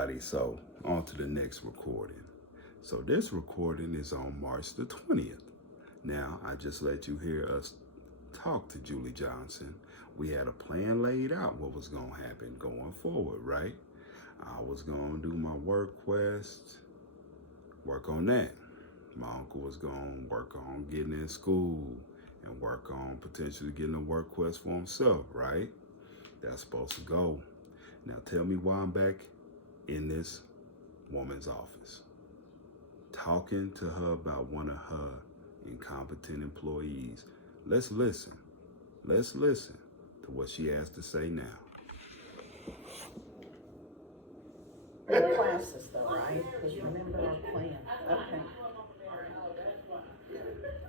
everybody. So on to the next recording. So this recording is on March the 20th. Now, I just let you hear us talk to Julie Johnson. We had a plan laid out what was going to happen going forward, right? I was going to do my work quest, work on that. My uncle was going to work on getting in school and work on potentially getting a work quest for himself, right? That's supposed to go. Now tell me why I'm back in this woman's office, talking to her about one of her incompetent employees. Let's listen. Let's listen to what she has to say now. No classes though, right? Because remember our plan. Okay.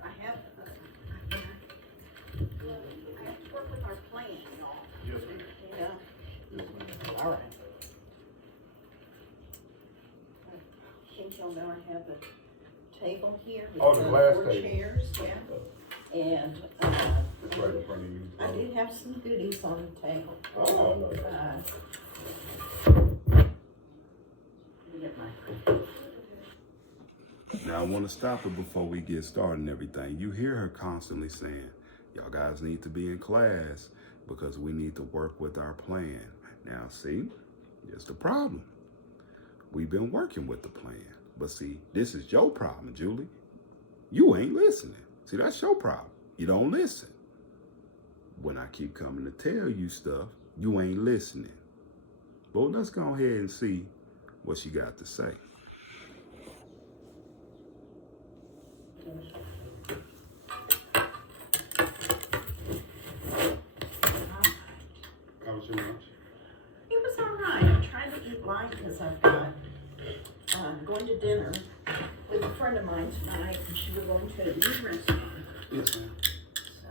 I have to work with our plan, y'all. Yes, ma'am. Yeah. Yes, ma'am. All right. I think y'all know I have a table here with Oh, the glass 4 table. chairs, yeah. And It's right in front of you. I do have some goodies on the table. Oh. Let me get my. Now I want to stop it before we get started and everything. You hear her constantly saying, y'all guys need to be in class because we need to work with our plan. Now see, here's the problem. We've been working with the plan. But see, this is your problem, Julie. You ain't listening. See, that's your problem. You don't listen. When I keep coming to tell you stuff, you ain't listening. But let's go ahead and see what she got to say. How was your lunch? It was all right. I'm trying to eat light because I've got going to dinner with a friend of mine tonight, and she was going to a new restaurant. Yes, ma'am. So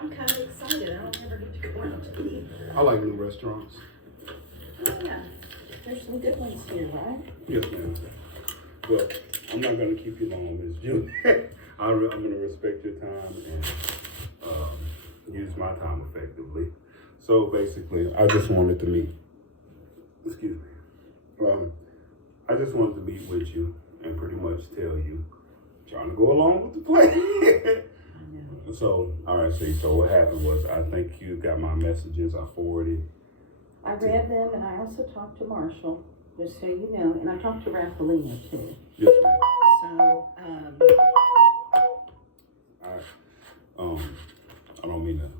I'm kind of excited. I don't ever get to go out to eat. I like new restaurants. Oh yeah, there's some good ones here, right? Yes, ma'am. Well, I'm not going to keep you long, Ms. Julie. I'm going to respect your time and use my time effectively. So basically, I just wanted to meet. Excuse me. I just wanted to meet with you and pretty much tell you, trying to go along with the plan. So, all right, so what happened was, I think you got my messages, I forwarded. I read them, and I also talked to Marshall, just so you know, and I talked to Raphalina too. Yes, ma'am. So, I don't mean to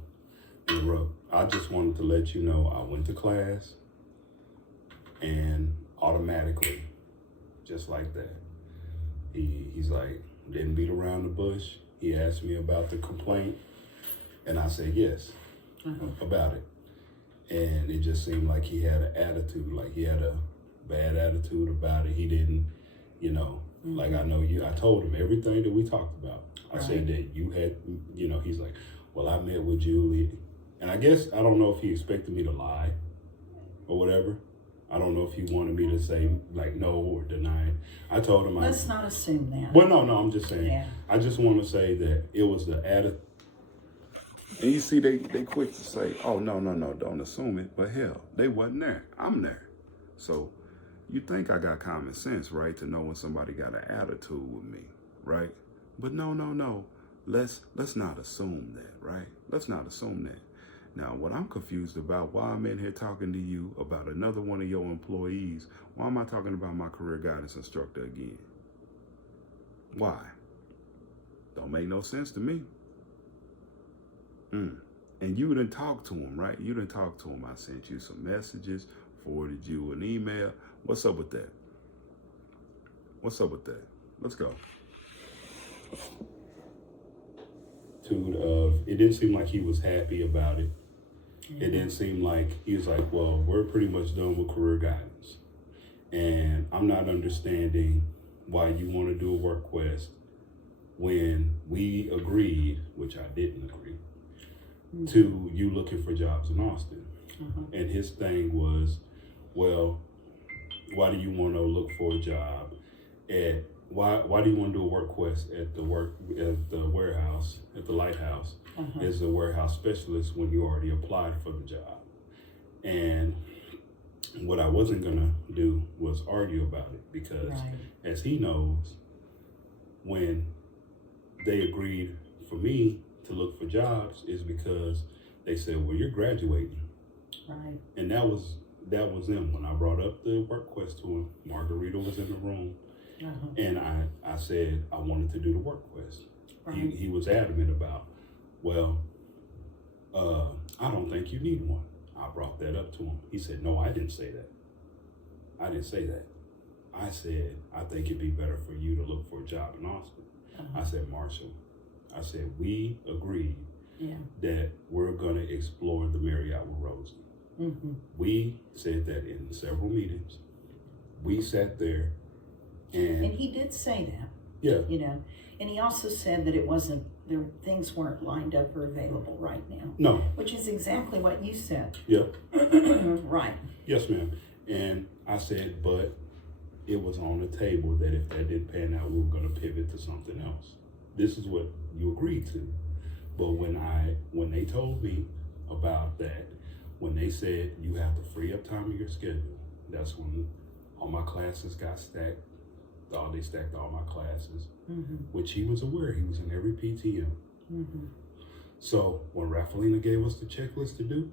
interrupt. I just wanted to let you know I went to class and automatically, just like that, he's like, didn't beat around the bush. He asked me about the complaint and I said yes about it. And it just seemed like he had an attitude, like he had a bad attitude about it. He didn't, like I know you, I told him everything that we talked about. I said that you had, he's like, well, I met with Julie. And I guess, I don't know if he expected me to lie or whatever. I don't know if he wanted me to say like no or deny it. I told him let's not assume that. Well, no, I'm just saying. Yeah. I just want to say that it was the attitude. And you see, they quick to say, oh, no, don't assume it. But hell, they wasn't there. I'm there. So you think I got common sense, right? To know when somebody got an attitude with me, right? But no. Let's not assume that, right? Let's not assume that. Now, what I'm confused about, why I'm in here talking to you about another one of your employees, why am I talking about my career guidance instructor again? Why? Don't make no sense to me. And you didn't talk to him, right? You didn't talk to him. I sent you some messages, forwarded you an email. What's up with that? What's up with that? Let's go. It didn't seem like he was happy about it. It didn't seem like he was like, well, we're pretty much done with career guidance. And I'm not understanding why you want to do a work quest when we agreed, which I didn't agree, to you looking for jobs in Austin. And his thing was, well, why do you want to look for a job at, why do you want to do a work quest at the warehouse, at the lighthouse, as a warehouse specialist when you already applied for the job? And what I wasn't gonna do was argue about it because, Right. as he knows, when they agreed for me to look for jobs is because they said, well, you're graduating. Right. And that was them. When I brought up the work quest to him, Margarita was in the room, and I said I wanted to do the work quest. Right. He was adamant about, well, I don't think you need one. I brought that up to him. He said, no, I didn't say that. I didn't say that. I said, I think it'd be better for you to look for a job in Austin. I said, Marshall, I said, we agreed that we're going to explore the Marriott with Rosie. We said that in several meetings. We sat there and he did say that. Yeah. You know, and he also said that things weren't lined up or available right now. No. Which is exactly what you said. Yep. Right. Yes, ma'am. And I said, but it was on the table that if that didn't pan out, we were going to pivot to something else. This is what you agreed to. But when they told me about that, when they said you have to free up time in your schedule, that's when all my classes got stacked. They stacked all my classes, which he was aware. He was in every PTM. So when Rafaelina gave us the checklist to do,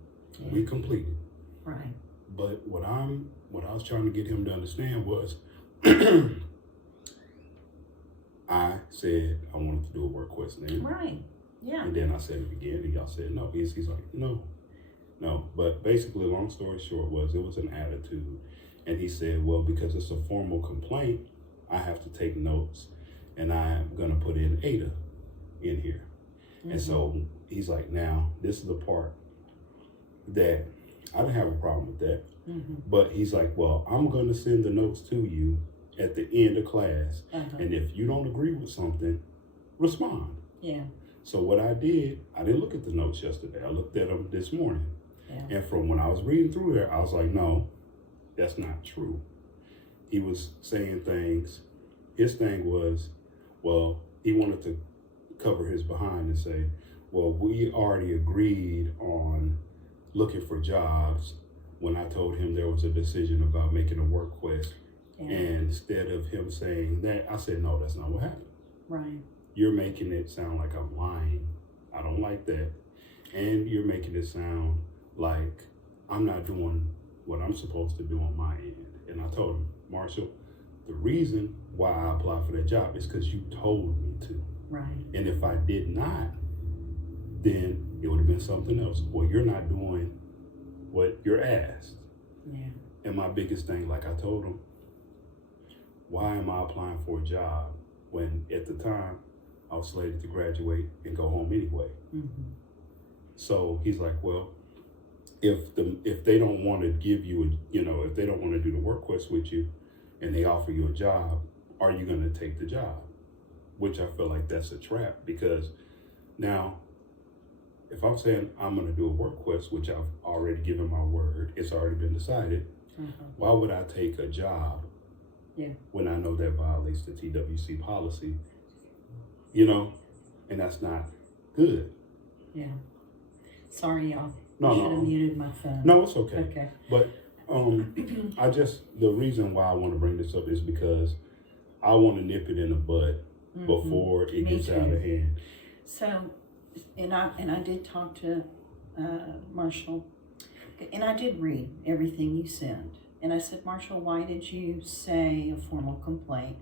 we completed. Right. But what I was trying to get him to understand was, I said I wanted to do a work quest then. Right. Yeah. And then I said it again, and y'all said no. He's like, no. But basically, long story short, it was an attitude. And he said, well, because it's a formal complaint, I have to take notes, and I'm going to put in Ada in here. And so he's like, now, this is the part that I didn't have a problem with that. But he's like, well, I'm going to send the notes to you at the end of class. And if you don't agree with something, respond. Yeah. So what I did, I didn't look at the notes yesterday. I looked at them this morning. Yeah. And from when I was reading through there, I was like, no, that's not true. He was saying things. His thing was, well, he wanted to cover his behind and say, well, we already agreed on looking for jobs when I told him there was a decision about making a work quest. And instead of him saying that, I said, no, that's not what happened. Right. You're making it sound like I'm lying. I don't like that. And you're making it sound like I'm not doing what I'm supposed to do on my end. And I told him, Marshall, the reason why I applied for that job is because you told me to. Right. And if I did not, then it would have been something else. Well, you're not doing what you're asked. Yeah. And my biggest thing, like I told him, why am I applying for a job when at the time I was slated to graduate and go home anyway? So he's like, well, if they don't want to give you if they don't want to do the work quest with you and they offer you a job, are you going to take the job? Which I feel like that's a trap, because now if I'm saying I'm going to do a work quest, which I've already given my word, it's already been decided, why would I take a job when I know that violates the TWC policy, and that's not good. Yeah. Sorry, y'all. No, I should no. have muted my phone. No, it's okay. Okay. But the reason why I want to bring this up is because I want to nip it in the bud before it Me gets too. out of hand. So, and I did talk to Marshall, and I did read everything you sent. And I said, Marshall, why did you say a formal complaint?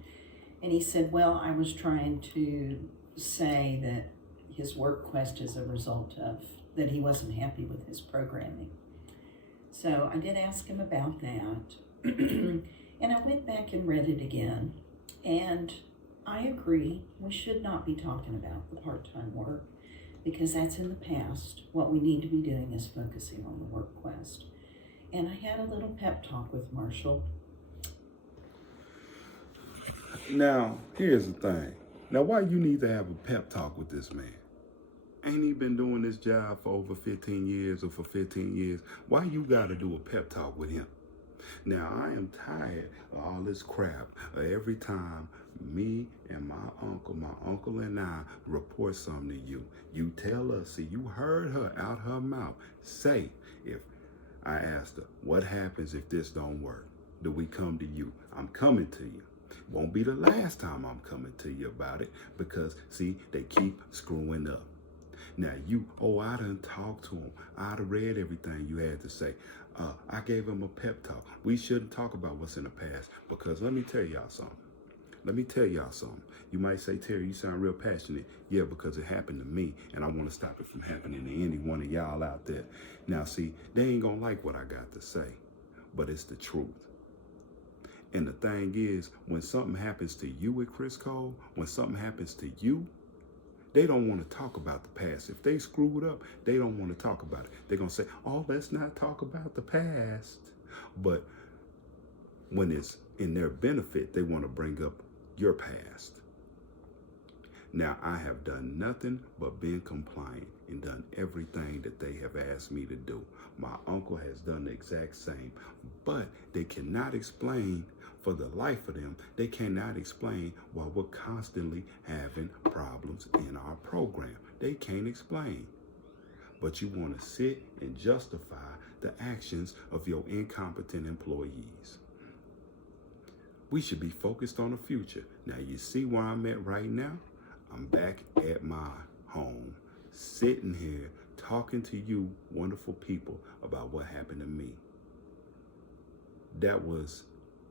And he said, well, I was trying to say that his work quest is a result of that he wasn't happy with his programming. So I did ask him about that. And I went back and read it again. And I agree, we should not be talking about the part-time work, because that's in the past. What we need to be doing is focusing on the work quest. And I had a little pep talk with Marshall. Now, here's the thing. Now, why you need to have a pep talk with this man? Ain't he been doing this job for over 15 years or for 15 years? Why you got to do a pep talk with him? Now, I am tired of all this crap. Every time me and my uncle and I report something to you, you tell us, see, you heard her out her mouth say, if I asked her, what happens if this don't work? Do we come to you? I'm coming to you. Won't be the last time I'm coming to you about it, because see, they keep screwing up. Now I done talked to him. I done read everything you had to say. I gave him a pep talk. We shouldn't talk about what's in the past, because let me tell y'all something. You might say, Terry, you sound real passionate. Yeah, because it happened to me, and I want to stop it from happening to any one of y'all out there. Now, see, they ain't gonna like what I got to say, but it's the truth. And the thing is, when something happens to you with Criss Cole, when something happens to you, they don't want to talk about the past. If they screwed up, they don't want to talk about it. They're going to say, oh, let's not talk about the past. But when it's in their benefit, they want to bring up your past. Now, I have done nothing but been compliant and done everything that they have asked me to do. My uncle has done the exact same, but they cannot explain, for the life of them, they cannot explain why we're constantly having problems in our program. They can't explain. But you want to sit and justify the actions of your incompetent employees. We should be focused on the future. Now, you see where I'm at right now? I'm back at my home, sitting here, talking to you wonderful people about what happened to me. That was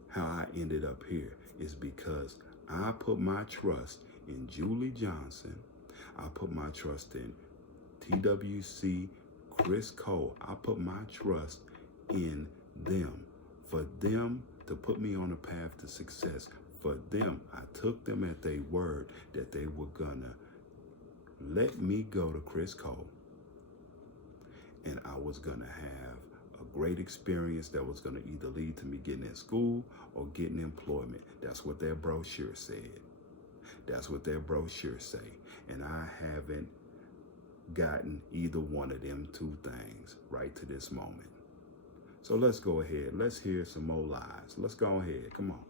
how I ended up here, is because I put my trust in Julie Johnson. I put my trust in TWC Criss Cole. I put my trust in them, for them to put me on a path to success. For them, I took them at their word that they were gonna let me go to Criss Cole, and I was gonna have a great experience that was gonna either lead to me getting in school or getting employment. That's what their brochure said. That's what their brochure say. And I haven't gotten either one of them two things right to this moment. So let's go ahead. Let's hear some more lies. Let's go ahead. Come on.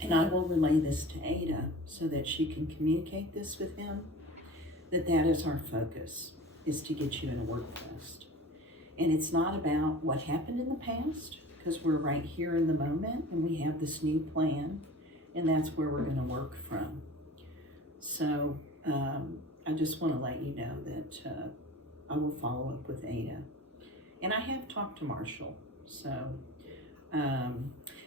And I will relay this to Ada so that she can communicate this with him, that is our focus, is to get you in a work vest. And it's not about what happened in the past, because we're right here in the moment and we have this new plan, and that's where we're going to work from. So I just want to let you know that I will follow up with Ada. And I have talked to Marshall, so...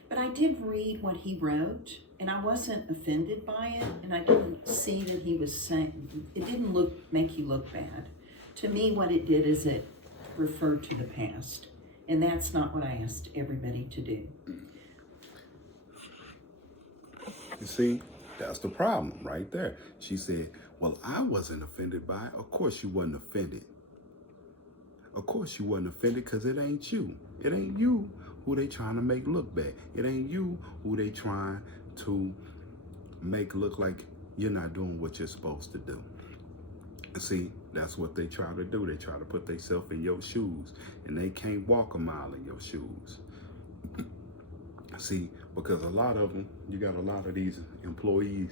but I did read what he wrote, and I wasn't offended by it, and I didn't see that he was saying, it didn't make you look bad. To me, what it did is it referred to the past, and that's not what I asked everybody to do. You see, that's the problem right there. She said, well, I wasn't offended by it. Of course you wasn't offended. Of course you wasn't offended, because it ain't you. It ain't you who they trying to make look bad. It ain't you who they trying to make look like you're not doing what you're supposed to do. See, that's what they try to do. They try to put themselves in your shoes, and they can't walk a mile in your shoes. See, because a lot of them, you got a lot of these employees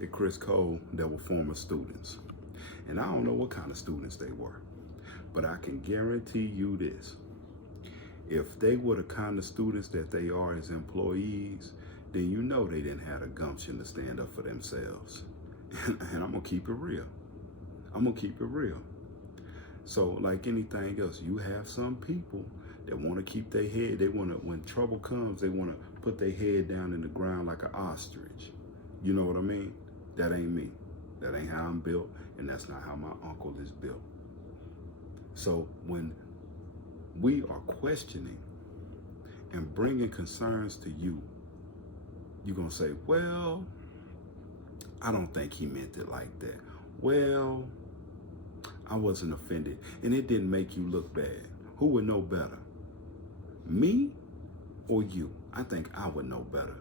at Criss Cole that were former students. And I don't know what kind of students they were, but I can guarantee you this. If they were the kind of students that they are as employees, then you know they didn't have the gumption to stand up for themselves. And I'm gonna keep it real. So like anything else, you have some people that wanna keep their head, when trouble comes, they wanna put their head down in the ground like an ostrich. You know what I mean? That ain't me. That ain't how I'm built, and that's not how my uncle is built. So when we are questioning and bringing concerns to you, you're gonna say, well, I don't think he meant it like that. Well, I wasn't offended, and it didn't make you look bad. Who would know better? Me or you? I think I would know better,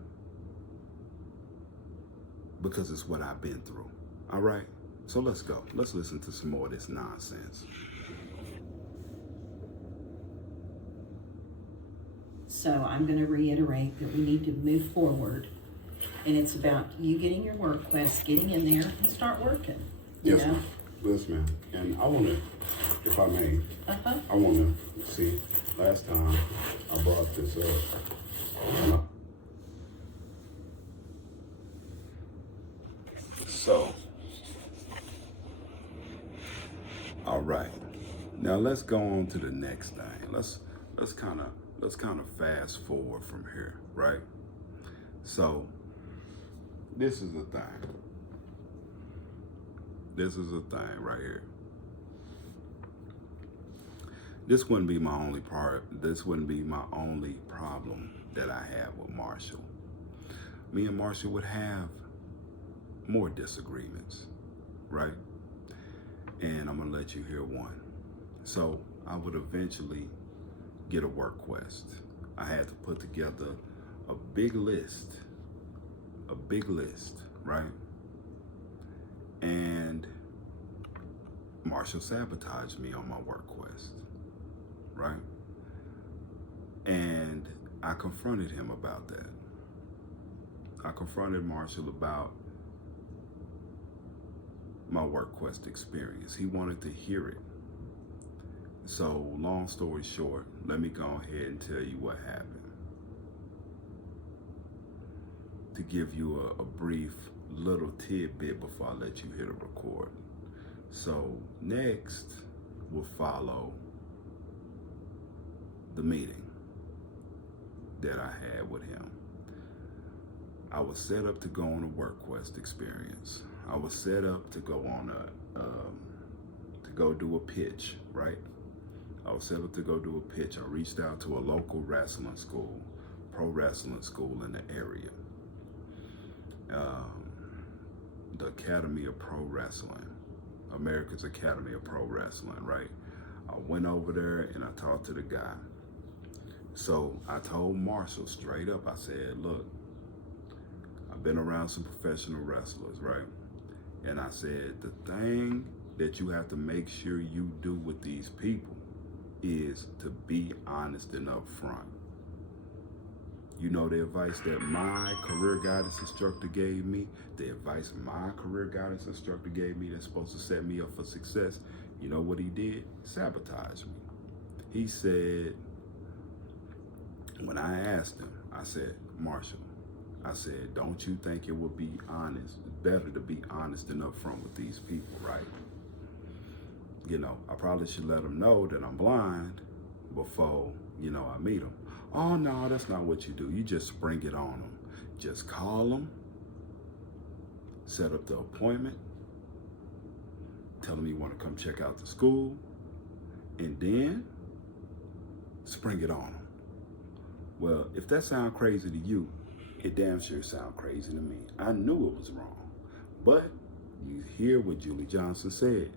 because it's what I've been through. All right, so let's go. Let's listen to some more of this nonsense. So I'm going to reiterate that we need to move forward, and it's about you getting your work quest, getting in there and start working. Yes, ma'am. Yes, ma'am. And I want to if I may, I want to see, last time I brought this up. So, all right. Now let's go on to the next thing. Let's kind of fast forward from here, right? So, this is a thing. This is a thing right here. This wouldn't be my only This wouldn't be my only problem that I have with Marshall. Me and Marshall would have more disagreements, right? And I'm gonna let you hear one. So I would eventually get a work quest. I had to put together a big list, right? And Marshall sabotaged me on my work quest, right? And I confronted him about that. I confronted Marshall about my work quest experience. He wanted to hear it. So long story short, let me go ahead and tell you what happened. To give you a brief little tidbit before I let you hear the recording. So next will follow the meeting that I had with him. I was set up to go on a work quest experience. I was set up to go on to go do a pitch, right? I was set up to go do a pitch. I reached out to a local wrestling school, pro wrestling school in the area. The Academy of Pro Wrestling, America's Academy of Pro Wrestling, right? I went over there and I talked to the guy. So I told Marshall straight up, I said, look, I've been around some professional wrestlers, right? And I said, the thing that you have to make sure you do with these people is to be honest and upfront. You know the advice that my career guidance instructor gave me, the advice my career guidance instructor gave me that's supposed to set me up for success, you know what he did? Sabotage me. He said, when I asked him, I said, Marshall, I said, don't you think it would be honest, better to be honest and upfront with these people, right? You know, I probably should let them know that I'm blind before, you know, I meet them. Oh, no, that's not what you do. You just spring it on them. Just call them, set up the appointment, tell them you want to come check out the school, and then spring it on them. Well, if that sounds crazy to you, it damn sure sounds crazy to me. I knew it was wrong. But you hear what Julie Johnson said.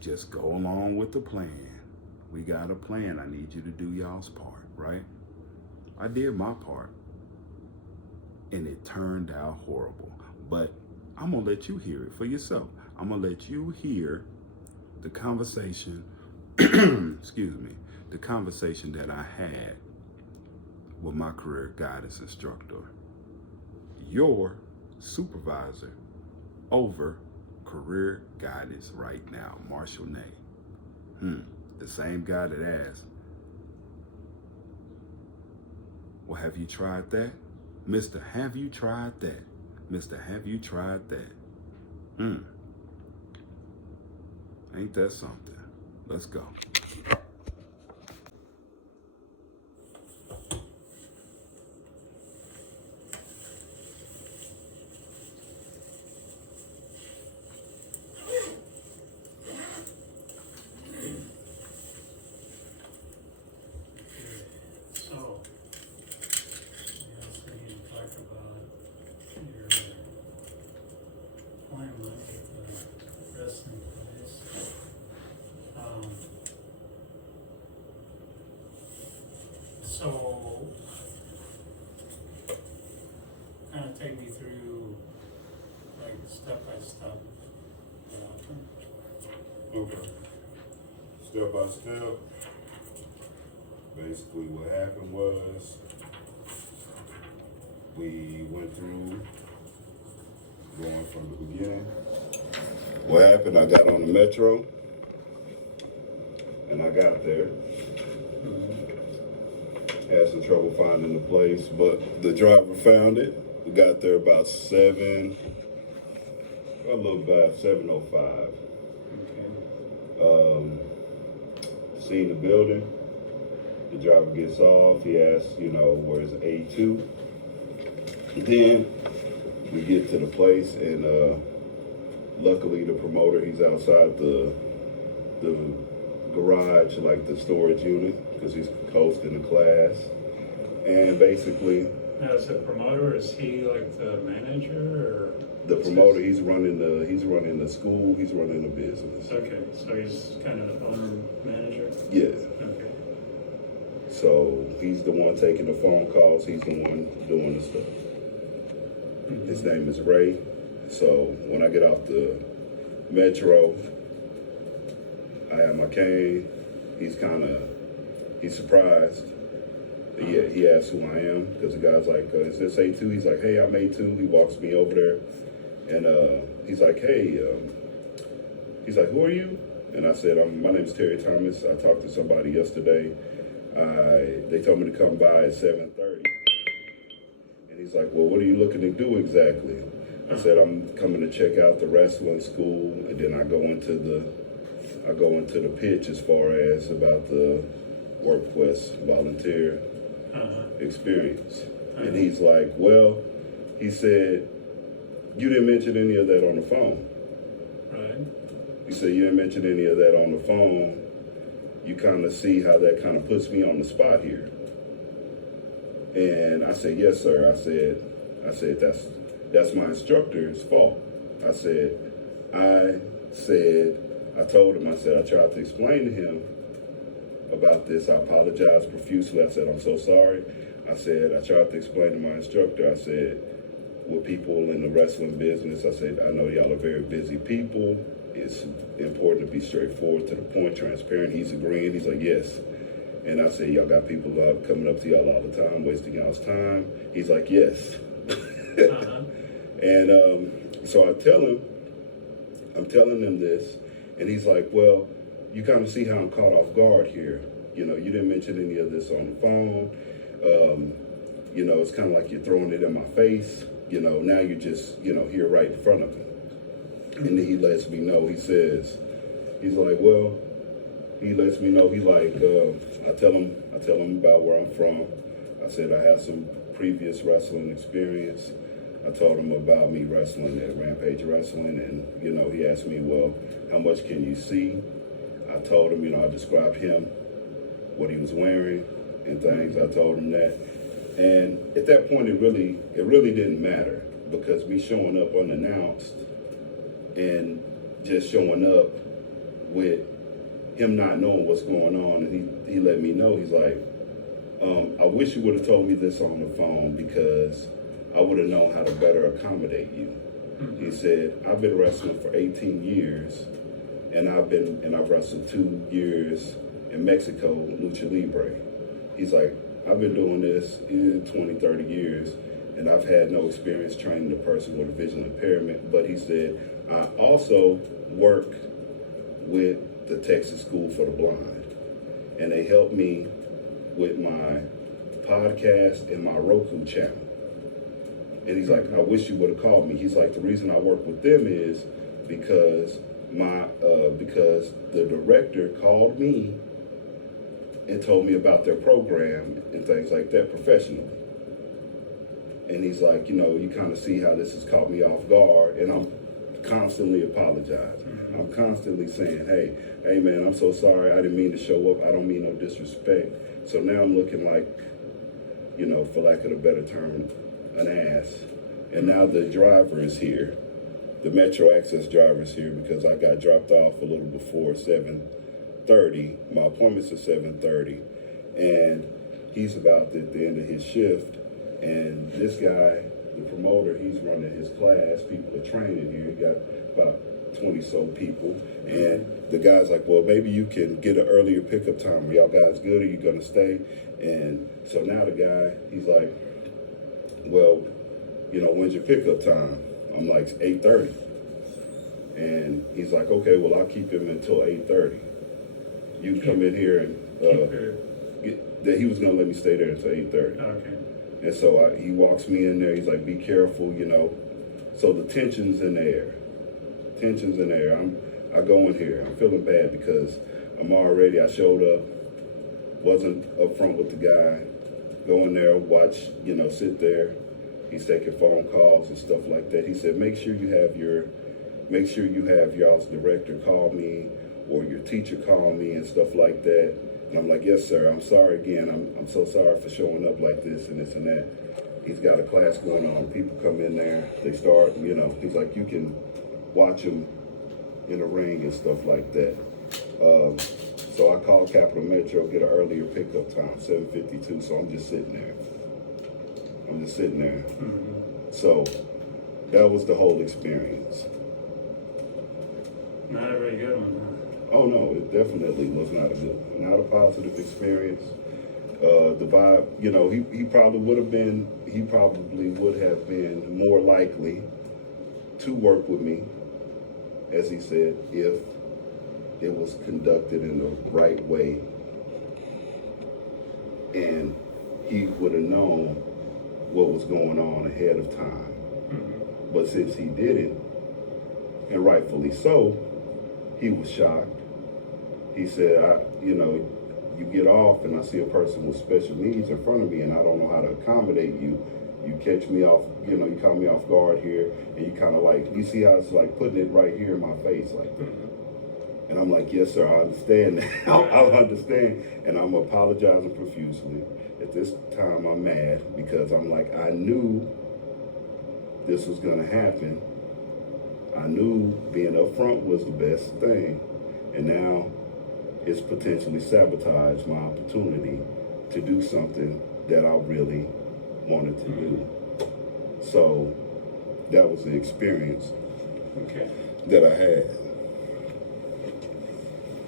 Just go along with the plan. We got a plan. I need you to do y'all's part, right? I did my part. And it turned out horrible. But I'm going to let you hear it for yourself. I'm going to let you hear the conversation, excuse me, the conversation that I had with my career guidance instructor, your supervisor over career guidance right now, Marshall Ney. The same guy that asked, well, have you tried that? Mr. Have you tried that? Mr. Have you tried that? Ain't that something? Let's go. So, kind of take me through, like, step by step. Okay. Step by step. Basically what happened was we went through going from the beginning. What happened? I got on the metro. and I got there. Had some trouble finding the place, but the driver found it. We got there about 7:05. Seen the building. The driver gets off. He asks, where's A2? Then we get to the place, and luckily the promoter, he's outside the garage, like the storage unit, because he's hosting a class. And basically, Now, is the promoter, is he like the manager or? the promoter, he's running the school, he's running the business. Okay, so he's kind of the owner manager? Yeah. Okay. So he's the one taking the phone calls, he's the one doing the stuff. His name is Ray. So when I get off the metro, I have my cane. He's surprised. He asks who I am, because the guy's like, is this A2? He's like, hey, I'm A2. He walks me over there, and he's like, hey, he's like, who are you? And I said, my name's Terry Thomas. I talked to somebody yesterday. They told me to come by at 7:30. And he's like, well, what are you looking to do exactly? I said, I'm coming to check out the wrestling school, and then I go into the pitch as far as about the WorkQuest volunteer experience. And he's like, well, he said, you didn't mention any of that on the phone. Right. He said, you didn't mention any of that on the phone. You kind of see how that kind of puts me on the spot here. And I said, yes, sir. I said, that's my instructor's fault. I told him, I tried to explain to him about this. I apologized profusely. I said, I'm so sorry. I tried to explain to my instructor, I said, with people in the wrestling business, I said, I know y'all are very busy people. It's important to be straightforward, to the point, transparent. He's agreeing. He's like, yes. And I said, y'all got people coming up to y'all all the time, wasting y'all's time. He's like, yes. And so I'm telling him this, and he's like, well, you kind of see how I'm caught off guard here. You didn't mention any of this on the phone. It's kind of like you're throwing it in my face. Now you're just, here right in front of him. And then he lets me know, he lets me know, I tell him about where I'm from. I said I have some previous wrestling experience. I told him about me wrestling at Rampage Wrestling, and, he asked me, well, how much can you see? I told him, I described him, what he was wearing and things. I told him that. And at that point, it really didn't matter, because me showing up unannounced and just showing up with him not knowing what's going on, and he let me know, he's like, I wish you would have told me this on the phone, because I would have known how to better accommodate you. He said, I've been wrestling for 18 years, and I've wrestled 2 years in Mexico, Lucha Libre. He's like, I've been doing this in 20, 30 years, and I've had no experience training a person with a visual impairment. But he said, I also work with the Texas School for the Blind, and they helped me with my podcast and my Roku channel. And he's like, I wish you would have called me. He's like, the reason I work with them is because the director called me and told me about their program and things like that professionally. And he's like, you kind of see how this has caught me off guard, and I'm constantly apologizing. I'm constantly saying, hey man, I'm so sorry. I didn't mean to show up. I don't mean no disrespect. So now I'm looking like, for lack of a better term, an ass. And now the driver is here. The Metro Access driver is here, because I got dropped off a little before 7:30. My appointment's at 7:30. And he's about at the end of his shift. And this guy, the promoter, he's running his class. People are training here. He got about 20-so people. And the guy's like, well, maybe you can get an earlier pickup time. Are y'all guys good? Are you going to stay? And so now the guy, he's like, well, when's your pickup time? I'm like, 8:30. And he's like, okay, well, I'll keep him until 8:30. you come in here and that he was gonna let me stay there until 8:30. Okay. And so he walks me in there. He's like, "Be careful," you know. So the tension's in the air. Tension's in the air. I go in here. I'm feeling bad because I showed up, wasn't up front with the guy. Go in there, watch, you know, sit there. He's taking phone calls and stuff like that. He said, make sure you have y'all's director call me or your teacher call me and stuff like that. And I'm like, yes, sir. I'm sorry again. I'm so sorry for showing up like this and this and that. He's got a class going on. People come in there. They start, you know, he's like, you can watch them in the ring and stuff like that. So I called Capital Metro, get an earlier pickup time, 7:52. So I'm just sitting there. Mm-hmm. So that was the whole experience. Not a very good one, huh? Oh no, it definitely was not a positive experience. The vibe, you know, he probably would have been more likely to work with me, as he said, if it was conducted in the right way, and he would have known what was going on ahead of time. Mm-hmm. But since he didn't, and rightfully so, he was shocked. He said, you get off and I see a person with special needs in front of me and I don't know how to accommodate you. You catch me off, you caught me off guard here, and you kind of like, you see how it's like putting it right here in my face like that. Mm-hmm. And I'm like, yes, sir, I understand that. I understand. And I'm apologizing profusely. At this time, I'm mad because I'm like, I knew this was going to happen. I knew being upfront was the best thing. And now it's potentially sabotaged my opportunity to do something that I really wanted to do. So that was the experience that I had.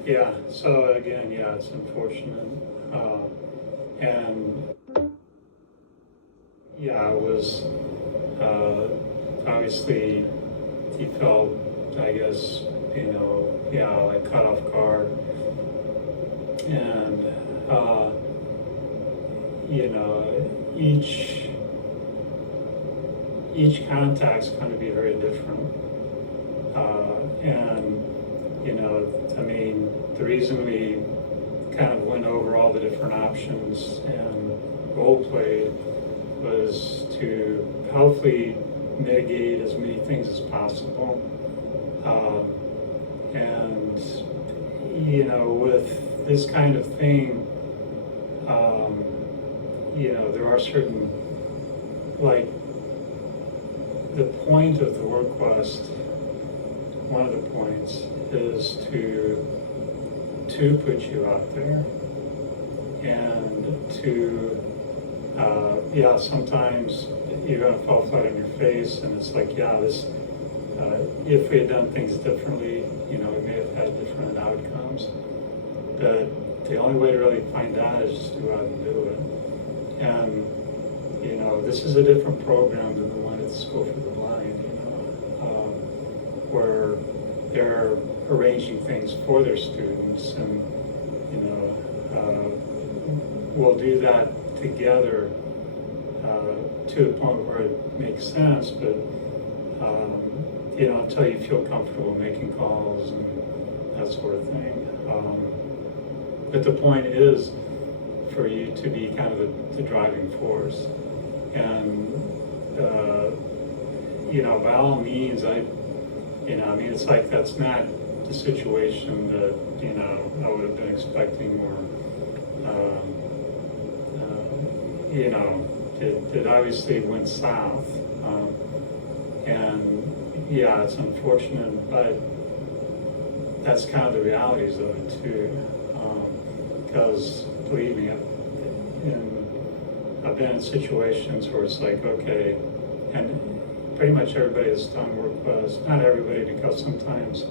Yeah, so again, yeah, it's unfortunate. And yeah, I was, obviously, he felt, I guess, like caught off guard. And, each contact's going to be very different. The reason we kind of went over all the different options and role played was to hopefully mitigate as many things as possible. With this kind of thing, there are certain, like, the point of the work quest, one of the points is to put you out there and to, sometimes you're going to fall flat on your face and it's like, this, if we had done things differently, we may have had different outcomes. But the only way to really find out is just to go out and do it. And, this is a different program than the one at the School for the Blind, where they're arranging things for their students, and we'll do that together to the point where it makes sense, but until you feel comfortable making calls and that sort of thing. But the point is for you to be kind of the driving force, and by all means, it's like that's not the situation that I would have been expecting, or it obviously went south, and it's unfortunate, but that's kind of the realities of it too, because believe me, I've been in situations where it's like, okay, and pretty much everybody that's done work was, not everybody, because sometimes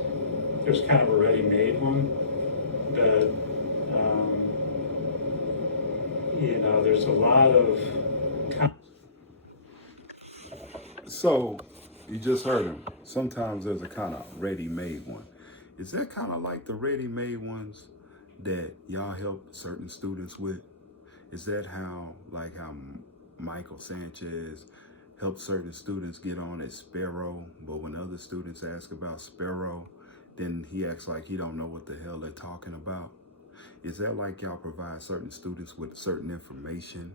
there's kind of a ready-made one, but there's a lot of. So you just heard him. Sometimes there's a kind of ready-made one. Is that kind of like the ready-made ones that y'all help certain students with? Is that how, like how Michael Sanchez helped certain students get on at Sparrow, but when other students ask about Sparrow, then he acts like he don't know what the hell they're talking about? Is that like y'all provide certain students with certain information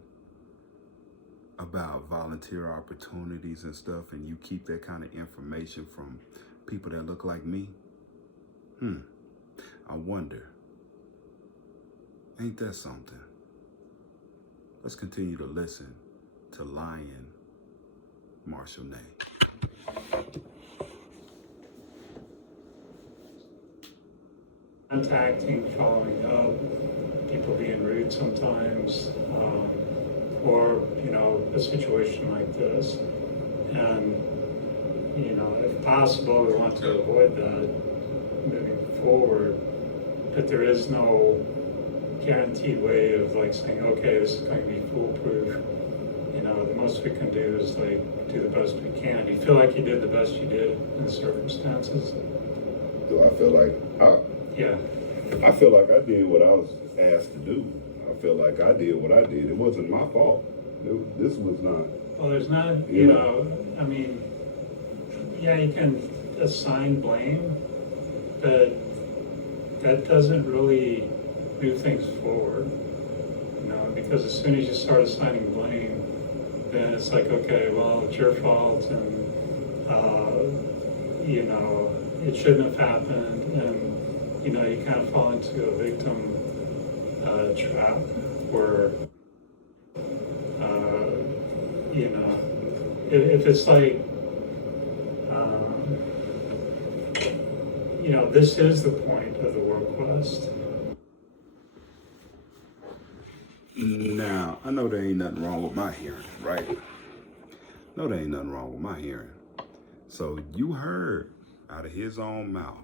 about volunteer opportunities and stuff, and you keep that kind of information from people that look like me? I wonder. Ain't that something? Let's continue to listen to Lion Marshall Ney. Contacting, following up, people being rude sometimes, or, you know, a situation like this. And, you know, if possible, we want to avoid that moving forward, but there is no guaranteed way of like saying, okay, this is going to be foolproof. You know, the most we can do is like do the best we can. Do you feel like you did the best you did in the circumstances? Do I feel like Yeah. I feel like I did what I was asked to do. I feel like I did what I did. It wasn't my fault. This was not. Well, there's not, you know, I mean, yeah, you can assign blame, but that doesn't really move things forward, you know, because as soon as you start assigning blame, then it's like, okay, well, it's your fault, and, you know, it shouldn't have happened, and, you know, you kind of fall into a victim trap where, you know, if it's like, you know, this is the point of the world quest. Now, I know there ain't nothing wrong with my hearing, right? No, there ain't nothing wrong with my hearing. So you heard out of his own mouth,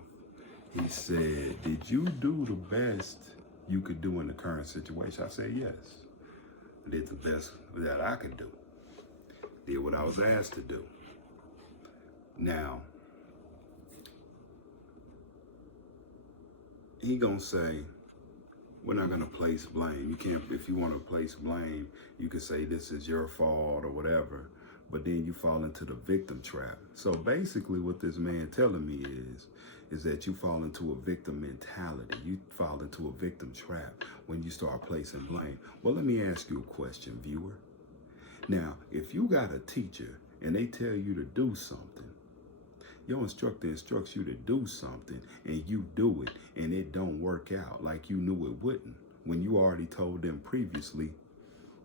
he said, did you do the best you could do in the current situation? I said, yes. I did the best that I could do. Did what I was asked to do. Now, he gonna say, we're not gonna place blame. You can't, if you wanna place blame, you can say this is your fault or whatever, but then you fall into the victim trap. So basically what this man telling me is that you fall into a victim mentality. You fall into a victim trap when you start placing blame. Well, let me ask you a question, viewer. Now, if you got a teacher and they tell you to do something, your instructor instructs you to do something and you do it and it don't work out like you knew it wouldn't when you already told them previously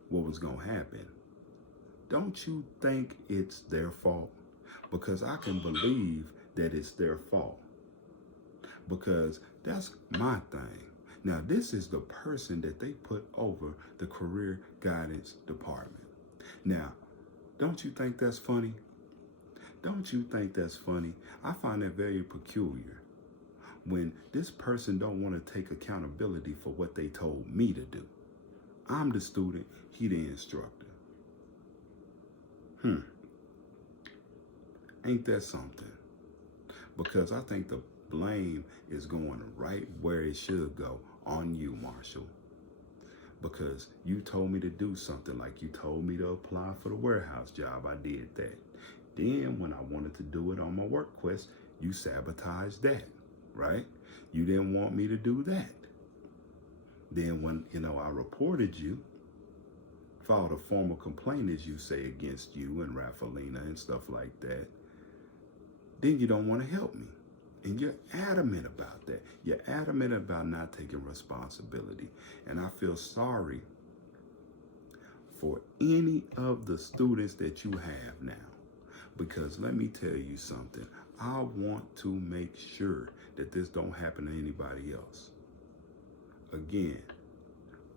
what was gonna happen, don't you think it's their fault? Because I can believe that it's their fault, because that's my thing. Now, this is the person that they put over the career guidance department. Now, don't you think that's funny? Don't you think that's funny? I find that very peculiar when this person don't want to take accountability for what they told me to do. I'm the student, he the instructor. Ain't that something? Because I think the blame is going right where it should go, on you, Marshall. Because you told me to do something, like you told me to apply for the warehouse job. I did that. Then when I wanted to do it on my work quest, you sabotaged that, right? You didn't want me to do that. Then when, you know, I reported you, filed a formal complaint, as you say, against you and Rafalina and stuff like that, then you don't want to help me. And you're adamant about that. You're adamant about not taking responsibility. And I feel sorry for any of the students that you have now. Because let me tell you something. I want to make sure that this don't happen to anybody else. Again,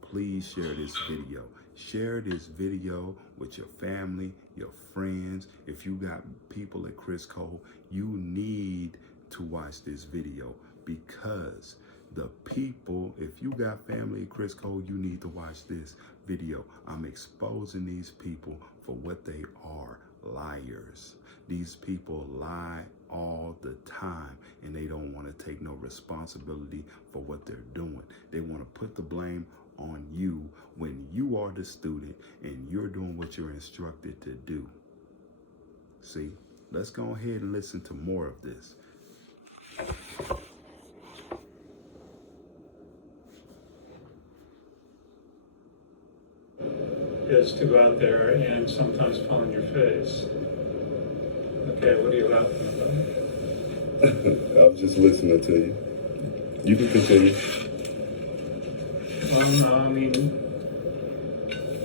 please share this video. Share this video with your family, your friends. If you got people at Criss Cole, you need to watch this video, because the people, if you got family at Criss Cole, you need to watch this video. I'm exposing these people for what they are, liars. These people lie all the time, and they don't want to take no responsibility for what they're doing. They want to put the blame on you when you are the student and you're doing what you're instructed to do. See, let's go ahead and listen to more of this. Is to go out there and sometimes fall in your face. Okay, what are you laughing about? I'm just listening to you. You can continue. Well, no, I mean,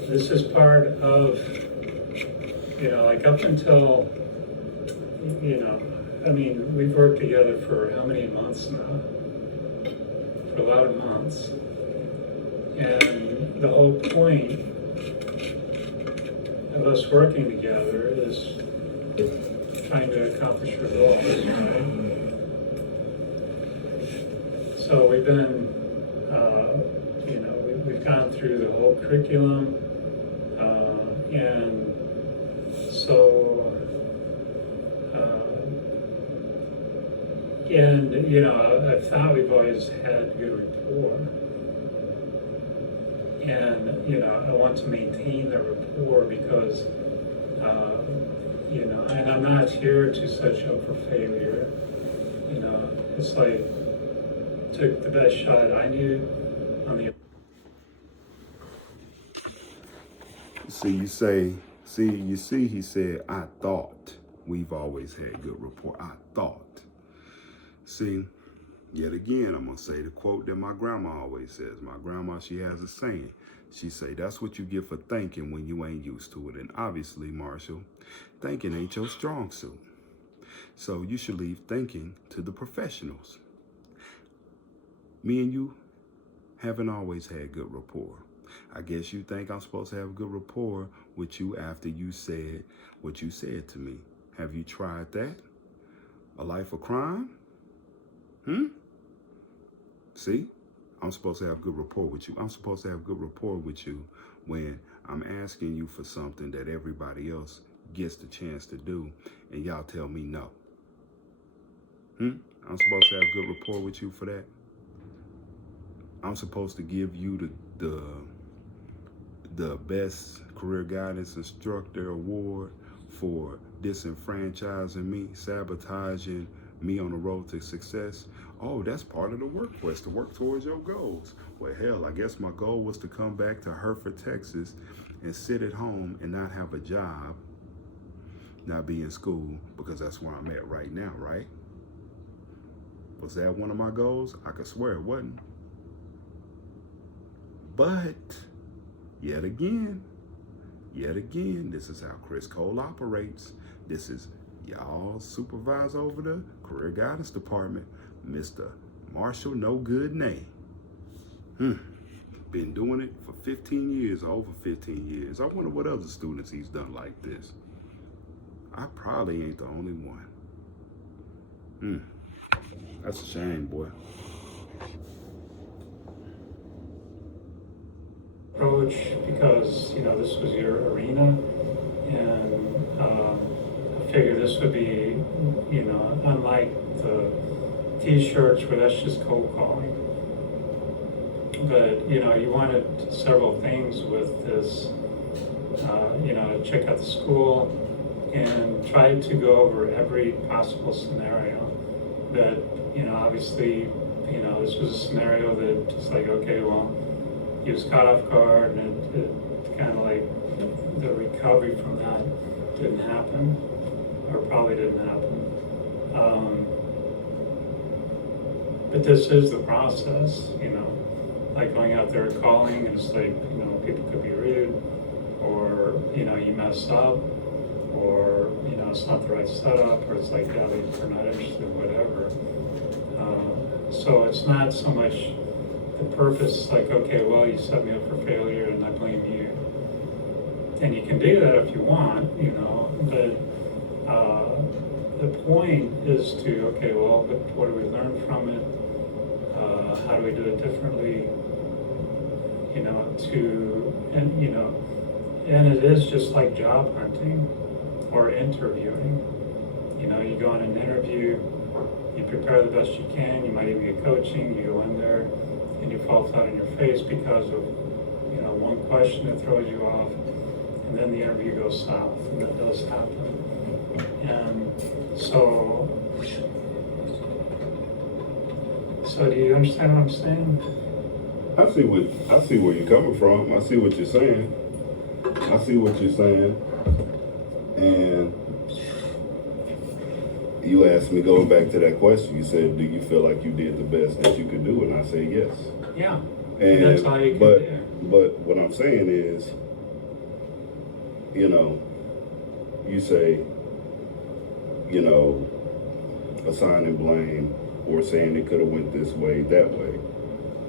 this is part of, like up until, I mean, we've worked together for how many months now? For a lot of months. And the whole point of us working together is trying to accomplish your goals, right? So we've been, we've gone through the whole curriculum, and so, I thought we've always had good rapport. And, I want to maintain the rapport because, and I'm not here to set you up for failure. It's like, took the best shot I knew on the. He said, I thought we've always had good rapport. I thought. See, yet again, I'm going to say the quote that my grandma always says. My grandma, she has a saying. She say, that's what you get for thinking when you ain't used to it. And obviously, Marshall, thinking ain't your strong suit. So you should leave thinking to the professionals. Me and you haven't always had good rapport. I guess you think I'm supposed to have good rapport with you after you said what you said to me. Have you tried that? A life of crime? See? I'm supposed to have good rapport with you. I'm supposed to have good rapport with you when I'm asking you for something that everybody else gets the chance to do, and y'all tell me no. I'm supposed to have good rapport with you for that. I'm supposed to give you the best career guidance instructor award for disenfranchising me, sabotaging me on the road to success. Oh, that's part of the work quest, to work towards your goals. Well, hell, I guess my goal was to come back to Hereford, Texas, and sit at home and not have a job, not be in school, because that's where I'm at right now, right? Was that one of my goals? I could swear it wasn't. But, yet again, this is how Criss Cole operates. This is y'all supervisor over the career guidance department, Mr. Marshall No Good Name. Been doing it for 15 years, over 15 years. I wonder what other students he's done like this. I probably ain't the only one. That's a shame, boy. Approach, because this was your arena, and I figured this would be unlike the t-shirts where that's just cold calling, but you wanted several things with this, check out the school and try to go over every possible scenario that obviously this was a scenario that just like, okay, well, he was caught off guard, and it kind of like the recovery from that didn't happen, or probably didn't happen. But this is the process, like going out there and calling, and it's like, people could be rude, or, you mess up, or, it's not the right setup, or it's like, yeah, they're not interested, whatever. So it's not so much the purpose, like, okay, well, you set me up for failure and I blame you. And you can do that if you want, but the point is to, okay, well, but what do we learn from it? How do we do it differently? And it is just like job hunting or interviewing. You know, you go on an interview, you prepare the best you can, you might even get coaching, you go in there and you fall flat on your face because of, you know, one question that throws you off, and then the interview goes south, and that does happen. And so do you understand what I'm saying? I see where you're coming from. I see what you're saying. And you asked me, going back to that question, you said, do you feel like you did the best that you could do? And I say yes. Yeah. And that's all you can do. But what I'm saying is, you know, you say, you know, assigning blame or saying it could have went this way, that way.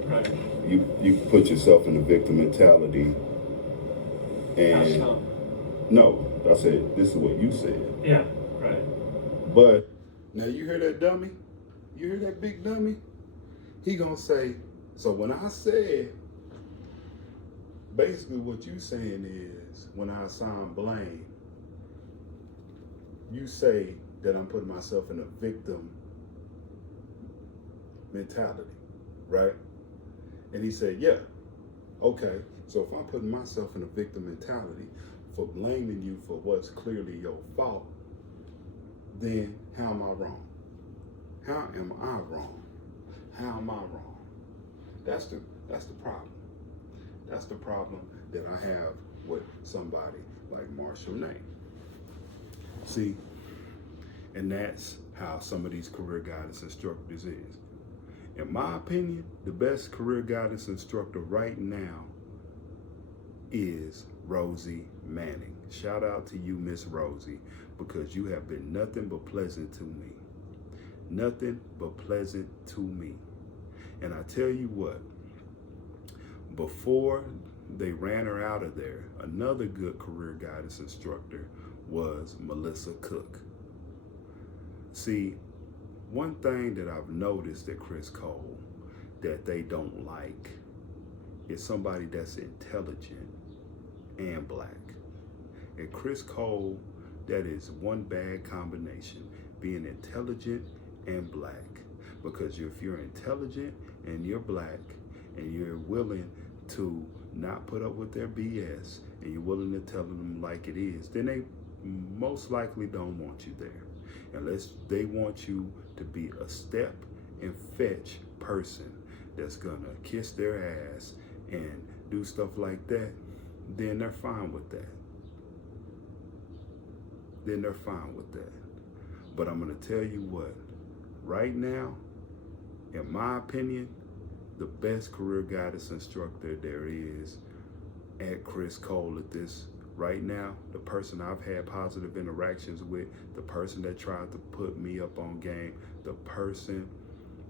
Right. You put yourself in the victim mentality. And no, I said, this is what you said. Yeah, right. But now you hear that dummy? You hear that big dummy? He gonna say, so when I said, basically what you saying is, when I assign blame, you say that I'm putting myself in a victim mentality, right? And he said, yeah, okay. So if I'm putting myself in a victim mentality for blaming you for what's clearly your fault, then how am I wrong? How am I wrong? How am I wrong? That's the problem. That's the problem that I have with somebody like Marshall Ney. See, and that's how some of these career guidance instructors is. In my opinion, the best career guidance instructor right now is Rosie Manning. Shout out to you, Miss Rosie, because you have been nothing but pleasant to me. Nothing but pleasant to me. And I tell you what, before they ran her out of there, another good career guidance instructor was Melissa Cook. See, one thing that I've noticed at Criss Cole that they don't like is somebody that's intelligent and black. At Criss Cole, that is one bad combination, being intelligent and black. Because if you're intelligent and you're black and you're willing to not put up with their BS and you're willing to tell them like it is, then they most likely don't want you there. Unless they want you to be a step and fetch person that's gonna kiss their ass and do stuff like that, then they're fine with that. But I'm gonna tell you what, right now, in my opinion, the best career guidance instructor there is at Criss Cole at this right now, the person I've had positive interactions with, the person that tried to put me up on game, the person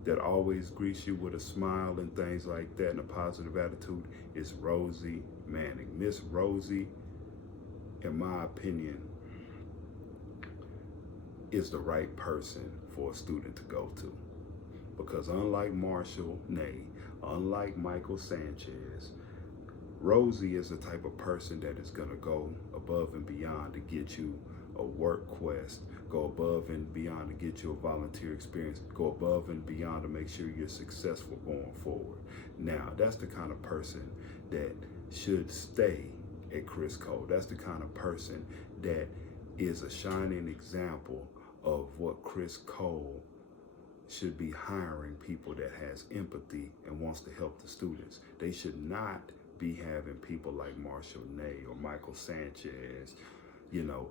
that always greets you with a smile and things like that and a positive attitude is Rosie Manning. Miss Rosie, in my opinion, is the right person for a student to go to. Because unlike Marshall Ney, unlike Michael Sanchez, Rosie is the type of person that is gonna go above and beyond to get you a work quest, go above and beyond to get you a volunteer experience, go above and beyond to make sure you're successful going forward. Now, that's the kind of person that should stay at Criss Cole. That's the kind of person that is a shining example of what Criss Cole should be hiring, people that has empathy and wants to help the students. They should not be having people like Marshall Ney or Michael Sanchez, you know,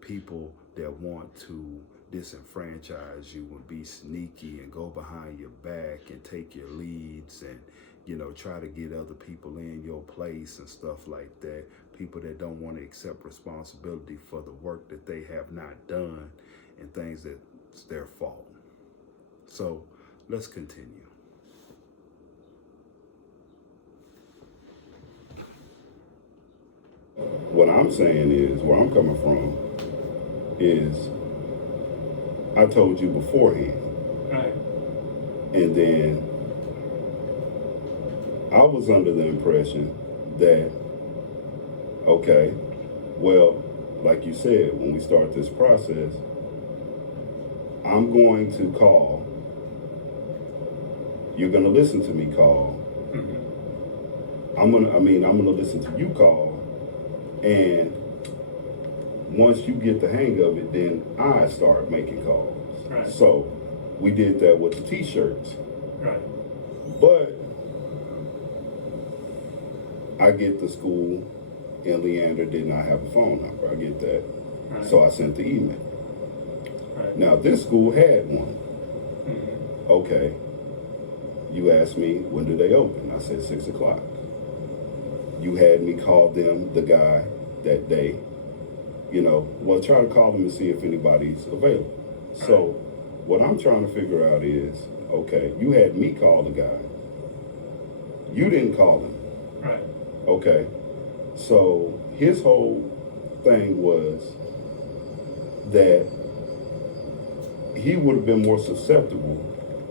people that want to disenfranchise you and be sneaky and go behind your back and take your leads and, you know, try to get other people in your place and stuff like that. People that don't want to accept responsibility for the work that they have not done and things that's their fault. So let's continue. What I'm saying is, where I'm coming from is, I told you beforehand. Right. And then I was under the impression that, okay, well, like you said, when we start this process, I'm going to call. You're gonna listen to me call. Mm-hmm. I'm gonna listen to you call, and once you get the hang of it, then I start making calls. Right. So we did that with the t-shirts. Right. But I get the school, and Leander did not have a phone number. I get that. Right. So I sent the email. Right. Now this school had one. Mm-hmm. Okay. You asked me, when do they open? I said 6 o'clock. You had me call them, the guy, that day. Well, try to call them and see if anybody's available. Right. So what I'm trying to figure out is, okay, you had me call the guy. You didn't call him. Right. Okay. So his whole thing was that he would have been more susceptible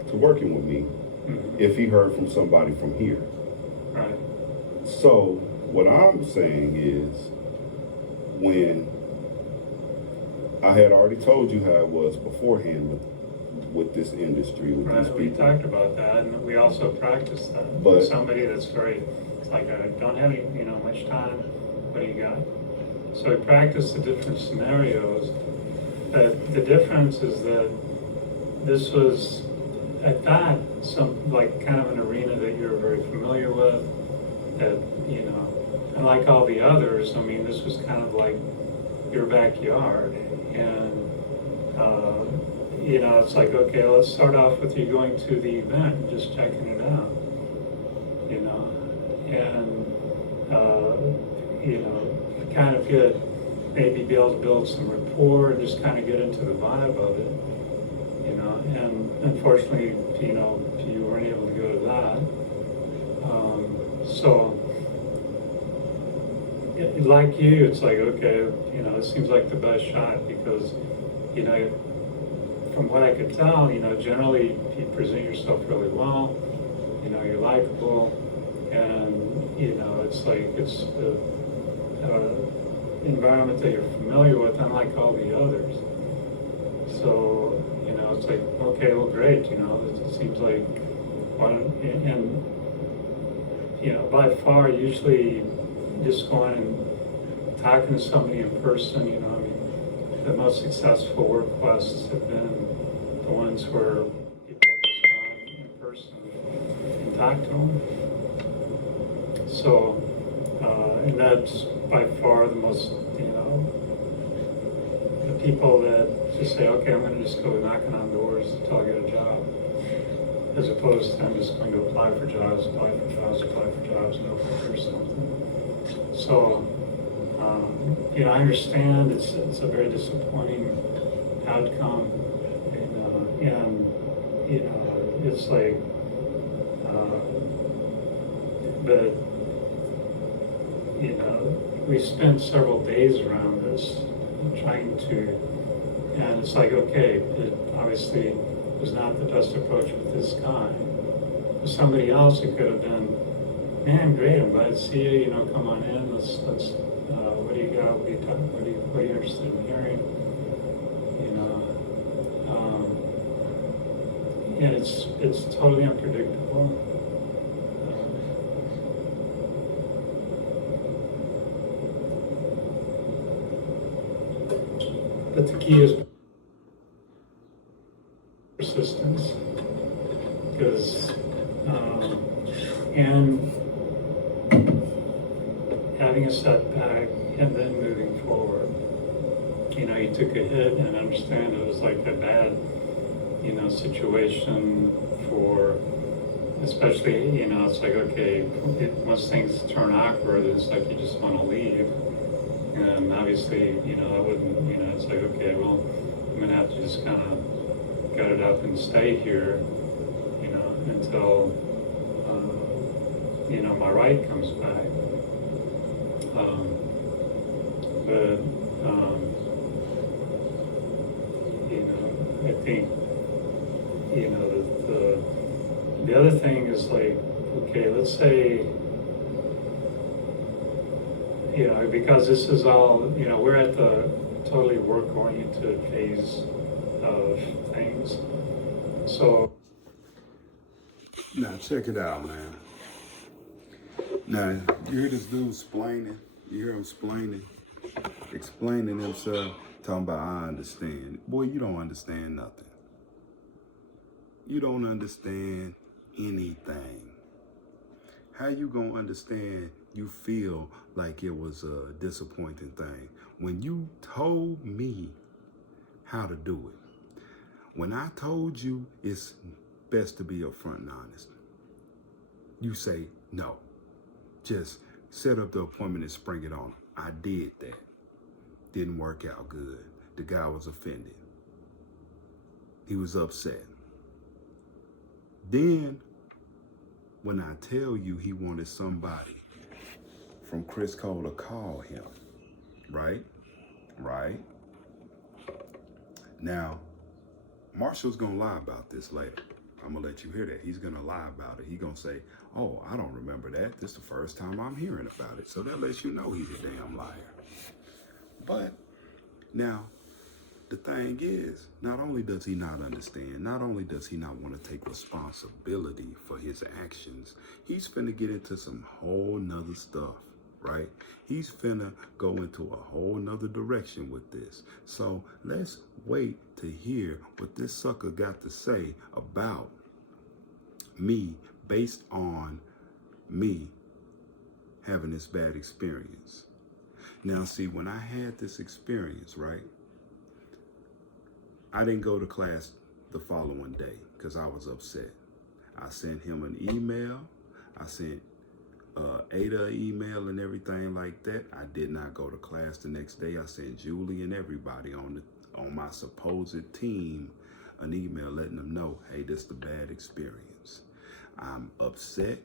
to working with me Mm-hmm. if he heard from somebody from here. Right. So what I'm saying is, when I had already told you how it was beforehand with this industry, with these Right. We people. talked about that, and we also practiced that. But Somebody that's it's like, I don't have any, much time. What do you got? So we practiced the different scenarios. The difference is that this was, I thought, kind of an arena that you're very familiar with, that, unlike all the others, this was kind of like your backyard. And, it's like, okay, let's start off with you going to the event and just checking it out, and, kind of maybe be able to build some rapport and just kind of get into the vibe of it. And unfortunately, you weren't able to go to that. Like you, it's like, okay, it seems like the best shot because, from what I could tell, generally you present yourself really well, you're likable, and, it's like, it's the environment that you're familiar with, unlike all the others. So, it's like, okay, well, great, it seems like, by far, usually just going and talking to somebody in person, the most successful work quests have been the ones where people just gone in person and talk to them. So, and that's by far the most, the people that just say, okay, I'm going to just go knocking on doors until I get a job, as opposed to I'm just going to apply for jobs, and hopefully for something. So, I understand it's a very disappointing outcome, and it's like, but we spent several days around this trying to, and it's like, okay, it obviously was not the best approach with this guy. For somebody else, it could have been, man, great, I'm glad to see you, come on in, let's what do you got, what are you interested in hearing, and it's totally unpredictable. But the key is persistence, because and having a setback and then moving forward. You took a hit, and I understand it was like a bad, situation for, especially, it's like, okay, once things turn awkward, it's like you just want to leave. And obviously, I wouldn't, it's like, okay, well, I'm going to have to just kind of gut it up and stay here, until, my right comes back. But, I think, the other thing is like, okay, let's say, because this is all, we're at the totally work-oriented phase of things. So Now check it out, man. Now you hear this dude explaining. You hear him explaining himself, talking about I understand. Boy, you don't understand nothing. You don't understand anything. How you gonna understand you feel like it was a disappointing thing when you told me how to do it? When I told you it's best to be upfront and honest, you say no. Just set up the appointment and spring it on him. I did that. Didn't work out good. The guy was offended. He was upset. Then, when I tell you he wanted somebody from Criss Cole to call him, right? Right? Now, Marshall's gonna lie about this later. I'm gonna let you hear that. He's gonna lie about it. He's gonna say, oh, I don't remember that. This is the first time I'm hearing about it. So that lets you know he's a damn liar. But now, the thing is, not only does he not understand, not only does he not want to take responsibility for his actions, he's finna get into some whole nother stuff, right? He's finna go into a whole nother direction with this. So let's wait to hear what this sucker got to say about me based on me having this bad experience. Now, see, when I had this experience, right, I didn't go to class the following day because I was upset. I sent him an email. I sent Ada an email and everything like that. I did not go to class the next day. I sent Julie and everybody on my supposed team an email letting them know, hey, this is the bad experience. I'm upset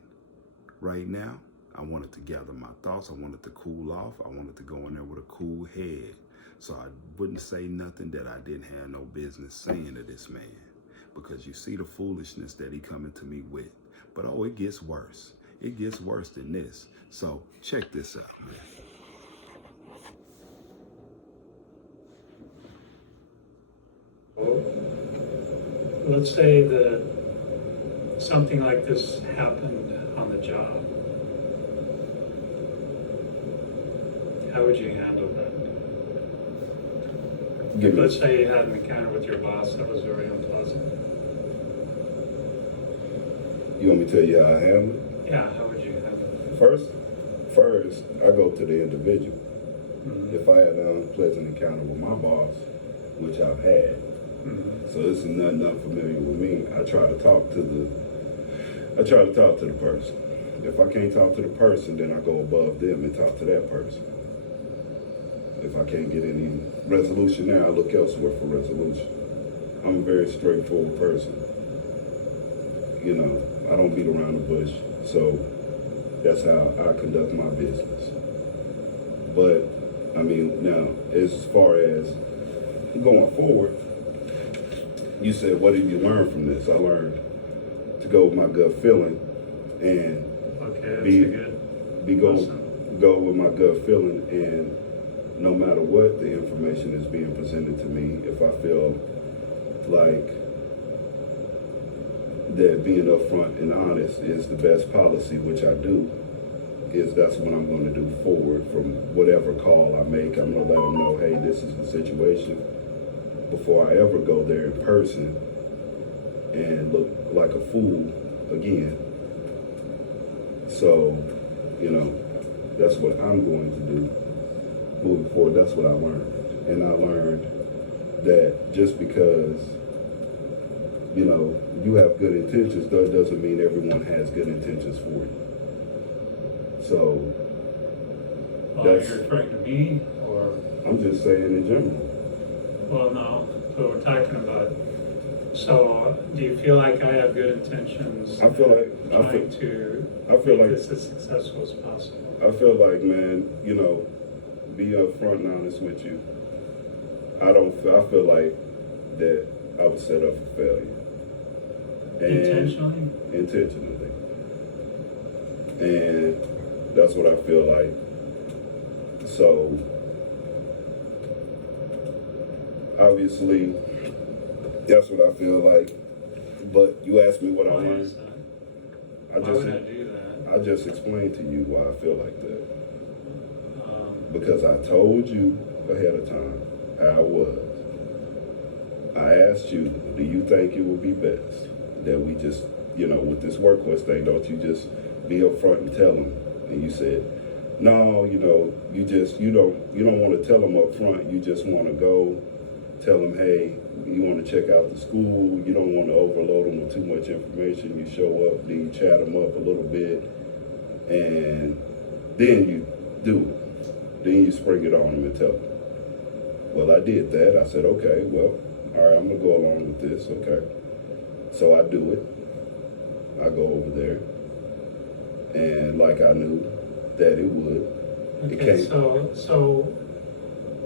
right now. I wanted to gather my thoughts. I wanted to cool off. I wanted to go in there with a cool head. So I wouldn't say nothing that I didn't have no business saying to this man. Because you see the foolishness that he coming to me with. But oh, it gets worse. It gets worse than this. So check this out, man. let's say that something like this happened on the job. How would you handle that? Let's say you had an encounter with your boss that was very unpleasant. You want me to tell you how I handle it? Yeah, how would you handle it? First, I go to the individual. Mm-hmm. If I had an unpleasant encounter with my boss, which I've had, so this is nothing unfamiliar with me, I try to talk to the person. If I can't talk to the person, then I go above them and talk to that person. If I can't get any resolution there, I look elsewhere for resolution. I'm a very straightforward person. You know, I don't beat around the bush, so that's how I conduct my business. But, I mean, now, as far as going forward, you said, what did you learn from this? I learned to go with my gut feeling and go with my gut feeling, and no matter what the information is being presented to me, if I feel like that being upfront and honest is the best policy, which I do, that's what I'm going to do forward from whatever call I make. I'm going to let them know, hey, this is the situation, before I ever go there in person and look like a fool again. So, you know, that's what I'm going to do moving forward. That's what I learned. And I learned that just because, you know, you have good intentions, doesn't mean everyone has good intentions for you. So, you're referring to me, or? I'm just saying in general. Well, no, but we're talking about, so do you feel like I have good intentions? I feel like make this as successful as possible. I feel like, man, you know, be upfront and honest with you. I feel like that I was set up for failure. Intentionally? Intentionally. And that's what I feel like. So, obviously, That's what I feel like. But you asked me what I Why learned. is that? I Why just would I do that? I just explained to you why I feel like that. Um, Because I told you ahead of time how I was. I asked you, do you think it would be best that we just, with this work quest thing, don't you just be upfront and tell them? And you said, no, you don't want to tell them up front. You just want to go tell them, hey, you want to check out the school. You don't want to overload them with too much information. You show up, then you chat them up a little bit, and then you do it. Then you spring it on them and tell them. Well, I did that. I said, okay, well, all right, I'm going to go along with this, okay? So I do it. I go over there. And like I knew that it would. It okay, came. so,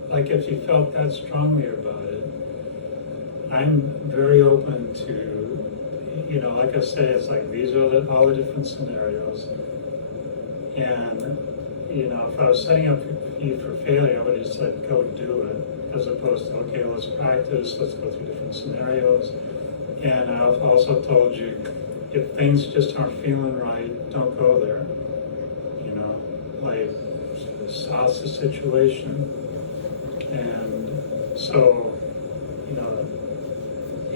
like if you felt that strongly about it, I'm very open to, like I say, it's like these are all the different scenarios. And, if I was setting up you for failure, I would have just said, go do it, as opposed to, okay, let's practice, let's go through different scenarios. And I've also told you, if things just aren't feeling right, don't go there. Like, assess the situation. And so,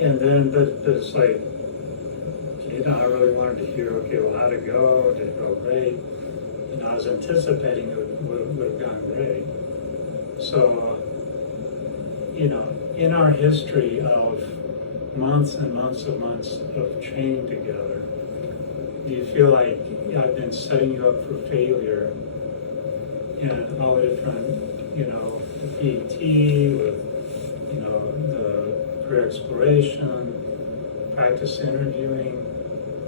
and then it's like, I really wanted to hear, okay, well, how'd it go? Did it go great? I was anticipating it would have gone great. So, in our history of months and months and months of training together, do you feel like I've been setting you up for failure in all the different, the PET, with, the career exploration, practice interviewing,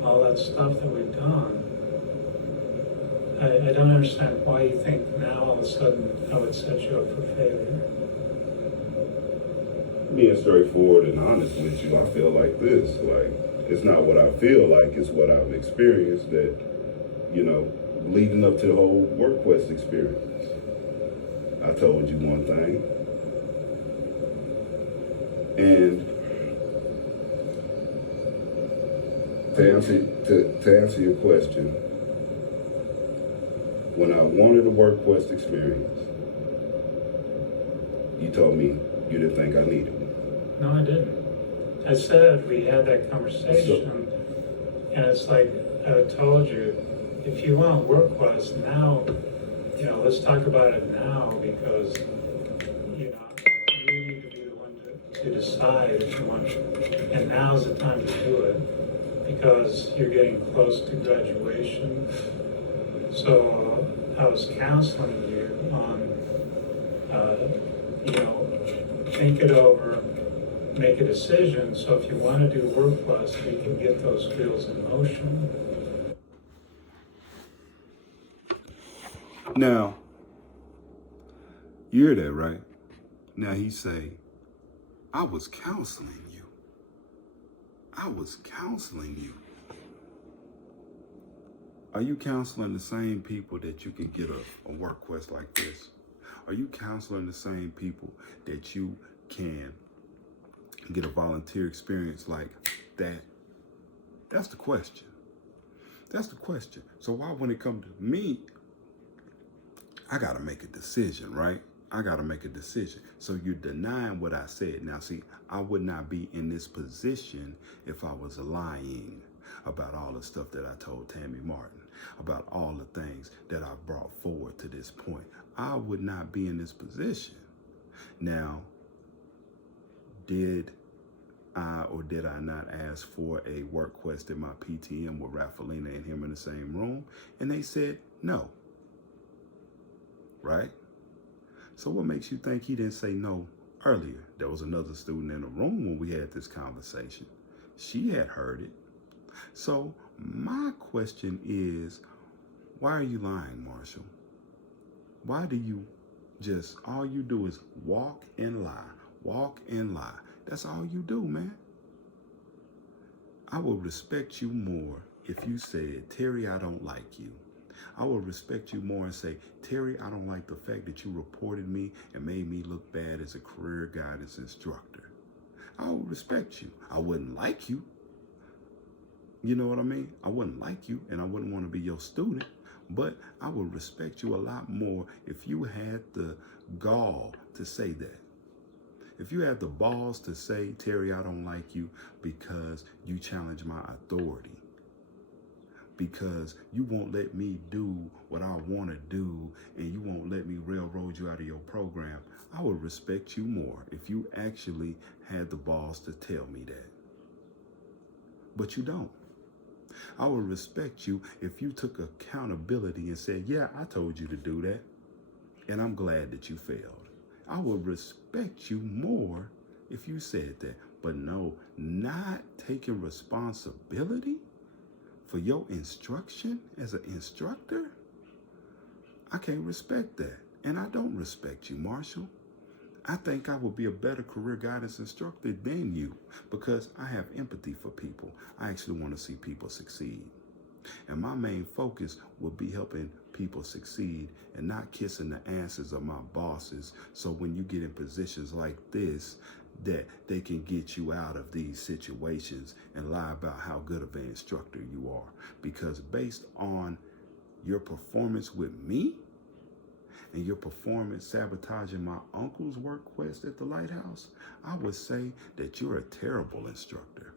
all that stuff that we've done? I don't understand why you think now all of a sudden I would set you up for failure. Being straightforward and honest with you, I feel like this. Like, it's not what I feel like, it's what I've experienced that, leading up to the whole work quest experience. I told you one thing. And to answer your question, when I wanted a work quest experience, you told me you didn't think I needed one. No, I didn't. I said we had that conversation, and it's like I told you, if you want work quest now, let's talk about it now, because you need to be the one to decide if you want, and now's the time to do it, because you're getting close to graduation. So I was counseling you on, think it over, make a decision. So if you want to do work plus, we can get those wheels in motion. Now, you hear that, right? Now he say, I was counseling you. I was counseling you. Are you counseling the same people that you can get a work quest like this? Are you counseling the same people that you can get a volunteer experience like that? That's the question. That's the question. So why, when it comes to me, I got to make a decision, right? I got to make a decision. So you're denying what I said. Now, see, I would not be in this position if I was lying about all the stuff that I told Tammy Martin, about all the things that I brought forward to this point. I would not be in this position. Now, did I or did I not ask for a work quest in my PTM with Rafalina and him in the same room? And they said no. Right? So what makes you think he didn't say no earlier? There was another student in the room when we had this conversation. She had heard it. So my question is, why are you lying, Marshall? Why do you just, all you do is walk and lie, walk and lie. That's all you do, man. I would respect you more if you said, Terry, I don't like you. I would respect you more and say, Terry, I don't like the fact that you reported me and made me look bad as a career guidance instructor. I would respect you. I wouldn't like you. You know what I mean? I wouldn't like you, and I wouldn't want to be your student, but I would respect you a lot more if you had the gall to say that. If you had the balls to say, Terry, I don't like you because you challenge my authority, because you won't let me do what I want to do, and you won't let me railroad you out of your program, I would respect you more if you actually had the balls to tell me that. But you don't. I would respect you if you took accountability and said, yeah, I told you to do that, and I'm glad that you failed. I would respect you more if you said that. But no, not taking responsibility for your instruction as an instructor, I can't respect that. And I don't respect you, Marshall. I think I would be a better career guidance instructor than you because I have empathy for people. I actually want to see people succeed. And my main focus would be helping people succeed and not kissing the asses of my bosses. So when you get in positions like this, that they can get you out of these situations and lie about how good of an instructor you are. Because based on your performance with me, and your performance sabotaging my uncle's work quest at the lighthouse, I would say that you're a terrible instructor.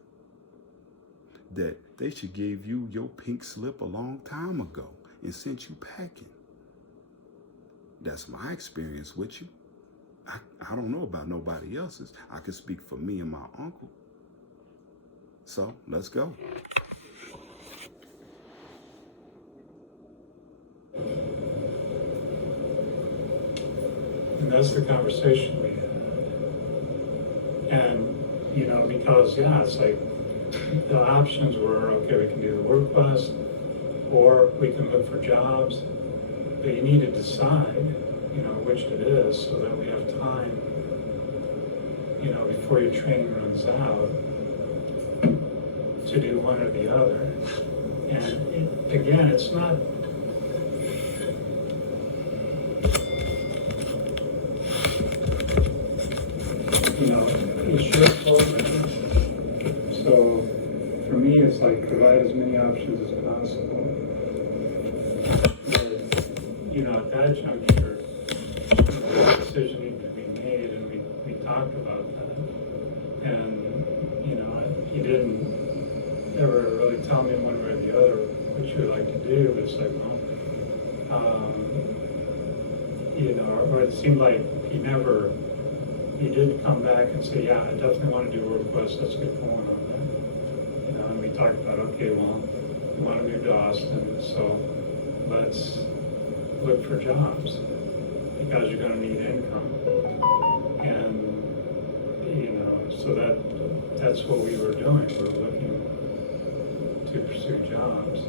That they should give you your pink slip a long time ago and sent you packing. That's my experience with you. I don't know about nobody else's. I can speak for me and my uncle. So let's go. And that's the conversation we had. And, because, it's like the options were, okay, we can do the work quest, or we can look for jobs. But you need to decide, which it is so that we have time, before your training runs out to do one or the other. And again, it's not, it's your program. So for me, it's like provide as many options as possible. But, at that juncture, a decision needed to be made, and we talked about that. And, he didn't ever really tell me one way or the other what you would like to do. But it's like, or it seemed like he did come back and say, yeah, I definitely want to do work quest, let's get going on that. And we talked about, okay, well, you want to move to Austin, so let's look for jobs because you're going to need income. And, so that's what we were doing. We were looking to pursue jobs.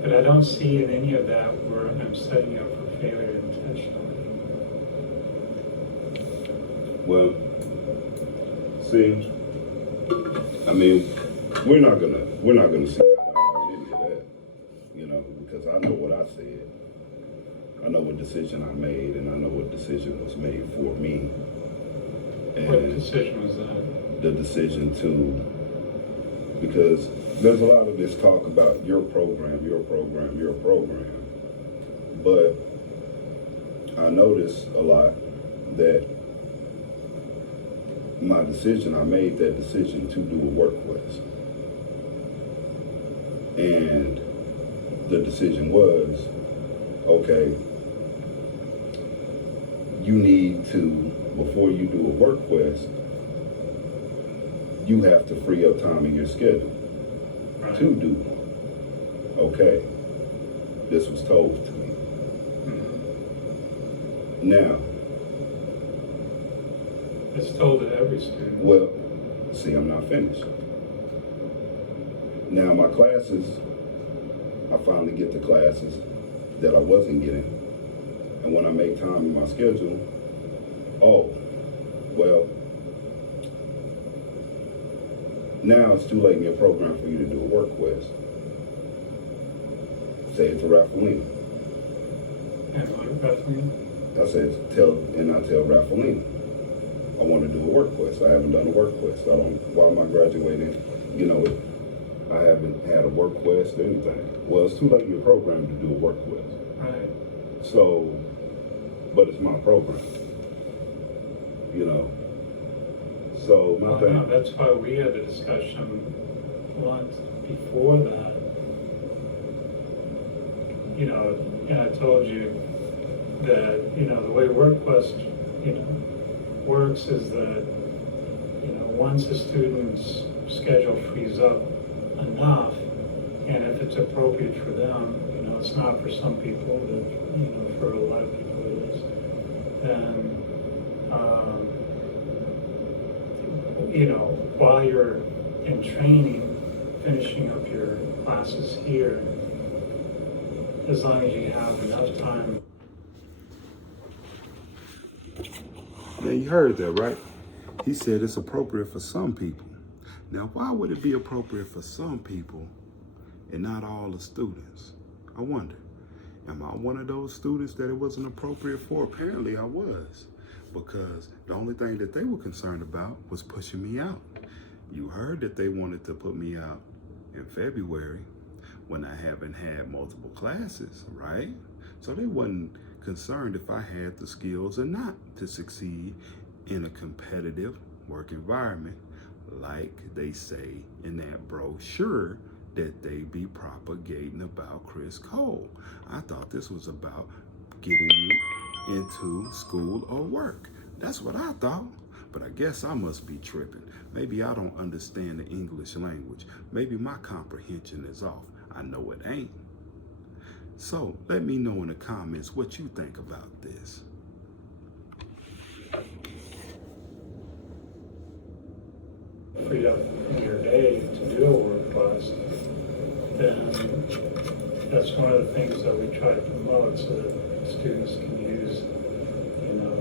But I don't see in any of that where I'm setting up for failure intentionally. Well, see, I mean, we're not gonna see eye to eye on any of that, because I know what I said. I know what decision I made, and I know what decision was made for me. And what decision was that? The decision because there's a lot of this talk about your program, but I notice a lot that my decision, I made that decision to do a work quest. And the decision was, okay, you need to, before you do a work quest, you have to free up time in your schedule to do one. Okay, this was told to me. Now, it's told to every student. Well, see, I'm not finished. Now, my classes, I finally get the classes that I wasn't getting. And when I make time in my schedule, now it's too late in your program for you to do a work quest. Say it to Raffalina. And what, Raffalina? I tell Raffalina. I want to do a work quest. I haven't done a work quest. I don't, why am I graduating? You know, I haven't had a work quest or anything. Well, it's too late in your program to do a work quest. Right. So, but it's my program. You know. So my Well, thing. no, that's why we had the discussion once before that. You know, and I told you that, you know, the way WorkQuest, you know, works is that, you know, once a student's schedule frees up enough, and if it's appropriate for them, you know, it's not for some people, but, you know, for a lot of people it is, then, you know, while you're in training, finishing up your classes here, as long as you have enough time. Now you heard that, right? He said it's appropriate for some people. Now, why would it be appropriate for some people and not all the students? I wonder. Am I one of those students that it wasn't appropriate for? Apparently I was, because the only thing that they were concerned about was pushing me out. You heard that they wanted to put me out in February when I haven't had multiple classes, right? So they wasn't concerned if I had the skills or not to succeed in a competitive work environment like they say in that brochure that they be propagating about Criss Cole. I thought this was about getting you into school or work. That's what I thought. But I guess I must be tripping. Maybe I don't understand the English language. Maybe my comprehension is off. I know it ain't. So let me know in the comments what you think about this. Freed up in your day to do a work class, then that's one of the things that we try to promote so that students can use, you know,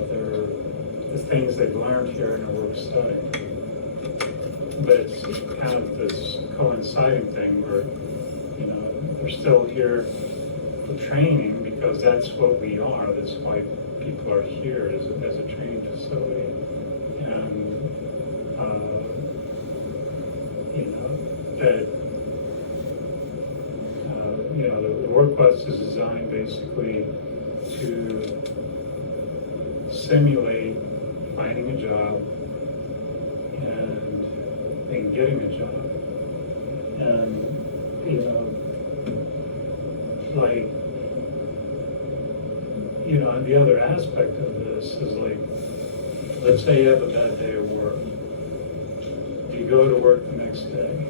the things they've learned here in a work study. But it's kind of this coinciding thing where, you know, we're still here for training because that's what we are. That's why people are here as a training facility. And, you know, that, you know, the WorkQuest is designed basically to simulate finding a job and getting a job. And, you know, like, you know, and the other aspect of this is like, let's say you have a bad day at work. Do you go to work the next day?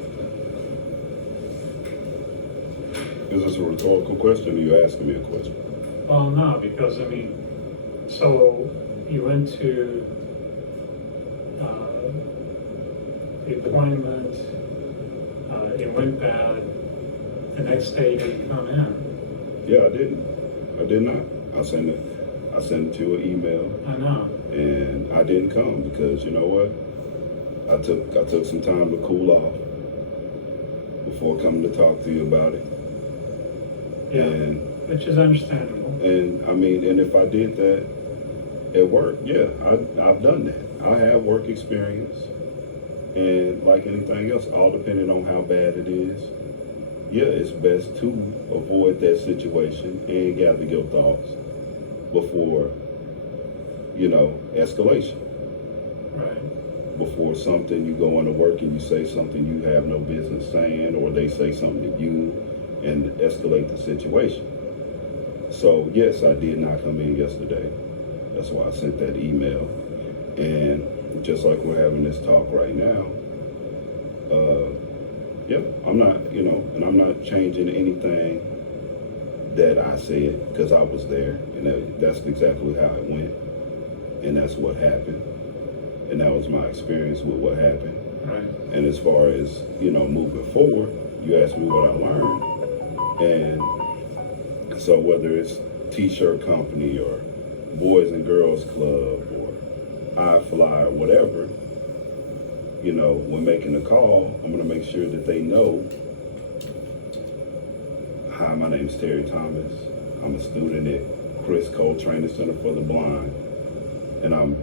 Is this a rhetorical question or are you asking me a question? Well, no, because I mean, so you went to the appointment, it went bad, the next day you didn't come in. Yeah, I didn't. I did not. I sent it you an email. I know. And I didn't come because you know what? I took some time to cool off before coming to talk to you about it. Yeah, and, which is understandable. And I mean, and if I did that at work, yeah, I've done that. I have work experience, and like anything else, all depending on how bad it is, yeah, it's best to avoid that situation and gather your thoughts before, you know, escalation. Right. Before something, you go into work and you say something you have no business saying, or they say something to you and escalate the situation. So yes, I did not come in yesterday. That's why I sent that email. And just like we're having this talk right now, yeah, I'm not, you know, and I'm not changing anything that I said because I was there, and that's exactly how it went, and that's what happened, and that was my experience with what happened. Right. And as far as, you know, moving forward, you asked me what I learned, and so whether it's T-shirt company or Boys and Girls Club or iFly or whatever, you know, when making a call, I'm going to make sure that they know, hi, my name is Terry Thomas. I'm a student at Criss Cole Training Center for the Blind, and I'm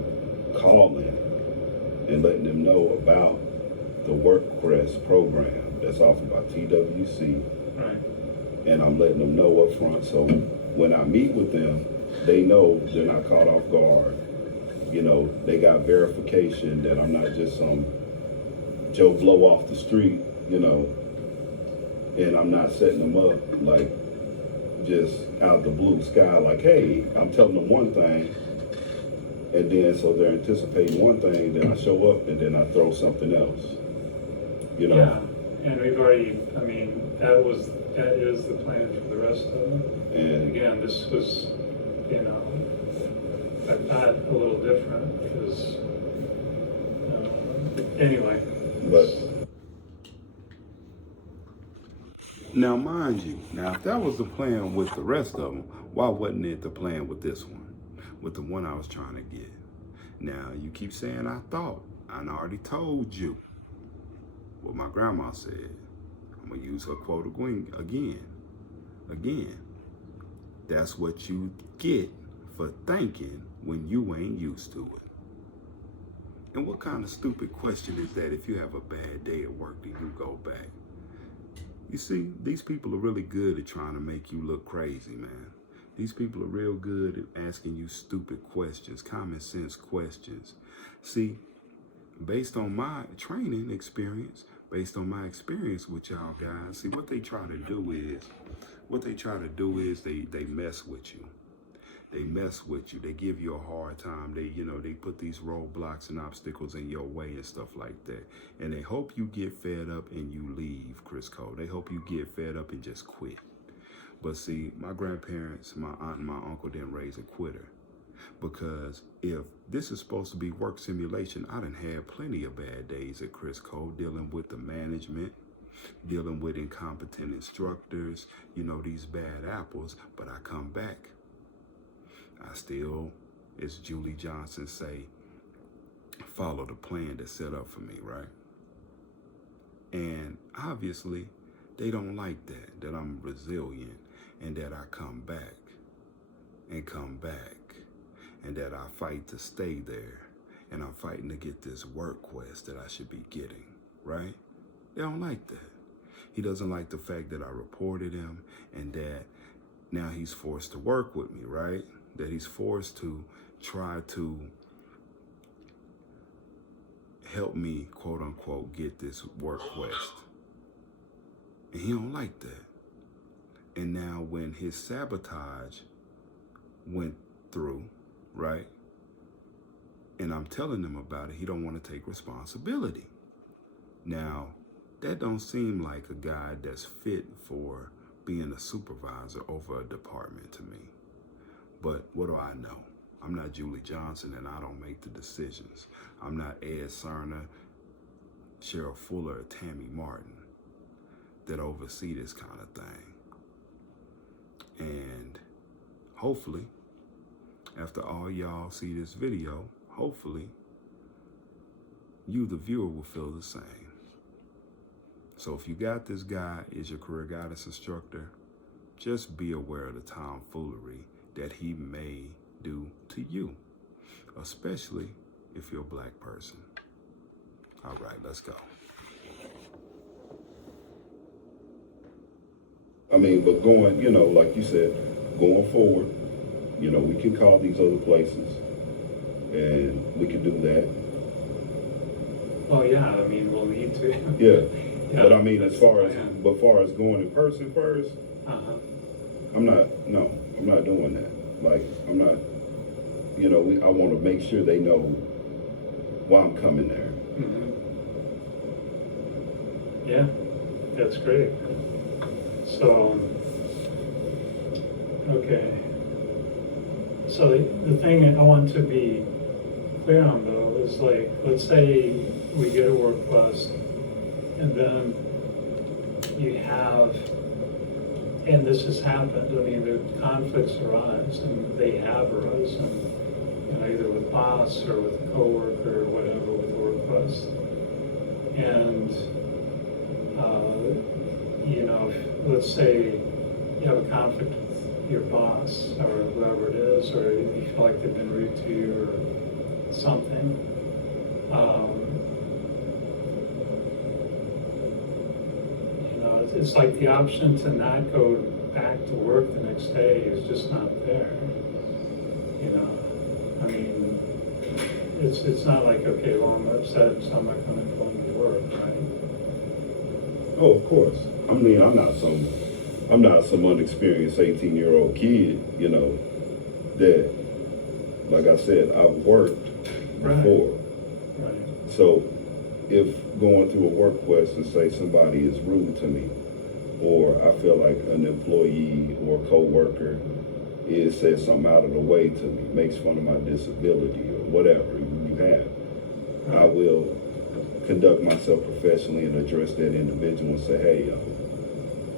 calling and letting them know about the Work Crest program that's offered by TWC. Right. And I'm letting them know up front, so when I meet with them, they know they're not caught off guard. You know, they got verification that I'm not just some Joe Blow off the street, you know, and I'm not setting them up like just out the blue sky, like, hey, I'm telling them one thing, and then so they're anticipating one thing, then I show up and then I throw something else, you know. Yeah, and we've already, I mean, that is the plan for the rest of them. And again, this was, you know, I thought a little different because, anyway. But now, mind you, now if that was the plan with the rest of them, why wasn't it the plan with this one, with the one I was trying to get? Now you keep saying I thought. I already told you what my grandma said. I'm gonna use her quote again. That's what you get for thinking when you ain't used to it. And what kind of stupid question is that if you have a bad day at work, do you go back? You see, these people are really good at trying to make you look crazy, man. These people are real good at asking you stupid questions, common sense questions. See, based on my training experience, based on my experience with y'all guys, see what they try to do is they mess with you. They mess with you. They give you a hard time. They put these roadblocks and obstacles in your way and stuff like that. And they hope you get fed up and you leave, Criss Cole. They hope you get fed up and just quit. But see, my grandparents, my aunt and my uncle didn't raise a quitter. Because if this is supposed to be work simulation, I done had plenty of bad days at Criss Cole dealing with the management, dealing with incompetent instructors, these bad apples, but I come back. I still, as Julie Johnson say, follow the plan that's set up for me, right? And obviously, they don't like that I'm resilient and that I come back, and that I fight to stay there, and I'm fighting to get this work quest that I should be getting, right? They don't like that. He doesn't like the fact that I reported him and that now he's forced to work with me, right? That he's forced to try to help me, quote unquote, get this work quest. And he don't like that. And now when his sabotage went through, right? And I'm telling him about it, he don't want to take responsibility. Now, that don't seem like a guy that's fit for being a supervisor over a department to me. But what do I know? I'm not Julie Johnson and I don't make the decisions. I'm not Ed Sarna, Cheryl Fuller, or Tammy Martin that oversee this kind of thing. And hopefully, after all y'all see this video, hopefully, you, the viewer, will feel the same. So if you got this guy as your career guidance instructor, just be aware of the tomfoolery that he may do to you, especially if you're a black person. All right, let's go. I mean, but going, like you said, going forward, we can call these other places and we can do that. Oh yeah, I mean, we'll need to. Yeah. Yeah, but I mean, as far as going in person first, I'm not doing that. Like, I'm not, I want to make sure they know why I'm coming there. Mm-hmm. Yeah, that's great. So, okay. So the thing I want to be clear on though is like, let's say we get a work bust and then you have, and this has happened, I mean, the conflicts arise, and they have arisen, either with boss or with a coworker or whatever, with work bust. And, let's say you have a conflict with your boss or whoever it is, or you feel like they've been rude to you or something. You know, it's like the option to not go back to work the next day is just not there. You know, I mean, it's not like, okay, well, I'm upset, so I'm not going to go into work, right? Oh, of course. I mean, I'm not some unexperienced 18-year-old kid, you know, that, like I said, I've worked before. Right. So if going through a work quest and say somebody is rude to me, or I feel like an employee or co-worker says something out of the way to me, makes fun of my disability or whatever you have, I will conduct myself professionally and address that individual and say, hey,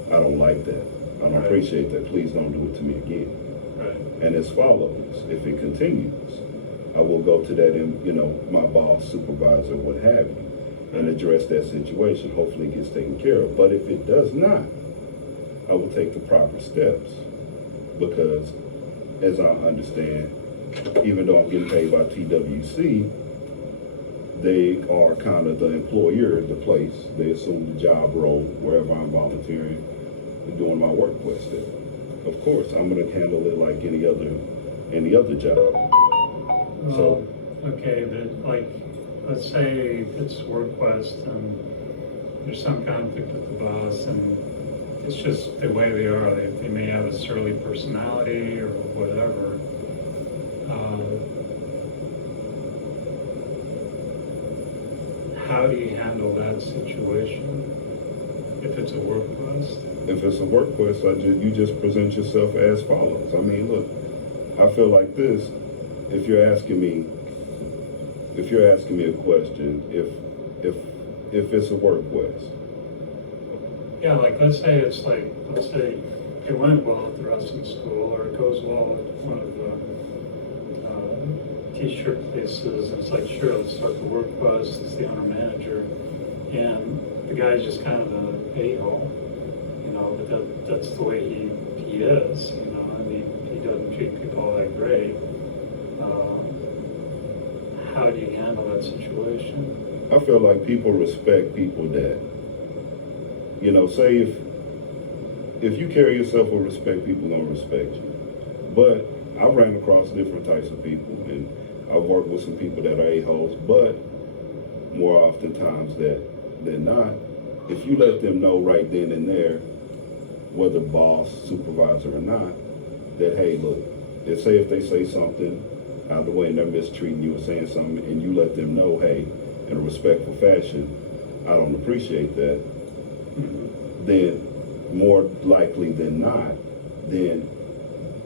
I don't like that. I don't appreciate that. Please don't do it to me again. Right. And as follows, if it continues, I will go to that, you know, my boss, supervisor, what have you, and address that situation. Hopefully it gets taken care of. But if it does not, I will take the proper steps, because as I understand, even though I'm getting paid by TWC, they are kind of the employer of the place. They assume the job role wherever I'm volunteering and doing my work quest at. Of course, I'm going to handle it like any other job. Well, So, okay, but like, let's say it's work quest and there's some conflict with the boss, and it's just the way they are. They may have a surly personality or whatever. How do you handle that situation if it's a work quest? if it's a work quest, you just present yourself as follows. I mean, look, I feel like this. If you're asking me a question, if it's a work quest. Yeah, like let's say it went well at the wrestling school, or it goes well at one of the t-shirt places. It's like, sure, let's start the work quest. It's the owner manager, and the guy's just kind of an a-hole, you know. But that's the way he is, you know. I mean, he doesn't treat people all that great. How do you handle that situation? I feel like people respect people that, you know, say if you carry yourself with respect, people gonna respect you. But I've ran across different types of people, and I've worked with some people that are a-holes, but more oftentimes than not, if you let them know right then and there, whether boss, supervisor or not, that, hey, look, if they say something out of the way and they're mistreating you or saying something, and you let them know, hey, in a respectful fashion, I don't appreciate that, then more likely than not, then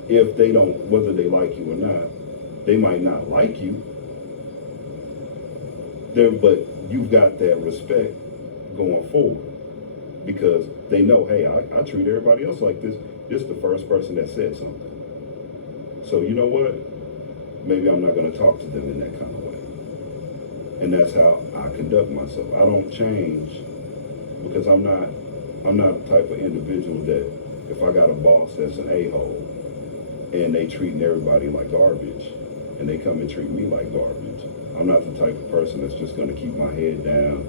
if they don't, whether they like you or not, they might not like you, but you've got that respect going forward, because they know, hey, I treat everybody else like this. This is the first person that said something. So you know what? Maybe I'm not going to talk to them in that kind of way. And that's how I conduct myself. I don't change, because I'm not the type of individual that if I got a boss that's an a-hole and they treating everybody like garbage and they come and treat me like garbage, I'm not the type of person that's just going to keep my head down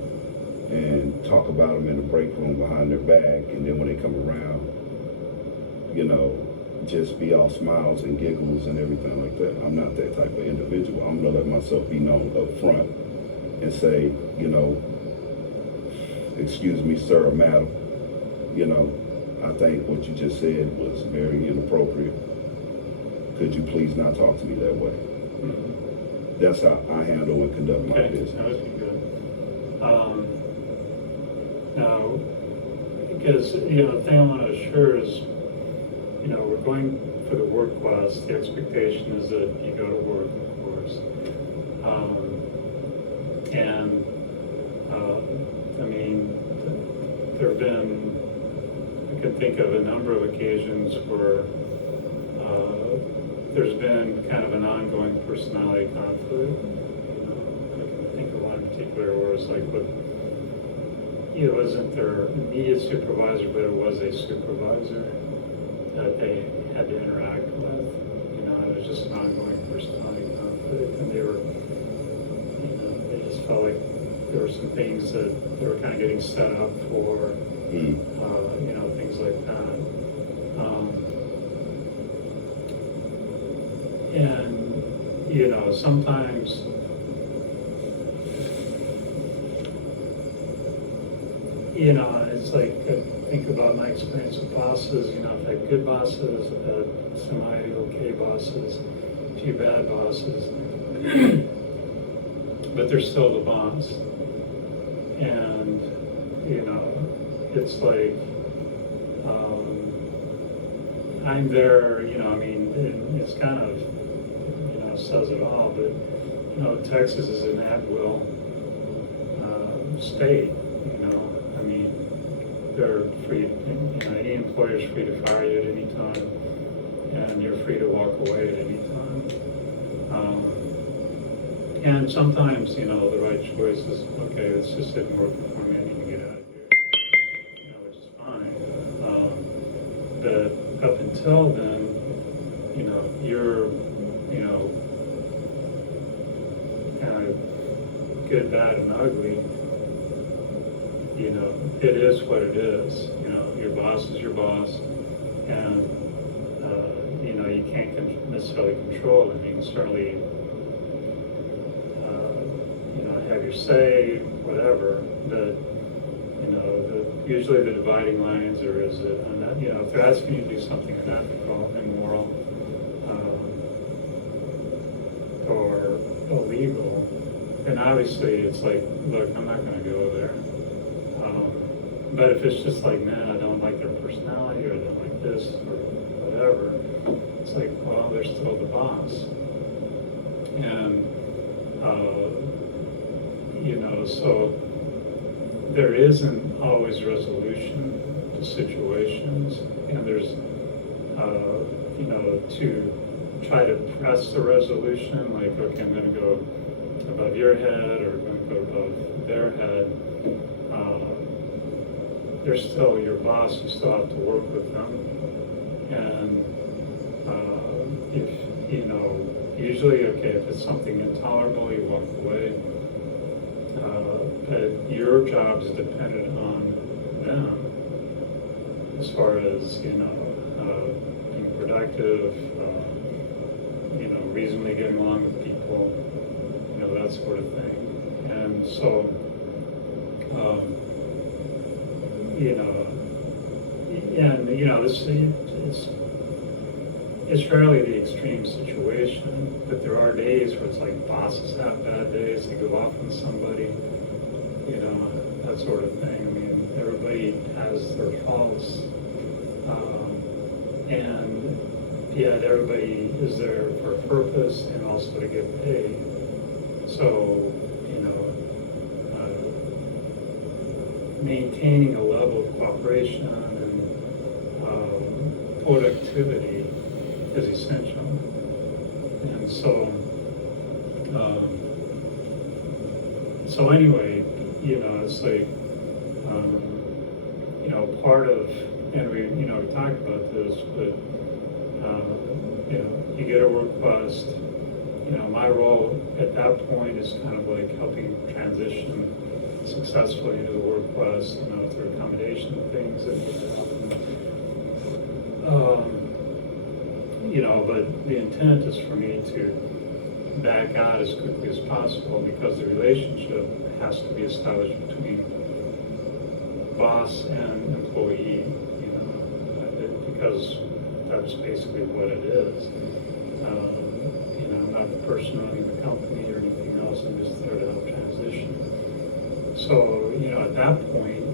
and talk about them in the break room behind their back, and then when they come around, you know, just be all smiles and giggles and everything like that. I'm not that type of individual. I'm going to let myself be known up front and say, you know, excuse me, sir or madam, you know, I think what you just said was very inappropriate. Could you please not talk to me that way? Mm-hmm. That's how I handle and conduct my business. That would be good. Now, because, you know, the thing I want to assure is, you know, we're going for the work quest. The expectation is that you go to work, of course. I mean, there have been, I can think of a number of occasions where there's been kind of an ongoing personality conflict. You know, I can think of one in particular where it's like, but it wasn't their immediate supervisor, but it was a supervisor that they had to interact with. You know, it was just an ongoing personality conflict, and they were, you know, they just felt like there were some things that they were kind of getting set up for, you know, things like that. And, you know, sometimes, you know, it's like, I think about my experience with bosses. You know, I've had good bosses, I've had semi-okay bosses, a few bad bosses, but they're still the boss. And, you know, it's like, I'm there, you know, I mean, it's kind of, you know, says it all, but, you know, Texas is an at-will state, you know. I mean, they're free, you know, any employer is free to fire you at any time, and you're free to walk away at any time. And sometimes, you know, the right choice is, okay, it's just didn't work for me, I need to get out of here, you know, which is fine. But up until then, you know, you're, you know, kind of good, bad, and ugly. You know, it is what it is. You know, your boss is your boss, and you know, you can't necessarily control it. You can certainly, you know, have your say, whatever. But you know, usually the dividing lines are is it, you know, if they're asking you to do something unethical, immoral, or illegal, then obviously it's like, look, I'm not going to go there. But if it's just like, man, I don't like their personality, or I don't like this, or whatever, it's like, well, they're still the boss. And, you know, so there isn't always resolution to situations, and there's, you know, to try to press the resolution, like, okay, I'm going to go above your head, or I'm going to go above their head. They're still your boss, you still have to work with them. And if, you know, usually, okay, if it's something intolerable, you walk away. But your job is dependent on them, as far as, you know, being productive, you know, reasonably getting along with people, you know, that sort of thing. And so, you know, and you know, this it's rarely the extreme situation, but there are days where it's like bosses have bad days, they go off on somebody, you know, that sort of thing. I mean, everybody has their faults, and yet everybody is there for a purpose and also to get paid. So, you know, maintaining a level of cooperation and productivity is essential. And so, so anyway, you know, it's like, you know, part of, and we, you know, we talked about this, but, you know, you get a request, you know, my role at that point is kind of like helping transition successfully into the workplace, you know, through accommodation things that need to happen. You know, but the intent is for me to back out as quickly as possible, because the relationship has to be established between boss and employee, you know, because that's basically what it is. You know, I'm not the person running the company or anything else, I'm just there to help transition. So, you know, at that point,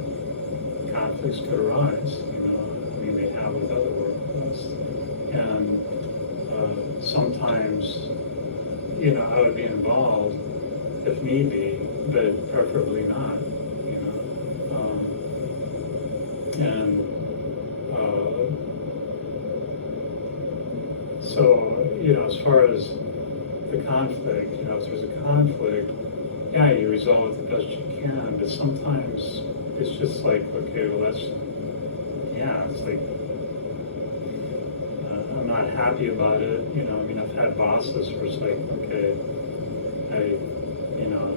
conflicts could arise, you know, I mean, they have with other workplaces. And sometimes, you know, I would be involved if need be, but preferably not, you know. And so, you know, as far as the conflict, you know, if there's a conflict, yeah, you resolve it the best you can, but sometimes it's just like, okay, well, that's, yeah, it's like, I'm not happy about it, you know, I mean, I've had bosses where it's like, okay, you know,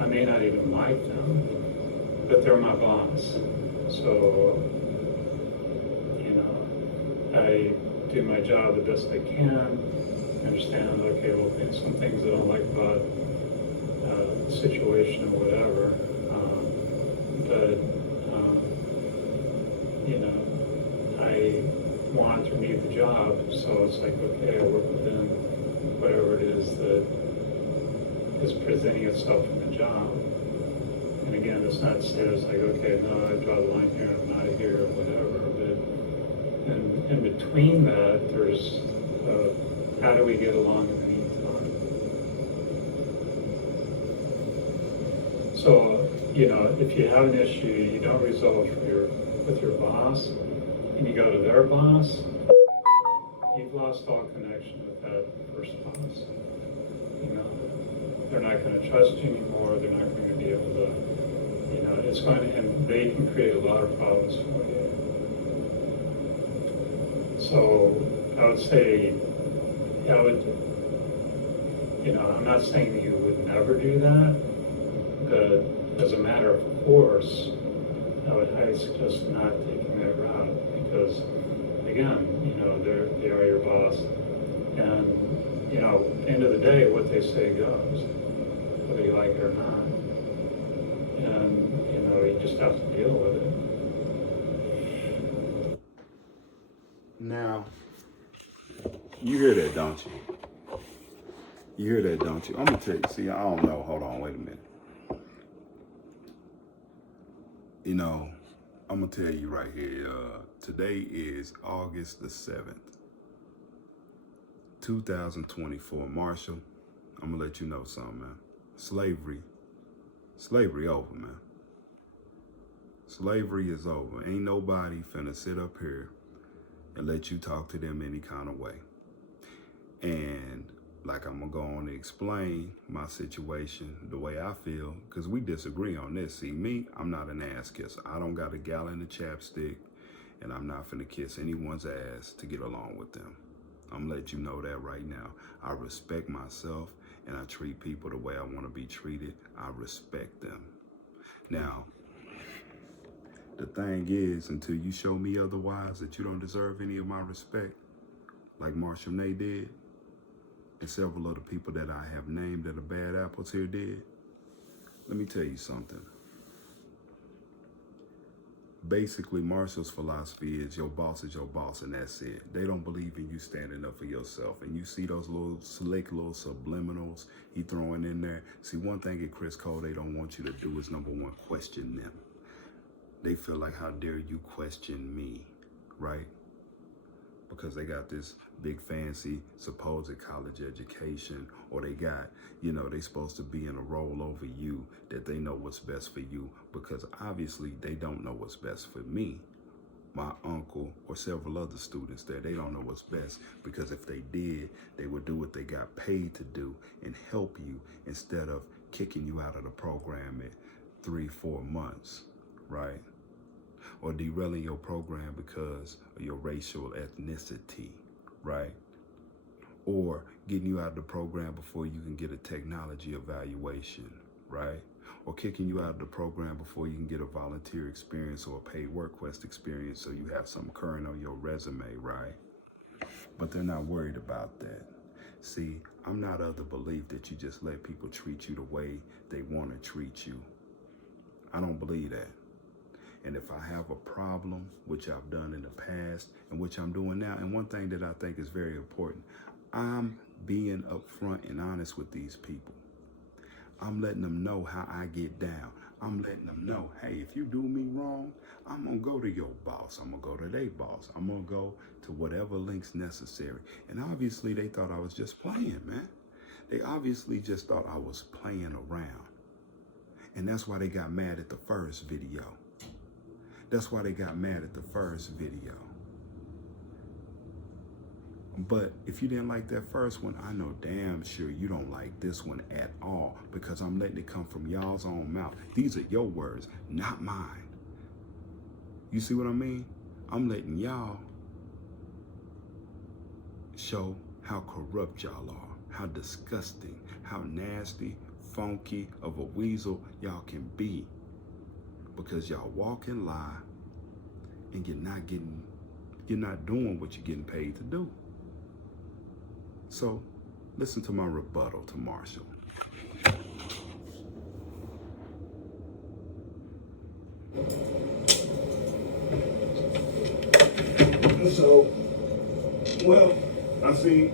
I may not even like them, but they're my boss. So, you know, I do my job the best I can, understand, okay, well, there's some things I don't like about the situation or whatever, but, you know, I want to leave the job, so it's like, okay, I work within whatever it is that is presenting itself in the job. And again, it's not said as like, okay, no, I draw the line here, I'm out of here, or whatever, but in between that, there's how do we get along in the meantime? So, you know, if you have an issue you don't resolve with your boss, and you go to their boss, you've lost all connection with that first boss. You know, they're not going to trust you anymore. They're not going to be able to, you know, it's going to, and they can create a lot of problems for you. So I would say, I would, you know, I'm not saying that you would never do that, but as a matter of course, I would highly suggest not taking that route because, again, you know, they are your boss, and you know, end of the day, what they say goes, whether you like it or not, and you know, you just have to deal with it. Now, you hear that, don't you? You hear that, don't you? I'm gonna tell you. See, I don't know. Hold on, wait a minute. You know, I'm gonna tell you right here. Today is August the 7th, 2024. Marshall, I'm gonna let you know something, man. Slavery over, man. Slavery is over. Ain't nobody finna sit up here and let you talk to them any kind of way. And like I'm gonna go on and explain my situation, the way I feel, because we disagree on this. See, me, I'm not an ass kisser. I don't got a gallon of chapstick, and I'm not finna kiss anyone's ass to get along with them. I'm gonna let you know that right now. I respect myself, and I treat people the way I wanna be treated. I respect them. Now, the thing is, until you show me otherwise, that you don't deserve any of my respect, like Marshall Nay did, and several other people that I have named that are bad apples here did, let me tell you something. Basically, Marshall's philosophy is your boss, and that's it. They don't believe in you standing up for yourself. And you see those little slick little subliminals he throwing in there. See, one thing at Criss Cole they don't want you to do is, number one, question them. They feel like, how dare you question me, right? Because they got this big fancy supposed college education, or they got, you know, they supposed to be in a role over you, that they know what's best for you, because obviously they don't know what's best for me, my uncle, or several other students there. They don't know what's best, because if they did, they would do what they got paid to do and help you instead of kicking you out of the program at 3-4 months, right? Or derailing your program because of your racial ethnicity, right? Or getting you out of the program before you can get a technology evaluation, right? Or kicking you out of the program before you can get a volunteer experience or a paid work quest experience so you have something current on your resume, right? But they're not worried about that. See, I'm not of the belief that you just let people treat you the way they want to treat you. I don't believe that. And if I have a problem, which I've done in the past and which I'm doing now, and one thing that I think is very important, I'm being upfront and honest with these people. I'm letting them know how I get down. I'm letting them know, hey, if you do me wrong, I'm going to go to your boss. I'm going to go to their boss. I'm going to go to whatever links necessary. And obviously they thought I was just playing, man. They obviously just thought I was playing around. And that's why they got mad at the first video. That's why they got mad at the first video. But if you didn't like that first one, I know damn sure you don't like this one at all, because I'm letting it come from y'all's own mouth. These are your words, not mine. You see what I mean? I'm letting y'all show how corrupt y'all are, how disgusting, how nasty, funky of a weasel y'all can be, because y'all walk and lie, and you're not doing what you're getting paid to do. So listen to my rebuttal to Marshall. So, well, I see,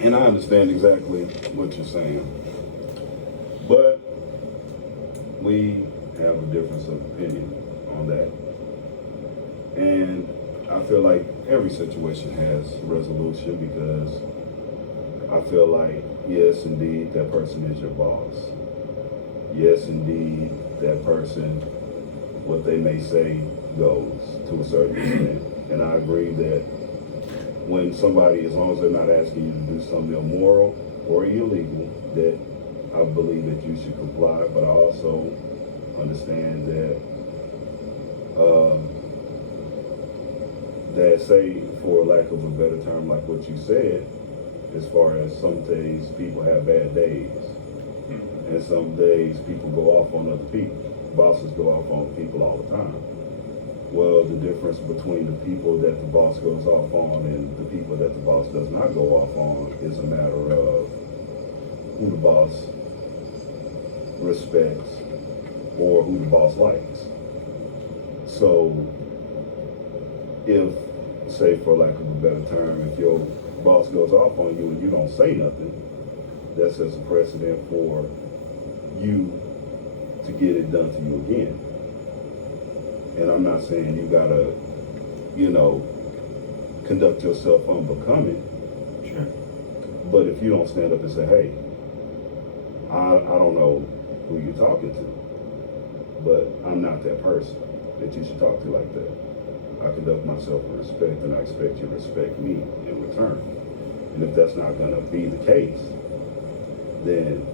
and I understand exactly what you're saying, but we have a difference of opinion on that. And I feel like every situation has resolution, because I feel like, yes, indeed, that person is your boss. Yes, indeed, that person, what they may say goes to a certain extent. And I agree that when somebody, as long as they're not asking you to do something immoral or illegal, that I believe that you should comply. But I also understand that, that say, for lack of a better term, like what you said, as far as some days people have bad days, and some days people go off on other people. Bosses go off on people all the time. Well, the difference between the people that the boss goes off on and the people that the boss does not go off on is a matter of who the boss respects or who the boss likes. So if, say for lack of a better term, if your boss goes off on you and you don't say nothing, that sets a precedent for you to get it done to you again. And I'm not saying you gotta, conduct yourself unbecoming. Sure. But if you don't stand up and say, hey, I don't know who you're talking to, but I'm not that person that you should talk to like that. I conduct myself with respect, and I expect you to respect me in return. And if that's not gonna be the case, then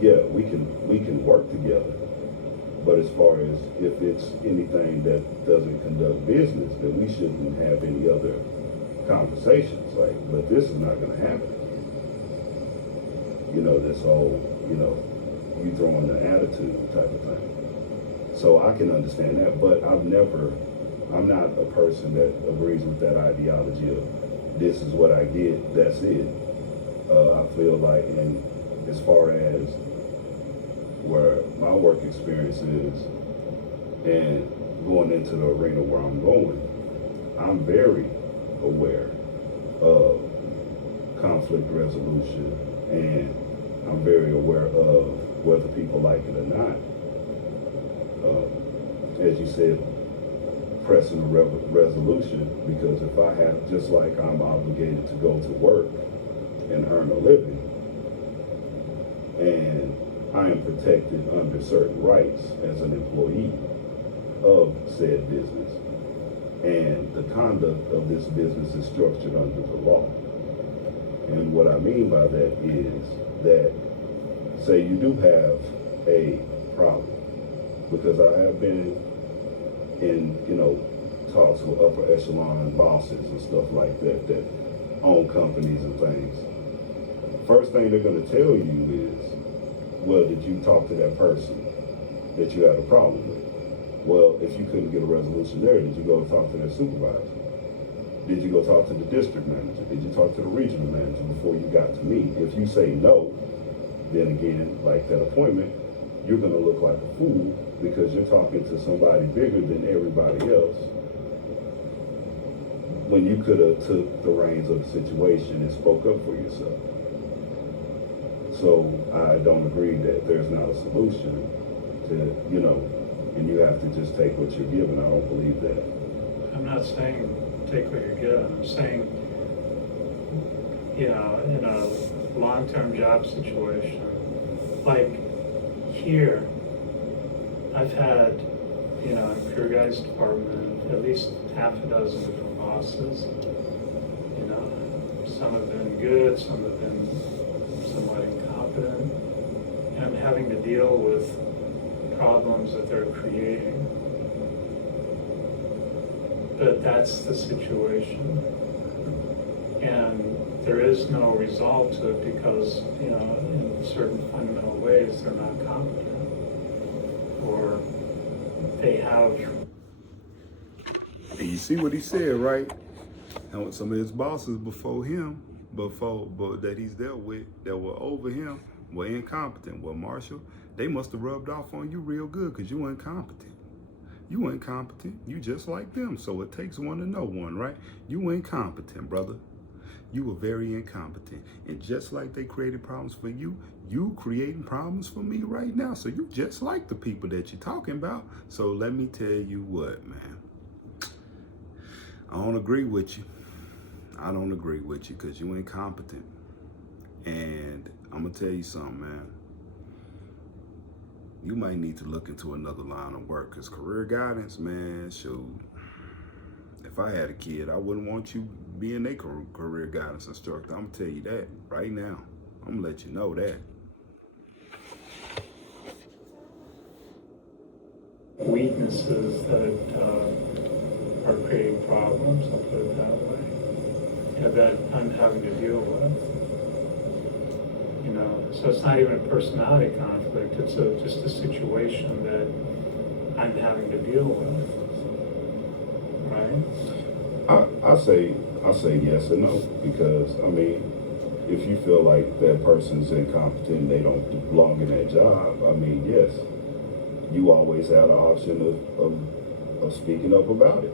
yeah, we can work together. But as far as if it's anything that doesn't conduct business, then we shouldn't have any other conversations. Like, but this is not going to happen. This whole, you throwing the attitude type of thing. So I can understand that, but I'm not a person that agrees with that ideology of this is what I get, that's it. I feel like, and as far as where my work experience is and going into the arena where I'm going, I'm very aware of conflict resolution, and I'm very aware of whether people like it or not. As you said, pressing a resolution, because if I have, just like I'm obligated to go to work and earn a living, and I am protected under certain rights as an employee of said business, and the conduct of this business is structured under the law. And what I mean by that is that, say you do have a problem, because I have been in, talks with upper echelon bosses and stuff like that that own companies and things. First thing they're going to tell you is, well, did you talk to that person that you had a problem with? Well, if you couldn't get a resolution there, did you go talk to that supervisor? Did you go talk to the district manager? Did you talk to the regional manager before you got to me? If you say no, then again, like that appointment, you're going to look like a fool, because you're talking to somebody bigger than everybody else, when you could have took the reins of the situation and spoke up for yourself. So I don't agree that there's not a solution to, and you have to just take what you're given. I don't believe that. I'm not saying take what you're given. I'm saying, in a long-term job situation, like here, I've had, in Pure Guy's department, at least half a dozen different bosses. Some have been good, some have been somewhat incompetent, and I'm having to deal with problems that they're creating. But that's the situation. And there is no resolve to it because, you know, in certain fundamental ways, they're not competent. Or they have. And you see what he said, right? And some of his bosses before him, but that he's dealt with, that were over him, were incompetent. Well, Marshall, they must have rubbed off on you real good because you incompetent. You incompetent. You just like them. So it takes one to know one, right? You incompetent, brother. You were very incompetent. And just like they created problems for you, you creating problems for me right now. So you just like the people that you're talking about. So let me tell you what, man. I don't agree with you. I don't agree with you because you incompetent. And I'm going to tell you something, man. You might need to look into another line of work because career guidance, man, shoot. If I had a kid, I wouldn't want you being a career guidance instructor. I'm going to tell you that right now. I'm going to let you know that. Weaknesses that are creating problems, I'll put it that way, you know, that I'm having to deal with. You know, so it's not even a personality conflict, it's just a situation that I'm having to deal with, right? I say yes and no, because I mean, if you feel like that person's incompetent, they don't belong in that job, I mean, yes, you always have the option of speaking up about it.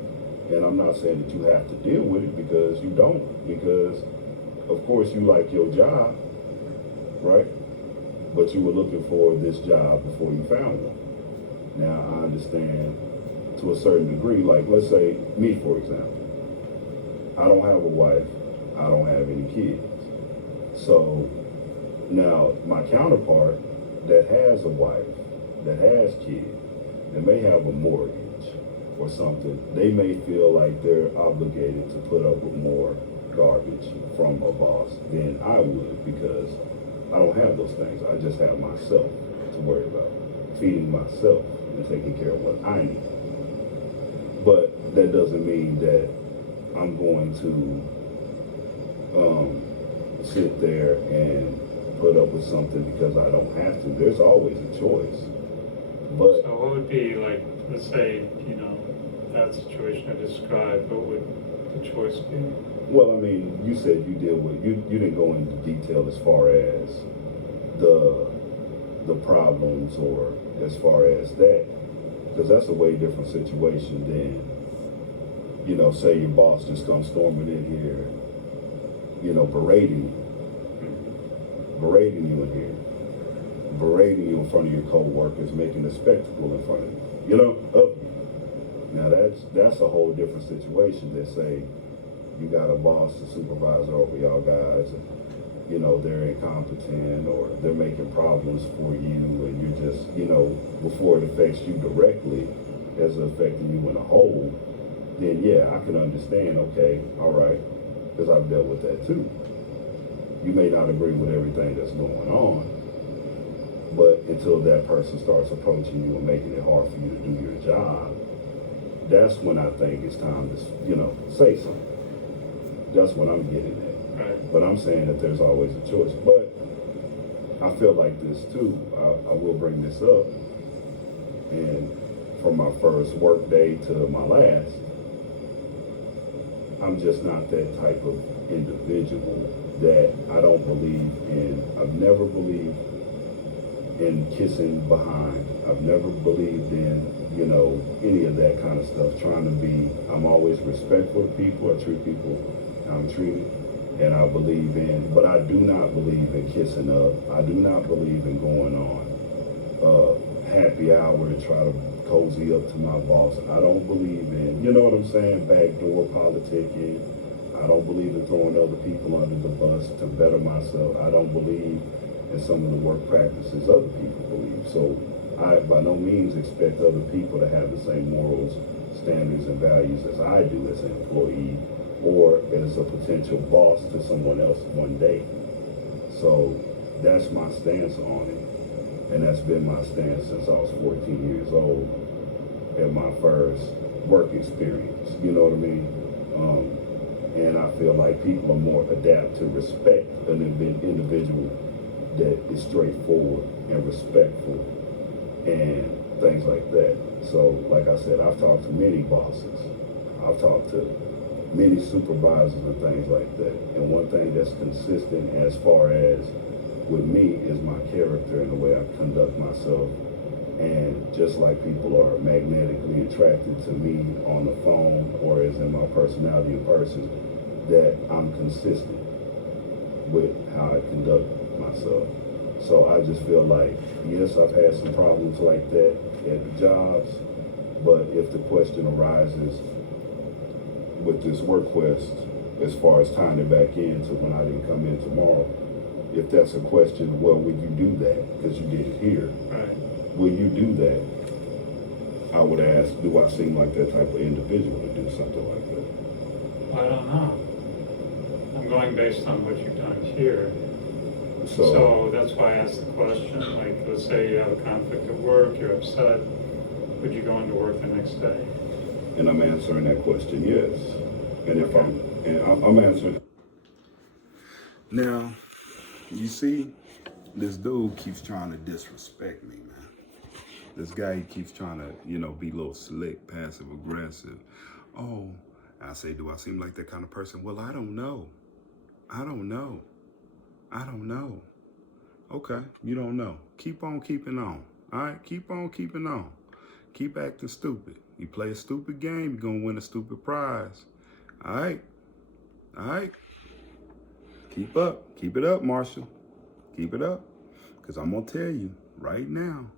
And I'm not saying that you have to deal with it because you don't, because of course you like your job, right? But you were looking for this job before you found one. Now I understand to a certain degree, like let's say me, for example, I don't have a wife, I don't have any kids. So now my counterpart that has a wife, that has kids, and may have a mortgage or something, they may feel like they're obligated to put up with more garbage from a boss than I would because I don't have those things. I just have myself to worry about, feeding myself and taking care of what I need. But that doesn't mean that I'm going to sit there and put up with something because I don't have to. There's always a choice. But So what would be like, let's say, you know, that situation I described, what would the choice be? well, I mean, you said you deal with you didn't go into detail as far as the problems or as far as that, because that's a way different situation than, you know, say your boss just comes storming in here, you know, berating you in here, berating you in front of your co-workers, making a spectacle in front of you, you know, of you. Now that's a whole different situation than say you got a boss, a supervisor over y'all guys, and, you know, they're incompetent or they're making problems for you and you're just, you know, before it affects you directly as affecting you in a whole, then yeah, I can understand, okay, all right, because I've dealt with that too. You may not agree with everything that's going on, but until that person starts approaching you and making it hard for you to do your job, that's when I think it's time to, you know, say something. That's what I'm getting at. Right. But I'm saying that there's always a choice. But I feel like this too. I will bring this up. And from my first work day to my last, I'm just not that type of individual that I don't believe in. I've never believed in kissing behind. I've never believed in, you know, any of that kind of stuff. I'm always respectful to people. I treat people how I'm treated. And I believe in, but I do not believe in kissing up. I do not believe in going on happy hour to try to cozy up to my boss. I don't believe in, you know what I'm saying, backdoor politicking. I don't believe in throwing other people under the bus to better myself. I don't believe in some of the work practices other people believe. So I by no means expect other people to have the same morals, standards, and values as I do as an employee or as a potential boss to someone else one day. So that's my stance on it. And that's been my stance since I was 14 years old at my first work experience. You know what I mean? And I feel like people are more adapt to respect an individual that is straightforward and respectful and things like that. So, like I said, I've talked to many bosses. I've talked to many supervisors and things like that. And one thing that's consistent as far as with me is my character and the way I conduct myself. And just like people are magnetically attracted to me on the phone or as in my personality in person, that I'm consistent with how I conduct myself. So I just feel like, yes, I've had some problems like that at the jobs, but if the question arises with this work quest, as far as tying it back into when I didn't come in tomorrow, if that's a question, well, would you do that? Because you did it here. Right. Will you do that? I would ask, do I seem like that type of individual to do something like that? Well, I don't know. I'm going based on what you've done here. So that's why I asked the question, like, let's say you have a conflict at work, you're upset, would you go into work the next day? And I'm answering that question, yes. And if I'm answering. Now, you see, this dude keeps trying to disrespect me, man. This guy, he keeps trying to, be a little slick, passive aggressive. Oh, I say, do I seem like that kind of person? Well, I don't know. I don't know. Okay, you don't know. Keep on keeping on. All right, keep on keeping on. Keep acting stupid. You play a stupid game, you're going to win a stupid prize. All right. Keep up. Keep it up, Marshall. Keep it up. Because I'm going to tell you right now,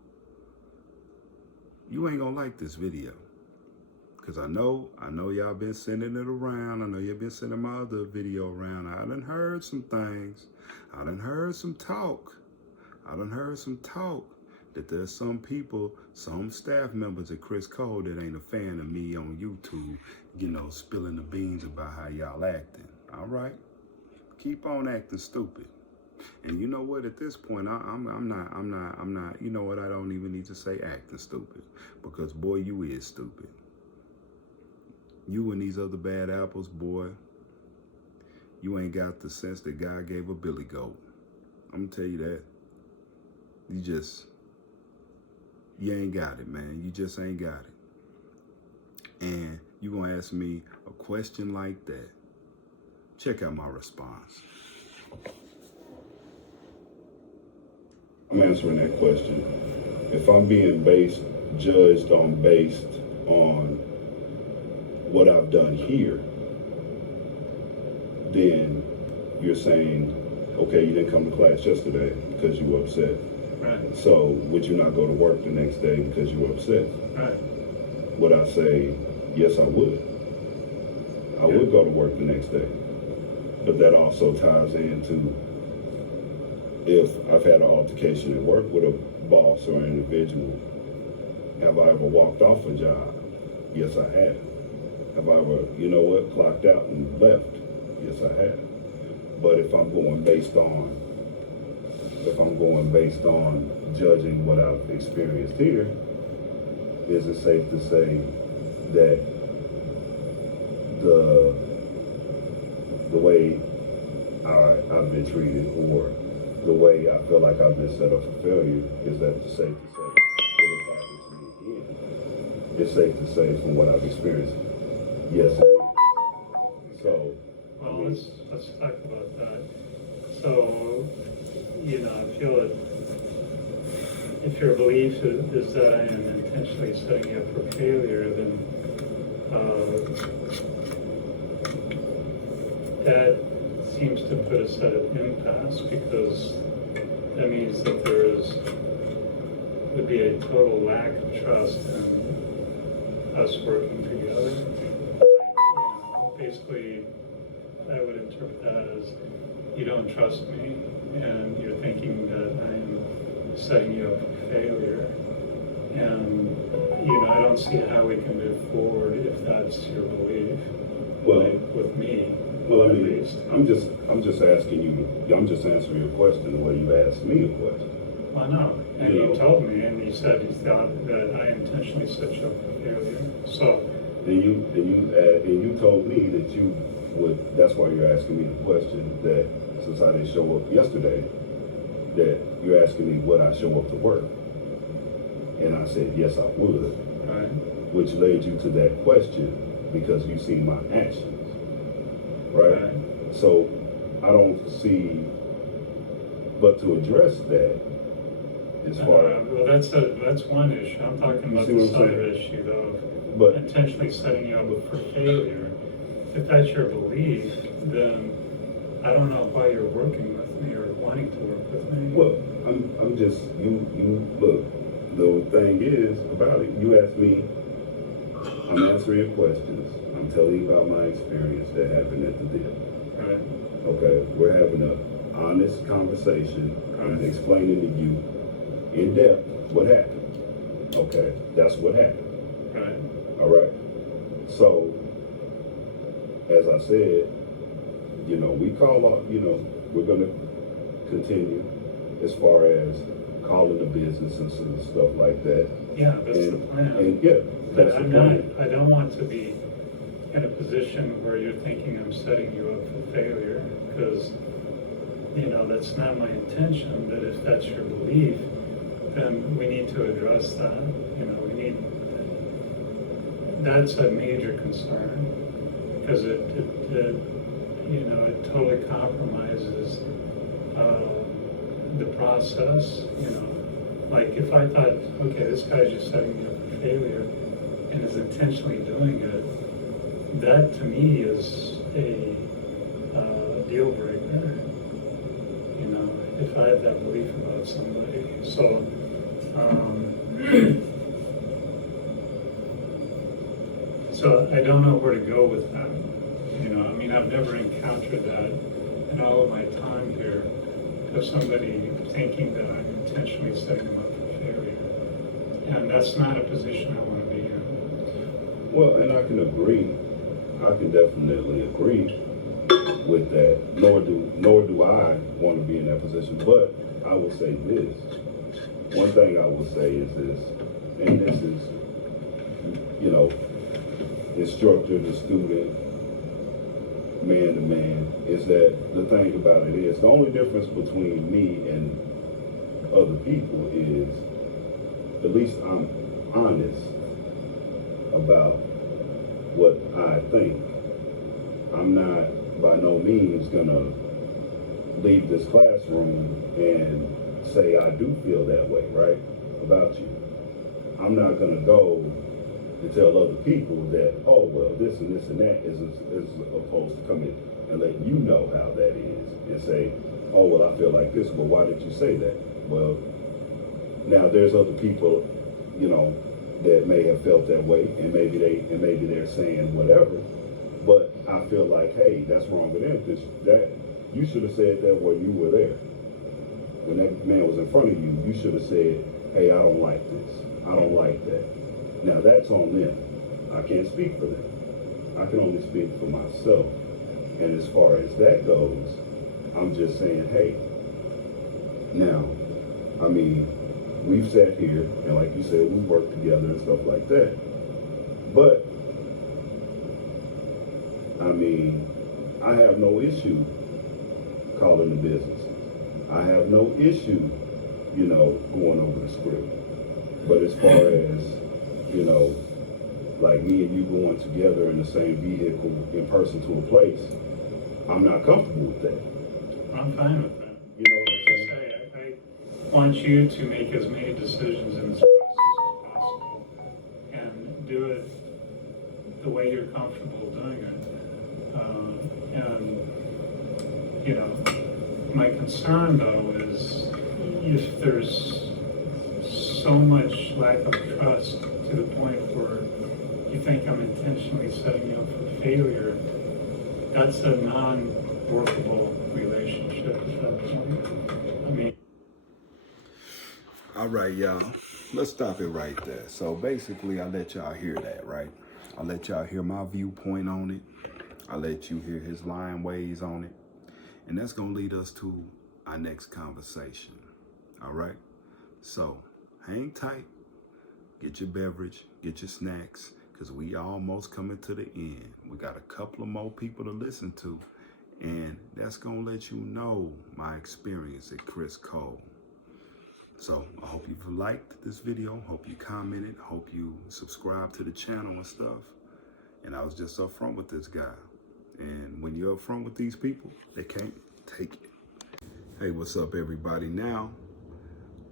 you ain't going to like this video. Because I know y'all been sending it around. I know y'all been sending my other video around. I done heard some things. I done heard some talk that there's some people, some staff members at Criss Cole that ain't a fan of me on YouTube, spilling the beans about how y'all acting. All right? Keep on acting stupid. And you know what? At this point, I'm not, you know what? I don't even need to say acting stupid. Because, boy, you is stupid. You and these other bad apples, boy, you ain't got the sense that God gave a billy goat. I'm gonna tell you that. You ain't got it, man. You just ain't got it. And you gonna ask me a question like that. Check out my response. I'm answering that question. If I'm being judged based on what I've done here, then you're saying, okay, you didn't come to class yesterday because you were upset. Right. So would you not go to work the next day because you were upset? Right. Would I say, yes, I would. I would go to work the next day. But that also ties into if I've had an altercation at work with a boss or an individual, have I ever walked off a job? Yes, I have. Have I ever, clocked out and left? Yes, I have. But if I'm going based on judging what I've experienced here, is it safe to say that the way I've been treated or the way I feel like I've been set up for failure, is that safe to say that if it happens to me again, it's safe to say from what I've experienced, yes it is. So, well, let's talk about that. So, I feel that if your belief is that I am intentionally setting you up for failure, then that seems to put us at an impasse, because that means that would be a total lack of trust in us working together. Basically, I would interpret that as you don't trust me, and you're thinking that I'm setting you up for failure. And, I don't see how we can move forward if that's your belief. Well, with me. Well, at least. I'm just asking you, I'm just answering your question the way you asked me a question. I know. And you told me, and you said you thought that I intentionally set you up for failure. So. And you told me that you that's why you're asking me the question that since I didn't show up yesterday, that you're asking me would I show up to work? And I said, yes, I would. Right. Which led you to that question because you see my actions, right? So I don't see, but to address that, as far as well, that's one issue. I'm talking about this other issue though, but intentionally setting you up for failure. If that's your belief, then I don't know why you're working with me or wanting to work with me. well, I'm just you look. The thing is about it, you asked me, I'm answering your questions. I'm telling you about my experience that happened at the deal. Right. Okay, we're having an honest conversation. I'm Right. explaining to you in depth what happened. Okay, that's what happened. Right. All right. So, as I said, we call up. We're gonna continue as far as calling the businesses and stuff like that. Yeah, that's the plan. And yeah, But that's the plan. I don't want to be in a position where you're thinking I'm setting you up for failure, because, that's not my intention. But if that's your belief, then we need to address that. That's a major concern, because it totally compromises the process. Like if I thought, okay, this guy's just setting me up for failure and is intentionally doing it, that to me is a deal breaker. If I have that belief about somebody. So, so I don't know where to go with that. I've never encountered that in all of my time here, of somebody thinking that I'm intentionally setting them up for failure. And that's not a position I want to be in. Well, and I can agree. I can definitely agree with that. Nor do I want to be in that position. But I will say this. One thing I will say is this, and this is, instructor to student, man to man, is that the thing about it is the only difference between me and other people is at least I'm honest about what I think. I'm not by no means gonna leave this classroom and say I do feel that way, right, about you. I'm not gonna go and tell other people that, oh, well, this and this and that is opposed to come in and let you know how that is and say, oh, well, I feel like this, but why did you say that? Well, now there's other people, that may have felt that way, and maybe they're saying whatever, but I feel like, hey, that's wrong with them, because you should have said that when you were there. When that man was in front of you, you should have said, hey, I don't like this. I don't like that. Now that's on them. I can't speak for them. I can only speak for myself. And as far as that goes, I'm just saying, hey, now, we've sat here, and like you said, we worked together and stuff like that. But, I have no issue calling the businesses. I have no issue, going over the script. But as far as, like me and you going together in the same vehicle in person to a place, I'm not comfortable with that. I'm fine with that. You know what I'm saying? I want you to make as many decisions in this process as possible and do it the way you're comfortable doing it. My concern though is if there's so much lack of trust to the point where you think I'm intentionally setting you up for failure, that's a non-workable relationship at that point. All right, y'all. Let's stop it right there. So basically, I let y'all hear that, right? I let y'all hear my viewpoint on it. I let you hear his line ways on it. And that's going to lead us to our next conversation. All right? So hang tight. Get your beverage. Get your snacks. because we almost coming to the end. We got a couple of more people to listen to, and that's going to let you know my experience at Criss Cole. So I hope you've liked this video, hope you commented, hope you subscribe to the channel and stuff. And I was just upfront with this guy. And when you're upfront with these people, they can't take it. Hey, what's up, everybody? Now,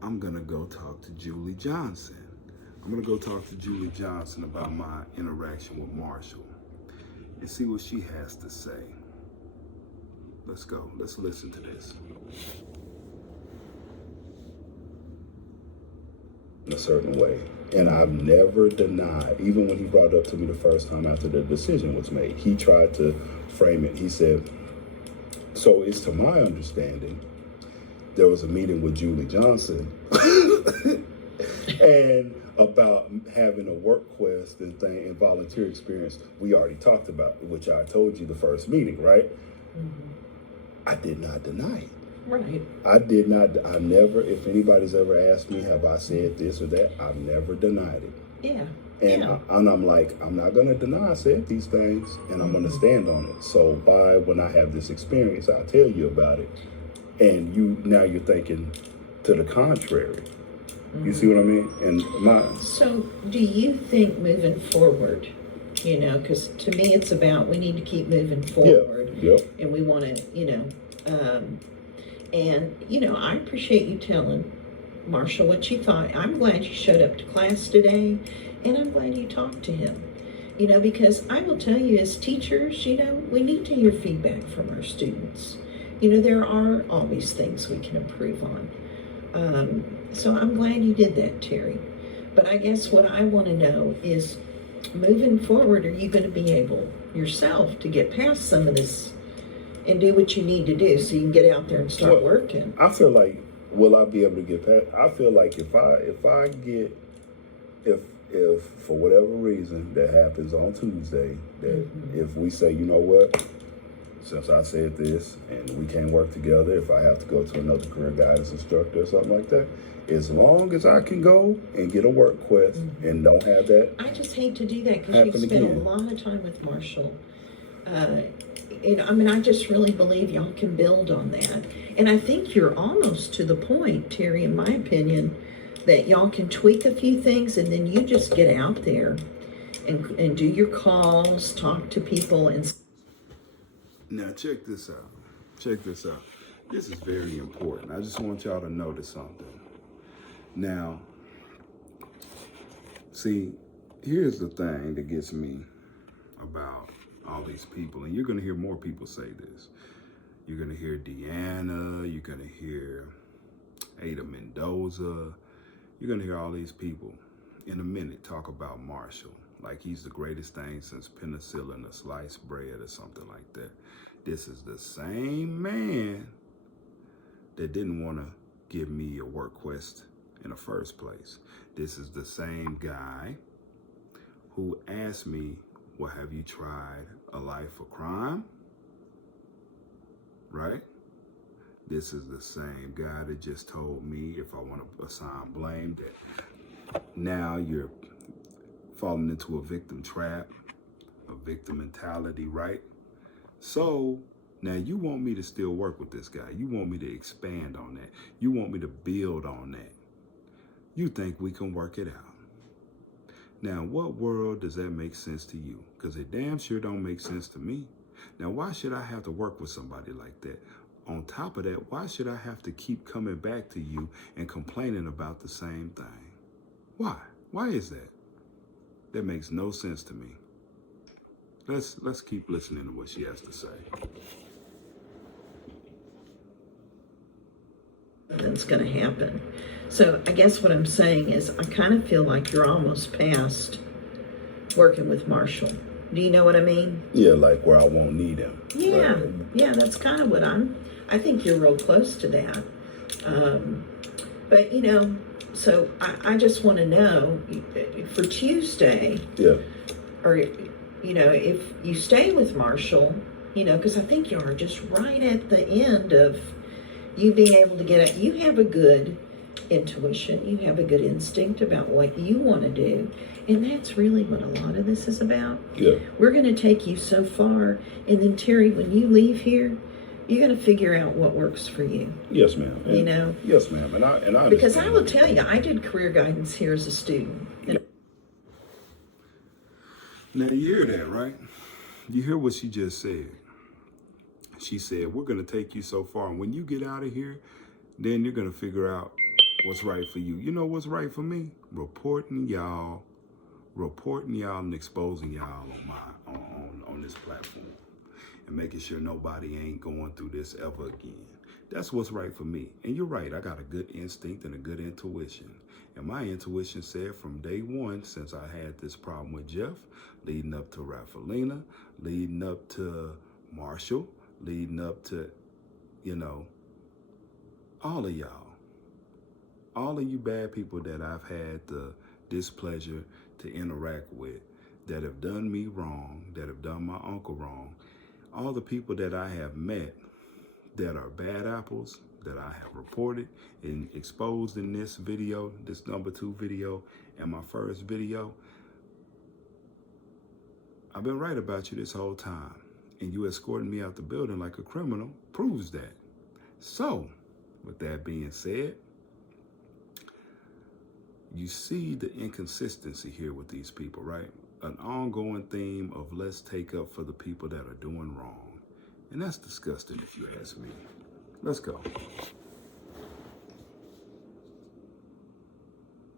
I'm gonna go talk to Julie Johnson. I'm gonna go talk to Julie Johnson about my interaction with Marshall and see what she has to say. Let's go, let's listen to this. In a certain way. And I've never denied, even when he brought it up to me the first time after the decision was made, he tried to frame it. He said, so it's to my understanding, there was a meeting with Julie Johnson and about having a work quest and thing and volunteer experience we already talked about, which I told you the first meeting, right? Mm-hmm. I did not deny it. Right. I did not, I never, if anybody's ever asked me, have I said this or that, I've never denied it. Yeah. And, yeah. And I'm like, I'm not going to deny I said these things, and I'm going to stand on it. So when I have this experience, I'll tell you about it. And now you're thinking to the contrary. You see what I mean? And So do you think moving forward, because to me it's about we need to keep moving forward. Yeah. Yep. And we want to, I appreciate you telling Marshall what you thought. I'm glad you showed up to class today, and I'm glad you talked to him. Because I will tell you, as teachers, we need to hear feedback from our students. There are always things we can improve on. So I'm glad you did that, Terry. But I guess what I want to know is, moving forward, are you going to be able yourself to get past some of this and do what you need to do so you can get out there and start working? I feel like, will I be able to get past? I feel like if for whatever reason that happens on Tuesday, that if we say, you know what, since I said this and we can't work together, if I have to go to another career guidance instructor or something like that, as long as I can go and get a work quest and don't have that. I just hate to do that because you've spent a lot of time with Marshall. I just really believe y'all can build on that. And I think you're almost to the point, Terry, in my opinion, that y'all can tweak a few things and then you just get out there and do your calls, talk to people. And Now check this out. Check this out. This is very important. I just want y'all to notice something. Now, see, here's the thing that gets me about all these people, and you're going to hear more people say this. You're going to hear Deanna, you're going to hear Ada Mendoza, you're going to hear all these people in a minute talk about Marshall like he's the greatest thing since penicillin or sliced bread or something like that. This is the same man that didn't want to give me a work quest in the first place. This is the same guy who asked me, well, have you tried a life of crime? Right? This is the same guy that just told me if I want to assign blame, that now you're falling into a victim trap, a victim mentality, right? So now you want me to still work with this guy. You want me to expand on that. You want me to build on that. You think we can work it out. Now, what world does that make sense to you? Because it damn sure don't make sense to me. Now, why should I have to work with somebody like that? On top of that, why should I have to keep coming back to you and complaining about the same thing? Why? Why is that? That makes no sense to me. Let's keep listening to what she has to say. That's going to happen. So I guess what I'm saying is I kind of feel like you're almost past working with Marshall. Do you know what I mean? Yeah, like where I won't need him. Yeah, yeah, that's kind of what I think you're real close to that. But, so I just want to know for Tuesday, or, if you stay with Marshall, because I think you are just right at the end of you being able to get out. You have a good intuition. You have a good instinct about what you want to do. And that's really what a lot of this is about. Yeah. We're going to take you so far. And then, Terry, when you leave here, you're going to figure out what works for you. Yes, ma'am. You know? Yes, ma'am. And I Because I understand. will tell you, I did career guidance here as a student. And Now, you hear that, right? You hear what she just said. She said, we're going to take you so far. And when you get out of here, then you're going to figure out what's right for you. You know what's right for me? Reporting y'all and exposing y'all on this platform. And making sure nobody ain't going through this ever again. That's what's right for me. And you're right, I got a good instinct and a good intuition. And my intuition said from day one, since I had this problem with Jeff, leading up to Rafalina, leading up to Marshall, leading up to, you know, all of y'all. All of you bad people that I've had the displeasure to interact with, that have done me wrong, that have done my uncle wrong, all the people that I have met that are bad apples, that I have reported and exposed in this video, this number 2 video, and my first video, I've been right about you this whole time. And you escorting me out the building like a criminal proves that. So, with that being said, you see the inconsistency here with these people, right? An ongoing theme of let's take up for the people that are doing wrong. And that's disgusting if you ask me. Let's go.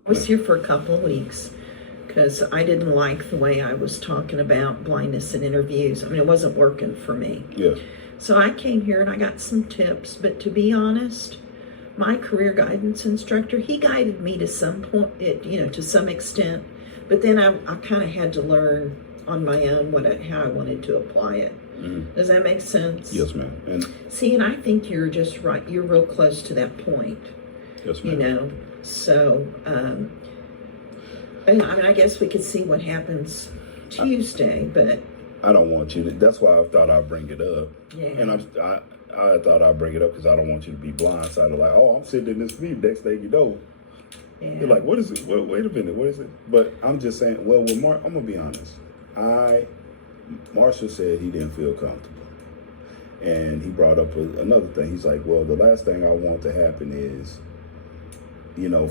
I was here for a couple of weeks because I didn't like the way I was talking about blindness in interviews. I mean, it wasn't working for me. Yeah. So I came here and I got some tips, but to be honest, my career guidance instructor, he guided me to some point, to some extent, but then I kind of had to learn on my own how I wanted to apply it. Mm-hmm. Does that make sense? Yes, ma'am. And see, and I think you're just right. You're real close to that point. Yes, ma'am. So, I mean, I guess we could see what happens Tuesday, but I don't want you to. That's why I thought I'd bring it up. Yeah. And I thought I'd bring it up because I don't want you to be blindsided. Like, oh, I'm sitting in this view. Next thing you know, you're like, what is it? Wait a minute, what is it? But I'm just saying. Well, with Mark, I'm gonna be honest. Marshall said he didn't feel comfortable, and he brought up another thing. He's like, well, the last thing I want to happen is,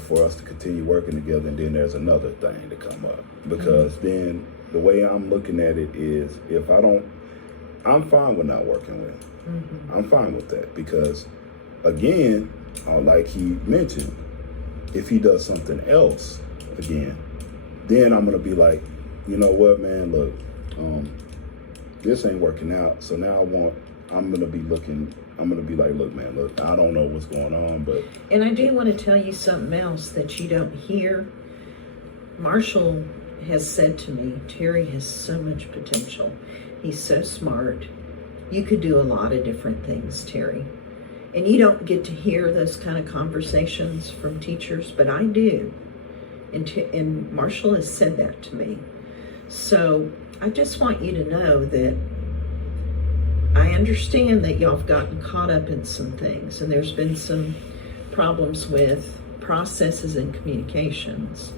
for us to continue working together, and then there's another thing to come up. Because then the way I'm looking at it is, if I don't, I'm fine with not working with him. Mm-hmm. I'm fine with that because, again, like he mentioned, if he does something else again, then I'm gonna be like, you know what, man, look, this ain't working out. So now I'm gonna be like, look, man, look, I don't know what's going on, but. And I do want to tell you something else that you don't hear. Marshall has said to me, Terry has so much potential. He's so smart. You could do a lot of different things, Terry. And you don't get to hear those kind of conversations from teachers, but I do. And Marshall has said that to me. So I just want you to know that I understand that y'all have gotten caught up in some things, and there's been some problems with processes and communications.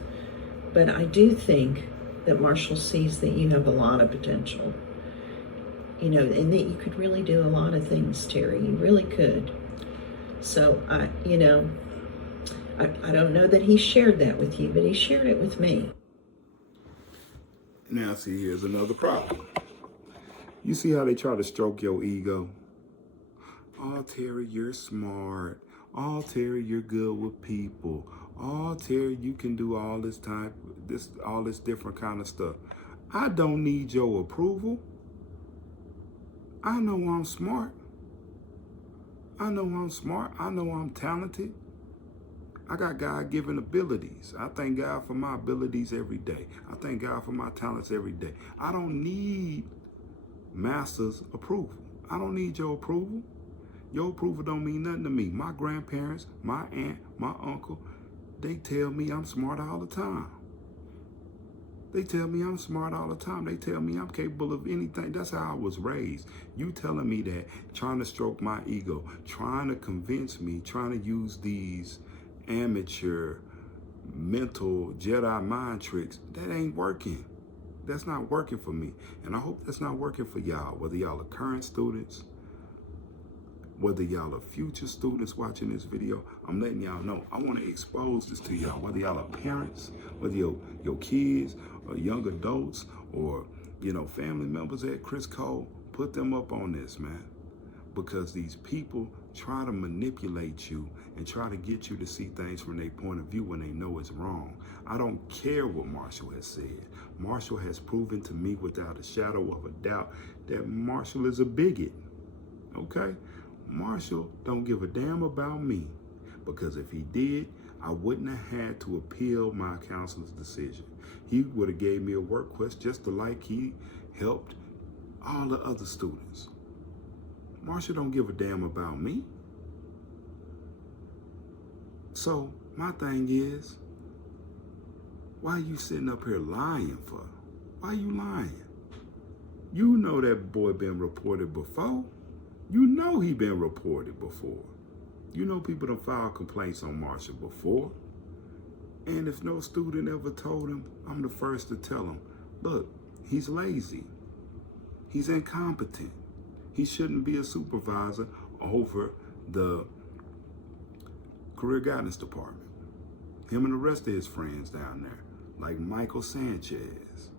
But I do think that Marshall sees that you have a lot of potential, and that you could really do a lot of things, Terry. You really could. So I don't know that he shared that with you, but he shared it with me. Now, see, here's another problem. You see how they try to stroke your ego? Oh, Terry, you're smart. Oh, Terry, you're good with people. Oh, Terry, you can do all this different kind of stuff. I don't need your approval. I know I'm smart. I know I'm talented. I got God-given abilities. I thank God for my abilities every day. I thank God for my talents every day. I don't need master's approval. I don't need your approval. Your approval don't mean nothing to me. My grandparents, my aunt, my uncle, they tell me I'm smart all the time. They tell me I'm smart all the time. They tell me I'm capable of anything. That's how I was raised. You telling me that, trying to stroke my ego, trying to convince me, trying to use these amateur mental Jedi mind tricks, that ain't working. That's not working for me. And I hope that's not working for y'all, whether y'all are current students, whether y'all are future students watching this video. I'm letting y'all know. I want to expose this to y'all, whether y'all are parents, whether your kids or young adults or, you know, family members at Criss Cole, put them up on this, man. Because these people try to manipulate you and try to get you to see things from their point of view when they know it's wrong. I don't care what Marshall has said. Marshall has proven to me without a shadow of a doubt that Marshall is a bigot, okay? Marshall don't give a damn about me, because if he did, I wouldn't have had to appeal my counselor's decision. He would have gave me a work request just like he helped all the other students. Marshall don't give a damn about me. So my thing is, why are you sitting up here lying for? Why are you lying? You know that boy been reported before. You know he been reported before. You know people done filed complaints on Marshall before. And if no student ever told him, I'm the first to tell him, look, he's lazy. He's incompetent. He shouldn't be a supervisor over the career guidance department. Him and the rest of his friends down there, like Michael Sanchez,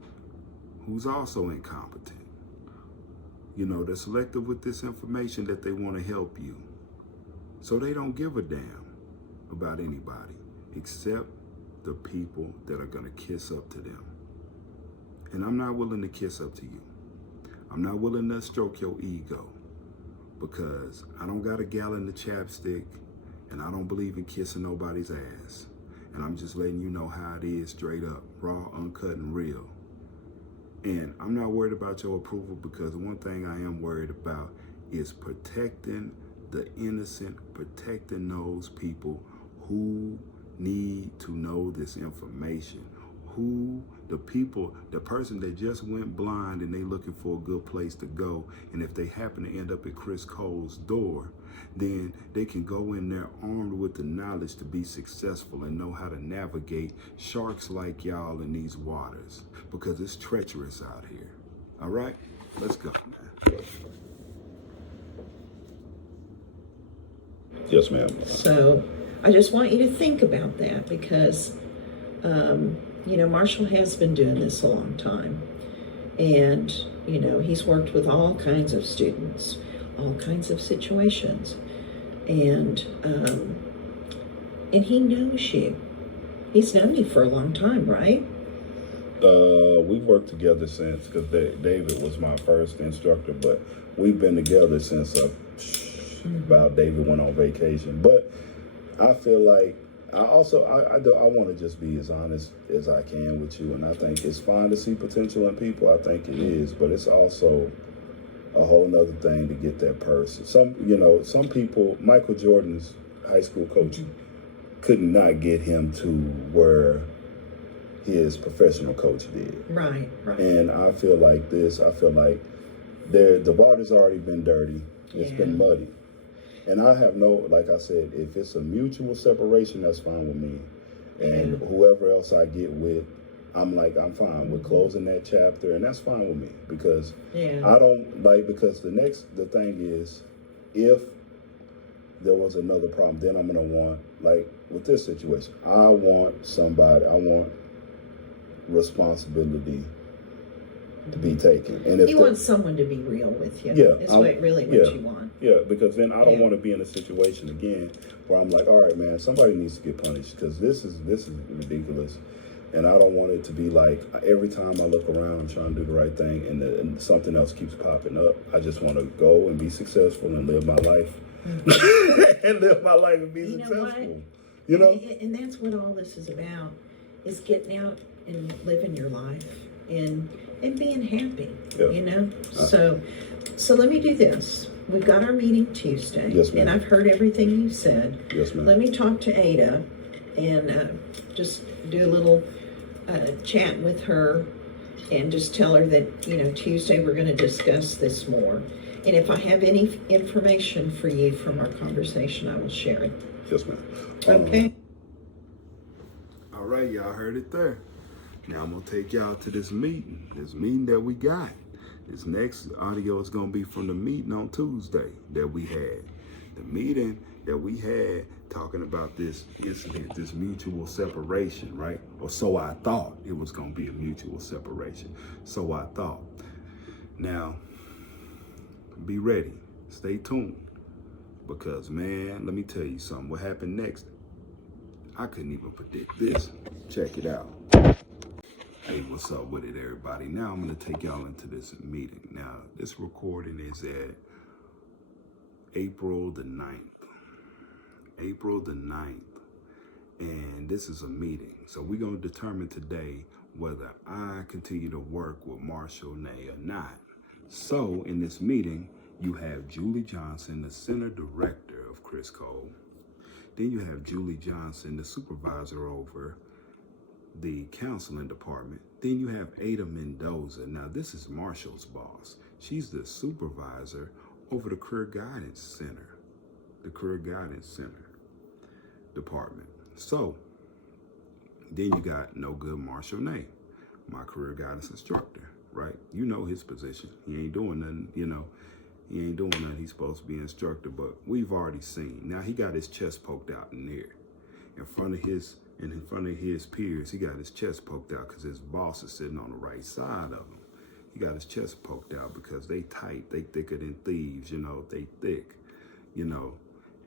who's also incompetent. You know, they're selective with this information that they want to help you. So they don't give a damn about anybody except the people that are going to kiss up to them. And I'm not willing to kiss up to you. I'm not willing to stroke your ego, because I don't got a gallon of chapstick and I don't believe in kissing nobody's ass. And I'm just letting you know how it is, straight up, raw, uncut, and real. And I'm not worried about your approval, because the one thing I am worried about is protecting the innocent, protecting those people who need to know this information. The person that just went blind and they looking for a good place to go, and if they happen to end up at Criss Cole's door, then they can go in there armed with the knowledge to be successful and know how to navigate sharks like y'all in these waters, because it's treacherous out here. All right, let's go, man. Yes, ma'am. So I just want you to think about that, because you know, Marshall has been doing this a long time, and you know, he's worked with all kinds of students, all kinds of situations, and he knows you. He's known you for a long time, right? We've worked together since, because David was my first instructor, but we've been together since about David went on vacation. But I feel like I want to just be as honest as I can with you, and I think it's fine to see potential in people. I think it is, but it's also a whole nother thing to get that person. Some people, Michael Jordan's high school coach could not get him to where his professional coach did. Right. And I feel like the water's already been dirty. It's been muddy. And I have like I said, if it's a mutual separation, that's fine with me. And whoever else I get with, I'm fine with closing that chapter, and that's fine with me, because I don't because the thing is, if there was another problem, then I'm gonna want, like with this situation, I want responsibility to be taken. And if you want someone to be real with you, is what you want. Yeah, because then I don't want to be in a situation again where I'm like, all right, man, somebody needs to get punished, because this is ridiculous. And I don't want it to be like every time I look around, I'm trying to do the right thing, and something else keeps popping up. I just want to go and be successful and live my life. And live my life and be successful. You know? And that's what all this is about, is getting out and living your life and being happy, you know? So let me do this. We've got our meeting Tuesday. Yes, ma'am. And I've heard everything you said. Yes, ma'am. Let me talk to Ada and just do a little chat with her, and just tell her that, you know, Tuesday we're going to discuss this more. And if I have any information for you from our conversation, I will share it. Yes, ma'am. Okay. All right, y'all heard it there. Now I'm gonna take y'all to this meeting that we got. This next audio is gonna be from the meeting on Tuesday that we had. The meeting that we had talking about this incident, this mutual separation, right? Or so I thought it was gonna be a mutual separation. So I thought. Now, be ready, stay tuned. Because man, let me tell you something. What happened next? I couldn't even predict this. Check it out. Hey, what's up with it, everybody? Now I'm gonna take y'all into this meeting. Now, this recording is at April the 9th. April the 9th. And this is a meeting. So we're gonna determine today whether I continue to work with Marshall Nay or not. So in this meeting, you have Julie Johnson, the center director of Criss Cole. Then you have Julie Johnson, the supervisor over the counseling department. Then you have Ada Mendoza. Now this is Marshall's boss. She's the supervisor over the Career Guidance Center, the Career Guidance Center department. So then you got no good Marshall Nay, my career guidance instructor, right? You know his position. He ain't doing nothing, you know. He ain't doing nothing. He's supposed to be instructor, but we've already seen. Now he got his chest poked out in there. In front of his peers, he got his chest poked out because his boss is sitting on the right side of him. He got his chest poked out because they tight, they thicker than thieves, you know, they thick, you know.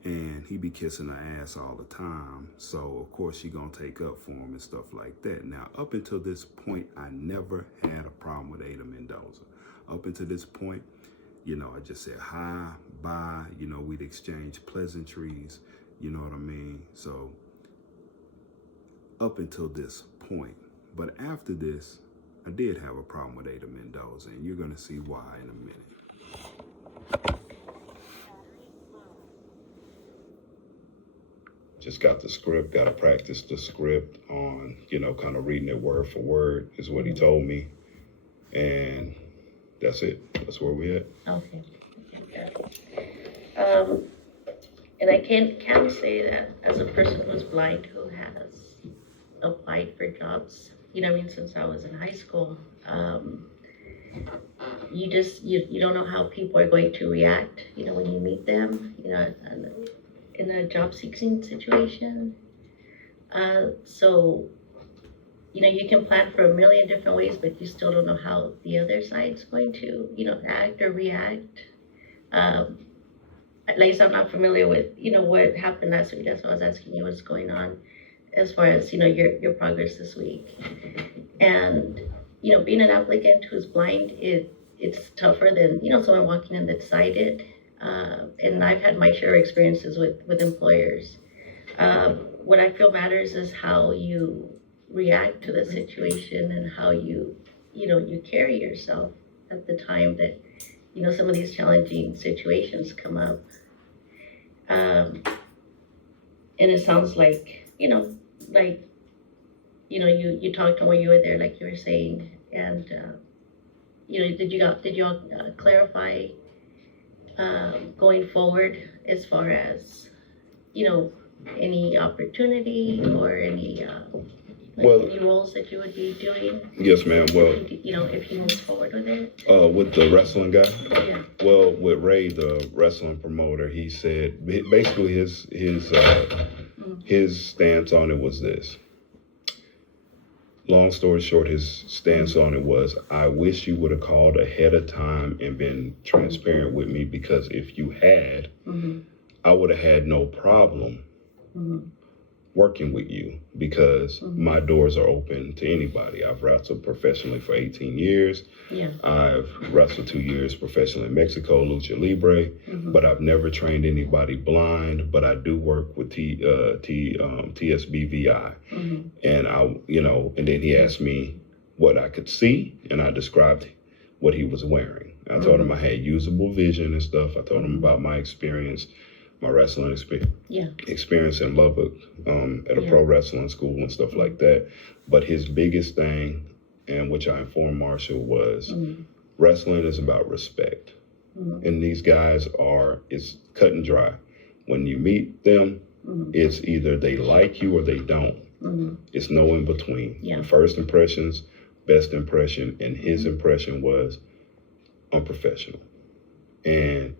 And he be kissing her ass all the time. So, of course, she gonna take up for him and stuff like that. Now, up until this point, I never had a problem with Ada Mendoza. Up until this point, you know, I just said hi, bye. You know, we'd exchange pleasantries. You know what I mean? So, up until this point. But after this, I did have a problem with Ada Mendoza. And you're gonna see why in a minute. Just got the script, got to practice the script on, you know, kind of reading it word for word is what he told me. And that's it. That's where we at. Okay. And I can say that as a person who's blind who has applied for jobs, you know what I mean, since I was in high school, you don't know how people are going to react, you know, when you meet them, you know, in a job seeking situation. So, you know, you can plan for a million different ways, but you still don't know how the other side's going to, you know, act or react. At least I'm not familiar with, you know, what happened last week. That's why I was asking you what's going on as far as, you know, your progress this week. And, you know, being an applicant who's blind, it's tougher than, you know, someone walking in that's sighted. And I've had my share of experiences with employers. What I feel matters is how you react to the situation and how you carry yourself at the time that, you know, some of these challenging situations come up. And it sounds like, you talked to when you were there, like you were saying, and, did you all clarify going forward as far as, you know, any opportunity or any any roles that you would be doing? Yes, ma'am. Well, you know, if he moves forward with it. With the wrestling guy. Yeah. Well, with Ray, the wrestling promoter, he said basically his stance on it was this. Long story short, his stance on it was, I wish you would have called ahead of time and been transparent with me, because if you had, I would have had no problem working with you, because my doors are open to anybody. I've wrestled professionally for 18 years. Yeah. I've wrestled 2 years professionally in Mexico, Lucha Libre, but I've never trained anybody blind, but I do work with TSBVI. And and then he asked me what I could see, and I described what he was wearing. I told him I had usable vision and stuff. I told him about my experience, my wrestling experience in Lubbock at a pro wrestling school and stuff like that. But his biggest thing, and which I informed Marshall, was wrestling is about respect. And these guys it's cut and dry. When you meet them, it's either they like you or they don't. It's no in between. Yeah. First impressions, best impression, and his impression was unprofessional. And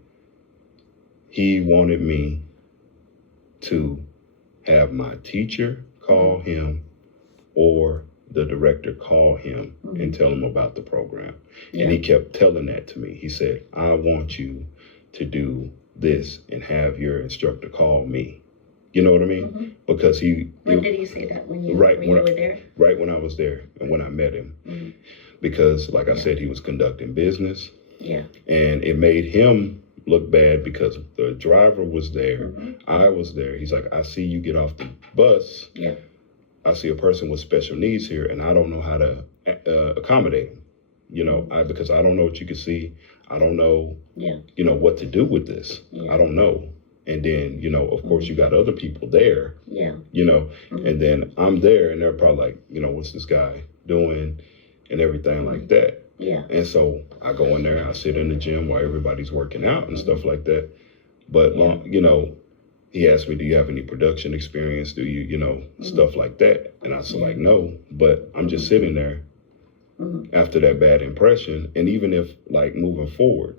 he wanted me to have my teacher call him or the director call him and tell him about the program. And he kept telling that to me. He said, I want you to do this and have your instructor call me. You know what I mean? Because When did he say that? When you were there? Right when I was there and when I met him. Because like I said, he was conducting business. Yeah. And it made him look bad because the driver was there. I was there. He's like, I see you get off the bus. Yeah. I see a person with special needs here, and I don't know how to accommodate him. You know, because I don't know what you can see. I don't know, you know, what to do with this. I don't know. And then, you know, of course, you got other people there. Yeah. You know, and then I'm there, and they're probably like, you know, what's this guy doing, and everything like that. Yeah. And so I go in there, I sit in the gym while everybody's working out and stuff like that. But you know, he asked me, do you have any production experience? Do you, you know, stuff like that? And I was like, no, but I'm just sitting there after that bad impression. And even if like moving forward,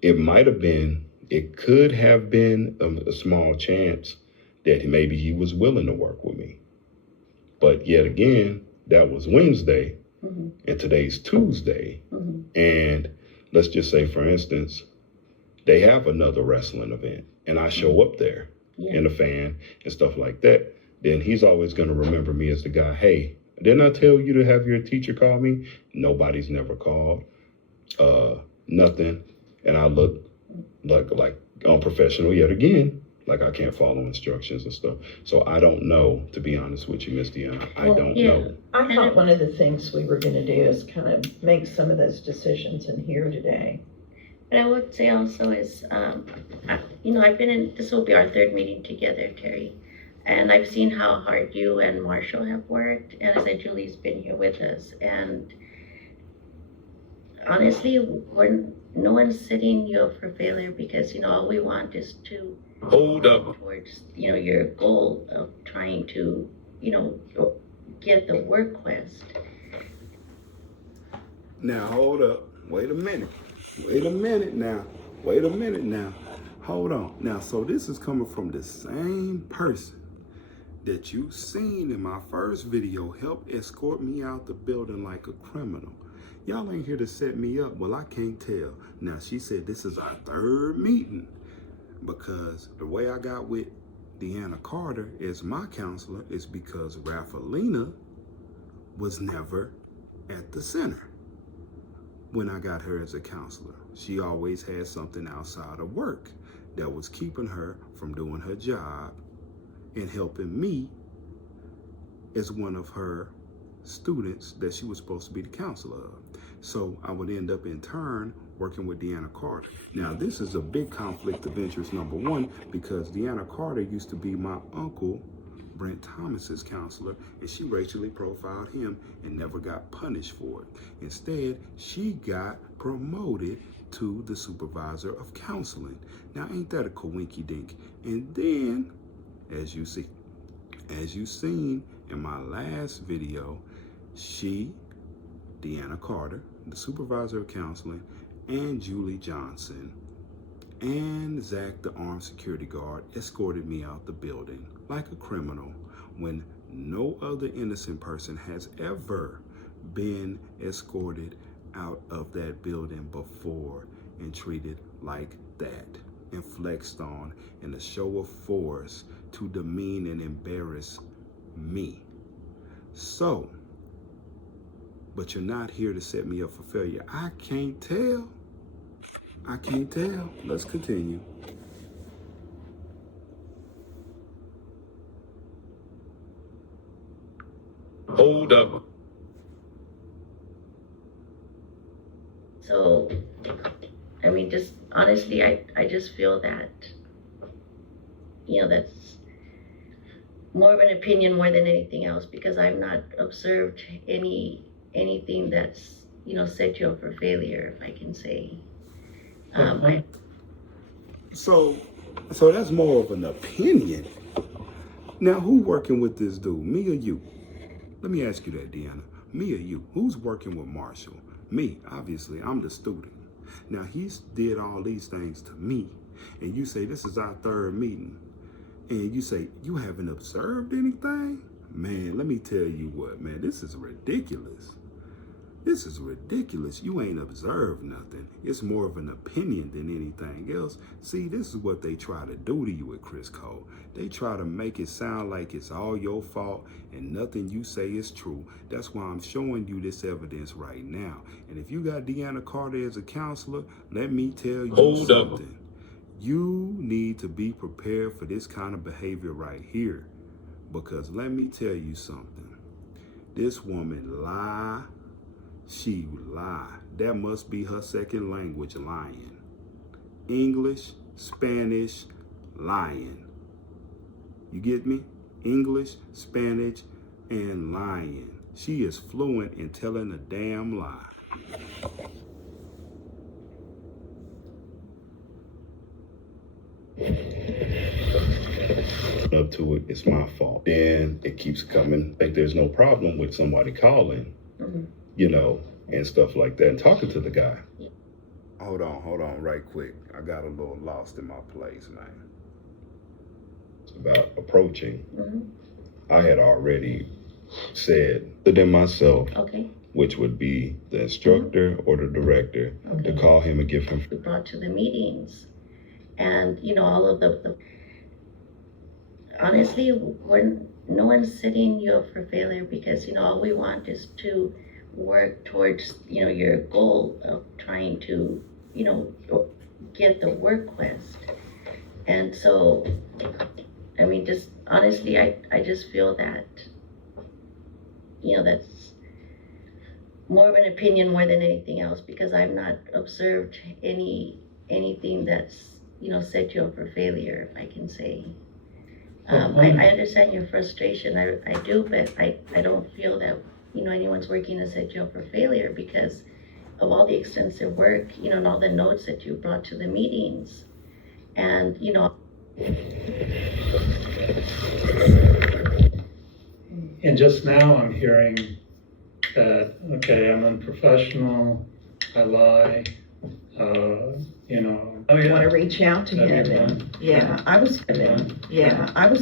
it might have been, it could have been a small chance that maybe he was willing to work with me. But yet again, that was Wednesday and today's Tuesday. And let's just say, for instance, they have another wrestling event and I show up there in the fan and stuff like that. Then he's always going to remember me as the guy, hey, didn't I tell you to have your teacher call me? Nobody's never called, nothing. And I look like unprofessional yet again. Like I can't follow instructions and stuff. So I don't know, to be honest with you, Miss Deanna. I don't know. I thought one of the things we were going to do is kind of make some of those decisions in here today. But I would say also is, you know, this will be our third meeting together, Terry. And I've seen how hard you and Marshall have worked. And as I said, Julie's been here with us. And honestly, no one's setting you up for failure because, you know, all we want is to Hold up. towards, you know, your goal of trying to, you know, get the work quest. Now, hold up. Wait a minute now. Hold on. Now, so this is coming from the same person that you seen in my first video help escort me out the building like a criminal. Y'all ain't here to set me up. Well, I can't tell. Now, she said this is our third meeting because the way I got with Deanna Carter as my counselor is because Rafalina was never at the center when I got her as a counselor. She always had something outside of work that was keeping her from doing her job and helping me as one of her students that she was supposed to be the counselor of. So I would end up in turn working with Deanna Carter. Now this is a big conflict of interest, number one, because Deanna Carter used to be my uncle Brent Thomas's counselor, and she racially profiled him and never got punished for it. Instead, she got promoted to the supervisor of counseling. Now ain't that a coinky dink? And then, as you seen in my last video, Deanna Carter, the supervisor of counseling, and Julie Johnson, and Zach, the armed security guard, escorted me out the building like a criminal when no other innocent person has ever been escorted out of that building before and treated like that and flexed on in a show of force to demean and embarrass me. So, but you're not here to set me up for failure. I can't tell. Let's continue. Hold up. So, I mean, just honestly, I just feel that, you know, that's more of an opinion more than anything else because I've not observed anything that's, you know, set you up for failure, if I can say. So that's more of an opinion. Now, who working with this dude, me or you? Let me ask you that, Deanna. Me or you? Who's working with Marshall? Me, obviously. I'm the student. Now, he's did all these things to me, and you say this is our third meeting, and you say you haven't observed anything? Man, let me tell you what, man, this is ridiculous. This is ridiculous. You ain't observed nothing. It's more of an opinion than anything else. See, this is what they try to do to you at Criss Cole. They try to make it sound like it's all your fault and nothing you say is true. That's why I'm showing you this evidence right now. And if you got Deanna Carter as a counselor, let me tell you something. You need to be prepared for this kind of behavior right here. Because let me tell you something. This woman lie. She lie. That must be her second language, lying. English, Spanish, lying. You get me? English, Spanish, and lying. She is fluent in telling a damn lie. Up to it, it's my fault. Then it keeps coming. Like there's no problem with somebody calling. You know, and stuff like that, and talking to the guy. Hold on, right quick. I got a little lost in my place, man. It's about approaching. I had already said to them myself, which would be the instructor or the director, to call him and give him. We brought to the meetings, and you know, all of the honestly, no one's setting you up for failure, because you know, all we want is to work towards, you know, your goal of trying to, you know, get the work quest. And so, I mean, just honestly, I just feel that, you know, that's more of an opinion more than anything else, because I've not observed anything that's, you know, set you up for failure, if I can say. I understand your frustration, I do, but I don't feel that, you know, anyone's working to set you up for failure because of all the extensive work, you know, and all the notes that you brought to the meetings. And, you know. And just now I'm hearing that, okay, I'm unprofessional, I lie, you know. I want to reach out to him. And, I was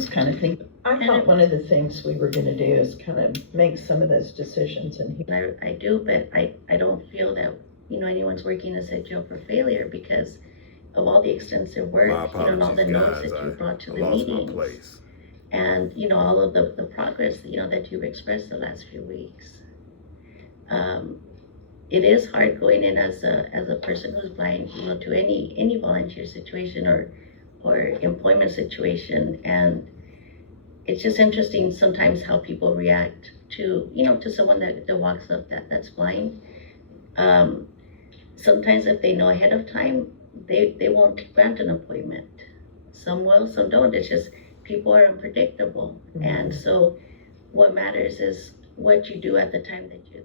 kind of thinking. I thought one of the things we were going to do is kind of make some of those decisions. And I do, but I don't feel that, you know, anyone's working to set you up for failure because of all the extensive work, you know, and all the notes that you brought to the meetings. And, you know, all of the progress, you know, that you've expressed the last few weeks. It is hard going in as a person who's blind, you know, to any volunteer situation or employment situation. And it's just interesting sometimes how people react to, you know, to someone that walks up that's blind. Sometimes if they know ahead of time, they won't grant an appointment. Some will, some don't. It's just people are unpredictable. And so what matters is what you do at the time that you.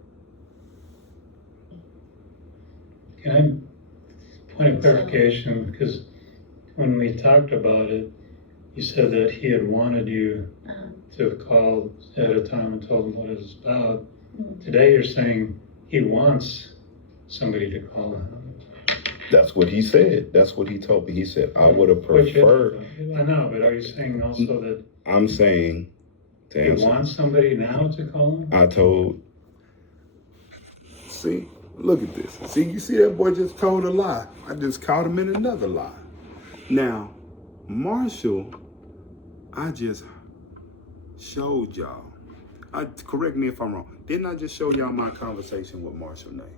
Can I point of clarification, because when we talked about it, you said that he had wanted you to have called ahead of time and told him what it was about. Today you're saying he wants somebody to call him. That's what he said. That's what he told me. He said, I would have preferred. I know, but are you saying also that I'm saying to answer. You want somebody now to call him? I told. See, look at this. See, you see that boy just told a lie. I just caught him in another lie. Now, Marshall, I just showed y'all. Correct me if I'm wrong. Didn't I just show y'all my conversation with Marshall Nay?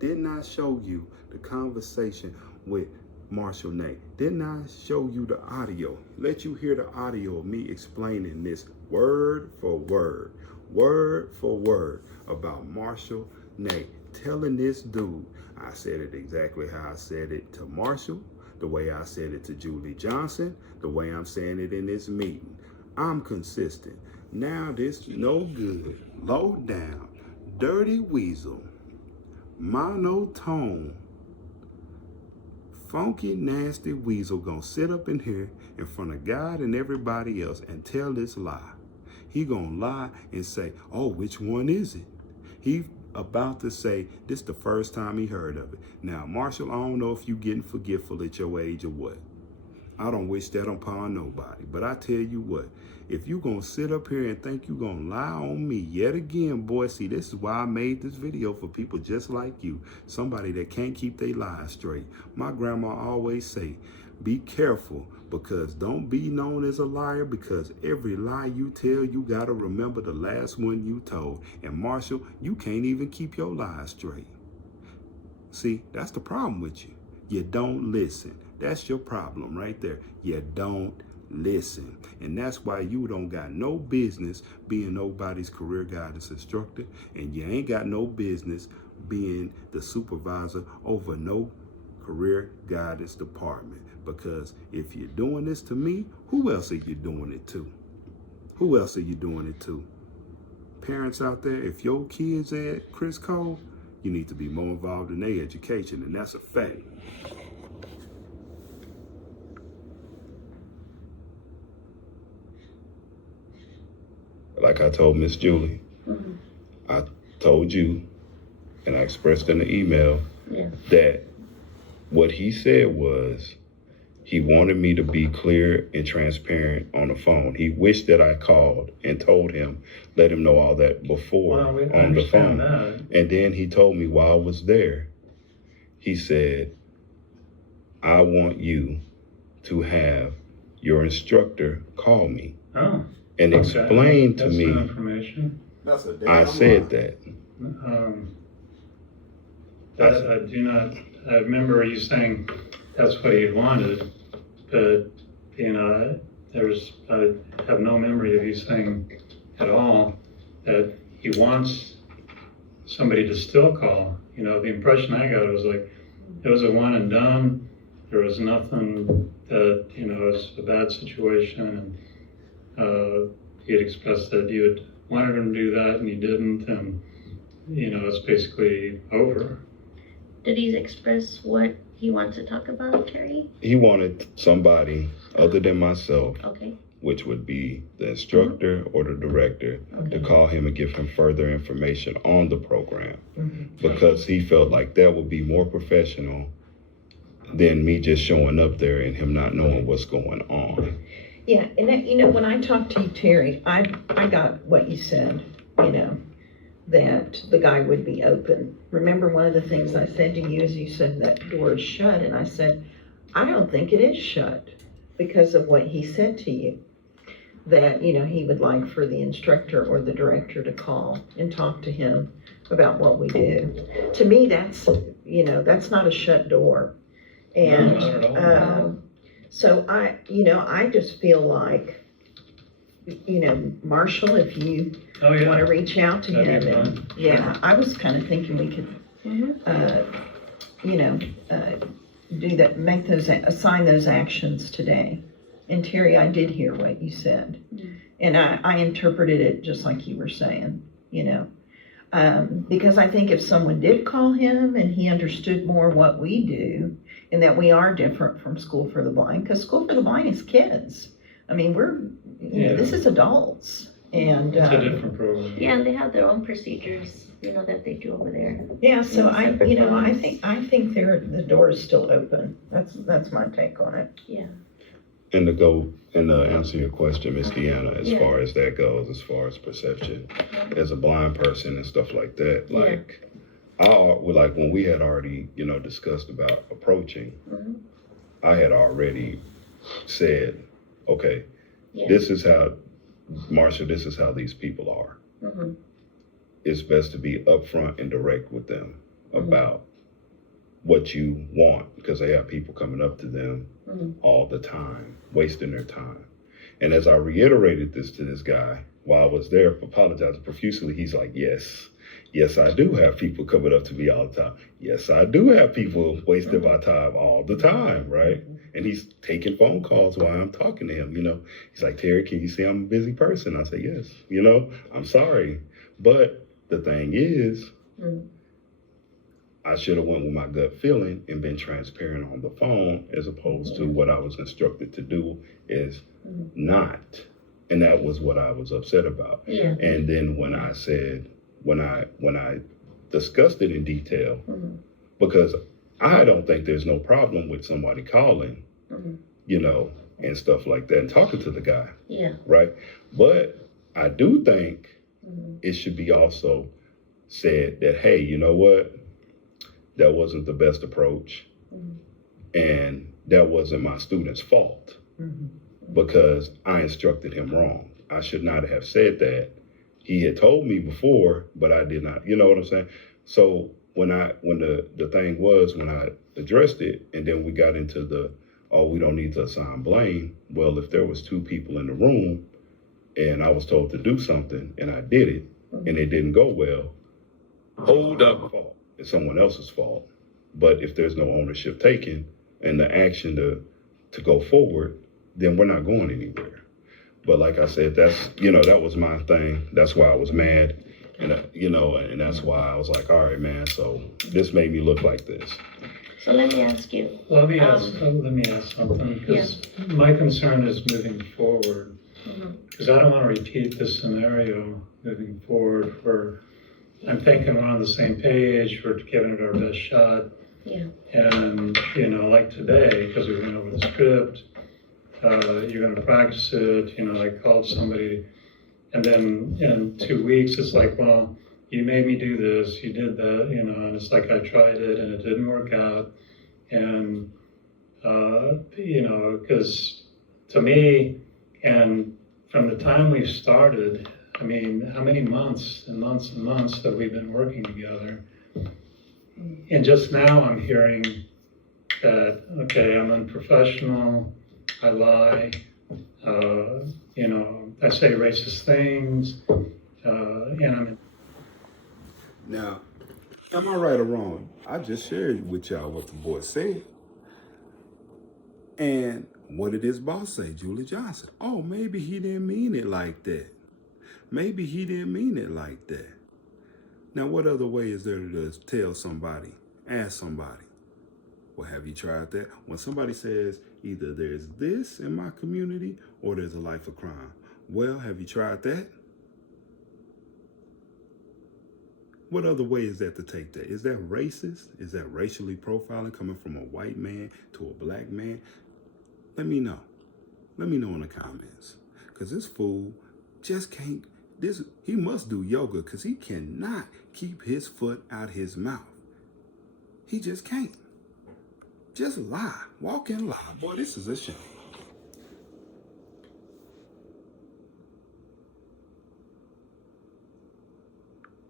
Didn't I show you the conversation with Marshall Nay? Didn't I show you the audio? Let you hear the audio of me explaining this word for word about Marshall Nay. Telling this dude, I said it exactly how I said it to Marshall, the way I said it to Julie Johnson, the way I'm saying it in this meeting. I'm consistent. Now this no good, low down, dirty weasel, monotone, funky, nasty weasel gonna sit up in here in front of God and everybody else and tell this lie. He gonna lie and say, oh, which one is it? He about to say this the first time he heard of it. Now, Marshall, I don't know if you getting forgetful at your age or what. I don't wish that upon nobody. But I tell you what, if you gonna sit up here and think you gonna lie on me yet again, boy, see, this is why I made this video for people just like you. Somebody that can't keep their lies straight. My grandma always say, be careful, because don't be known as a liar, because every lie you tell, you gotta remember the last one you told. And Marshall, you can't even keep your lies straight. See, that's the problem with you. You don't listen. That's your problem right there. You don't listen. And that's why you don't got no business being nobody's career guidance instructor, and you ain't got no business being the supervisor over no career guidance department. Because if you're doing this to me, who else are you doing it to? Who else are you doing it to? Parents out there, if your kids at Criss Cole, you need to be more involved in their education, and that's a fact. Like I told Miss Julie, I told you, and I expressed in the email that what he said was he wanted me to be clear and transparent on the phone. He wished that I called and told him, let him know all that before on the phone. And then he told me while I was there, he said, I want you to have your instructor call me. Oh. And explain to me. That's new information. That's a damn I said lie. that. I do not. I remember you saying that's what he wanted, but I have no memory of you saying at all that he wants somebody to still call. You know, the impression I got was like it was a one and done. There was nothing that was a bad situation, and he had expressed that you had wanted him to do that and you didn't, and it's basically over. Did he express what he wants to talk about, Terry? He wanted somebody other than myself, Okay. which would be the instructor or the director, to call him and give him further information on the program, because he felt like that would be more professional than me just showing up there and him not knowing what's going on. Yeah, and that, when I talked to you, Terry, I got what you said, that the guy would be open. Remember, one of the things I said to you is you said that door is shut, and I said, I don't think it is shut because of what he said to you, that, he would like for the instructor or the director to call and talk to him about what we do. To me, that's not a shut door. And, No, not at all. so I just feel like, Marshall, if you want to reach out to That'd him, be fun. and I was kind of thinking we could, do that, assign those actions today. And Terry, I did hear what you said, and I interpreted it just like you were saying, because I think if someone did call him and he understood more what we do, and that we are different from School for the Blind, because School for the Blind is kids. I mean, this is adults, and It's a different program. Yeah, and they have their own procedures, that they do over there. yeah. So I Separate think the door is still open. That's my take on it. Yeah. And to answer your question, Miss Deanna, as far as that goes, as far as perception, as a blind person and stuff like that, like when we had already, discussed about approaching, I had already said, okay, this is how, Marsha, this is how these people are. It's best to be upfront and direct with them about what you want, because they have people coming up to them all the time, wasting their time. And as I reiterated this to this guy while I was there, apologizing profusely, he's like, yes, I do have people coming up to me all the time. Yes, I do have people wasting my time all the time, right? And he's taking phone calls while I'm talking to him, He's like, Terry, can you see I'm a busy person? I say, yes, I'm sorry. But the thing is, I should have went with my gut feeling and been transparent on the phone, as opposed to what I was instructed to do is not. And that was what I was upset about. Yeah. And then when I discussed it in detail, because I don't think there's no problem with somebody calling, you know, and stuff like that, and talking to the guy. Yeah. Right? But I do think it should be also said that, hey, you know what? That wasn't the best approach. And that wasn't my student's fault because I instructed him wrong. I should not have said that. He had told me before, but I did not. You know what I'm saying? So when the thing was, when I addressed it, and then we got into we don't need to assign blame. Well, if there was two people in the room and I was told to do something and I did it and it didn't go well, hold up. It's someone else's fault. But if there's no ownership taken and the action to go forward, then we're not going anywhere. But like I said, that was my thing. That's why I was mad. And, and that's why I was like, all right, man, so this made me look like this. So let me ask you. Let me ask something, because my concern is moving forward. Because I don't want to repeat this scenario moving forward where I'm thinking we're on the same page, we're giving it our best shot. Yeah. And, like today, because we went over the script, you're going to practice it, I called somebody, and then in 2 weeks, it's like, well, you made me do this, you did that, and it's like I tried it and it didn't work out. And, because to me, and from the time we've started, I mean, how many months and months and months have we been working together? And just now I'm hearing that, okay, I'm unprofessional, I lie, I say racist things, and I'm... Now, am I right or wrong? I just shared with y'all what the boy said. And what did his boss say, Julie Johnson? Oh, maybe he didn't mean it like that. Maybe he didn't mean it like that. Now, what other way is there to tell somebody, ask somebody? Well, have you tried that? When somebody says either there's this in my community or there's a life of crime. Well, have you tried that? What other way is that to take that? Is that racist? Is that racially profiling coming from a white man to a black man? Let me know. Let me know in the comments. Because this fool just can't, he must do yoga because he cannot keep his foot out his mouth. He just can't. Just lie. Walk and lie. Boy, this is a shame.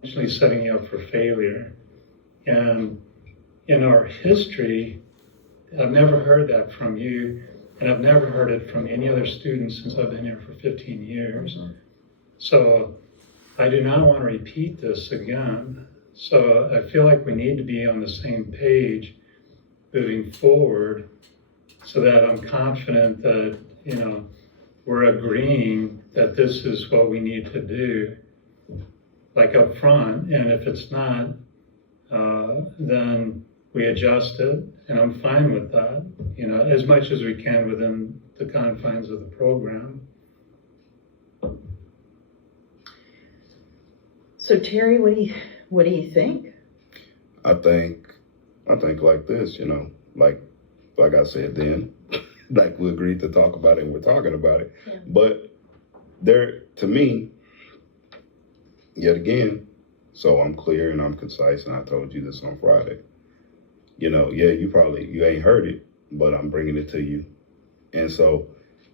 Actually setting you up for failure. And in our history, I've never heard that from you, and I've never heard it from any other students since I've been here for 15 years. So I do not want to repeat this again. So I feel like we need to be on the same page moving forward so that I'm confident that, we're agreeing that this is what we need to do, like up front. And if it's not, then we adjust it, and I'm fine with that, as much as we can within the confines of the program. So Terry, what do you think? I think like this, like I said then, like we agreed to talk about it and we're talking about it. Yeah. But to me, yet again, so I'm clear and I'm concise, and I told you this on Friday. You ain't heard it, but I'm bringing it to you. And so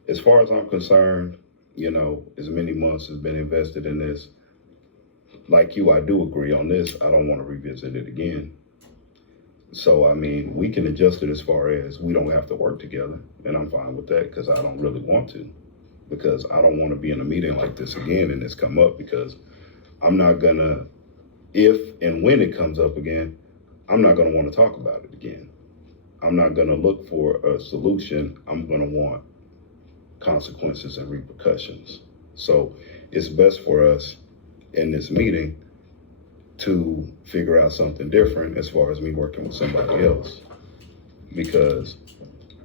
as far as I'm concerned, as many months has been invested in this, like you, I do agree on this. I don't want to revisit it again. So, I mean, we can adjust it as far as we don't have to work together, and I'm fine with that because I don't really want to, because I don't want to be in a meeting like this again and this come up, because I'm not gonna, if and when it comes up again, I'm not gonna want to talk about it again. I'm not gonna look for a solution. I'm gonna want consequences and repercussions. So it's best for us in this meeting to figure out something different as far as me working with somebody else, because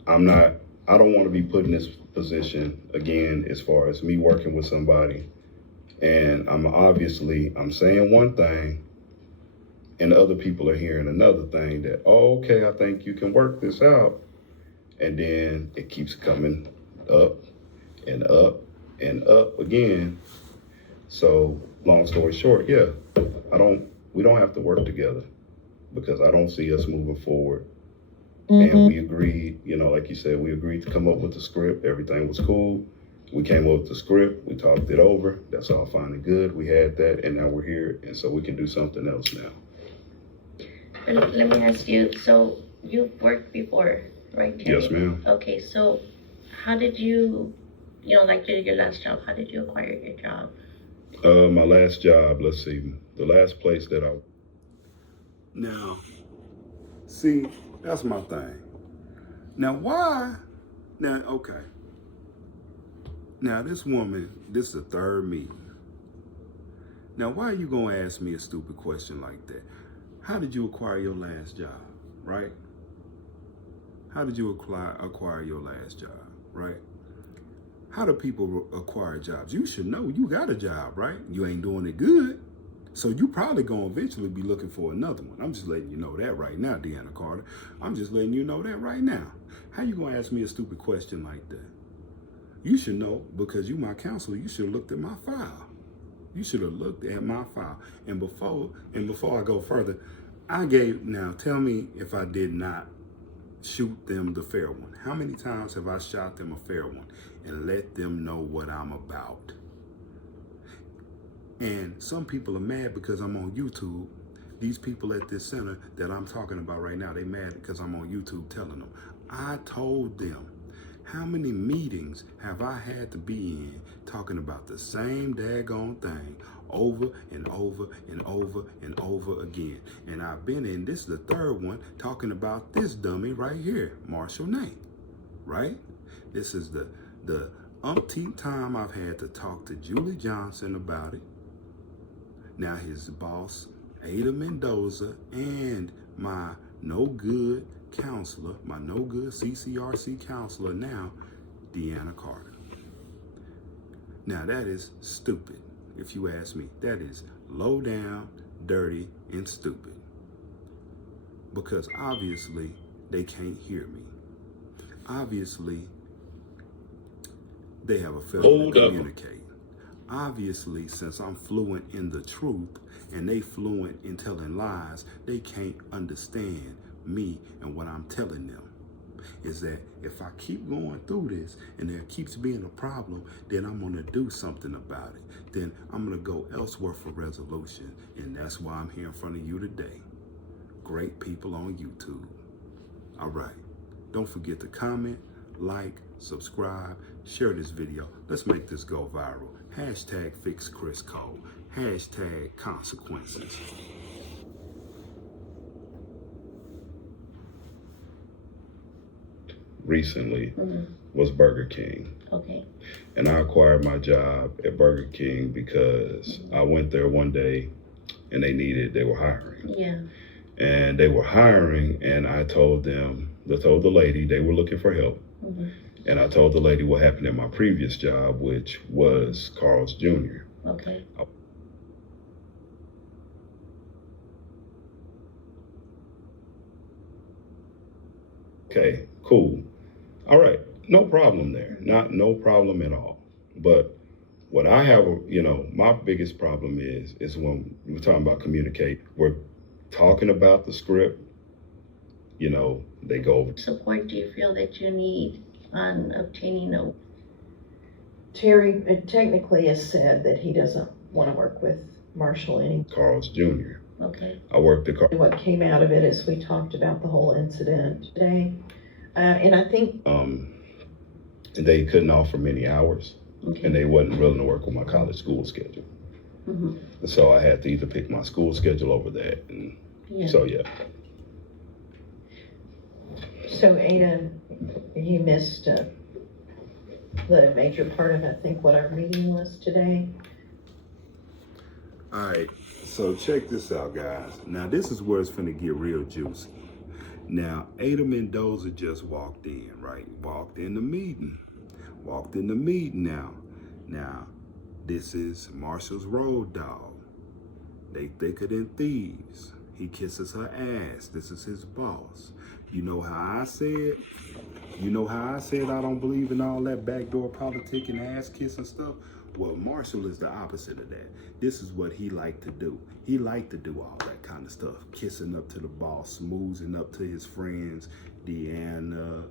I don't want to be put in this position again as far as me working with somebody and I'm saying one thing and other people are hearing another thing that, oh, okay, I think you can work this out. And then it keeps coming up and up and up again. So long story short, yeah, we don't have to work together because I don't see us moving forward. And we agreed, like you said, we agreed to come up with the script. Everything was cool. We came up with the script. We talked it over. That's all fine and good. We had that, and now we're here, and so we can do something else now. And let me ask you, so you've worked before, right, Terry? Yes, ma'am. Okay, so how did you, like your last job, how did you acquire your job? My last job, let's see, the last place that Now, see, that's my thing. Now, why? Now, okay. Now, this woman, this is the third meeting. Now, why are you going to ask me a stupid question like that? How did you acquire your last job, right? How did you acquire your last job, right? How do people acquire jobs? You should know you got a job, right? You ain't doing it good. So you probably gonna eventually be looking for another one. I'm just letting you know that right now, Deanna Carter. I'm just letting you know that right now. How you gonna ask me a stupid question like that? You should know, because you my counselor, you should have looked at my file. You should have looked at my file. And before I go further, now tell me if I did not shoot them the fair one. How many times have I shot them a fair one and let them know what I'm about? And some people are mad because I'm on YouTube. These people at this center that I'm talking about right now, they mad because I'm on YouTube telling them. I told them, how many meetings have I had to be in talking about the same daggone thing over and over and over and over again? And I've been in, this is the third one, talking about this dummy right here, Marshall Nate, right? This is the umpteenth time I've had to talk to Julie Johnson about it. Now his boss, Ada Mendoza, and my no good counselor, my no good CCRC counselor now, Deanna Carter. Now that is stupid, if you ask me. That is low down, dirty, and stupid. Because obviously they can't hear me. Obviously they have a failure to communicate. Obviously, since I'm fluent in the truth and they fluent in telling lies, they can't understand me and what I'm telling them. Is that if I keep going through this and there keeps being a problem, then I'm going to do something about it. Then I'm going to go elsewhere for resolution. And that's why I'm here in front of you today. Great people on YouTube. All right. Don't forget to comment, like, subscribe, share this video. Let's make this go viral. Hashtag fix Criss Cole. Hashtag consequences. recently was Burger King. Okay. And I acquired my job at Burger King because I went there one day and they were hiring. Yeah. And they were hiring, and I told the lady they were looking for help. And I told the lady what happened at my previous job, which was Carl's Jr. Okay. Okay, cool. All right, no problem there. No problem at all. But what I have, my biggest problem is when we're talking about communicate, we're talking about the script, they go over. What support do you feel that you need on obtaining a... Terry technically has said that he doesn't want to work with Marshall anymore. Carl's Jr. Okay. I worked at Carl. What came out of it is we talked about the whole incident today. And I think... they couldn't offer many hours. Okay. And they wasn't willing to work with my college school schedule. So I had to either pick my school schedule over that. And so, yeah. So, Ada, you missed the major part of, I think, what our meeting was today. All right, So check this out, guys. Now this is where it's finna get real juicy. Now, Ada Mendoza just walked in, right? Walked in the meeting now. Now, this is Marshall's road dog. They thicker than thieves. He kisses her ass. This is his boss. You know how I said? I don't believe in all that backdoor politic and ass kissing stuff? Well, Marshall is the opposite of that. This is what he liked to do. He liked to do all that kind of stuff. Kissing up to the boss, smoozing up to his friends, Deanna,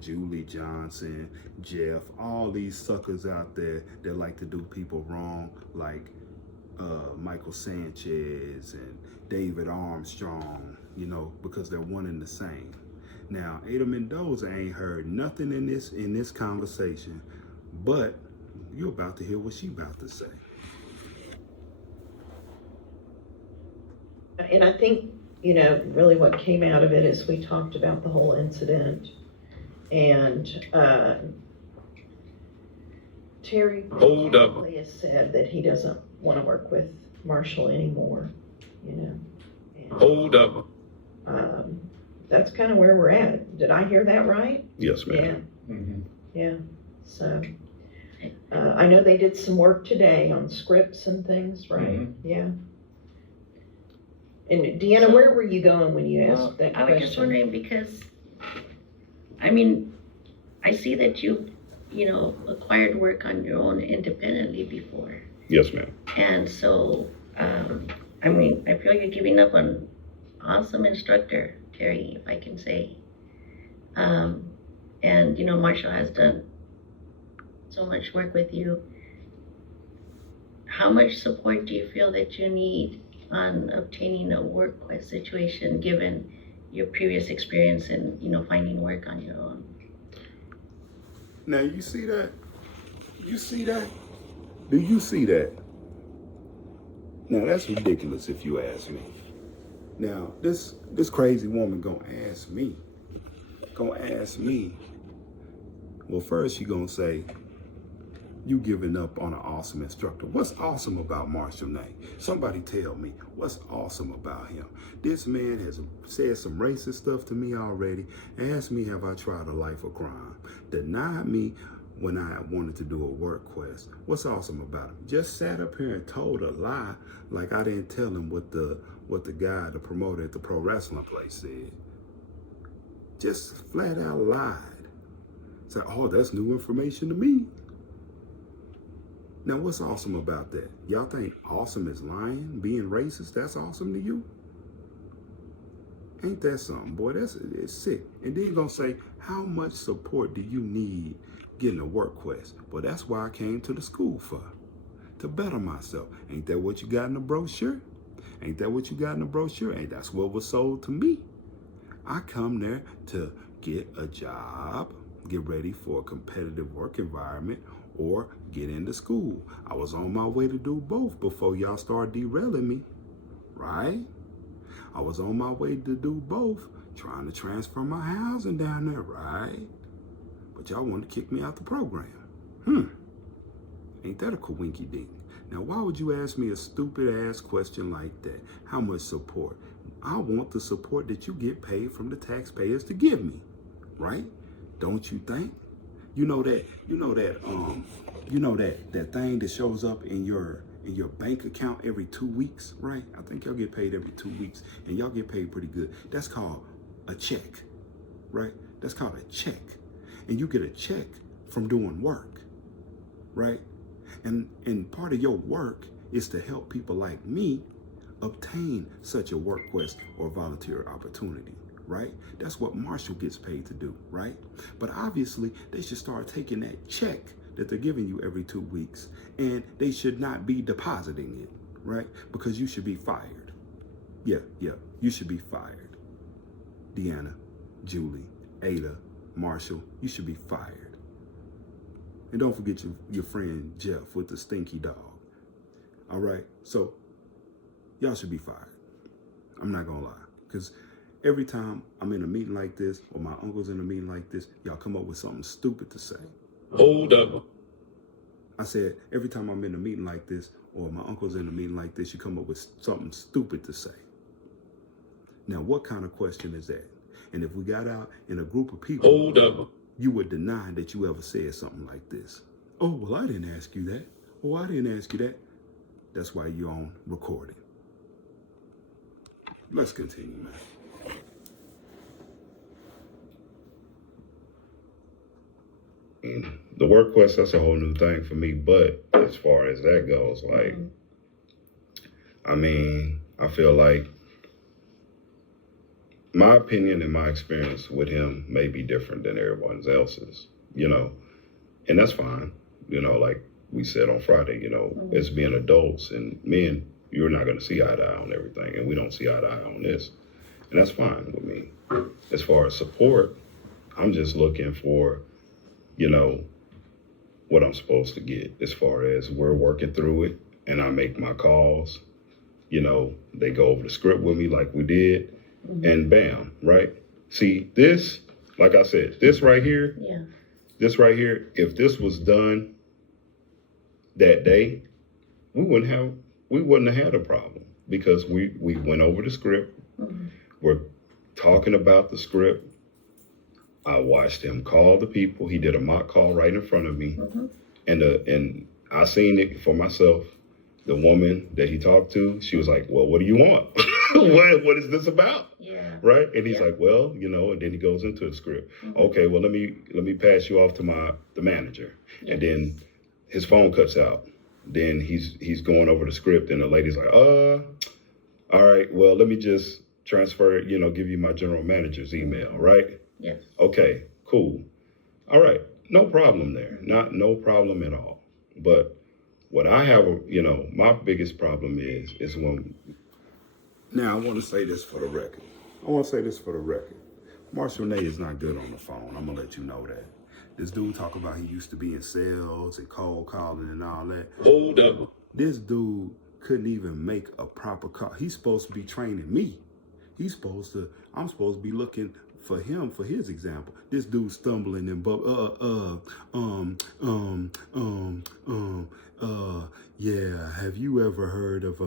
Julie Johnson, Jeff, all these suckers out there that like to do people wrong, like Michael Sanchez and David Armstrong, because they're one and the same. Now, Ada Mendoza ain't heard nothing in this conversation, but you're about to hear what she about to say. And I think, really what came out of it is we talked about the whole incident. And Terry probably has said that he doesn't want to work with Marshall anymore, And, Hold up. That's kind of where we're at. Did I hear that right? Yes, ma'am. Yeah. Mm-hmm. Yeah. So I know they did some work today on scripts and things, right? Mm-hmm. Yeah. And Deanna, where were you going when you asked that question? I was just wondering because, I see that you acquired work on your own independently before. Yes, ma'am. And so, I feel you're giving up an awesome instructor, Terry, if I can say. And, Marshall has done so much work with you. How much support do you feel that you need on obtaining a work quest situation, given your previous experience in, finding work on your own? Now, you see that? You see that? Do you see that? Now, that's ridiculous if you ask me. Now, this crazy woman gonna ask me. Well, first she gonna say, you giving up on an awesome instructor. What's awesome about Marshall Nate? Somebody tell me, what's awesome about him? This man has said some racist stuff to me already, asked me have I tried a life of crime, denied me when I wanted to do a work quest. What's awesome about him? Just sat up here and told a lie like I didn't tell him what the guy, the promoter at the pro wrestling place said. Just flat out lied. Said, oh, that's new information to me. Now, what's awesome about that? Y'all think awesome is lying, being racist? That's awesome to you? Ain't that something, boy? It's sick. And then you're gonna say, how much support do you need getting a work quest? Well, that's why I came to the school for, to better myself. Ain't that what you got in the brochure? Ain't that what you got in the brochure? Ain't that's what was sold to me? I come there to get a job, get ready for a competitive work environment, or get into school. I was on my way to do both before y'all started derailing me, right? I was on my way to do both, trying to transfer my housing down there, right? But y'all wanted to kick me out the program. Ain't that a coinky dink? Now, why would you ask me a stupid ass question like that? How much support? I want the support that you get paid from the taxpayers to give me, right? Don't you think? You know that thing that shows up in your bank account every 2 weeks, right? I think y'all get paid every 2 weeks, and y'all get paid pretty good. That's called a check, right? That's called a check. And you get a check from doing work, right? And part of your work is to help people like me obtain such a work quest or volunteer opportunity, right? That's what Marshall gets paid to do, right? But obviously, they should start taking that check that they're giving you every 2 weeks, and they should not be depositing it, right? Because you should be fired. Yeah, you should be fired. Deanna, Julie, Ada, Marshall, you should be fired. And don't forget your friend Jeff with the stinky dog. All right, so y'all should be fired. I'm not gonna lie, because every time I'm in a meeting like this, or my uncle's in a meeting like this, y'all come up with something stupid to say. Hold up. I said, every time I'm in a meeting like this, or my uncle's in a meeting like this, you come up with something stupid to say. Now, what kind of question is that? And if we got out in a group of people, hold up, you would deny that you ever said something like this. Oh, well, I didn't ask you that. Oh, I didn't ask you that. That's why you're on recording. Let's continue, man. The work quest, that's a whole new thing for me. But as far as that goes, like, I mean, I feel like my opinion and my experience with him may be different than everyone else's, you know, and that's fine. You know, like we said on Friday, you know, as being adults and men, you're not going to see eye to eye on everything, and we don't see eye to eye on this, and that's fine with me. As far as support, I'm just looking for, you know, what I'm supposed to get as far as we're working through it, and I make my calls. You know, they go over the script with me like we did, and bam, right? See, this, like I said, this right here, this right here, if this was done that day, we wouldn't have had a problem, because we went over the script. We're talking about the script. I watched him call the people. He did a mock call right in front of me. And I seen it for myself. The woman that he talked to, she was like, well, what do you want? what is this about? Right? And he's like, well, you know, and then he goes into the script. Okay, well, let me pass you off to the manager. And then his phone cuts out. Then he's going over the script, and the lady's like, all right, well, let me just transfer it, you know, give you my general manager's email, right? Yes. Okay, cool. All right, no problem there. No problem at all. But what I have, you know, my biggest problem is when. Now, I want to say this for the record. Marshall Nate is not good on the phone. I'm going to let you know that. This dude talk about he used to be in sales and cold calling and all that. Hold up. This dude couldn't even make a proper call. He's supposed to be training me. I'm supposed to be looking for him for his example. This dude stumbling and yeah, have you ever heard of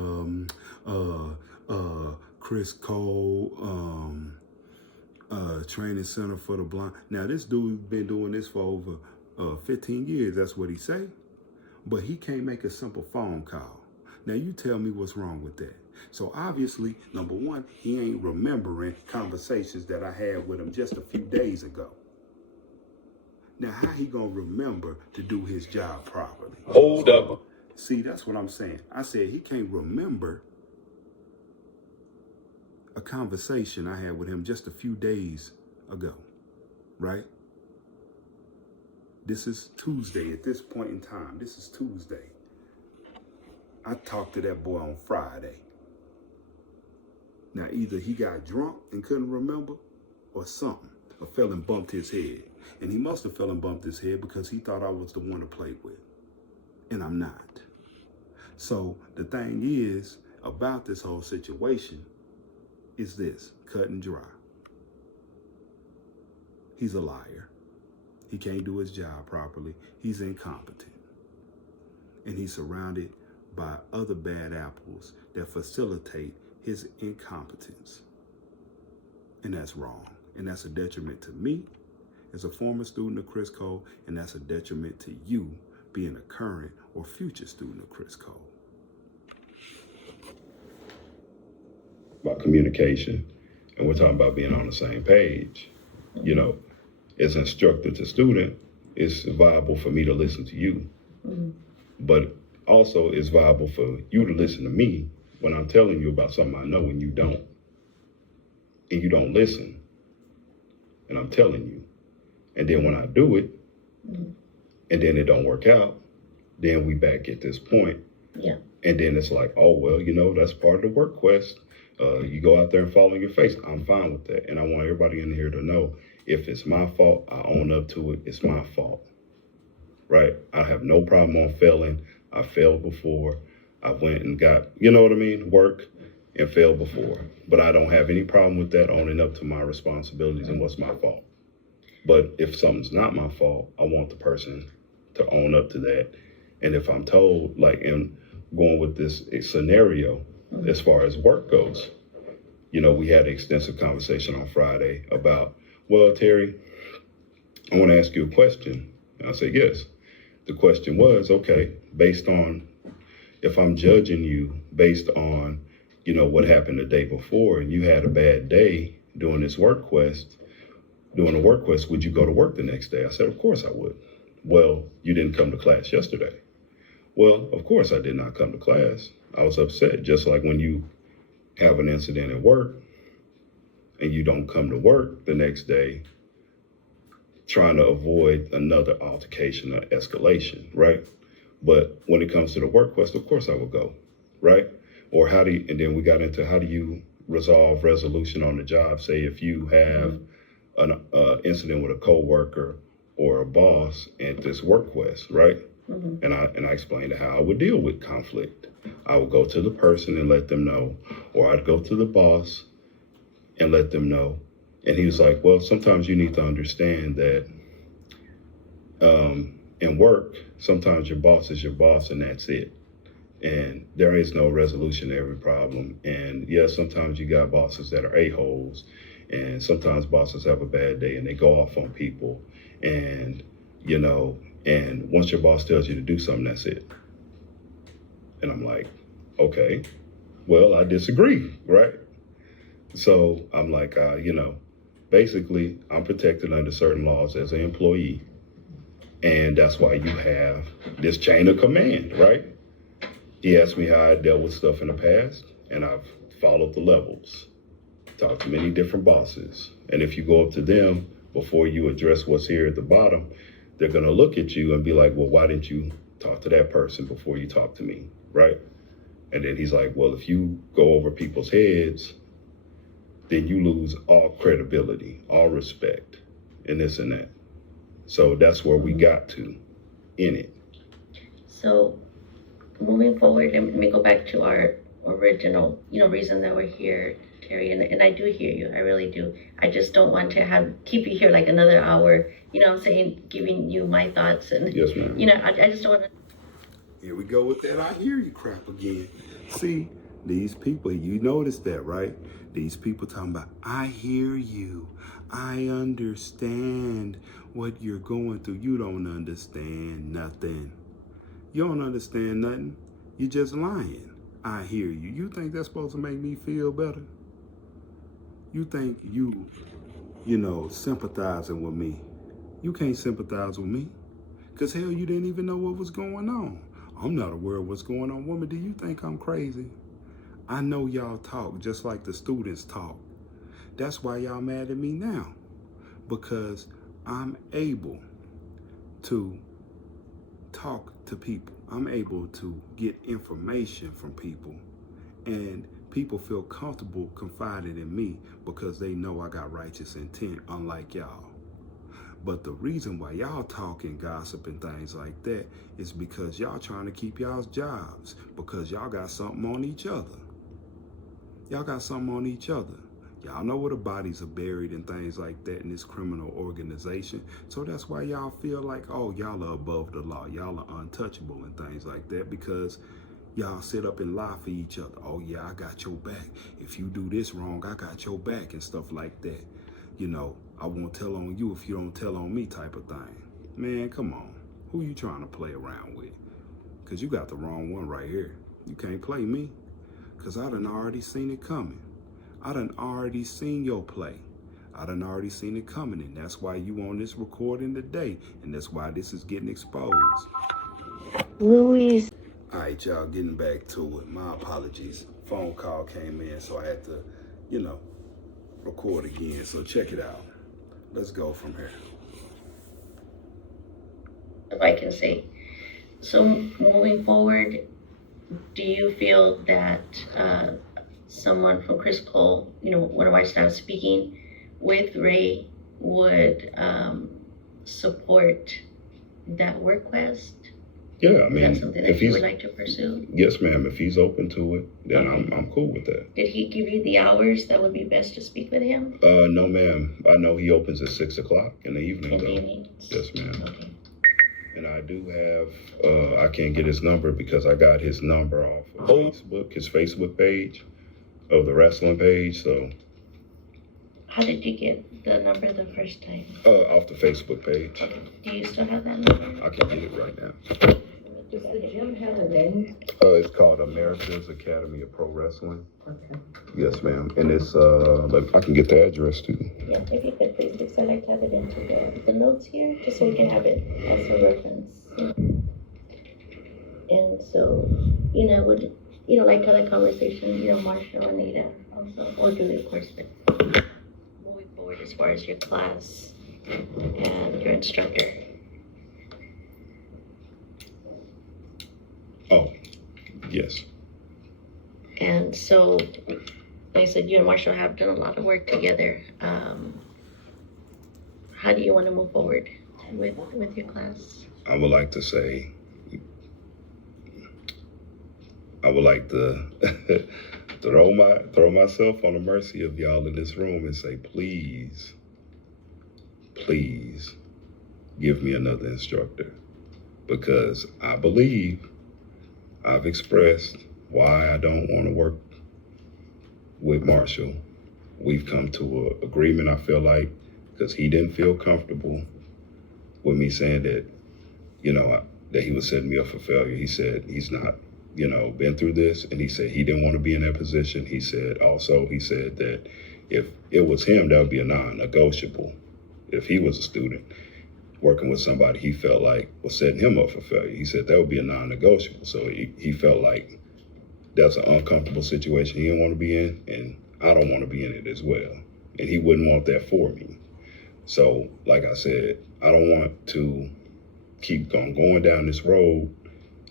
Criss Cole training center for the blind? Now this dude been doing this for over 15 years, that's what he say. But he can't make a simple phone call. Now you tell me what's wrong with that. So obviously, number one, he ain't remembering conversations that I had with him just a few days ago. Now, how he gonna remember to do his job properly? Hold up. See, that's what I'm saying. I said he can't remember a conversation I had with him just a few days ago, right? This is Tuesday at this point in time. This is Tuesday. I talked to that boy on Friday. Now, either he got drunk and couldn't remember or something. Or fell and bumped his head. And he must have fell and bumped his head because he thought I was the one to play with. And I'm not. So the thing is about this whole situation is this, cut and dry. He's a liar. He can't do his job properly. He's incompetent. And he's surrounded by other bad apples that facilitate his incompetence. And that's wrong. And that's a detriment to me as a former student of Criss Cole, and that's a detriment to you being a current or future student of Criss Cole. About communication, and we're talking about being on the same page. You know, as instructor to student, it's viable for me to listen to you, but also it's viable for you to listen to me when I'm telling you about something I know and you don't listen. And I'm telling you. And then when I do it, and then it don't work out, then we back at this point. Yeah. And then it's like, oh, well, you know, that's part of the work quest. You go out there and fall on your face. I'm fine with that. And I want everybody in here to know, if it's my fault, I own up to it. It's my fault, right? I have no problem on failing. I failed before. I went and got, you know what I mean, work and failed before. But I don't have any problem with that, owning up to my responsibilities and what's my fault. But if something's not my fault, I want the person to own up to that. And if I'm told, like, and going with this scenario as far as work goes. You know, we had an extensive conversation on Friday about, well, Terry, I want to ask you a question. And I said, yes. The question was, okay, based on, if I'm judging you based on, you know, what happened the day before and you had a bad day doing a work quest, would you go to work the next day? I said, of course I would. Well, you didn't come to class yesterday. Well, of course I did not come to class. I was upset, just like when you have an incident at work and you don't come to work the next day, trying to avoid another altercation or escalation, right? But when it comes to the work quest, of course I will go, right? Or and then we got into how do you resolve resolution on the job? Say if you have an incident with a coworker or a boss at this work quest, right? And I explained how I would deal with conflict. I would go to the person and let them know, or I'd go to the boss and let them know. And he was like, well, sometimes you need to understand that in work, sometimes your boss is your boss and that's it. And there is no resolution to every problem. And yes, sometimes you got bosses that are a-holes, and sometimes bosses have a bad day and they go off on people. And, you know, and once your boss tells you to do something, that's it. And I'm like, okay, well, I disagree, right? So I'm like, you know, basically I'm protected under certain laws as an employee. And that's why you have this chain of command, right? He asked me how I dealt with stuff in the past, and I've followed the levels, talked to many different bosses. And if you go up to them before you address what's here at the bottom, they're gonna look at you and be like, well, why didn't you talk to that person before you talk to me, right? And then he's like, well, if you go over people's heads, then you lose all credibility, all respect, and this and that. So that's where we got to in it. So moving forward, let me go back to our original, you know, reason that we're here, Terry, and I do hear you, I really do. I just don't want to keep you here like another hour, you know what I'm saying, giving you my thoughts and, yes, ma'am. You know, I just don't want to. Here we go with that I hear you crap again. See, these people, you notice that, right? These people talking about, I hear you. I understand what you're going through. You don't understand nothing. You don't understand nothing. You're just lying. I hear you. You think that's supposed to make me feel better? You think you know, sympathizing with me. You can't sympathize with me. Because hell, you didn't even know what was going on. I'm not aware of what's going on. Woman, do you think I'm crazy? I know y'all talk just like the students talk. That's why y'all mad at me now. Because I'm able to talk to people. I'm able to get information from people. And people feel comfortable confiding in me because they know I got righteous intent, unlike y'all. But the reason why y'all talk and gossip and things like that is because y'all trying to keep y'all's jobs, because y'all got something on each other. Y'all got something on each other. Y'all know where the bodies are buried and things like that in this criminal organization. So that's why y'all feel like, oh, y'all are above the law. Y'all are untouchable and things like that, because y'all sit up and lie for each other. Oh yeah, I got your back. If you do this wrong, I got your back and stuff like that. You know, I won't tell on you if you don't tell on me type of thing. Man, come on. Who you trying to play around with? Because you got the wrong one right here. You can't play me. Because I done already seen it coming. I done already seen your play. I done already seen it coming. And that's why you on this recording today. And that's why this is getting exposed. Louise. All right, y'all, getting back to it. My apologies. Phone call came in, so I had to, you know, record again. So check it out. Let's go from here. If I can say. So moving forward, do you feel that someone from Criss Cole, you know, one of our staff speaking with Ray, would support that work quest? Yeah, I mean, is that something that you would like to pursue? Yes, ma'am. If he's open to it, then Okay. I'm cool with that. Did he give you the hours that would be best to speak with him? No, ma'am. I know he opens at 6 o'clock in the evening, In though. the evenings? Yes, ma'am. Okay. And I do have, I can't get his number because I got his number off of Facebook, his Facebook page, of the wrestling page. So, How did you get the number the first time? off the Facebook page. Okay. Do you still have that number? I can get it right now. Does the gym have a name? It's called America's Academy of Pro Wrestling. Okay. Yes, ma'am. And it's, I can get the address to you. Yeah, if you could please, because I like to have it into the notes here, just so we can have it as a reference. And so, like other conversation, Marsha, Anita, also, or Julie, of course, but moving forward as far as your class and your instructor. Oh, yes. And so, like I said, you and Marshall have done a lot of work together. How do you want to move forward with your class? I would like to say, I would like to throw myself on the mercy of y'all in this room and say, please, please give me another instructor, because I believe I've expressed why I don't want to work with Marshall. We've come to an agreement, I feel like, because he didn't feel comfortable with me saying that, that he was setting me up for failure. He said he's not, been through this, and he said he didn't want to be in that position. He said that if it was him, that would be a non-negotiable. If he was a student working with somebody he felt like was setting him up for failure, he said that would be a non-negotiable. So he felt like that's an uncomfortable situation he didn't want to be in, and I don't want to be in it as well. And he wouldn't want that for me. So, like I said, I don't want to keep going down this road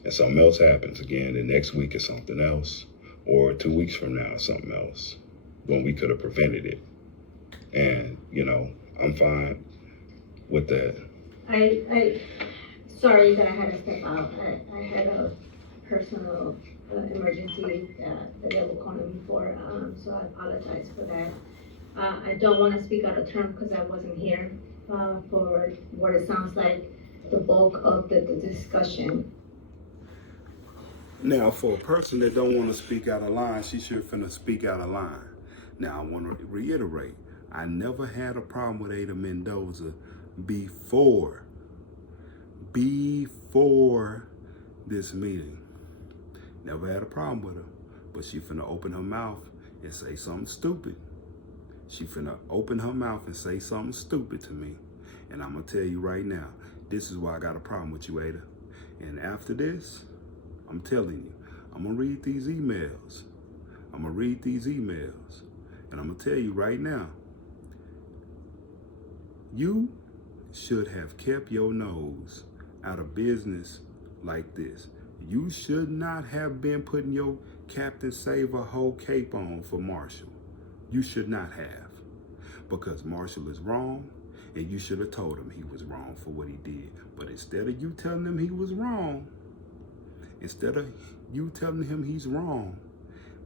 and something else happens again. The next week is something else, or 2 weeks from now, something else, when we could have prevented it. And, I'm fine with that. I sorry that I had to step out. I had a personal emergency that they were calling me for, so I apologize for that. I don't want to speak out of turn because I wasn't here for what it sounds like the bulk of the discussion. Now, for a person that don't want to speak out of line, she sure finna speak out of line. Now, I want to reiterate, I never had a problem with Ada Mendoza before this meeting. Never had a problem with her, but she finna open her mouth and say something stupid. She finna open her mouth and say something stupid to me. And I'm gonna tell you right now, this is why I got a problem with you, Ada. And after this, I'm telling you, I'm gonna read these emails. And I'm gonna tell you right now, you should have kept your nose out of business like this. You should not have been putting your Captain Save a Whole cape on for Marshall. You should not have, because Marshall is wrong, and you should have told him he was wrong for what he did. But instead of you telling him he was wrong,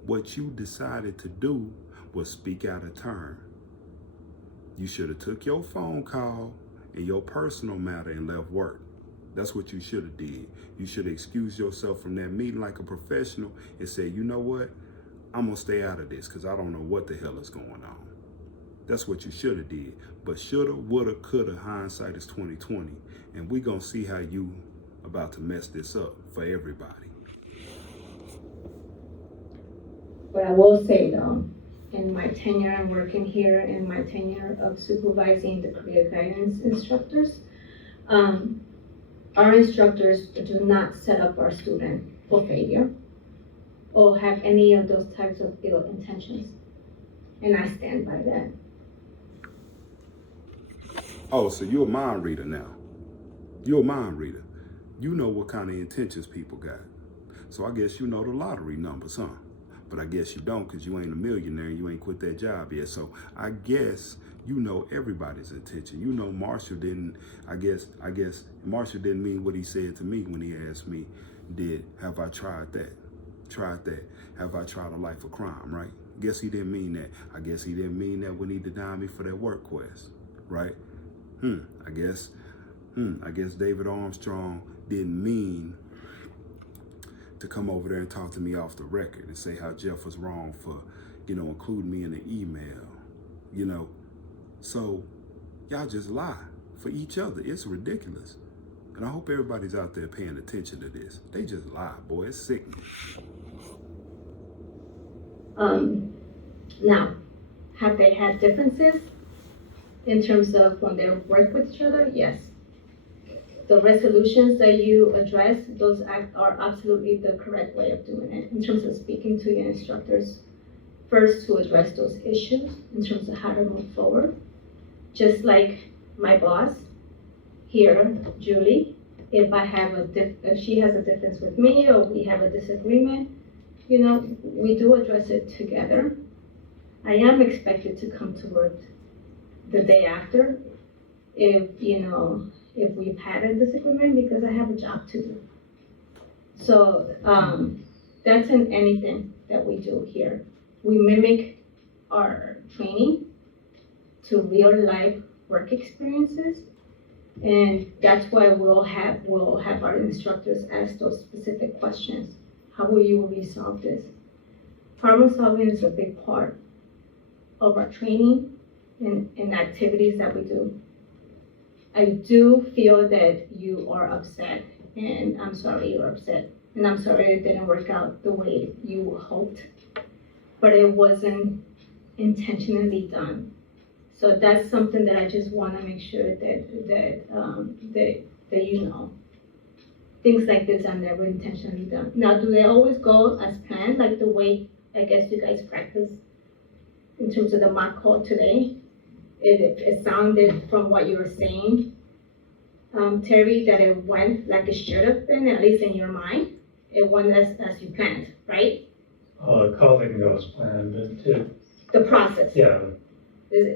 what you decided to do was speak out of turn. You should have took your phone call and your personal matter and left work. That's what you should have did. You should have excused yourself from that meeting like a professional and said, you know what? I'm gonna stay out of this because I don't know what the hell is going on. That's what you should have did. But shoulda, woulda, coulda, hindsight is 20/20. And we gonna see how you about to mess this up for everybody. But I will say though, in my tenure working here, in my tenure of supervising the career guidance instructors, our instructors do not set up our student for failure or have any of those types of ill intentions. And I stand by that. Oh, so you're a mind reader now. You're a mind reader. You know what kind of intentions people got. So I guess you know the lottery numbers, huh? But I guess you don't, because you ain't a millionaire and you ain't quit that job yet. So I guess you know everybody's intention. You know Marshall didn't, I guess Marshall didn't mean what he said to me when he asked me, have I tried that? Have I tried a life of crime, right? Guess he didn't mean that. I guess he didn't mean that when he denied me for that work quest, right? I guess I guess David Armstrong didn't mean to come over there and talk to me off the record and say how Jeff was wrong for, including me in the email, So y'all just lie for each other. It's ridiculous. And I hope everybody's out there paying attention to this. They just lie, boy. It's sickening. Now, have they had differences in terms of when they work with each other? Yes. The resolutions that you address, those are absolutely the correct way of doing it in terms of speaking to your instructors first to address those issues in terms of how to move forward. Just like my boss here, Julie, if she has a difference with me or we have a disagreement, we do address it together. I am expected to come to work the day after if we've had a disagreement because I have a job to do. So that's in anything that we do here. We mimic our training to real life work experiences, and that's why we'll have our instructors ask those specific questions. How will you resolve this? Problem solving is a big part of our training and activities that we do. I do feel that you are upset, and I'm sorry you're upset, and I'm sorry it didn't work out the way you hoped, but it wasn't intentionally done. So that's something that I just want to make sure that you know. Things like this are never intentionally done. Now, do they always go as planned, like the way I guess you guys practice in terms of the mock call today? It sounded from what you were saying, Terry, that it went like it should have been, at least in your mind. It went as you planned, right? Call didn't go as planned, but The process. yeah.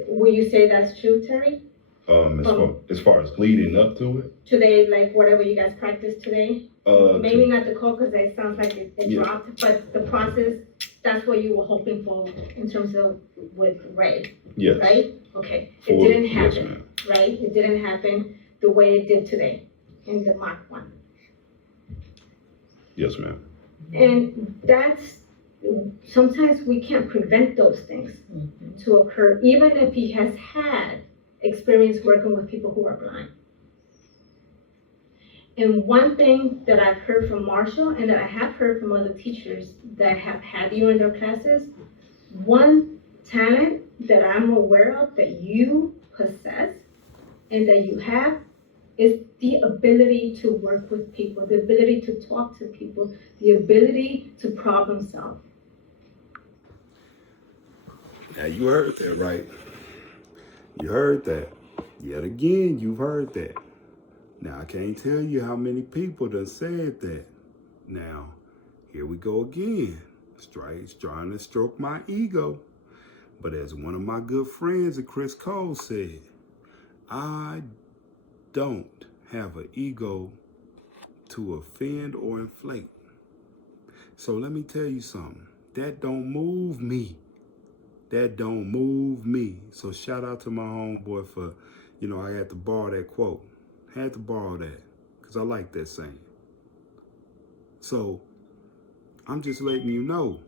Will you say that's true, Terry? As far as leading up to it, Today, like whatever you guys practiced today? Maybe not the call because it sounds like it Yeah. dropped, but the process, that's what you were hoping for in terms of with Ray, yes. right? Okay, it For- didn't yes, happen, ma'am. right? It didn't happen the way it did today in the mock one. Yes, ma'am. And that's, sometimes we can't prevent those things to occur, even if he has had experience working with people who are blind. And one thing that I've heard from Marshall and that I have heard from other teachers that have had you in their classes, one talent that I'm aware of that you possess and that you have is the ability to work with people, the ability to talk to people, the ability to problem solve. Now, you heard that, right? You heard that. Yet again, you've heard that. Now, I can't tell you how many people done said that. Now, here we go again. It's trying to stroke my ego. But as one of my good friends at Criss Cole said, I don't have an ego to offend or inflate. So let me tell you something. That don't move me. That don't move me. So shout out to my homeboy for, I had to borrow that quote. Had to borrow that because I like that saying. So I'm just letting you know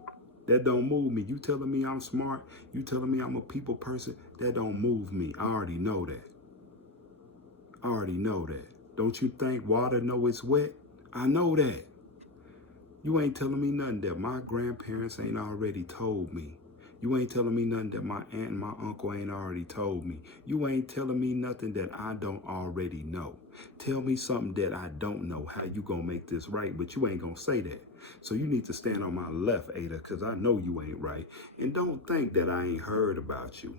that don't move me. You telling me I'm smart, you telling me I'm a people person, that don't move me. I already know that. I already know that. Don't you think water know it's wet? I know that. You ain't telling me nothing that my grandparents ain't already told me. You ain't telling me nothing that my aunt and my uncle ain't already told me. You ain't telling me nothing that I don't already know. Tell me something that I don't know. How you gonna make this right? But you ain't gonna say that. So you need to stand on my left, Ada, because I know you ain't right. And don't think that I ain't heard about you.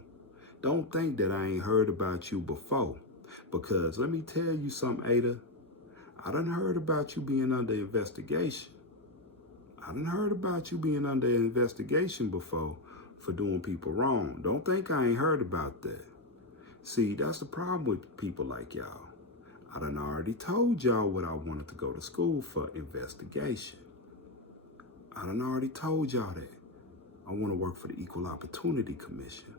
Don't think that I ain't heard about you before. Because let me tell you something, Ada. I done heard about you being under investigation. I done heard about you being under investigation before for doing people wrong. Don't think I ain't heard about that. See, that's the problem with people like y'all. I done already told y'all what I wanted to go to school for, investigation. I done already told y'all that. I want to work for the Equal Opportunity Commission.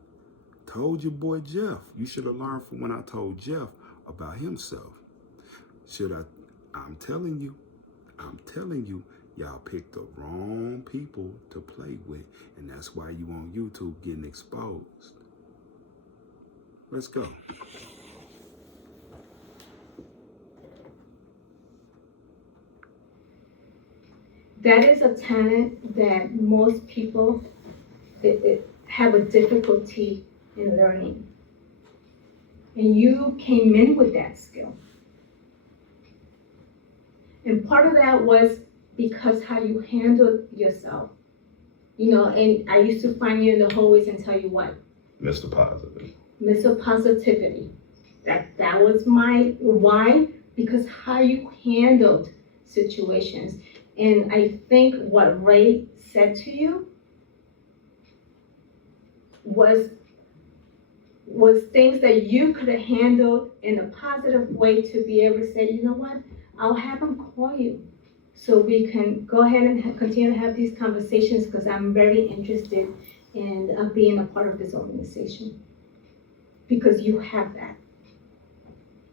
Told your boy Jeff. You should have learned from when I told Jeff about himself. I'm telling you, y'all picked the wrong people to play with, and that's why you on YouTube getting exposed. Let's go. That is a talent that most people have a difficulty in learning. And you came in with that skill. And part of that was because how you handled yourself. You know, and I used to find you in the hallways and tell you what? Mr. Positive. Mr. Positivity. That was my why, because how you handled situations. And I think what Ray said to you was things that you could have handled in a positive way to be able to say, you know what, I'll have him call you so we can go ahead and continue to have these conversations, because I'm very interested in being a part of this organization, because you have that.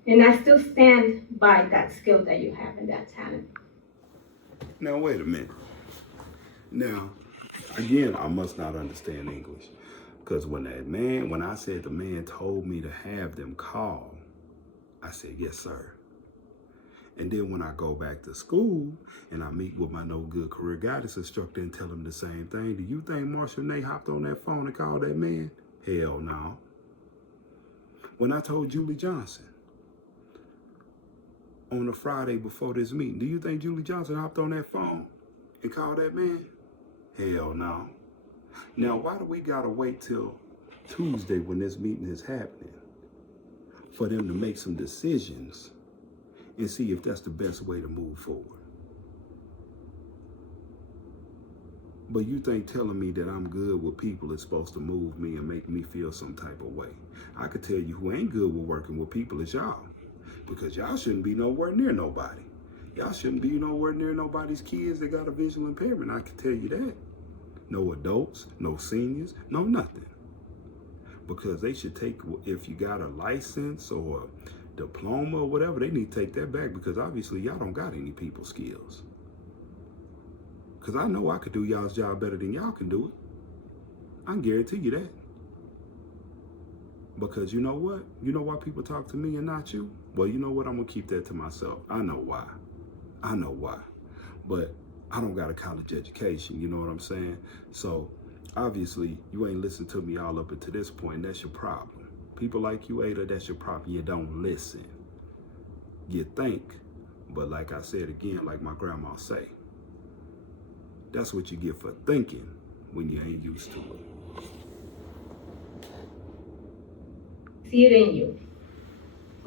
And I still stand by that skill that you have and that talent. Now, wait a minute. Now, again, I must not understand English. Because when I said the man told me to have them call, I said, yes, sir. And then when I go back to school and I meet with my no good career guidance instructor and tell him the same thing, do you think Marshall Nate hopped on that phone and called that man? Hell no. When I told Julie Johnson on the Friday before this meeting, do you think Julie Johnson hopped on that phone and called that man? Hell no. Now, why do we gotta wait till Tuesday when this meeting is happening for them to make some decisions and see if that's the best way to move forward? But you think telling me that I'm good with people is supposed to move me and make me feel some type of way? I could tell you who ain't good with working with people is y'all, because y'all shouldn't be nowhere near nobody. Y'all shouldn't be nowhere near nobody's kids that got a visual impairment. I can tell you that. No adults, no seniors, no nothing. Because they should take, if you got a license or a diploma or whatever, they need to take that back, because obviously y'all don't got any people skills. Because I know I could do y'all's job better than y'all can do it. I can guarantee you that. Because you know what? You know why people talk to me and not you? Well, you know what? I'm going to keep that to myself. I know why. But I don't got a college education, you know what I'm saying? So obviously you ain't listened to me all up until this point. That's your problem. People like you, Ada, that's your problem. You don't listen. You think. But like I said again, like my grandma say, that's what you get for thinking when you ain't used to it. See it in you.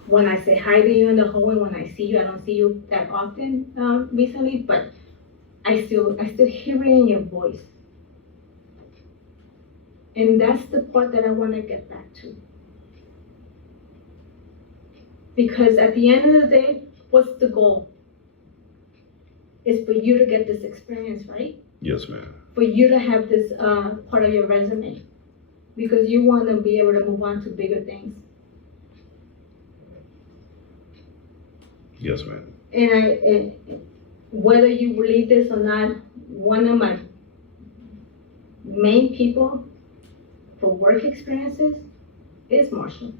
When I say hi to you in the hallway, when I see you, I don't see you that often recently, but I still hear it in your voice. And that's the part that I want to get back to. Because at the end of the day, what's the goal? It's for you to get this experience, right? Yes, ma'am. For you to have this part of your resume. Because you want to be able to move on to bigger things. Yes, ma'am. And whether you believe this or not, one of my main people for work experiences is Marshall.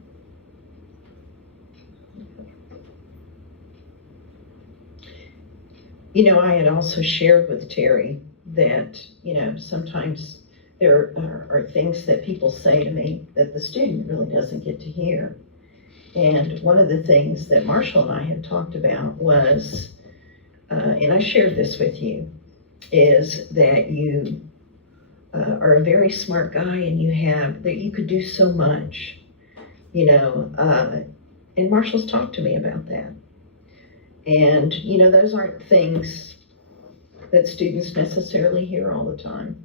You know, I had also shared with Terry that, you know, sometimes there are things that people say to me that the student really doesn't get to hear. And one of the things that Marshall and I had talked about was, and I shared this with you, is that you are a very smart guy and you could do so much, you know, and Marshall's talked to me about that. And, you know, those aren't things that students necessarily hear all the time.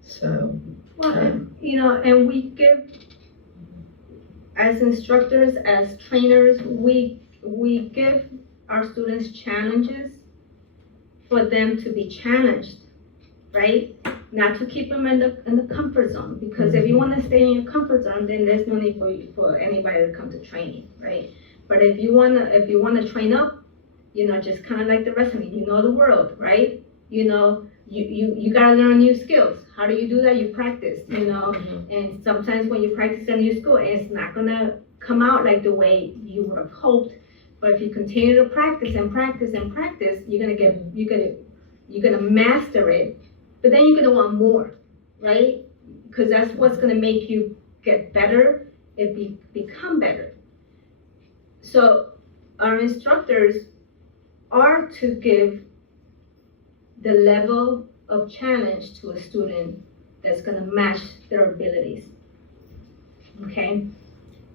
So, well, you know, and we give, as instructors, as trainers, we give our students challenges for them to be challenged, right? Not to keep them in the comfort zone, because if you want to stay in your comfort zone, then there's no need for anybody to come to training, right? But if you wanna train up, just kind of like the rest of me, the world, right? You gotta learn new skills. How do you do that? You practice, and sometimes when you practice a new skill, it's not gonna come out like the way you would have hoped. But if you continue to practice and practice and practice, you're gonna master it. But then you're gonna want more, right? Because that's what's gonna make you get better and become better. So our instructors are to give the level of challenge to a student that's gonna match their abilities. Okay?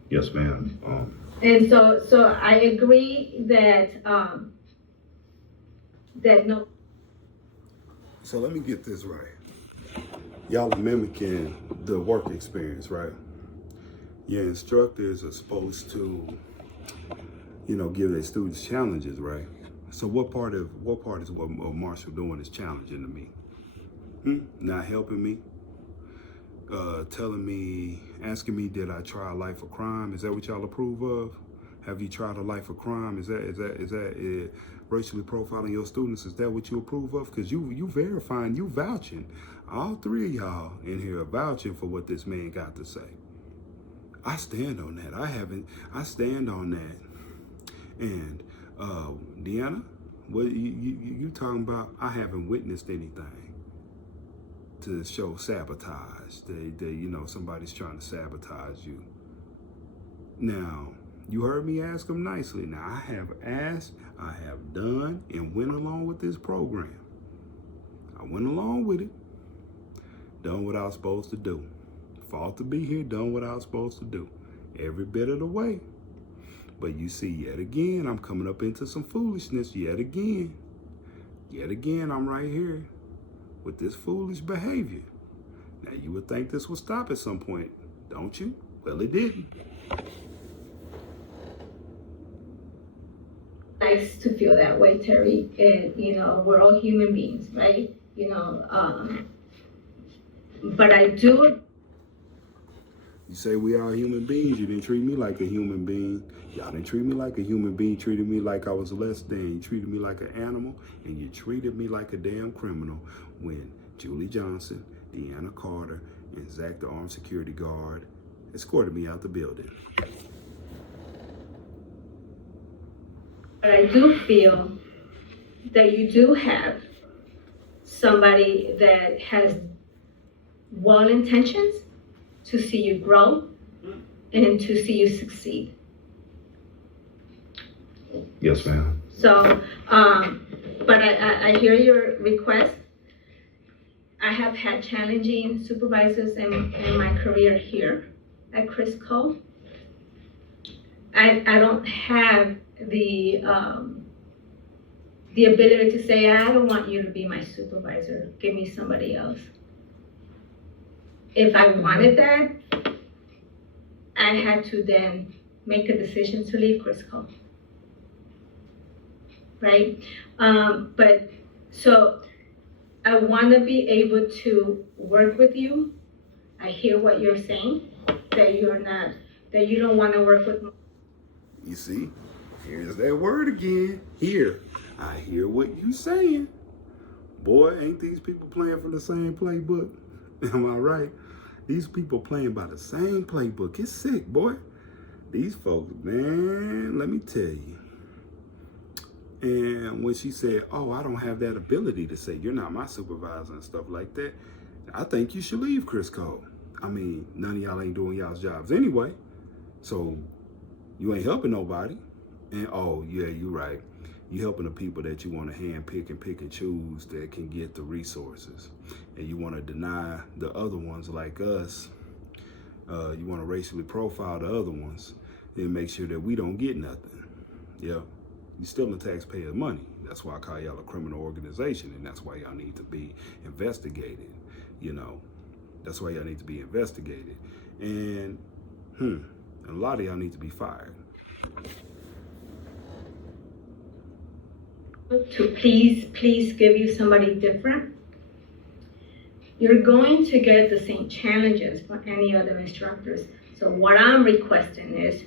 Yes, ma'am. And so I agree that no. So let me get this right. Y'all are mimicking the work experience, right? Your instructors are supposed to, give their students challenges, right? So what part is what Marshall doing is challenging to me? Not helping me? Telling me, asking me, did I try a life of crime? Is that what y'all approve of? Have you tried a life of crime? Is that racially profiling your students? Is that what you approve of? Because you verifying, you vouching. All three of y'all in here are vouching for what this man got to say. I stand on that. I stand on that. And Deanna, what you talking about? I haven't witnessed anything to show sabotage. Somebody's trying to sabotage you. Now, you heard me ask them nicely. Now, I have asked, I have done, and went along with this program. I went along with it, done what I was supposed to do. Fought to be here, done what I was supposed to do. Every bit of the way. But you see, yet again, I'm coming up into some foolishness, yet again. Yet again, I'm right here with this foolish behavior. Now, you would think this would stop at some point, don't you? Well, it didn't. Nice to feel that way, Terry. And we're all human beings, right? But I do. You say we are human beings. You didn't treat me like a human being. Y'all didn't treat me like a human being. Treated me like I was less than. You treated me like an animal, and you treated me like a damn criminal when Julie Johnson, Deanna Carter, and Zach, the armed security guard, escorted me out the building. But I do feel that you do have somebody that has well intentions to see you grow and to see you succeed. Yes, ma'am. So, but I hear your request. I have had challenging supervisors in my career here at Criss Cole. I don't have the ability to say, I don't want you to be my supervisor. Give me somebody else. If I wanted that, I had to then make a decision to leave Criss Cole. Right? But so I want to be able to work with you. I hear what you're saying, that you don't want to work with me. You see, here's that word again. Here, I hear what you saying. Boy, ain't these people playing from the same playbook? Am I right? These people playing by the same playbook. It's sick, boy. These folks, man, let me tell you. And when she said, oh, I don't have that ability to say, you're not my supervisor and stuff like that, I think you should leave Criss Cole. I mean, none of y'all ain't doing y'all's jobs anyway. So you ain't helping nobody. And oh, yeah, you're right. You helping the people that you want to hand pick and choose that can get the resources. And you want to deny the other ones like us. You want to racially profile the other ones and make sure that we don't get nothing. Yeah. You're stealing taxpayer money. That's why I call y'all a criminal organization, and that's why y'all need to be investigated. That's why y'all need to be investigated. And a lot of y'all need to be fired. To please give you somebody different. You're going to get the same challenges for any other instructors. So what I'm requesting is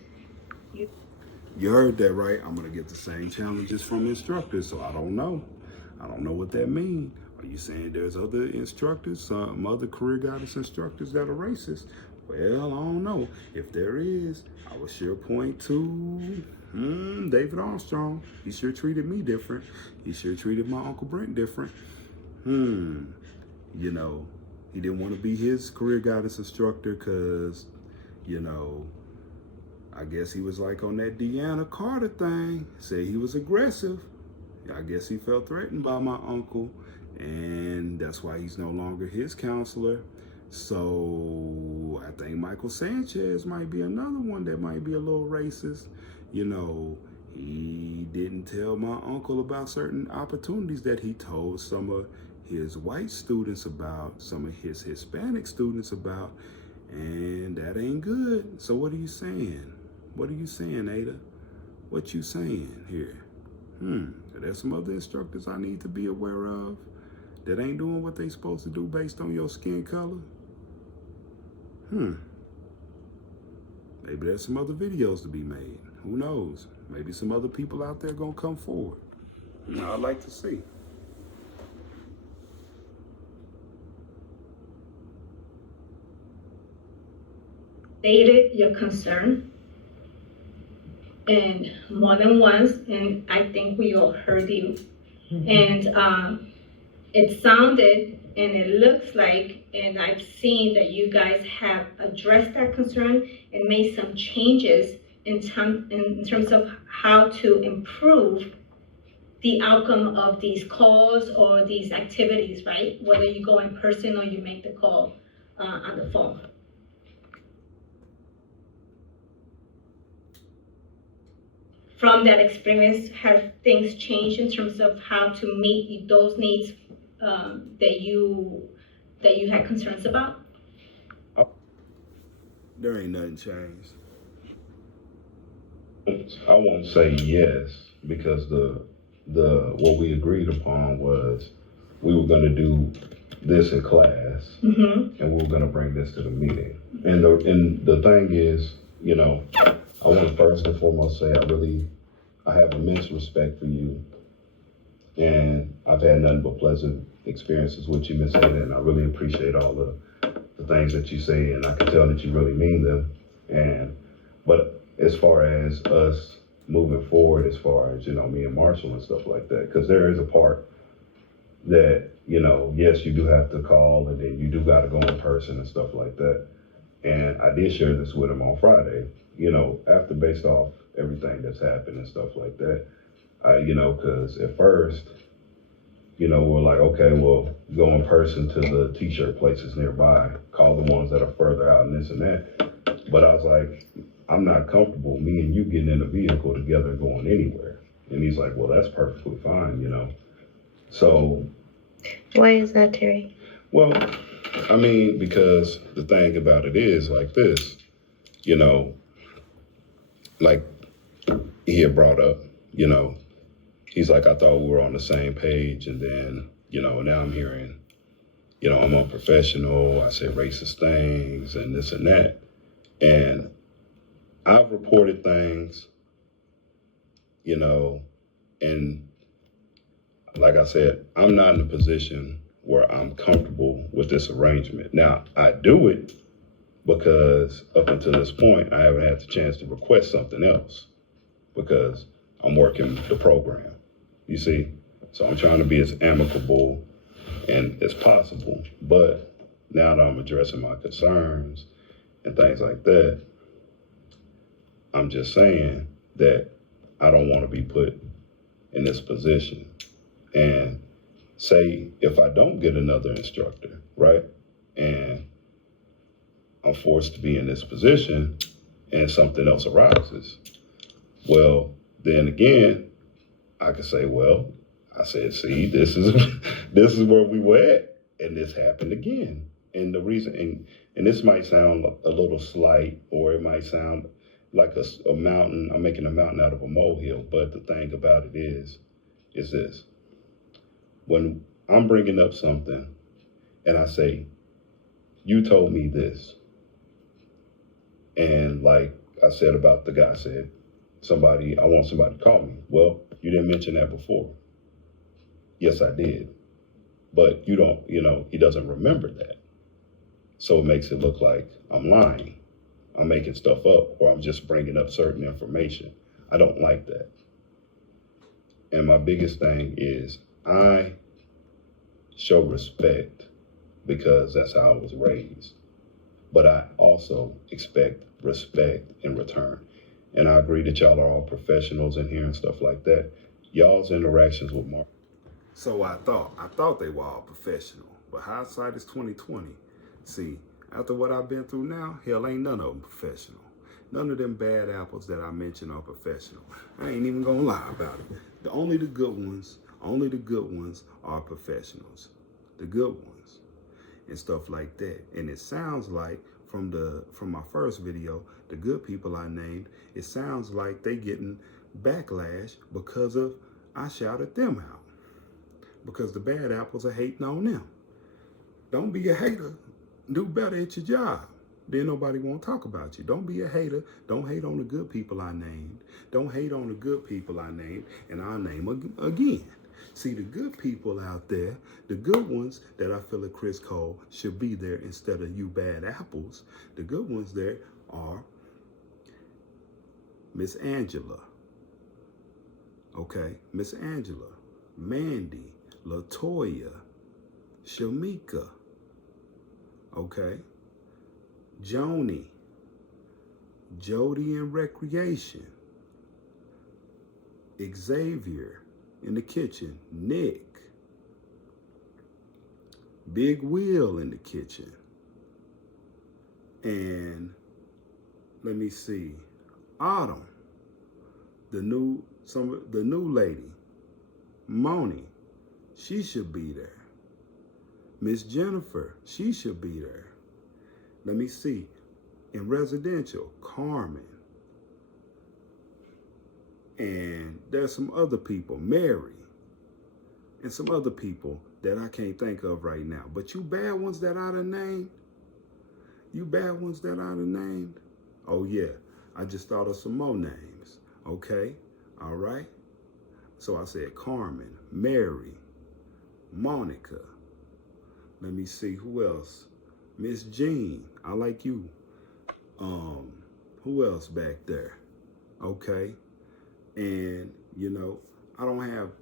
You heard that right. I'm going to get the same challenges from instructors, so I don't know. I don't know what that means. Are you saying there's other instructors, some other career guidance instructors that are racist? Well, I don't know. If there is, I would sure point to David Armstrong. He sure treated me different. He sure treated my Uncle Brent different. You know, he didn't want to be his career guidance instructor because, you know, I guess he was like on that Deanna Carter thing, said he was aggressive. I guess he felt threatened by my uncle, and that's why he's no longer his counselor. So I think Michael Sanchez might be another one that might be a little racist. You know, he didn't tell my uncle about certain opportunities that he told some of his white students about, some of his Hispanic students about, and that ain't good. So what are you saying? What are you saying, Ada? What you saying here? There's some other instructors I need to be aware of that ain't doing what they supposed to do based on your skin color. Maybe there's some other videos to be made. Who knows? Maybe some other people out there gonna come forward. I'd like to see. Stated your concern, and more than once, and I think we all heard you. And it sounded and it looks like, and I've seen that you guys have addressed that concern and made some changes in terms of how to improve the outcome of these calls or these activities, right? Whether you go in person or you make the call on the phone. From that experience, have things changed in terms of how to meet those needs that you had concerns about? There ain't nothing changed. I won't say yes, because the what we agreed upon was we were going to do this in class, and we were going to bring this to the meeting. And the thing is, you know, I want to first and foremost say I have immense respect for you, and I've had nothing but pleasant experiences with you, Miss Ada, and I really appreciate all the things that you say, and I can tell that you really mean them. But as far as us moving forward, as far as, you know, me and Marshall and stuff like that, because there is a part that, you know, yes, you do have to call, and then you do got to go in person and stuff like that. And I did share this with him on Friday, you know, after based off everything that's happened and stuff like that. You know, because at first, you know, we're like, okay, well, go in person to the t-shirt places nearby, call the ones that are further out and this and that. But I was like, I'm not comfortable, me and you getting in a vehicle together going anywhere. And he's like, well, that's perfectly fine, you know. So. Why is that, Terry? Well, I mean, because the thing about it is like this, you know, like he had brought up, you know, he's like, I thought we were on the same page. And then, you know, now I'm hearing, you know, I'm unprofessional, I say racist things and this and that. And I've reported things, you know, and like I said, I'm not in a position where I'm comfortable with this arrangement. Now, I do it because up until this point, I haven't had the chance to request something else because I'm working the program, you see? So I'm trying to be as amicable and as possible. But now that I'm addressing my concerns and things like that, I'm just saying that I don't want to be put in this position. And say if I don't get another instructor, right? And I'm forced to be in this position and something else arises. Well, then again, I could say, well, I said, see, this is where we were at, and this happened again. And the reason, and this might sound a little slight, or it might sound like a mountain, I'm making a mountain out of a molehill, but the thing about it is this. When I'm bringing up something and I say, you told me this, and like I said about the guy said, I want somebody to call me. Well, you didn't mention that before. Yes, I did. But he doesn't remember that. So it makes it look like I'm lying. I'm making stuff up, or I'm just bringing up certain information. I don't like that. And my biggest thing is I show respect because that's how I was raised. But I also expect respect in return. And I agree that y'all are all professionals in here and stuff like that. Y'all's interactions with Mark. So I thought they were all professional, but hindsight is 2020. See, after what I've been through now, hell, ain't none of them professional. None of them bad apples that I mentioned are professional. I ain't even gonna lie about it. Only the good ones are professionals. The good ones and stuff like that. And it sounds like from my first video, the good people I named, it sounds like they getting backlash because of I shouted them out. Because the bad apples are hating on them. Don't be a hater. Do better at your job. Then nobody won't talk about you. Don't be a hater. Don't hate on the good people I named. Don't hate on the good people I named, and I'll name again. See, the good people out there, the good ones that I feel like Criss Cole should be there instead of you bad apples. The good ones there are Miss Angela. Okay, Miss Angela, Mandy, Latoya, Shamika, okay, Joni, Jody in Recreation, Xavier in the kitchen, Nick, Big Wheel in the kitchen, and let me see, Autumn, the new lady, Moni, she should be there. Miss Jennifer, she should be there. Let me see. In residential, Carmen. And there's some other people, Mary. And some other people that I can't think of right now. But you bad ones that I done named, oh yeah, I just thought of some more names. Okay, all right. So I said Carmen, Mary, Monica. Let me see, who else? Miss Jean, I like you. Who else back there? Okay. And, I don't have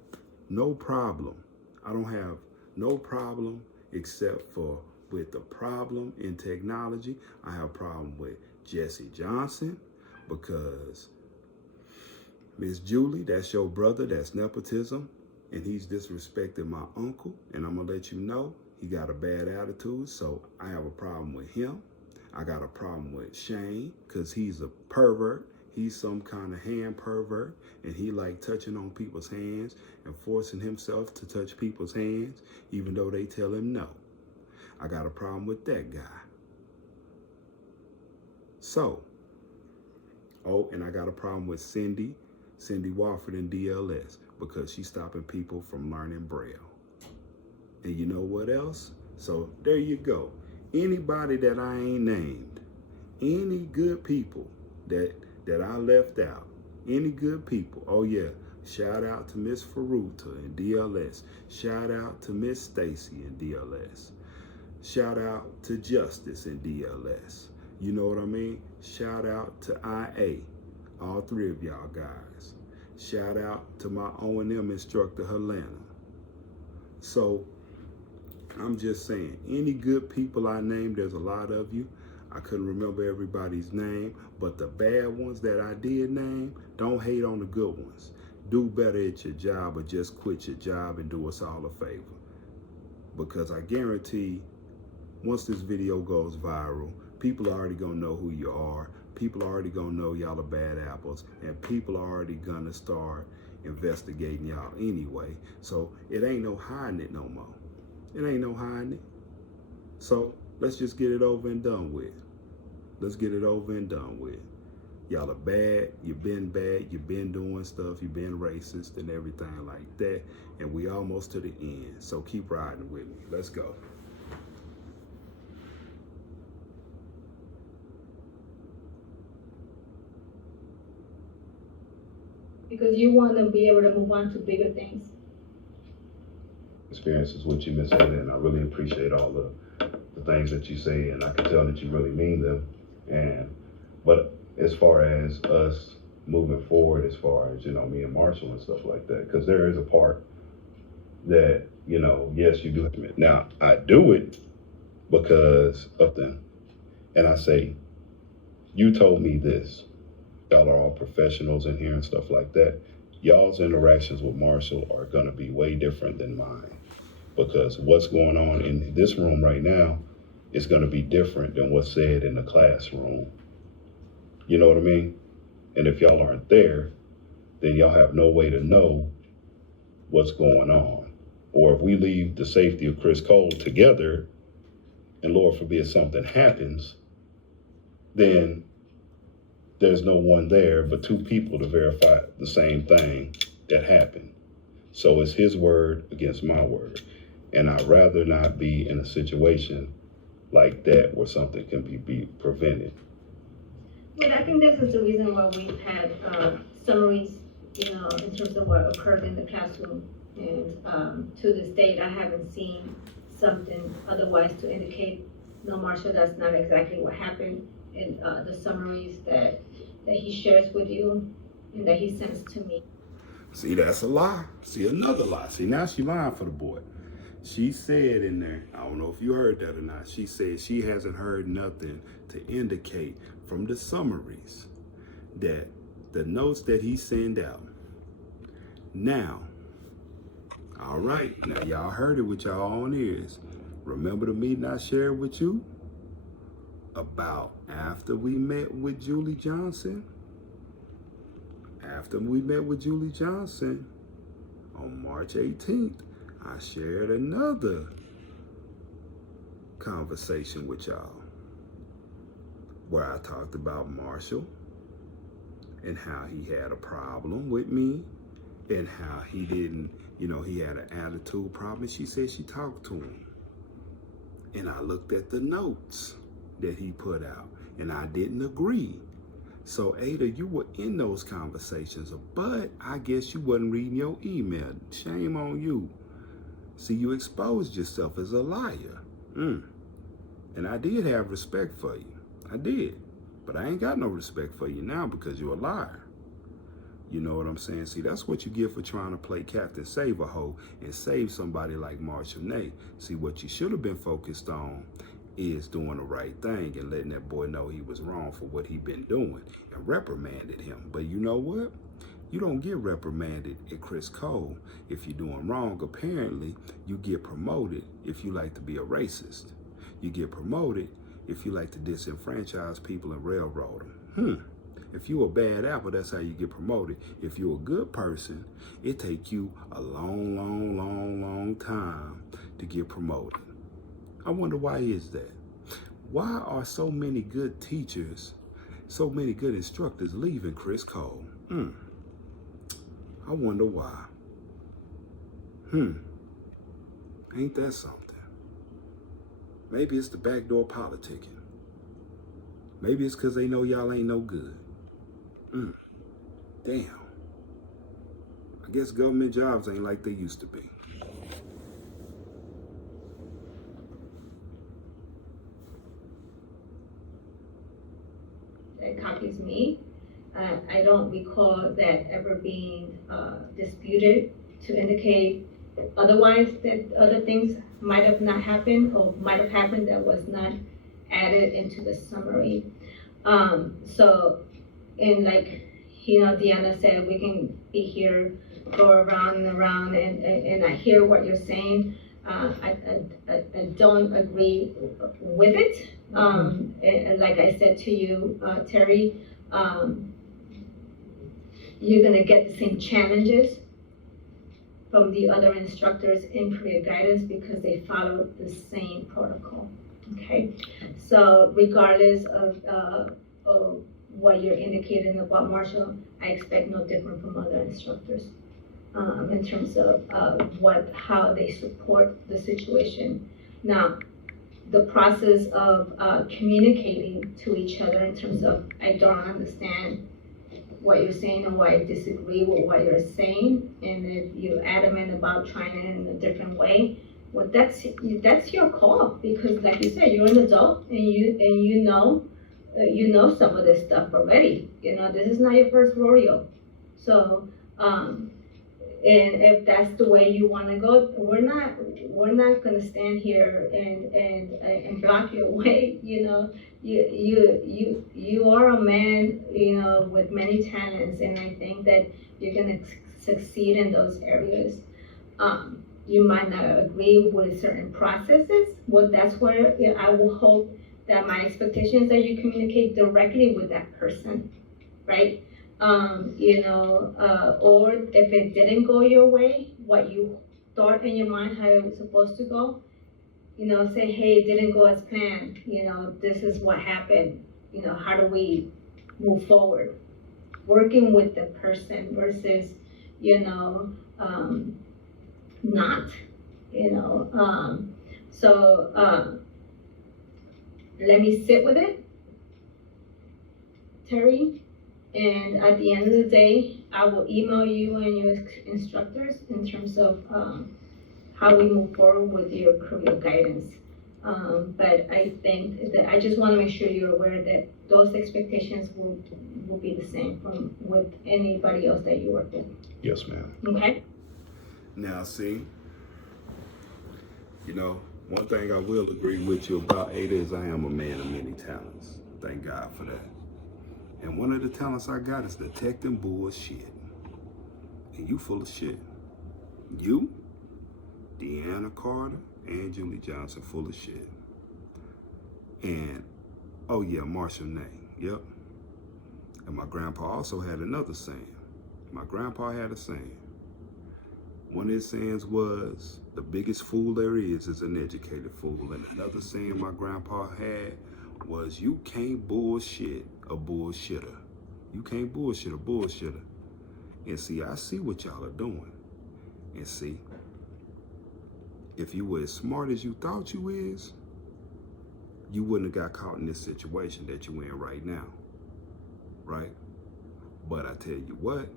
no problem. I don't have no problem except for with the problem in technology. I have a problem with Jesse Johnson because Miss Julie, that's your brother, that's nepotism, and he's disrespected my uncle, and I'm gonna let you know he got a bad attitude, so I have a problem with him. I got a problem with Shane, because he's a pervert. He's some kind of hand pervert, and he like touching on people's hands and forcing himself to touch people's hands, even though they tell him no. I got a problem with that guy. So, and I got a problem with Cindy Wofford in DLS, because she's stopping people from learning Braille. And you know what else? So there you go. Anybody that I ain't named, any good people that I left out, any good people. Oh yeah, shout out to Miss Faruta in DLS. Shout out to Miss Stacy in DLS. Shout out to Justice in DLS. You know what I mean? Shout out to IA, all three of y'all guys. Shout out to my O&M instructor, Helena. So, I'm just saying, any good people I named, there's a lot of you. I couldn't remember everybody's name, but the bad ones that I did name, don't hate on the good ones. Do better at your job, or just quit your job and do us all a favor. Because I guarantee, once this video goes viral, people are already gonna know who you are. People are already gonna know y'all are bad apples, and people are already gonna start investigating y'all anyway. So it ain't no hiding it no more. It ain't no hiding it. So let's just get it over and done with. Let's get it over and done with. Y'all are bad, you've been doing stuff, you've been racist and everything like that, and we almost to the end. So keep riding with me. Let's go. because you want to be able to move on to bigger things. Experiences with you, Miss Ada, and I really appreciate all the things that you say, and I can tell that you really mean them. But as far as us moving forward, as far as, me and Marshall and stuff like that, because there is a part that, yes, you do admit. Now, I do it because of them. And I say, you told me this. Y'all are all professionals in here and stuff like that. Y'all's interactions with Marshall are going to be way different than mine, because what's going on in this room right now is going to be different than what's said in the classroom. You know what I mean? And if y'all aren't there, then y'all have no way to know what's going on. Or if we leave the safety of Criss Cole together, and Lord forbid something happens, then there's no one there but two people to verify the same thing that happened. So it's his word against my word. And I'd rather not be in a situation like that where something can be prevented. But I think this is the reason why we've had summaries, in terms of what occurred in the classroom. And to this date, I haven't seen something otherwise to indicate, no, Marshall, that's not exactly what happened in the summaries that he shares with you and that he sends to me. See, that's a lie. See, another lie. See, now she lying for the boy. She said in there, I don't know if you heard that or not, she said she hasn't heard nothing to indicate from the summaries that the notes that he sent out. Now, all right, now y'all heard it with y'all own ears. Remember the meeting I shared with you about after we met with Julie Johnson? After we met with Julie Johnson on March 18th, I shared another conversation with y'all where I talked about Marshall and how he had a problem with me and how he didn't, he had an attitude problem. She said she talked to him. And I looked at the notes that he put out and I didn't agree. So Ada, you were in those conversations, but I guess you wasn't reading your email. Shame on you. See, you exposed yourself as a liar. And I did have respect for you. I did. But I ain't got no respect for you now because you're a liar. You know what I'm saying? See, that's what you get for trying to play Captain Save-A-Ho and save somebody like Marshall Nate. See, what you should have been focused on is doing the right thing and letting that boy know he was wrong for what he'd been doing and reprimanded him. But you know what? You don't get reprimanded at Criss Cole if you're doing wrong. Apparently, you get promoted if you like to be a racist. You get promoted if you like to disenfranchise people and railroad them. If you're a bad apple, that's how you get promoted. If you're a good person, it take you a long time to get promoted. I wonder why is that? Why are so many good teachers, so many good instructors leaving Criss Cole? I wonder why. Ain't that something? Maybe it's the backdoor politicking. Maybe it's because they know y'all ain't no good. Damn. I guess government jobs ain't like they used to be. That copies me. I don't recall that ever being disputed to indicate otherwise, that other things might have not happened or might have happened that was not added into the summary. So, and like, Deanna said, we can be here, go around and around, and I hear what you're saying. I don't agree with it. And like I said to you, Terry, you're gonna get the same challenges from the other instructors in career guidance because they follow the same protocol, okay? So regardless of what you're indicating about Marshall, I expect no different from other instructors in terms of how they support the situation. Now, the process of communicating to each other in terms of, I don't understand what you're saying and why I disagree with what you're saying, and if you're adamant about trying it in a different way, well, that's your call, because like you said, you're an adult and you know some of this stuff already. You know, this is not your first rodeo. So, and if that's the way you want to go, we're not gonna stand here and block your way. You know, you are a man, you know, with many talents, and I think that you're gonna succeed in those areas. You might not agree with certain processes. Well, that's where, you know, I will hope that my expectation is that you communicate directly with that person, right? You know, or if it didn't go your way, what you thought in your mind how it was supposed to go, you know, say, hey, it didn't go as planned, you know, this is what happened, you know, how do we move forward? Working with the person versus, you know, not, you know, let me sit with it, Terry, and at the end of the day, I will email you and your instructors in terms of how we move forward with your career guidance. But I think that I just want to make sure you're aware that those expectations will be the same with anybody else that you work with. Yes, ma'am. Okay? Now, see, you know, one thing I will agree with you about, Ada, is I am a man of many talents. Thank God for that. And one of the talents I got is detecting bullshit. And you full of shit. You, Deanna Carter, and Julie Johnson full of shit. And, oh yeah, Marshall Name, yep. And my grandpa also had another saying. My grandpa had a saying. One of his sayings was, the biggest fool there is an educated fool. And another saying my grandpa had was, you can't bullshit a bullshitter. You can't bullshit a bullshitter. And see, I see what y'all are doing. And see, if you were as smart as you thought you is, you wouldn't have got caught in this situation that you in right now, right? But I tell you what,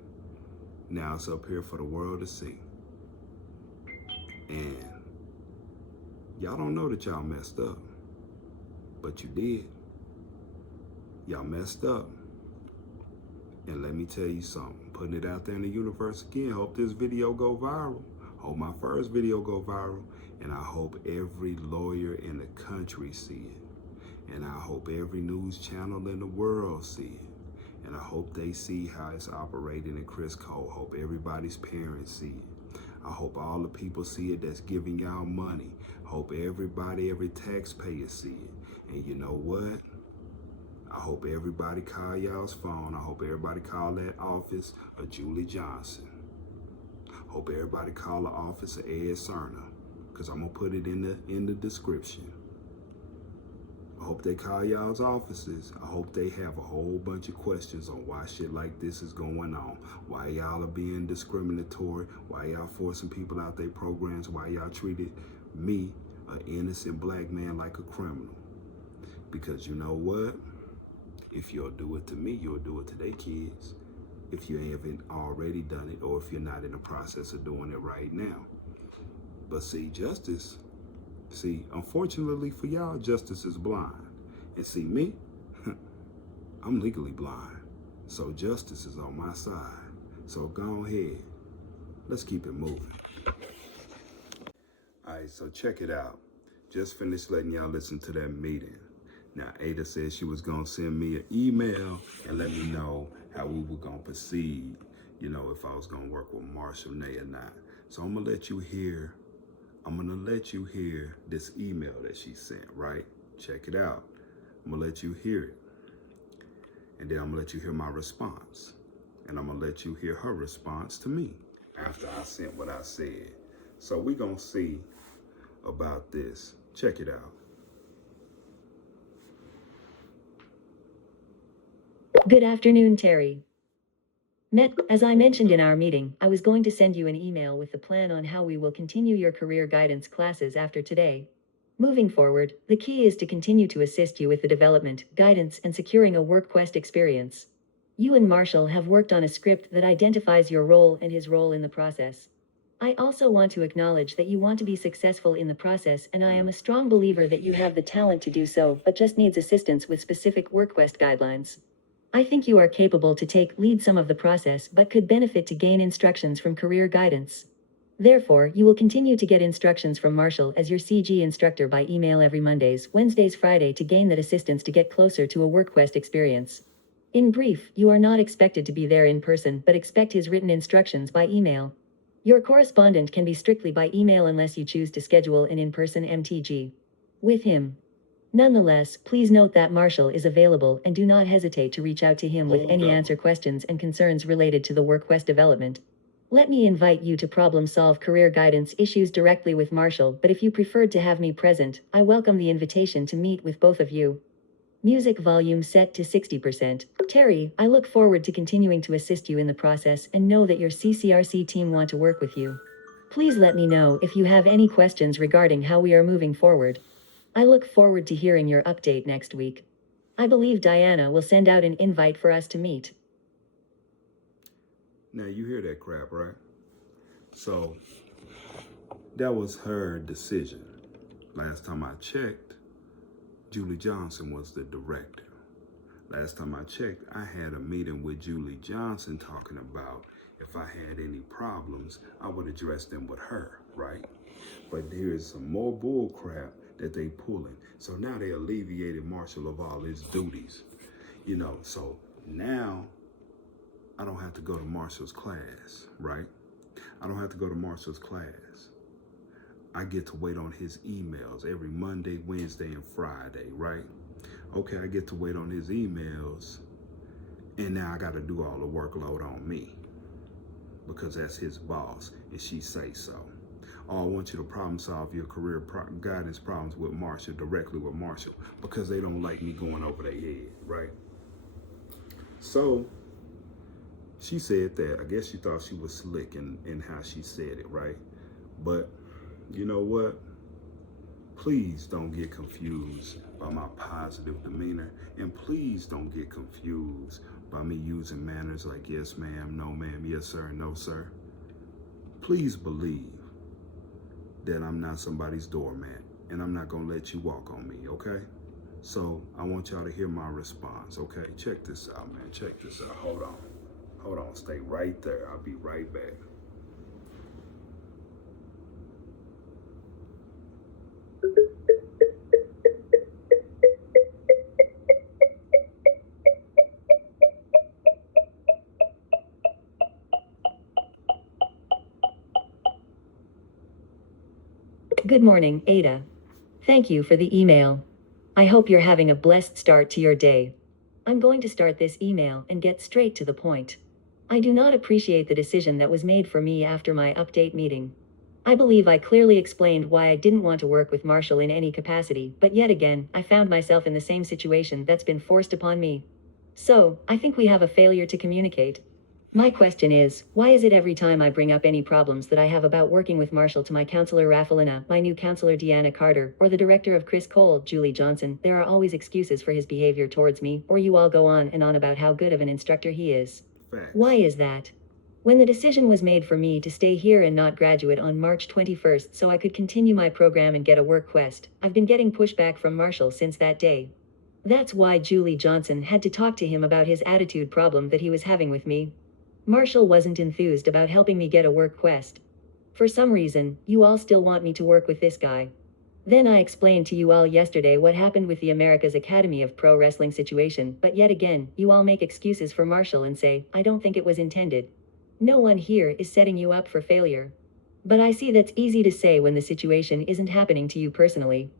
now it's up here for the world to see. And y'all don't know that y'all messed up, but you did. Y'all messed up. And let me tell you something, putting it out there in the universe again, hope this video go viral. Hope my first video go viral. And I hope every lawyer in the country see it. And I hope every news channel in the world see it. And I hope they see how it's operating in Criss Cole. Hope everybody's parents see it. I hope all the people see it that's giving y'all money. Hope everybody, every taxpayer see it. And you know what? I hope everybody call y'all's phone. I hope everybody call that office of Julie Johnson. Hope everybody call the office of Ed Sarna, because I'm gonna put it in the description. I hope they call y'all's offices. I hope they have a whole bunch of questions on why shit like this is going on. Why y'all are being discriminatory. Why y'all forcing people out their programs. Why y'all treated me, an innocent black man, like a criminal. Because you know what? If you'll do it to me, you'll do it to their kids. If you haven't already done it, or if you're not in the process of doing it right now. But see, justice, unfortunately for y'all, justice is blind. And see, me, I'm legally blind. So justice is on my side. So go ahead, let's keep it moving. All right, so check it out. Just finished letting y'all listen to that meeting. Now, Ada said she was gonna send me an email and let me know how we were gonna proceed, you know, if I was gonna work with Marshall Nay or not. So I'm gonna let you hear this email that she sent, right? Check it out. I'm gonna let you hear it. And then I'm gonna let you hear my response. And I'm gonna let you hear her response to me after I sent what I said. So we gonna see about this. Check it out. Good afternoon, Terry. As I mentioned in our meeting, I was going to send you an email with the plan on how we will continue your career guidance classes after today. Moving forward, the key is to continue to assist you with the development, guidance, and securing a WorkQuest experience. You and Marshall have worked on a script that identifies your role and his role in the process. I also want to acknowledge that you want to be successful in the process, and I am a strong believer that you have the talent to do so, but just needs assistance with specific WorkQuest guidelines. I think you are capable to lead some of the process, but could benefit to gain instructions from career guidance. Therefore, you will continue to get instructions from Marshall as your CG instructor by email every Mondays, Wednesdays, Friday to gain that assistance to get closer to a WorkQuest experience. In brief, you are not expected to be there in person, but expect his written instructions by email. Your correspondent can be strictly by email unless you choose to schedule an in-person MTG with him. Nonetheless, please note that Marshall is available and do not hesitate to reach out to him with any answer questions and concerns related to the WorkQuest development. Let me invite you to problem-solve career guidance issues directly with Marshall, but if you preferred to have me present, I welcome the invitation to meet with both of you. Music volume set to 60%. Terry, I look forward to continuing to assist you in the process and know that your CCRC team want to work with you. Please let me know if you have any questions regarding how we are moving forward. I look forward to hearing your update next week. I believe Diana will send out an invite for us to meet. Now you hear that crap, right? So that was her decision. Last time I checked, Julie Johnson was the director. Last time I checked, I had a meeting with Julie Johnson talking about if I had any problems, I would address them with her, right? But there's some more bull crap that they pulling. So now they alleviated Marshall of all his duties. So now I don't have to go to Marshall's class, right? I don't have to go to Marshall's class. I get to wait on his emails every Monday, Wednesday, and Friday, right? Okay, I get to wait on his emails, and now I got to do all the workload on me because that's his boss, and she say so. Oh, I want you to problem solve your career guidance problems with Marshall, directly with Marshall, because they don't like me going over their head, right? So she said that. I guess she thought she was slick in how she said it, right? But you know what? Please don't get confused by my positive demeanor, and please don't get confused by me using manners like yes ma'am, no ma'am, yes sir, no sir. Please believe that I'm not somebody's doormat, and I'm not gonna let you walk on me, okay? So I want y'all to hear my response, okay? Check this out, man, check this out. Hold on, stay right there. I'll be right back. Good morning, Ada. Thank you for the email. I hope you're having a blessed start to your day. I'm going to start this email and get straight to the point. I do not appreciate the decision that was made for me after my update meeting. I believe I clearly explained why I didn't want to work with Marshall in any capacity, but yet again, I found myself in the same situation that's been forced upon me. So, I think we have a failure to communicate. My question is, why is it every time I bring up any problems that I have about working with Marshall to my counselor Rafalina, my new counselor Deanna Carter, or the director of Criss Cole, Julie Johnson, there are always excuses for his behavior towards me, or you all go on and on about how good of an instructor he is. Facts. Why is that? When the decision was made for me to stay here and not graduate on March 21st so I could continue my program and get a work quest, I've been getting pushback from Marshall since that day. That's why Julie Johnson had to talk to him about his attitude problem that he was having with me. Marshall wasn't enthused about helping me get a work quest. For some reason, you all still want me to work with this guy. Then I explained to you all yesterday what happened with the America's Academy of Pro Wrestling situation, but yet again, you all make excuses for Marshall and say, I don't think it was intended. No one here is setting you up for failure. But I see that's easy to say when the situation isn't happening to you personally.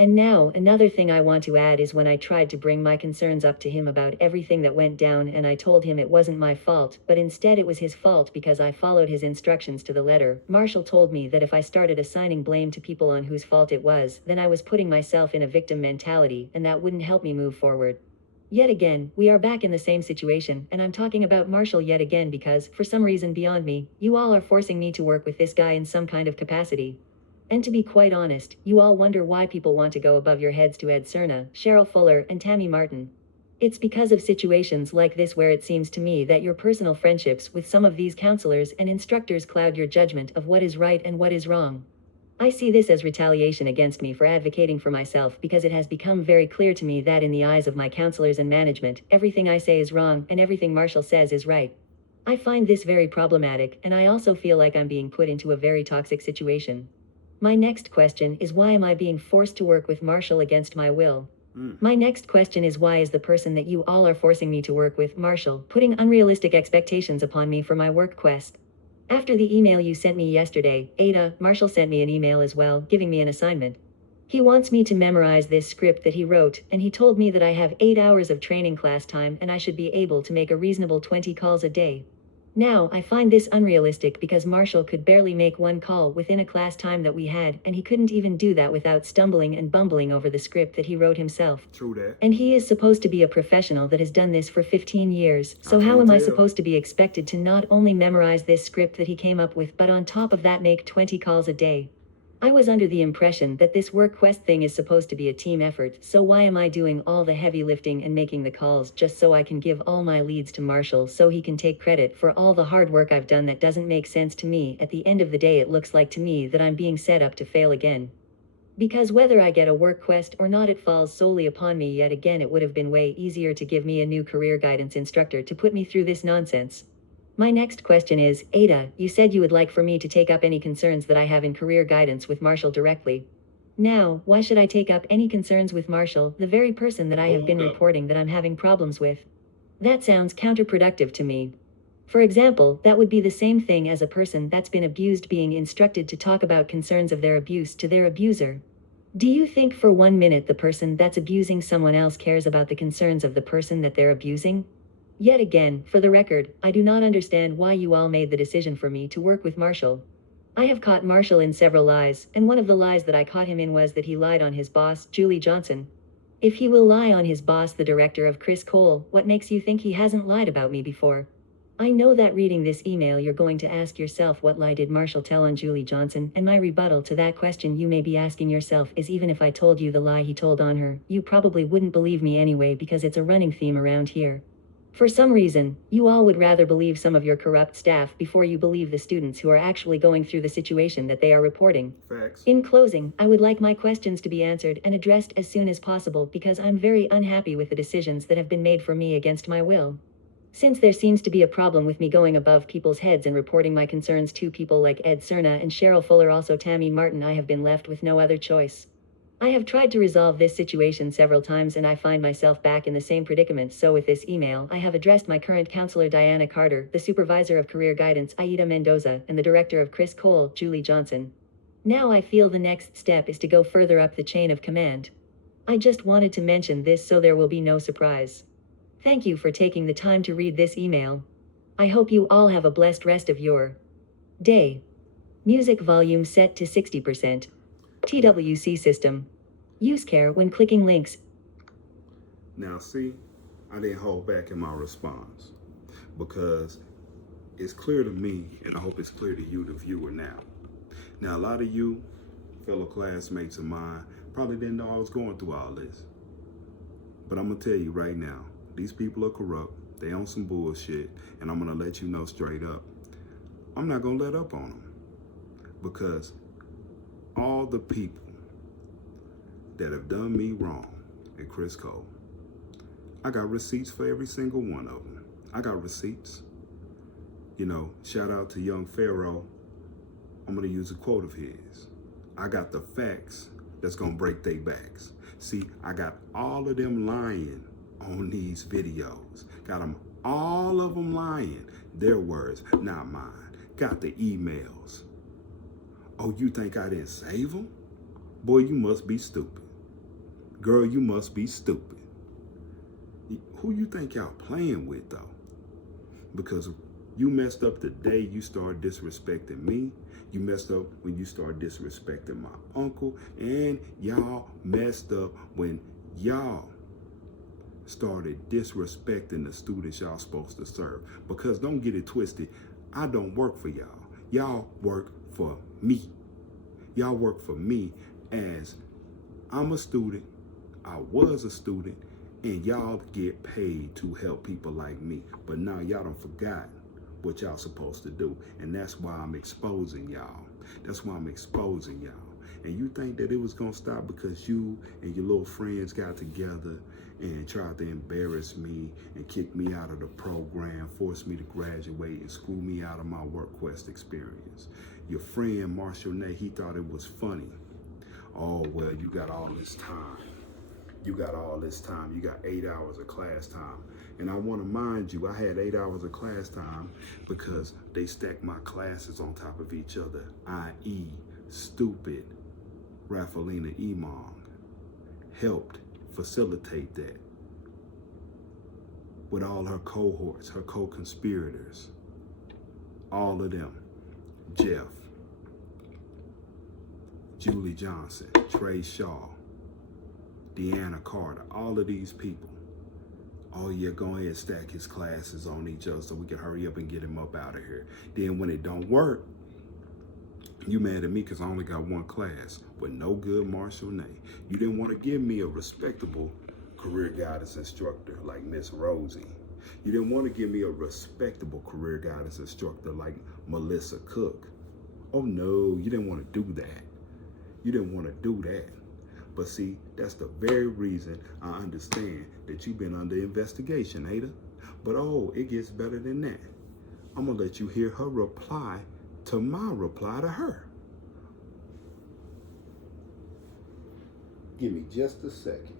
And now, another thing I want to add is when I tried to bring my concerns up to him about everything that went down and I told him it wasn't my fault, but instead it was his fault because I followed his instructions to the letter, Marshall told me that if I started assigning blame to people on whose fault it was, then I was putting myself in a victim mentality, and that wouldn't help me move forward. Yet again, we are back in the same situation, and I'm talking about Marshall yet again because, for some reason beyond me, you all are forcing me to work with this guy in some kind of capacity. And to be quite honest, you all wonder why people want to go above your heads to Ed Sarna, Cheryl Fuller, and Tammy Martin. It's because of situations like this where it seems to me that your personal friendships with some of these counselors and instructors cloud your judgment of what is right and what is wrong. I see this as retaliation against me for advocating for myself because it has become very clear to me that in the eyes of my counselors and management, everything I say is wrong and everything Marshall says is right. I find this very problematic, and I also feel like I'm being put into a very toxic situation. My next question is, why am I being forced to work with Marshall against my will? My next question is, why is the person that you all are forcing me to work with, Marshall, putting unrealistic expectations upon me for my work quest? After the email you sent me yesterday, Ada, Marshall sent me an email as well, giving me an assignment. He wants me to memorize this script that he wrote, and he told me that I have 8 hours of training class time and I should be able to make a reasonable 20 calls a day. Now, I find this unrealistic because Marshall could barely make one call within a class time that we had, and he couldn't even do that without stumbling and bumbling over the script that he wrote himself. True that. And he is supposed to be a professional that has done this for 15 years, so how am I supposed to be expected to not only memorize this script that he came up with, but on top of that make 20 calls a day? I was under the impression that this work quest thing is supposed to be a team effort, so why am I doing all the heavy lifting and making the calls just so I can give all my leads to Marshall so he can take credit for all the hard work I've done? That doesn't make sense to me. At the end of the day, it looks like to me that I'm being set up to fail again. Because whether I get a work quest or not, it falls solely upon me yet again. It would have been way easier to give me a new career guidance instructor to put me through this nonsense. My next question is, Ada, you said you would like for me to take up any concerns that I have in career guidance with Marshall directly. Now, why should I take up any concerns with Marshall, the very person that I have been reporting that I'm having problems with? That sounds counterproductive to me. For example, that would be the same thing as a person that's been abused being instructed to talk about concerns of their abuse to their abuser. Do you think for 1 minute the person that's abusing someone else cares about the concerns of the person that they're abusing? Yet again, for the record, I do not understand why you all made the decision for me to work with Marshall. I have caught Marshall in several lies, and one of the lies that I caught him in was that he lied on his boss, Julie Johnson. If he will lie on his boss, the director of Criss Cole, what makes you think he hasn't lied about me before? I know that reading this email you're going to ask yourself, what lie did Marshall tell on Julie Johnson? And my rebuttal to that question you may be asking yourself is, even if I told you the lie he told on her, you probably wouldn't believe me anyway, because it's a running theme around here. For some reason, you all would rather believe some of your corrupt staff before you believe the students who are actually going through the situation that they are reporting. Facts. In closing, I would like my questions to be answered and addressed as soon as possible, because I'm very unhappy with the decisions that have been made for me against my will. Since there seems to be a problem with me going above people's heads and reporting my concerns to people like Ed Sarna and Cheryl Fuller, also Tammy Martin, I have been left with no other choice. I have tried to resolve this situation several times and I find myself back in the same predicament. So with this email, I have addressed my current counselor Diana Carter, the supervisor of career guidance Aida Mendoza, and the director of Criss Cole, Julie Johnson. Now I feel the next step is to go further up the chain of command. I just wanted to mention this so there will be no surprise. Thank you for taking the time to read this email. I hope you all have a blessed rest of your day. Music volume set to 60%. TWC system. Use care when clicking links. Now see, I didn't hold back in my response because it's clear to me, and I hope it's clear to you, the viewer now. Now, a lot of you, fellow classmates of mine, probably didn't know I was going through all this. But I'm gonna tell you right now, these people are corrupt, they on some bullshit, and I'm gonna let you know straight up, I'm not gonna let up on them. Because all the people that have done me wrong at Criss Cole, I got receipts for every single one of them. I got receipts. You know, shout out to young Pharaoh. I'm gonna use a quote of his. I got the facts that's gonna break their backs. See, I got all of them lying on these videos. Got them, all of them lying. Their words, not mine. Got the emails. Oh, you think I didn't save them? Boy, you must be stupid. Girl, you must be stupid. Who you think y'all playing with, though? Because you messed up the day you started disrespecting me. You messed up when you started disrespecting my uncle. And y'all messed up when y'all started disrespecting the students y'all supposed to serve. Because don't get it twisted, I don't work for y'all. Y'all work for me. Y'all work for me as I'm a student. I was a student, And y'all get paid to help people like me. But now y'all done forgot what y'all supposed to do. And that's why I'm exposing y'all. That's why I'm exposing y'all. And you think that it was gonna stop because you and your little friends got together and tried to embarrass me and kick me out of the program, force me to graduate and screw me out of my WorkQuest experience. Your friend Marshall Nay, he thought it was funny. Oh, well, you got all this time. You got all this time. You got 8 hours of class time. And I want to mind you, I had 8 hours of class time because they stacked my classes on top of each other, i.e. stupid Rafalina Imong helped facilitate that with all her cohorts, her co-conspirators, all of them, Jeff, Julie Johnson, Trey Shaw, Deanna Carter, all of these people. Oh yeah, go ahead and stack his classes on each other so we can hurry up and get him up out of here. Then when it don't work, you mad at me because I only got one class with no good Marshall name. You didn't want to give me a respectable career guidance instructor like Miss Rosie. You didn't want to give me a respectable career guidance instructor like Melissa Cook. Oh no, you didn't want to do that. You didn't want to do that. But see, that's the very reason I understand that you've been under investigation, Ada. But oh, it gets better than that. I'm gonna let you hear her reply to my reply to her. Give me just a second.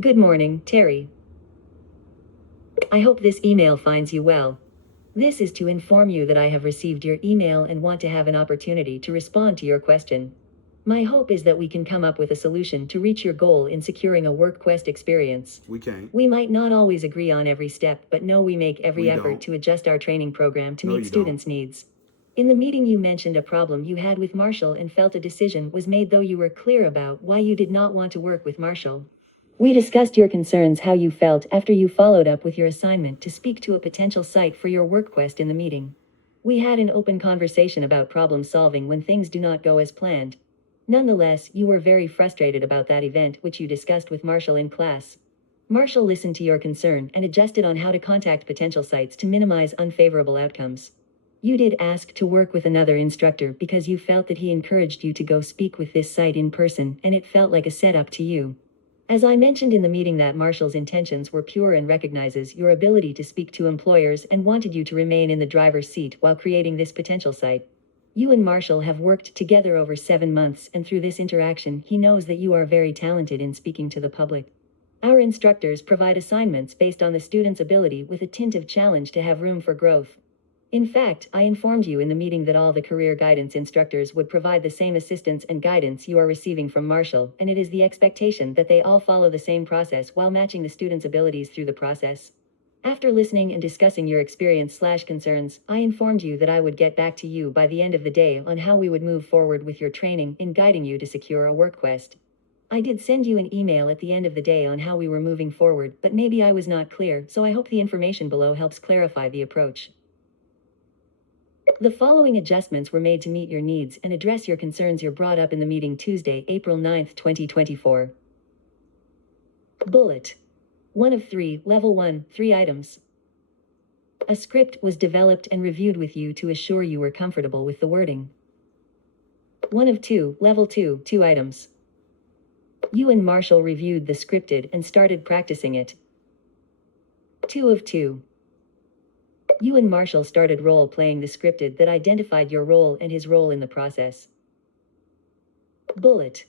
Good morning, Terry. I hope this email finds you well. This is to inform you that I have received your email and want to have an opportunity to respond to your question. My hope is that we can come up with a solution to reach your goal in securing a WorkQuest experience. We can't. We might not always agree on every step, but know we make every We effort don't. to adjust our training program to No, meet you students' needs. In the meeting you mentioned a problem you had with Marshall and felt a decision was made though you were clear about why you did not want to work with Marshall. We discussed your concerns, how you felt after you followed up with your assignment to speak to a potential site for your WorkQuest in the meeting. We had an open conversation about problem solving when things do not go as planned. Nonetheless, you were very frustrated about that event which you discussed with Marshall in class. Marshall listened to your concern and adjusted on how to contact potential sites to minimize unfavorable outcomes. You did ask to work with another instructor because you felt that he encouraged you to go speak with this site in person and it felt like a setup to you. As I mentioned in the meeting that Marshall's intentions were pure and recognizes your ability to speak to employers and wanted you to remain in the driver's seat while creating this potential site. You and Marshall have worked together over 7 months, and through this interaction, he knows that you are very talented in speaking to the public. Our instructors provide assignments based on the student's ability with a tint of challenge to have room for growth. In fact, I informed you in the meeting that all the career guidance instructors would provide the same assistance and guidance you are receiving from Marshall, and it is the expectation that they all follow the same process while matching the student's abilities through the process. After listening and discussing your experience/concerns, I informed you that I would get back to you by the end of the day on how we would move forward with your training in guiding you to secure a WorkQuest. I did send you an email at the end of the day on how we were moving forward, but maybe I was not clear, so I hope the information below helps clarify the approach. The following adjustments were made to meet your needs and address your concerns you brought up in the meeting Tuesday, April 9, 2024. Bullet 1 of 3, Level 1, 3 items. A script was developed and reviewed with you to assure you were comfortable with the wording. 1 of 2, Level 2, 2 items. You and Marshall reviewed the scripted and started practicing it. 2 of 2. You and Marshall started role-playing the scripted that identified your role and his role in the process. Bullet.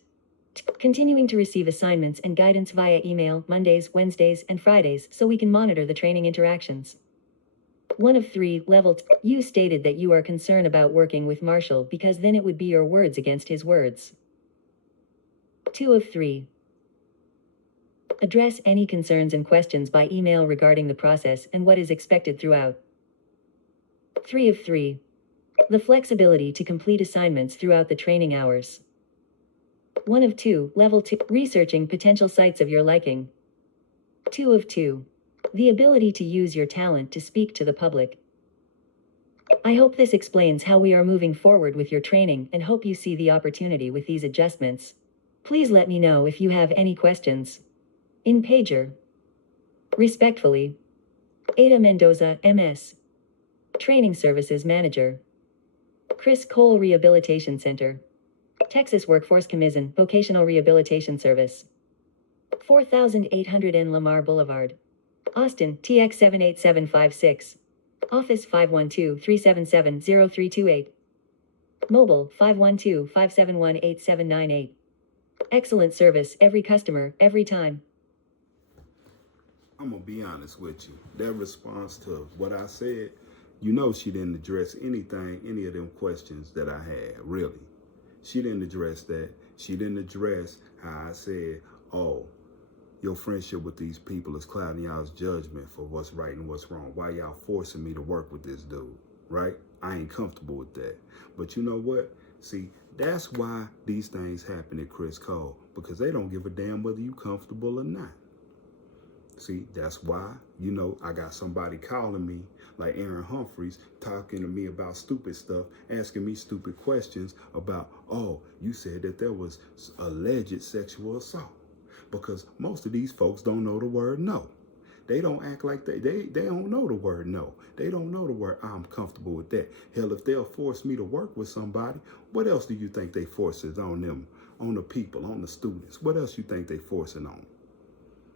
Continuing to receive assignments and guidance via email Mondays, Wednesdays, and Fridays so we can monitor the training interactions. 1 of 3, Level 2. You stated that you are concerned about working with Marshall because then it would be your words against his words. 2 of 3. Address any concerns and questions by email regarding the process and what is expected throughout. 3 of 3. The flexibility to complete assignments throughout the training hours. 1 of 2. Level 2. Researching potential sites of your liking. 2 of 2. The ability to use your talent to speak to the public. I hope this explains how we are moving forward with your training and hope you see the opportunity with these adjustments. Please let me know if you have any questions. In pager. Respectfully, Ada Mendoza, MS. Training Services Manager. Criss Cole Rehabilitation Center. Texas Workforce Commission Vocational Rehabilitation Service. 4800 N Lamar Boulevard. Austin, TX 78756. Office 512-377-0328. Mobile 512-571-8798. Excellent service, every customer, every time. I'm gonna be honest with you. That response to what I said, you know she didn't address any of them questions that I had, really. She didn't address that. She didn't address how I said, oh, your friendship with these people is clouding y'all's judgment for what's right and what's wrong. Why y'all forcing me to work with this dude, right? I ain't comfortable with that. But you know what? See, that's why these things happen at Criss Cole, because they don't give a damn whether you comfortable or not. See, that's why, you know, I got somebody calling me, like Aaron Humphreys, talking to me about stupid stuff, asking me stupid questions about, oh, you said that there was alleged sexual assault. Because most of these folks don't know the word no. They don't act like they don't know the word no. They don't know the word I'm comfortable with that. Hell, if they'll force me to work with somebody, what else do you think they forces on them, on the people, on the students? What else you think they forcing on?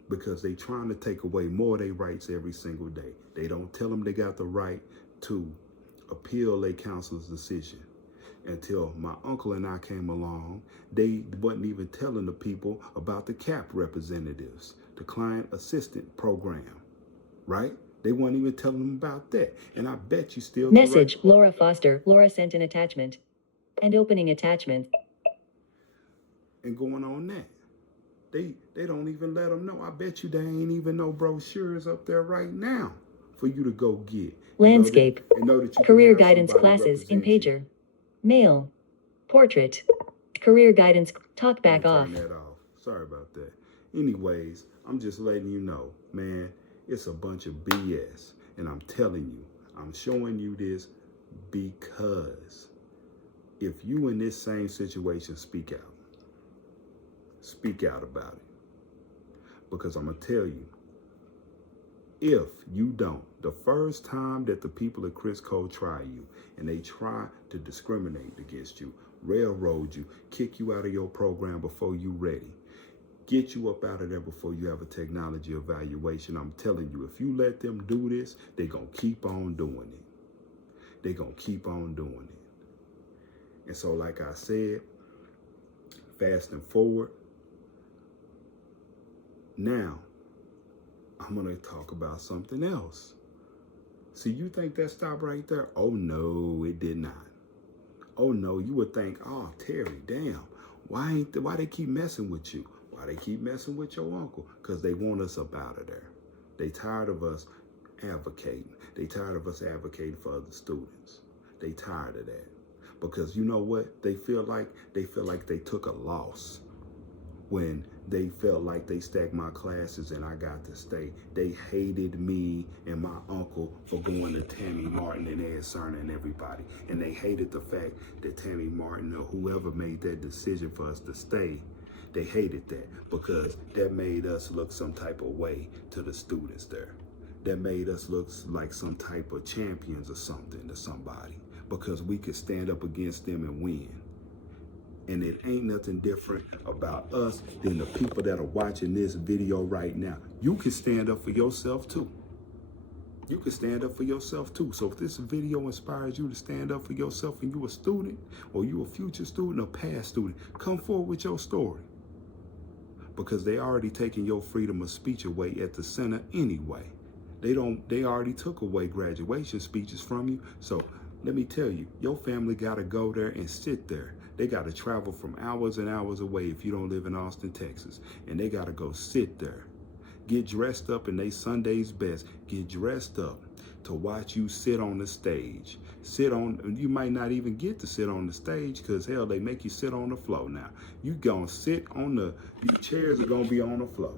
Because they trying to take away more of their rights every single day. They don't tell them they got the right to appeal their counselor's decision. Until my uncle and I came along, they wasn't even telling the people about the CAP representatives, the client assistant program, right? They weren't even telling them about that. And I bet you still Message, Laura Foster. Laura sent an attachment. And opening attachment. And going on that. They don't even let them know. I bet you there ain't even no brochures up there right now for you to go get. Landscape. Know that you Career have guidance somebody classes in represent you. pager. Mail. Portrait. Career guidance. Talk back off. Turn that off. Sorry about that. Anyways, I'm just letting you know, man, it's a bunch of BS. And I'm telling you, I'm showing you this because if you in this same situation, speak out. Speak out about it. Because I'm going to tell you, if you don't, the first time that the people at Criss Cole try you and they try to discriminate against you, railroad you, kick you out of your program before you ready, get you up out of there before you have a technology evaluation, I'm telling you, if you let them do this, they're going to keep on doing it. They're going to keep on doing it. And so, like I said, fast and forward, now, I'm going to talk about something else. See, you think that stopped right there? Oh, no, it did not. Oh, no, you would think, oh, Terry, damn, why they keep messing with you? Why they keep messing with your uncle? Because they want us up out of there. They tired of us advocating. They tired of us advocating for other students. They tired of that. Because you know what? They feel like they took a loss when they felt like they stacked my classes and I got to stay. They hated me and my uncle for going to Tammy Martin and Ed Sarna and everybody. And they hated the fact that Tammy Martin or whoever made that decision for us to stay, they hated that because that made us look some type of way to the students there. That made us look like some type of champions or something to somebody because we could stand up against them and win. And it ain't nothing different about us than the people that are watching this video right now. You can stand up for yourself too. You can stand up for yourself too. So if this video inspires you to stand up for yourself and you a student or you a future student or past student, come forward with your story. Because they already taking your freedom of speech away at the center anyway. They already took away graduation speeches from you. So let me tell you, your family gotta go there and sit there. They got to travel from hours and hours away if you don't live in Austin, Texas. And they got to go sit there. get dressed up in they Sunday's best, get dressed up to watch you sit on the stage. You might not even get to sit on the stage because hell, they make you sit on the floor now. You gonna sit on these chairs are gonna be on the floor.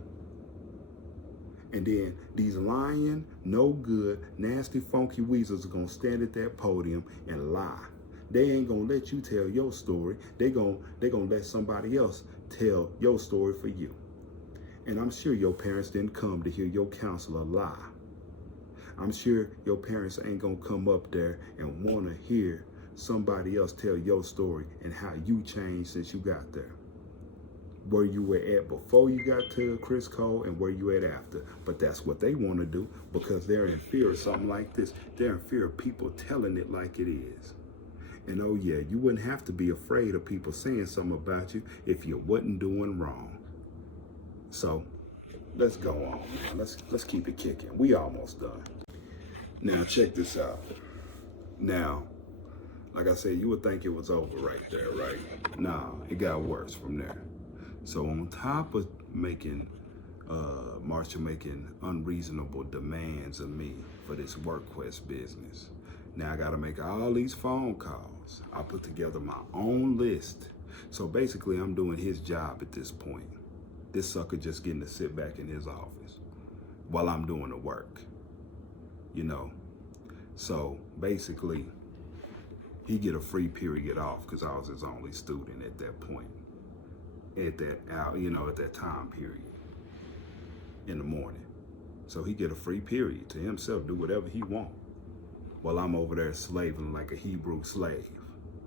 And then these lying, no good, nasty, funky weasels are gonna stand at that podium and lie. They ain't gonna let you tell your story. They gonna let somebody else tell your story for you. And I'm sure your parents didn't come to hear your counselor lie. I'm sure your parents ain't gonna come up there and wanna hear somebody else tell your story and how you changed since you got there. Where you were at before you got to Criss Cole and where you at after. But that's what they wanna do because they're in fear of something like this. They're in fear of people telling it like it is. And oh yeah, you wouldn't have to be afraid of people saying something about you if you wasn't doing wrong. So let's go on, man. Let's keep it kicking. We almost done. Now check this out. Now, like I said, you would think it was over right there, right? Nah, it got worse from there. So on top of Marshall making unreasonable demands of me for this WorkQuest business, now I gotta make all these phone calls. I put together my own list. So basically I'm doing his job at this point. This sucker just getting to sit back in his office while I'm doing the work, you know? So basically he get a free period off because I was his only student at that point, at that time period in the morning. So he get a free period to himself, do whatever he want, while I'm over there slaving like a Hebrew slave,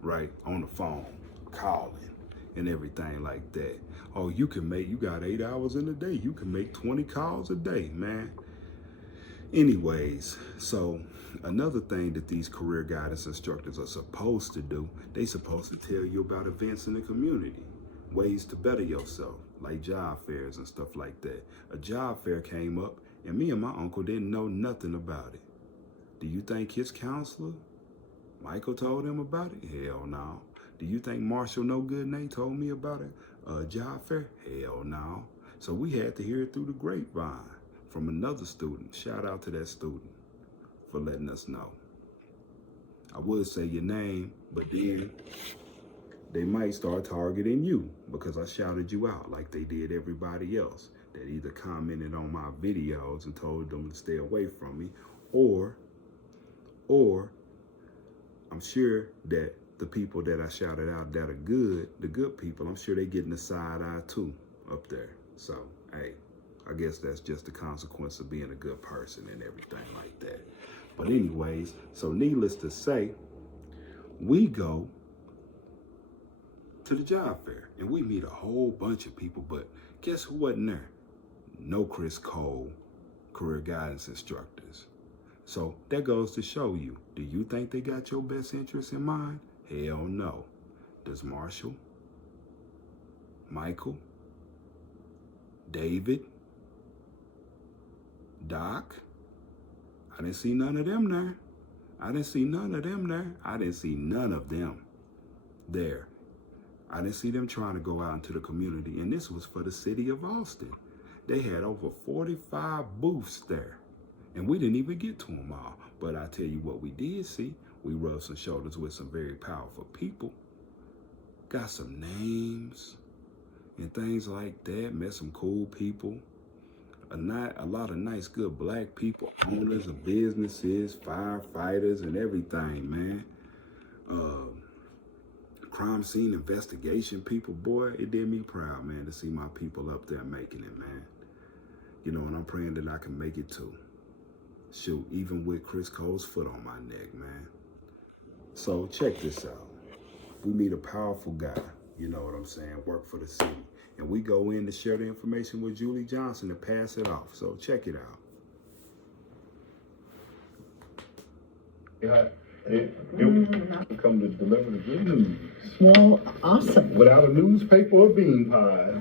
right? On the phone, calling and everything like that. Oh, you got 8 hours in a day. You can make 20 calls a day, man. Anyways, so another thing that these career guidance instructors are supposed to do, they supposed to tell you about events in the community, ways to better yourself, like job fairs and stuff like that. A job fair came up and me and my uncle didn't know nothing about it. Do you think his counselor, Michael, told him about it? Hell no. Do you think Marshall No Good Nate told me about a job fair? Hell no. So we had to hear it through the grapevine from another student. Shout out to that student for letting us know. I would say your name, but then they might start targeting you because I shouted you out like they did everybody else that either commented on my videos and told them to stay away from me, or I'm sure that the people that I shouted out that are good, the good people, I'm sure they getting the side eye too up there. So, hey, I guess that's just the consequence of being a good person and everything like that. But anyways, so needless to say, we go to the job fair and we meet a whole bunch of people, but guess who wasn't there? No Criss Cole career guidance instructors. So that goes to show you, do you think they got your best interests in mind? Hell no. Does Marshall, Michael, David, Doc? I didn't see none of them there. I didn't see none of them there. I didn't see none of them there. I didn't see them trying to go out into the community. And this was for the city of Austin. They had over 45 booths there. And we didn't even get to them all. But I tell you what we did see. We rubbed some shoulders with some very powerful people. Got some names and things like that. Met some cool people. A lot of nice, good black people. Owners of businesses, firefighters, and everything, man. Crime scene investigation people. Boy, it did me proud, man, to see my people up there making it, man. You know, and I'm praying that I can make it too. Shoot, even with Criss Cole's foot on my neck, man. So check this out. We meet a powerful guy, you know what I'm saying, work for the city. And we go in to share the information with Julie Johnson to pass it off. So check it out. Yeah, it come to deliver the good news. Well, awesome. Without a newspaper or bean pies.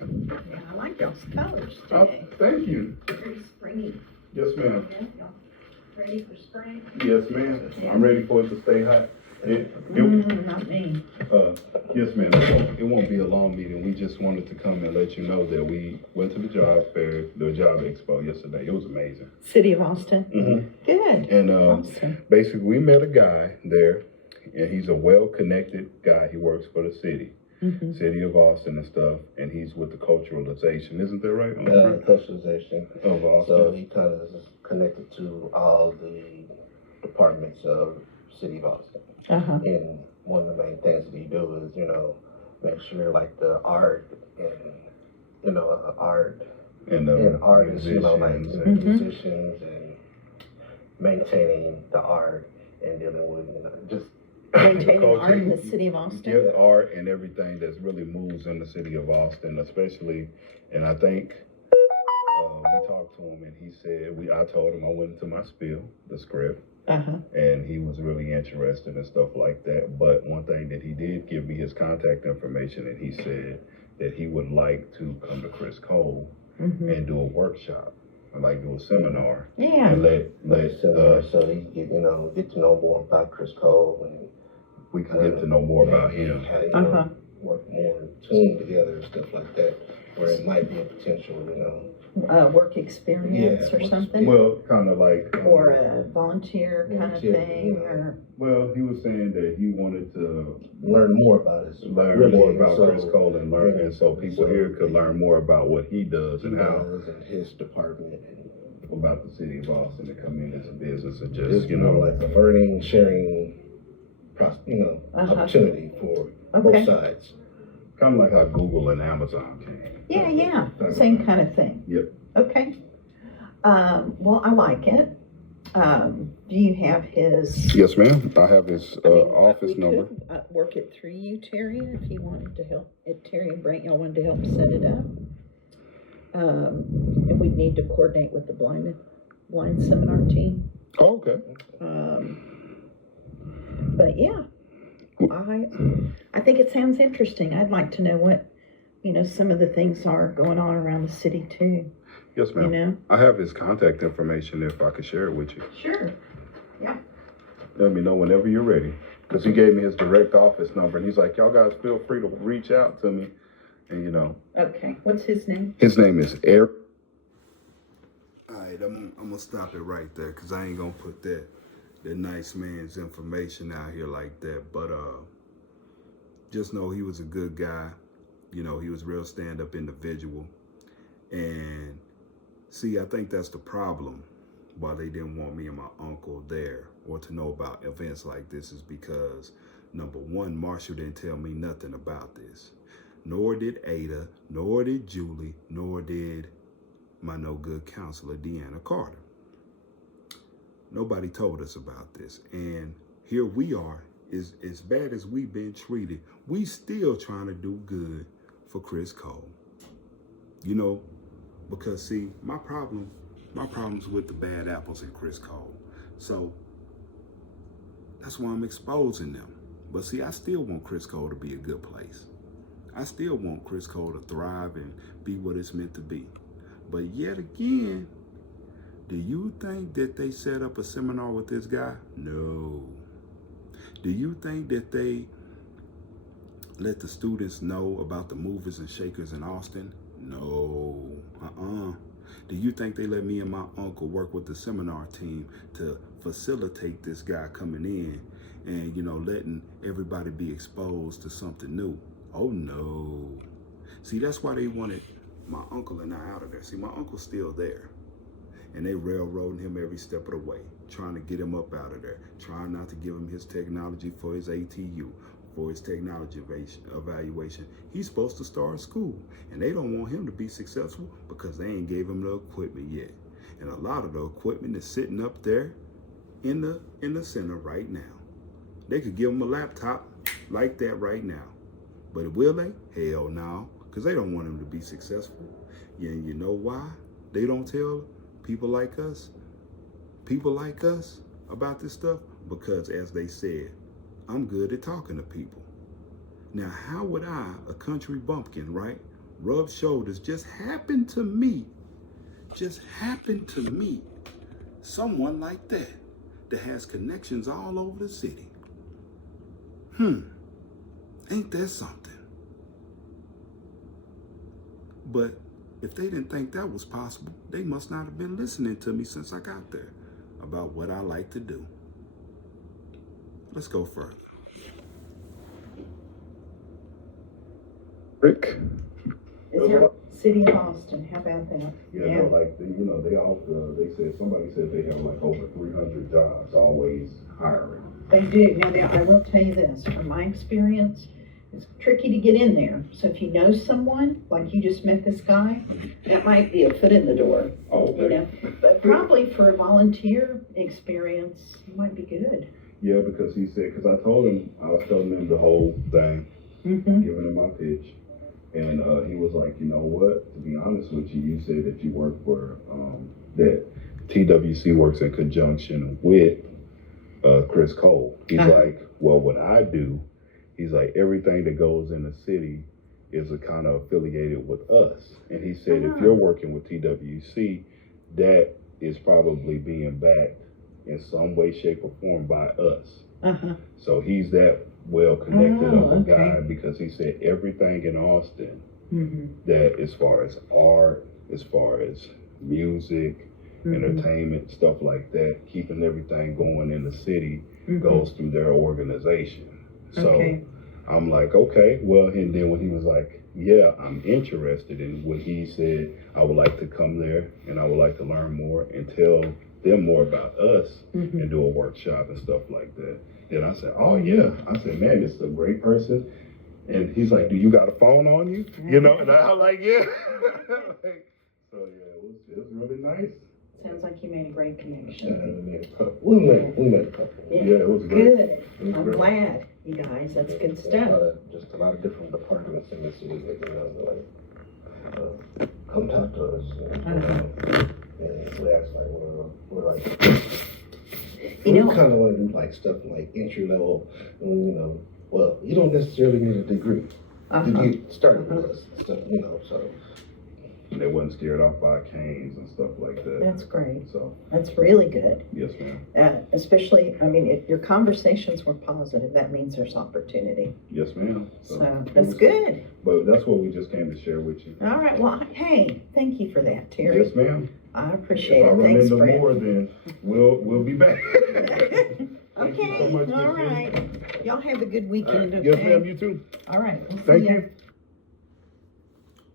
Yeah, I like those colors today. Thank you. Very springy. Yes, ma'am. Yeah, y'all ready for spring? Yes, ma'am. Yeah. I'm ready for it to stay hot. Not me. Yes, ma'am. It won't be a long meeting. We just wanted to come and let you know that we went to the job fair, the job expo yesterday. It was amazing. City of Austin? Mm-hmm. Good. And Awesome. basically, we met a guy there, and he's a well-connected guy. He works for the city, city of Austin and stuff, and he's with the culturalization. Isn't that right? Culturalization Of Austin. So he kind of is connected to all the departments of City of Austin. And one of the main things that he do is, make sure like the art and, art and artists, musicians and maintaining the art and dealing with, just Maintaining art in the city of Austin. Give art and everything that's really moves in the city of Austin, especially, and I think we talked to him and he said, I told him I went into my spiel, the script, and he was really interested in stuff like that. But one thing that he did give me his contact information, and he said that he would like to come to Criss Cole and do a workshop, or like do a seminar. Yeah. And let so he get to know more about Criss Cole, and we can get to know more about him. How work more in tune together and stuff like that, where it might be a potential, work experience or something? Well, kind of like or a volunteer kind of thing, or well, he was saying that he wanted to learn more about it, more about Criss Cole and learn, and so people here could learn more about what he does and how and his department and about the city of Austin to come in as a business and just it's like a learning, sharing, opportunity for both sides. Kind of like how Google and Amazon came. Yeah, same kind of thing. Yep. Okay. Well, I like it. Do you have his? Yes, ma'am. I have his office number. Could, work it through you, Terry, if you wanted to help. If Terry and Brent, y'all wanted to help set it up. And we'd need to coordinate with the blind seminar team. Oh, okay. But yeah, I think it sounds interesting. I'd like to know what, some of the things are going on around the city too. Yes, ma'am. I have his contact information if I could share it with you. Sure. Yeah. Let me know whenever you're ready. Because he gave me his direct office number, and he's like, y'all guys feel free to reach out to me. And, Okay. What's his name? His name is Eric. All right, I'm going to stop it right there because I ain't going to put that nice man's information out here like that. But just know he was a good guy. He was a real stand-up individual. And see, I think that's the problem why they didn't want me and my uncle there or to know about events like this is because, number one, Marshall didn't tell me nothing about this. Nor did Ada, nor did Julie, nor did my no-good counselor, Deanna Carter. Nobody told us about this. And here we are, as bad as we've been treated, we still trying to do good for Criss Cole. Because see, my problem's with the bad apples in Criss Cole. So that's why I'm exposing them. But see, I still want Criss Cole to be a good place. I still want Criss Cole to thrive and be what it's meant to be. But yet again, do you think that they set up a seminar with this guy? No. Do you think that they let the students know about the movers and shakers in Austin? No. Do you think they let me and my uncle work with the seminar team to facilitate this guy coming in and, letting everybody be exposed to something new? Oh, no. See, that's why they wanted my uncle and I out of there. See, my uncle's still there. And they railroading him every step of the way, trying to get him up out of there, trying not to give him his technology for his ATU, for his technology evaluation. He's supposed to start school, and they don't want him to be successful because they ain't gave him the equipment yet. And a lot of the equipment is sitting up there in the center right now. They could give him a laptop like that right now. But will they? Hell no, because they don't want him to be successful. And you know why they don't tell people like us about this stuff? Because as they said, I'm good at talking to people. Now, how would I, a country bumpkin, right, rub shoulders, just happen to meet someone like that has connections all over the city? Ain't that something? But if they didn't think that was possible, they must not have been listening to me since I got there about what I like to do. Let's go further. Rick. City of Austin, how about that? Yeah, they're like, they said, somebody said they have like over 300 jobs, always hiring. They do. Now, I will tell you this, from my experience, it's tricky to get in there. So if you know someone, like you just met this guy, that might be a foot in the door. Oh, okay. You know, but probably for a volunteer experience, it might be good. Yeah, because he said, because I was telling him the whole thing, giving him my pitch. And he was like, you know what, to be honest with you, you said that you work for, that TWC works in conjunction with Criss Cole. He's like, well, what I do, he's like, everything that goes in the city is a kind of affiliated with us. And he said, if you're working with TWC, that is probably being backed in some way, shape, or form by us. So he's that well connected of a guy, because he said everything in Austin that, as far as art, as far as music, entertainment, stuff like that, keeping everything going in the city goes through their organization. So I'm like, okay, well, and then when he was like, yeah, I'm interested in what he said, I would like to come there and I would like to learn more and tell them more about us and do a workshop and stuff like that. Then I said, oh yeah. I said, man, this is a great person. And he's like, do you got a phone on you? You know, and I'm like, yeah. So yeah, it was really nice. Sounds like you made a great connection. We met a couple. Yeah, it was great. Good. I'm glad, you guys. That's good stuff. Just a lot of different departments in the city that, come talk to us. And we asked, like, we're like, we kind of want to do like stuff like entry level, well, you don't necessarily need a degree to get started with us, stuff, so. They wasn't scared off by canes and stuff like that. That's great. So that's really good. Yes, ma'am. Especially, I mean, if your conversations were positive, that means there's opportunity. Yes, ma'am. So that's good. But that's what we just came to share with you. All right. Well, hey, thank you for that, Terry. Yes, ma'am. I appreciate it. Thanks, If I Brett. remember more, then we'll be back. Okay. So much, all right. Y'all have a good weekend. Right. Okay? Yes, ma'am. You too. All right. We'll Thank see ya. you.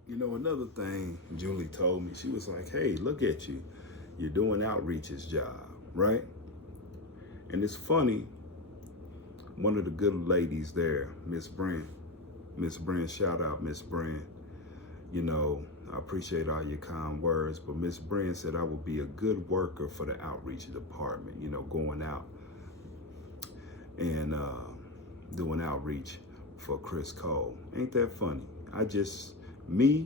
You know, another thing Julie told me, she was like, hey, look at you. You're doing outreach's job, right? And it's funny, one of the good ladies there, Miss Brent, shout out Miss Brent. You know, I appreciate all your kind words, but Miss Brent said I would be a good worker for the outreach department, you know, going out and doing outreach for Criss Cole. Ain't that funny? Me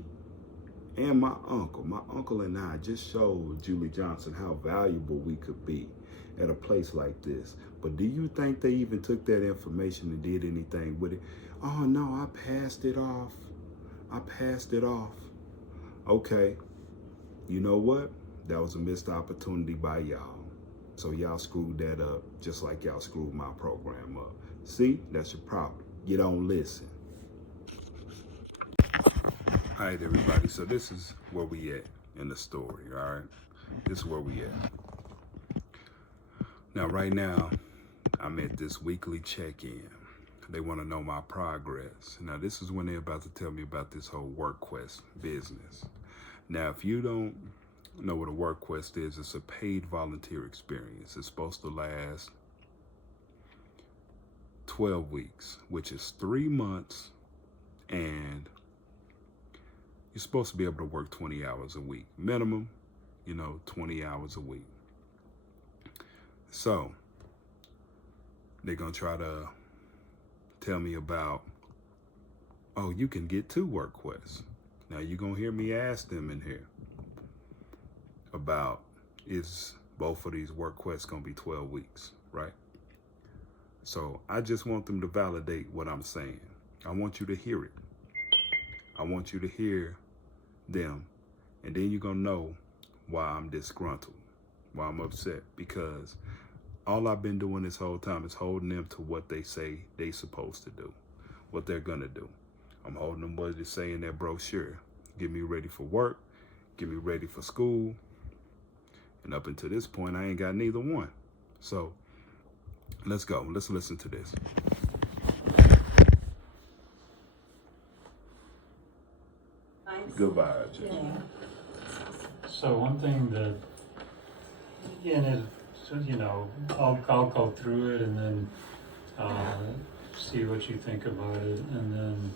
and my uncle and I just showed Julie Johnson how valuable we could be at a place like this. But do you think they even took that information and did anything with it? Oh no, I passed it off. Okay, you know what? That was a missed opportunity by y'all. So y'all screwed that up just like y'all screwed my program up. See, that's your problem. You don't listen. All right, everybody, so this is where we at in the story, all right? This is where we at. Now, right now, I'm at this weekly check-in. They want to know my progress. Now, this is when they're about to tell me about this whole WorkQuest business. Now, if you don't know what a WorkQuest is, it's a paid volunteer experience. It's supposed to last 12 weeks, which is 3 months, and you're supposed to be able to work 20 hours a week. Minimum, 20 hours a week. So, they're going to try to tell me about, oh, you can get 2 WorkQuests. Now, you're going to hear me ask them in here about, is both of these WorkQuests going to be 12 weeks, right? So, I just want them to validate what I'm saying. I want you to hear it. I want you to hear them, and then you're gonna know why I'm disgruntled, why I'm upset, because all I've been doing this whole time is holding them to what they say they supposed to do. what they're gonna do. I'm holding them what they say in that brochure. Get me ready for work, get me ready for school. And up until this point, I ain't got neither one. So let's go. Let's listen to this. Good vibes. Yeah. So one thing that, and it, you know, I'll go through it and then see what you think about it, and then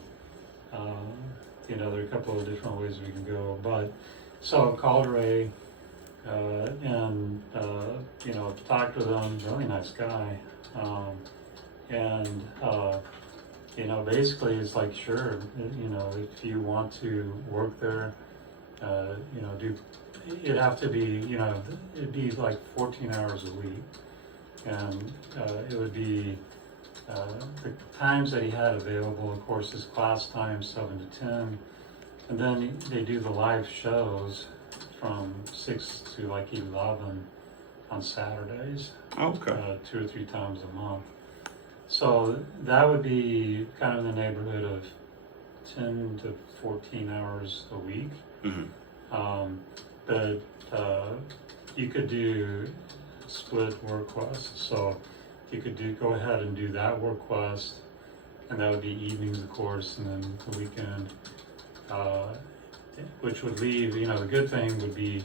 you know, there are a couple of different ways we can go. But so I called Ray and you know, talked with him. Really nice guy, and you know, basically it's like, sure, you know, if you want to work there, you know, it'd have to be, you know, it'd be like 14 hours a week, and it would be the times that he had available, of course, his class time 7 to 10, and then they do the live shows from 6 to like 11 on Saturdays. Okay. 2 or 3 times a month. So that would be kind of in the neighborhood of 10 to 14 hours a week. Mm-hmm. But you could do split work requests. So you could go ahead and do that work request, and that would be evenings, of course, and then the weekend, which would leave, you know, the good thing would be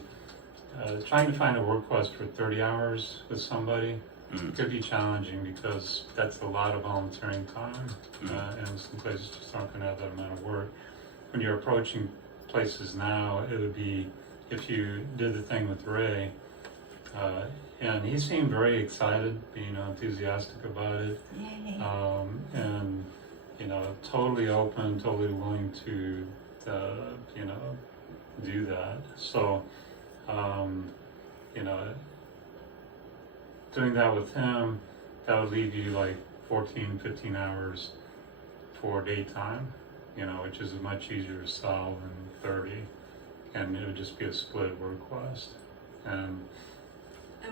trying to find a work request for 30 hours with somebody. Mm-hmm. Could be challenging because that's a lot of volunteering time, and some places just aren't going to have that amount of work. When you're approaching places now, it would be, if you did the thing with Ray, and he seemed very excited, you know, enthusiastic about it, and you know, totally open, totally willing to, you know, do that. So, you know, doing that with him, that would leave you like 14, 15 hours for daytime, you know, which is much easier to solve than 30, and it would just be a split work request. And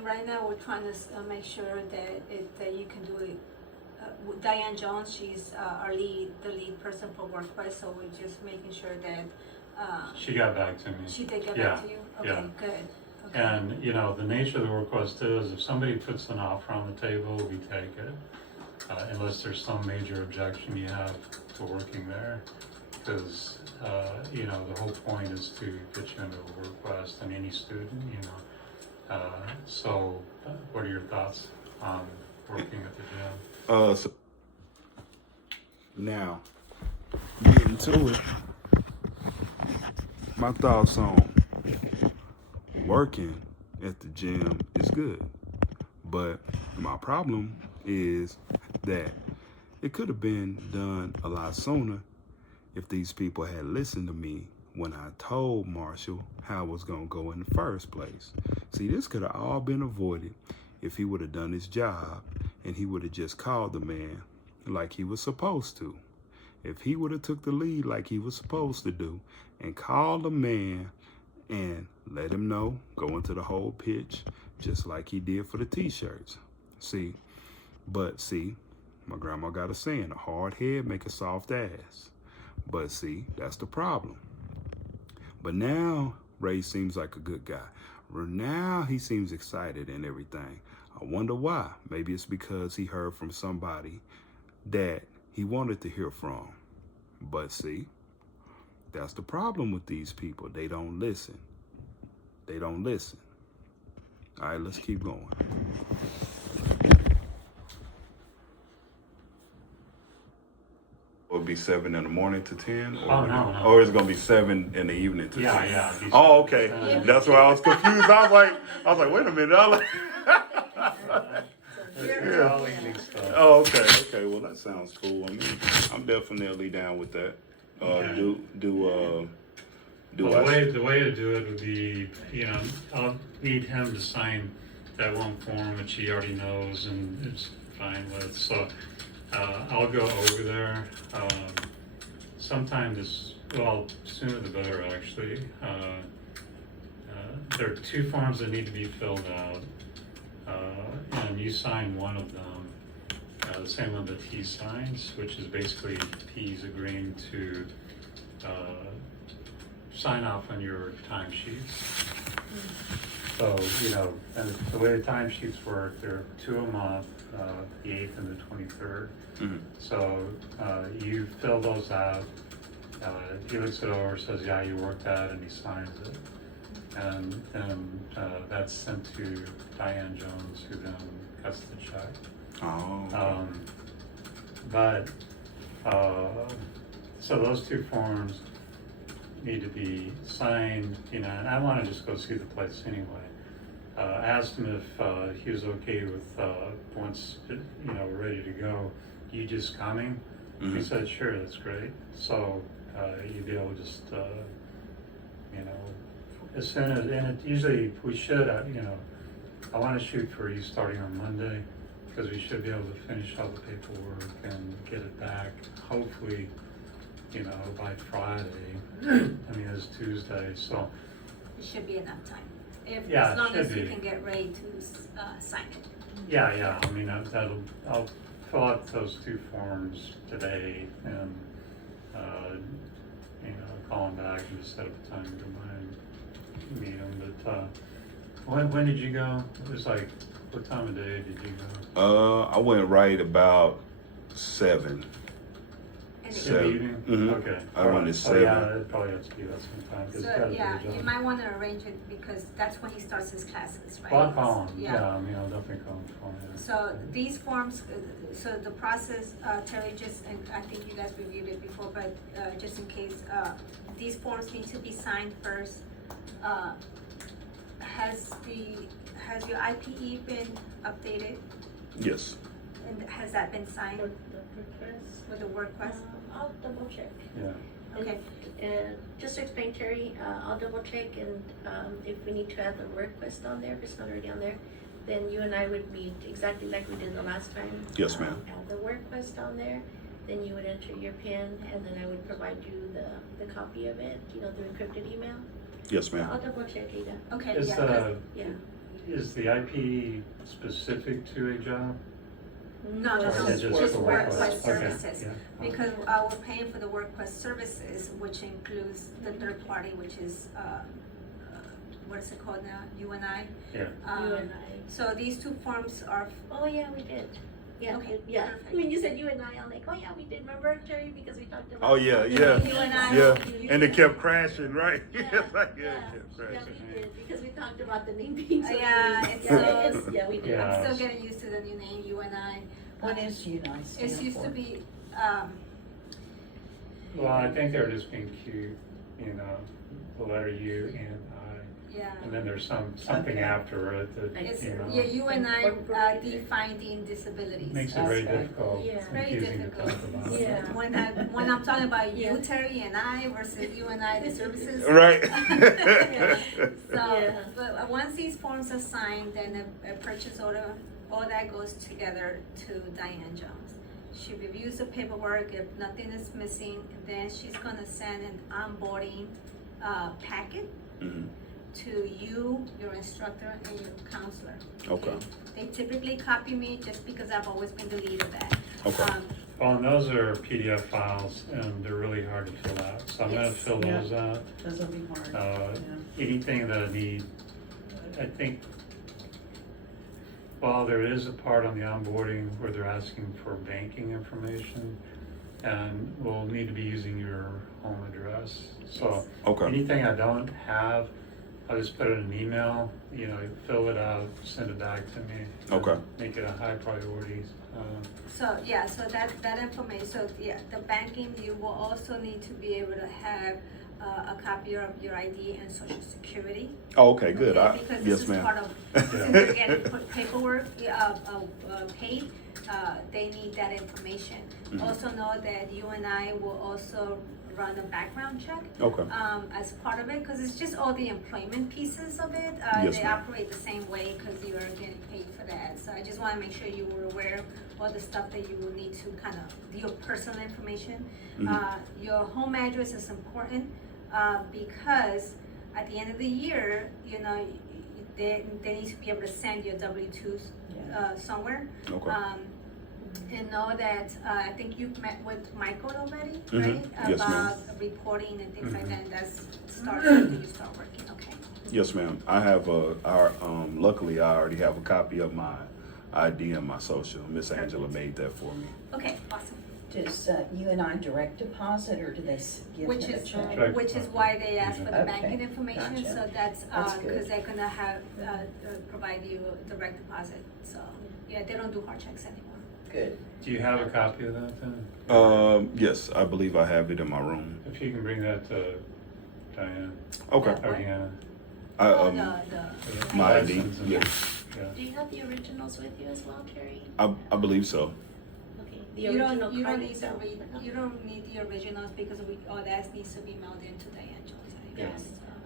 right now we're trying to make sure that you can do it. Diane Jones, she's the lead person for WordPress, so we're just making sure that she got back to me. She did get back to you? Okay, yeah. Good. Okay. And you know, the nature of the work request is, if somebody puts an offer on the table, we take it, unless there's some major objection you have to working there, because you know, the whole point is to get you into a work request, and any student, you know. So what are your thoughts on working at the gym? So now, getting to it, my thoughts on working at the gym is good, but my problem is that it could have been done a lot sooner if these people had listened to me when I told Marshall how it was going to go in the first place. See, this could have all been avoided if he would have done his job and he would have just called the man like he was supposed to. If he would have took the lead like he was supposed to do and called the man and let him know, go into the whole pitch, just like he did for the t-shirts. See, my grandma got a saying, a hard head make a soft ass. But see, that's the problem. But now Ray seems like a good guy. Now he seems excited and everything. I wonder why. Maybe it's because he heard from somebody that he wanted to hear from. But see, that's the problem with these people. They don't listen. They don't listen. All right, let's keep going. Will it be 7 in the morning to 10? Or, no. Or it's gonna be 7 in the evening to 10? Yeah. Oh, okay. That's why I was confused. I was like, wait a minute. Oh, okay. Well, that sounds cool. I mean, I'm definitely down with that. The way to do it would be, you know, I'll need him to sign that one form which he already knows and is fine with. So I'll go over there sometime sooner the better, actually. There are 2 forms that need to be filled out, and you sign one of them. the same one that he signs, which is basically he's agreeing to sign off on your timesheets. So, you know, and the way the timesheets work, there are 2 a month, the 8th and the 23rd. So you fill those out. He looks it over, says, yeah, you worked that, and he signs it. And then that's sent to Diane Jones, who then cuts the check. Oh. So those 2 forms need to be signed, you know, and I want to just go see the place anyway. Asked him if he was okay with, once, you know, we're ready to go, you just coming? He said, sure, that's great. So you'd be able to just, you know, as soon as, and it usually we should, you know, I want to shoot for you starting on Monday, because we should be able to finish all the paperwork and get it back, hopefully, you know, by Friday. I mean, it's Tuesday, so. It should be enough time. Yeah, as long it as should you be. can get ready to sign it. Yeah, I mean, I'll fill out those 2 forms today and, you know, call him back and just set up a time to go by and meet him. But when did you go? It was like, what time of day did you go? I went right about 7. And In the 7. evening? Mhm. Okay. I went at Oh, 7. yeah, it probably has to be that sometime. 'Cause he's gotta So, do yeah, his you job. might want to arrange it because that's when he starts his classes, right? Well, I'll call him. Yeah. Yeah, I mean, I'll definitely call him. So these forms, so the process, Terry, just, and I think you guys reviewed it before, but just in case, these forms need to be signed first. Has your IPE been updated? Yes. And has that been signed with the work request? I'll double check. Yeah. Okay. Just to explain, Terry, I'll double check, and if we need to add the work request on there, if it's not already on there, then you and I would meet exactly like we did the last time. Yes, ma'am. Add the work request on there, then you would enter your PIN, and then I would provide you the copy of it, you know, the encrypted email. Yes, ma'am. I'll double check, Ada. Okay, Is yeah, 'cause- the, Yeah. is the IP specific to a job? No, Or is it just the work request? request Okay, services. yeah. Because we're paying for the work request services, which includes the third party, which is, what is it called now, you and I? Yeah. You and I. So these 2 forms are, Oh, yeah, we did. Yeah, Okay, yeah. perfect. When you said you and I, I'm like, oh, yeah, we did. Remember, Terry, because we talked about. Oh, yeah. you and I. Yeah. And it kept crashing, right? Yeah, It's like, yeah, it kept yeah, crashing. we did, because we talked about the name being so Yeah, unique. it's Yeah, so- yeah, we did. Yeah. I'm still getting used to the new name, you and I. What is UNI It stand used to for? be, Well, I think they're just being cute, you know, the letter U and yeah. I, and then there's something Okay. after it that, It's, you know, yeah, you and I Incorporated. defining disabilities. makes it very Okay. difficult, Yeah. Very confusing to difficult. talk about. Yeah. When I'm talking about you, Yeah. Terry, and I versus you and I, the services. Right. So, Yeah. but once these forms are signed, then a purchase order, all that goes together to Diane Jones. She reviews the paperwork, if nothing is missing, then she's gonna send an onboarding, packet Mhm. to you, your instructor, and your counselor. Okay. They typically copy me just because I've always been the lead of that. Okay. Well, and those are PDF files, and they're really hard to fill out, so I'm gonna Yes. fill Yeah. those out. Those will be hard. Yeah. Anything that I need, I think, well, there is a part on the onboarding where they're asking for banking information, and we'll need to be using your home address. So Okay. anything I don't have, I'll just put it in an email, you know, fill it out, send it back to me. Okay. Make it a high priority. So, yeah, so that information, so, yeah, the banking, you will also need to be able to have a copy of your ID and social security. Oh, okay, good. Okay, because this Yes, is ma'am. part of, since they're getting paperwork, paid, they need that information. Mhm. Also know that you and I will also run a background check. Okay. As part of it, because it's just all the employment pieces of it. Yes, They ma'am. operate the same way because you are getting paid for that. So I just want to make sure you were aware of all the stuff that you will need to kind of, your personal information. Mhm. Your home address is important because at the end of the year, you know, they need to be able to send your W-2s somewhere. Okay. And know that, I think you've met with Michael already, Mhm. right? Yes, ma'am. About reporting and things like Mhm. that, and that's starts after you start working, okay? Yes, ma'am. I have luckily I already have a copy of my ID and my social. Miss Angela made that for me. Okay, awesome. Does you and I direct deposit, or do they give Which him a is, check? which is why they ask for the Okay, banking information, gotcha. so that's, That's good. because they're gonna have, provide you direct deposit, so, yeah, they don't do hard checks anymore. Good. Do you have a copy of that then? Yes, I believe I have it in my room. If you can bring that to Diane. Okay. Yeah. Or Deanna. Oh, My ID. License and- Yeah, Yeah. Do you have the originals with you as well, Terry? I believe so. Okay. The You original don't, you card don't need the, itself? No? you don't need the originals because all that needs to be mailed into Diane Jones anyways. Yes.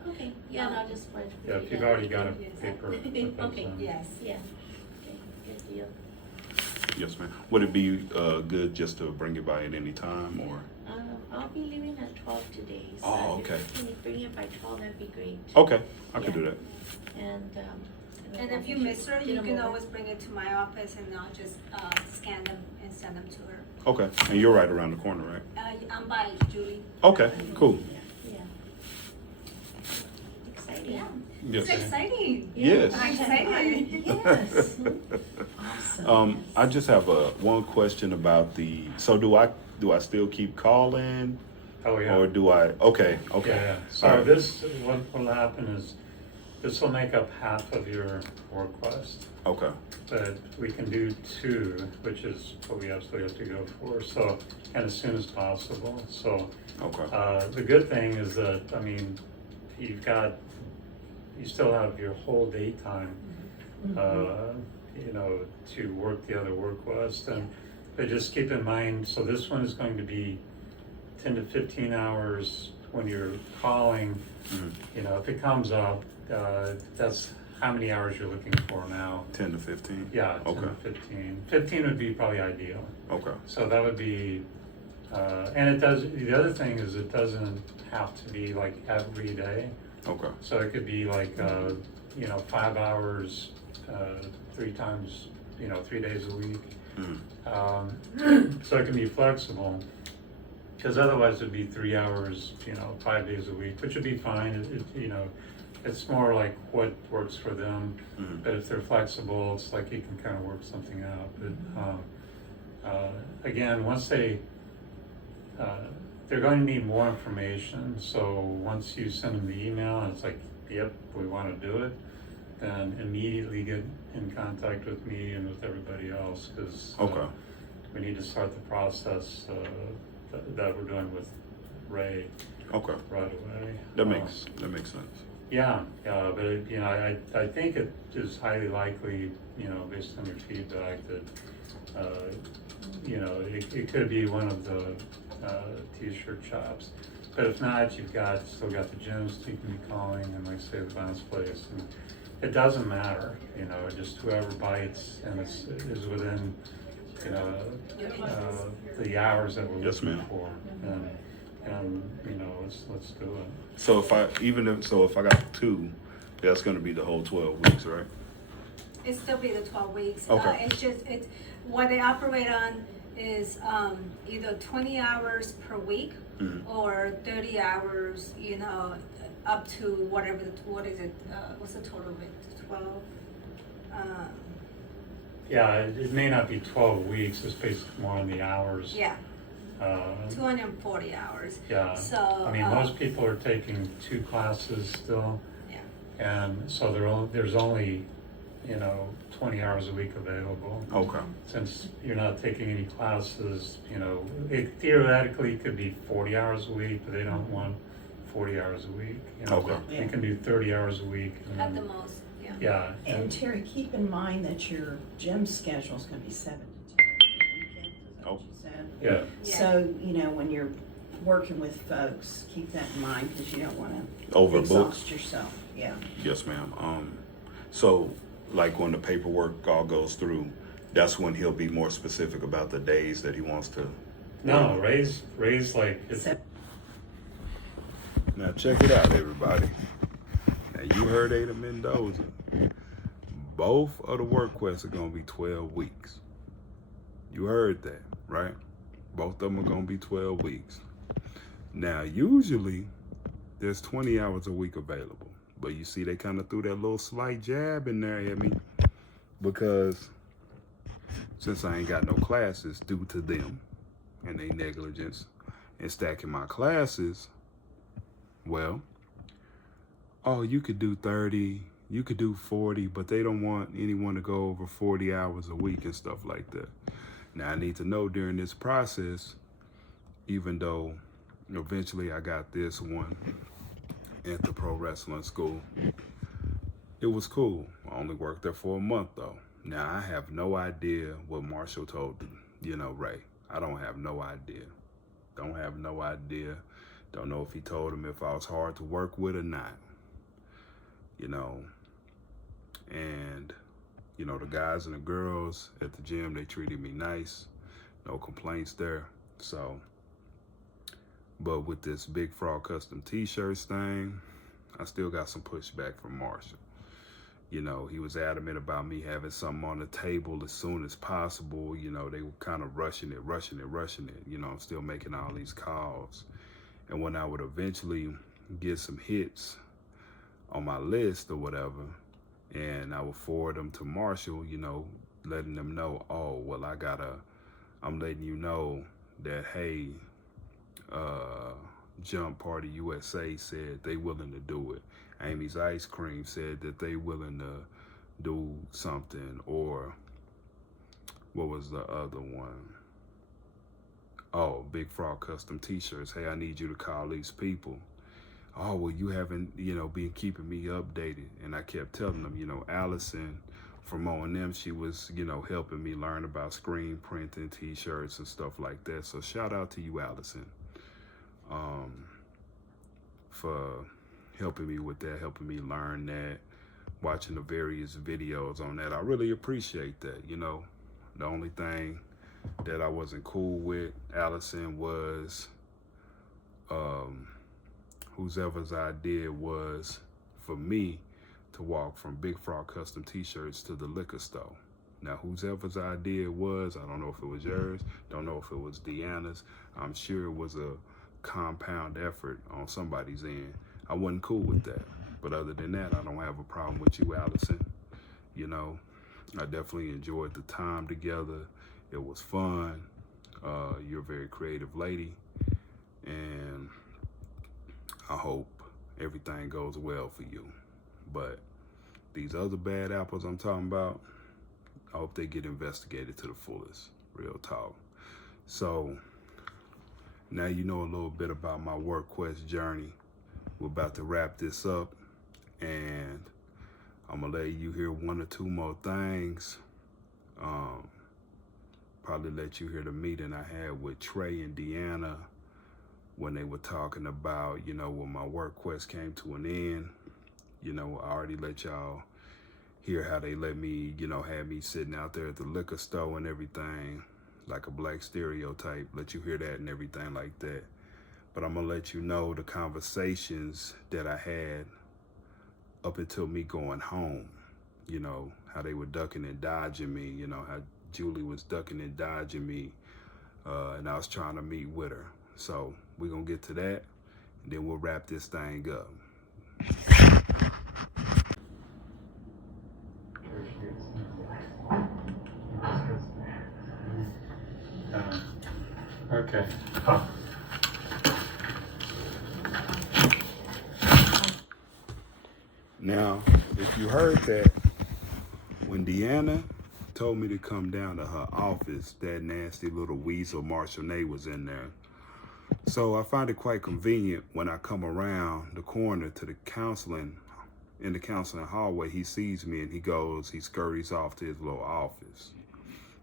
Okay, yeah, and I'll just wait for Yeah, you if you've to- already got a Yes. paper. put those Okay. in. Yes. Yeah, okay, good deal. Yes, ma'am. Would it be good just to bring it by at any time, or? I'll be leaving at 12 today. So Oh, if okay. you can bring it by 12, that'd be great. Okay, I can Yeah. do that. And, then And we'll if you get miss her, get you them can over. always bring it to my office and I'll just scan them and send them to her. Okay, and you're right around the corner, right? I'm by Julie. Okay, cool. Yeah. Exciting. Yeah. Yes. It's exciting. Yes. I'm excited. Yes. Awesome. I just have one question about so do I still keep calling, Oh, yeah. or do I? Okay. Yeah, so All right. this, what will happen is, this will make up half of your request, Okay. but we can do 2, which is what we absolutely have to go for, so, and as soon as possible, so. Okay. The good thing is that, I mean, you still have your whole daytime, to work the other work request, but just keep in mind, so this one is going to be 10 to 15 hours when you're calling. Mhm. If it comes up, that's how many hours you're looking for now. 10 to 15. Yeah, 10 Okay. to 15. 15 would be probably ideal. Okay. So that would be, the other thing is it doesn't have to be like every day. Okay. So it could be like, 5 hours, 3 times, 3 days a week. Mhm. So it can be flexible, because otherwise it'd be 3 hours, 5 days a week, which would be fine. It's more like what works for them. Mhm. But if they're flexible, it's like you can kind of work something out. But again, once they're going to need more information. So once you send them the email and it's like, yep, we want to do it, then immediately get in contact with me and with everybody else, because Okay. we need to start the process that we're doing with Ray Okay. right away. That makes sense. Yeah, but I think it is highly likely, based on your feedback, that it could be one of the t-shirt shops. But if not, you've still got the gyms you can be calling, and like say the bounce place, and it doesn't matter, just whoever bites and is within, the hours that we're Yes, looking ma'am. for, and let's do it. So if I got 2, that's going to be the whole 12 weeks, right? It still be the 12 weeks. Okay. It's what they operate on is either 20 hours per week Mhm. or 30 hours, up to whatever, what's the total of it, 12? Yeah, it may not be 12 weeks, it's based more on the hours. Yeah, Uh, 240 hours. Yeah, So, I mean, most people are taking 2 classes still. Yeah. And so there's only, 20 hours a week available. Okay. Since you're not taking any classes, it theoretically could be 40 hours a week, but they don't want 40 hours a week. Okay. You can do 30 hours a week. and At the then- most, yeah. Yeah. And Terry, keep in mind that your gym schedule is going to be 7 to 10 weekends, is that what you said? Yeah. Yeah. So, when you're working with folks, keep that in mind because you don't want to Overbook. exhaust yourself. Yeah. Yes, ma'am. So like when the paperwork all goes through, that's when he'll be more specific about the days that he wants to. No, Ray's like, it's, Now check it out, everybody. Now you heard Ada Mendoza. Both of the work quests are gonna be 12 weeks. You heard that, right? Both of them are gonna be 12 weeks. Now, usually there's 20 hours a week available, but you see they kind of threw that little slight jab in there at me because since I ain't got no classes due to them and their negligence in stacking my classes, well, oh, you could do 30, you could do 40, but they don't want anyone to go over 40 hours a week and stuff like that. Now, I need to know during this process, even though eventually I got this one at the pro wrestling school, it was cool. I only worked there for a month though. Now, I have no idea what Marshall told Ray. I don't have no idea. Don't have no idea. Don't know if he told him if I was hard to work with or not. And the guys and the girls at the gym, they treated me nice. No complaints there. So, but with this Big Frog custom t-shirts thing, I still got some pushback from Marshall. He was adamant about me having something on the table as soon as possible. They were kind of rushing it. I'm still making all these calls. And when I would eventually get some hits on my list or whatever, and I would forward them to Marshall, letting them know, oh, well, I'm letting you know that, hey, Jump Party USA said they willing to do it. Amy's Ice Cream said that they willing to do something. Or what was the other one? Oh, Big Frog custom t-shirts. Hey, I need you to call these people. Oh, well, you haven't, been keeping me updated. And I kept telling them, Allison from O&M, she was, helping me learn about screen printing t-shirts and stuff like that. So shout out to you, Allison, for helping me with that, helping me learn that, watching the various videos on that. I really appreciate that. The only thing that I wasn't cool with, Allison, was whoever's idea was for me to walk from Big Frog custom t-shirts to the liquor store. Now, whoever's idea it was, I don't know if it was yours, don't know if it was Deanna's. I'm sure it was a compound effort on somebody's end. I wasn't cool with that. But other than that, I don't have a problem with you, Allison. I definitely enjoyed the time together. It was fun. You're a very creative lady. And I hope everything goes well for you. But these other bad apples I'm talking about, I hope they get investigated to the fullest. Real talk. So now you know a little bit about my work quest journey. We're about to wrap this up, and I'm gonna let you hear one or two more things. Probably let you hear the meeting I had with Trey and Deanna when they were talking about, when my work quest came to an end. I already let y'all hear how they let me, had me sitting out there at the liquor store and everything, like a black stereotype, let you hear that and everything like that. But I'm gonna let you know the conversations that I had up until me going home, how they were ducking and dodging me, how Julie was ducking and dodging me, and I was trying to meet with her. So we're gonna get to that, and then we'll wrap this thing up. Okay. Now, if you heard that, when Deanna told me to come down to her office, that nasty little weasel Marshall Nay was in there. So I find it quite convenient when I come around the corner to the counseling, in the counseling hallway, he sees me and he scurries off to his little office.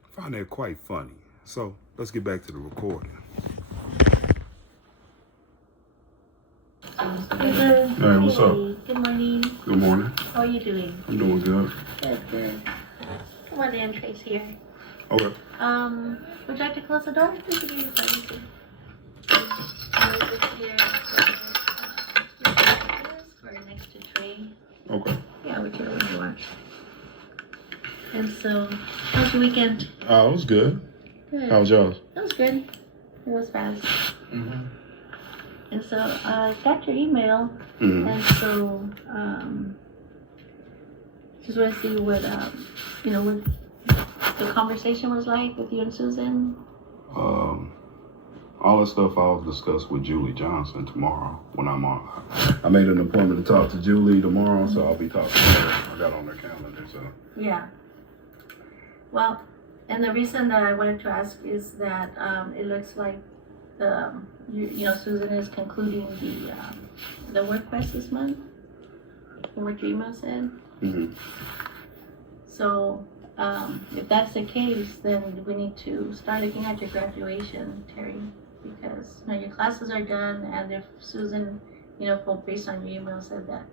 I find that quite funny. So let's get back to the recording. Hello. Hey, what's up? Good morning. Good morning. How are you doing? I'm doing good. Good. Come on in, Trace here. Okay. Would you like to close the door? Just to give you privacy. We're next to Trey. Okay. Yeah, we're here when you are. And so, how's your weekend? It was good. Good. How was yours? It was good. It was fast. Mm-hmm. And so I got your email, Mm-hmm. and so just want to see what what the conversation was like with you and Susan. All the stuff I'll discuss with Julie Johnson tomorrow when I'm on. I made an appointment to talk to Julie tomorrow, so I'll be talking to her. I got on her calendar, so. Yeah. Well, and the reason that I wanted to ask is that it looks like Susan is concluding the work quest this month, from what your email said. Mm-hmm. So if that's the case, then we need to start looking at your graduation, Terry, because your classes are done, and if Susan, based on your email, said that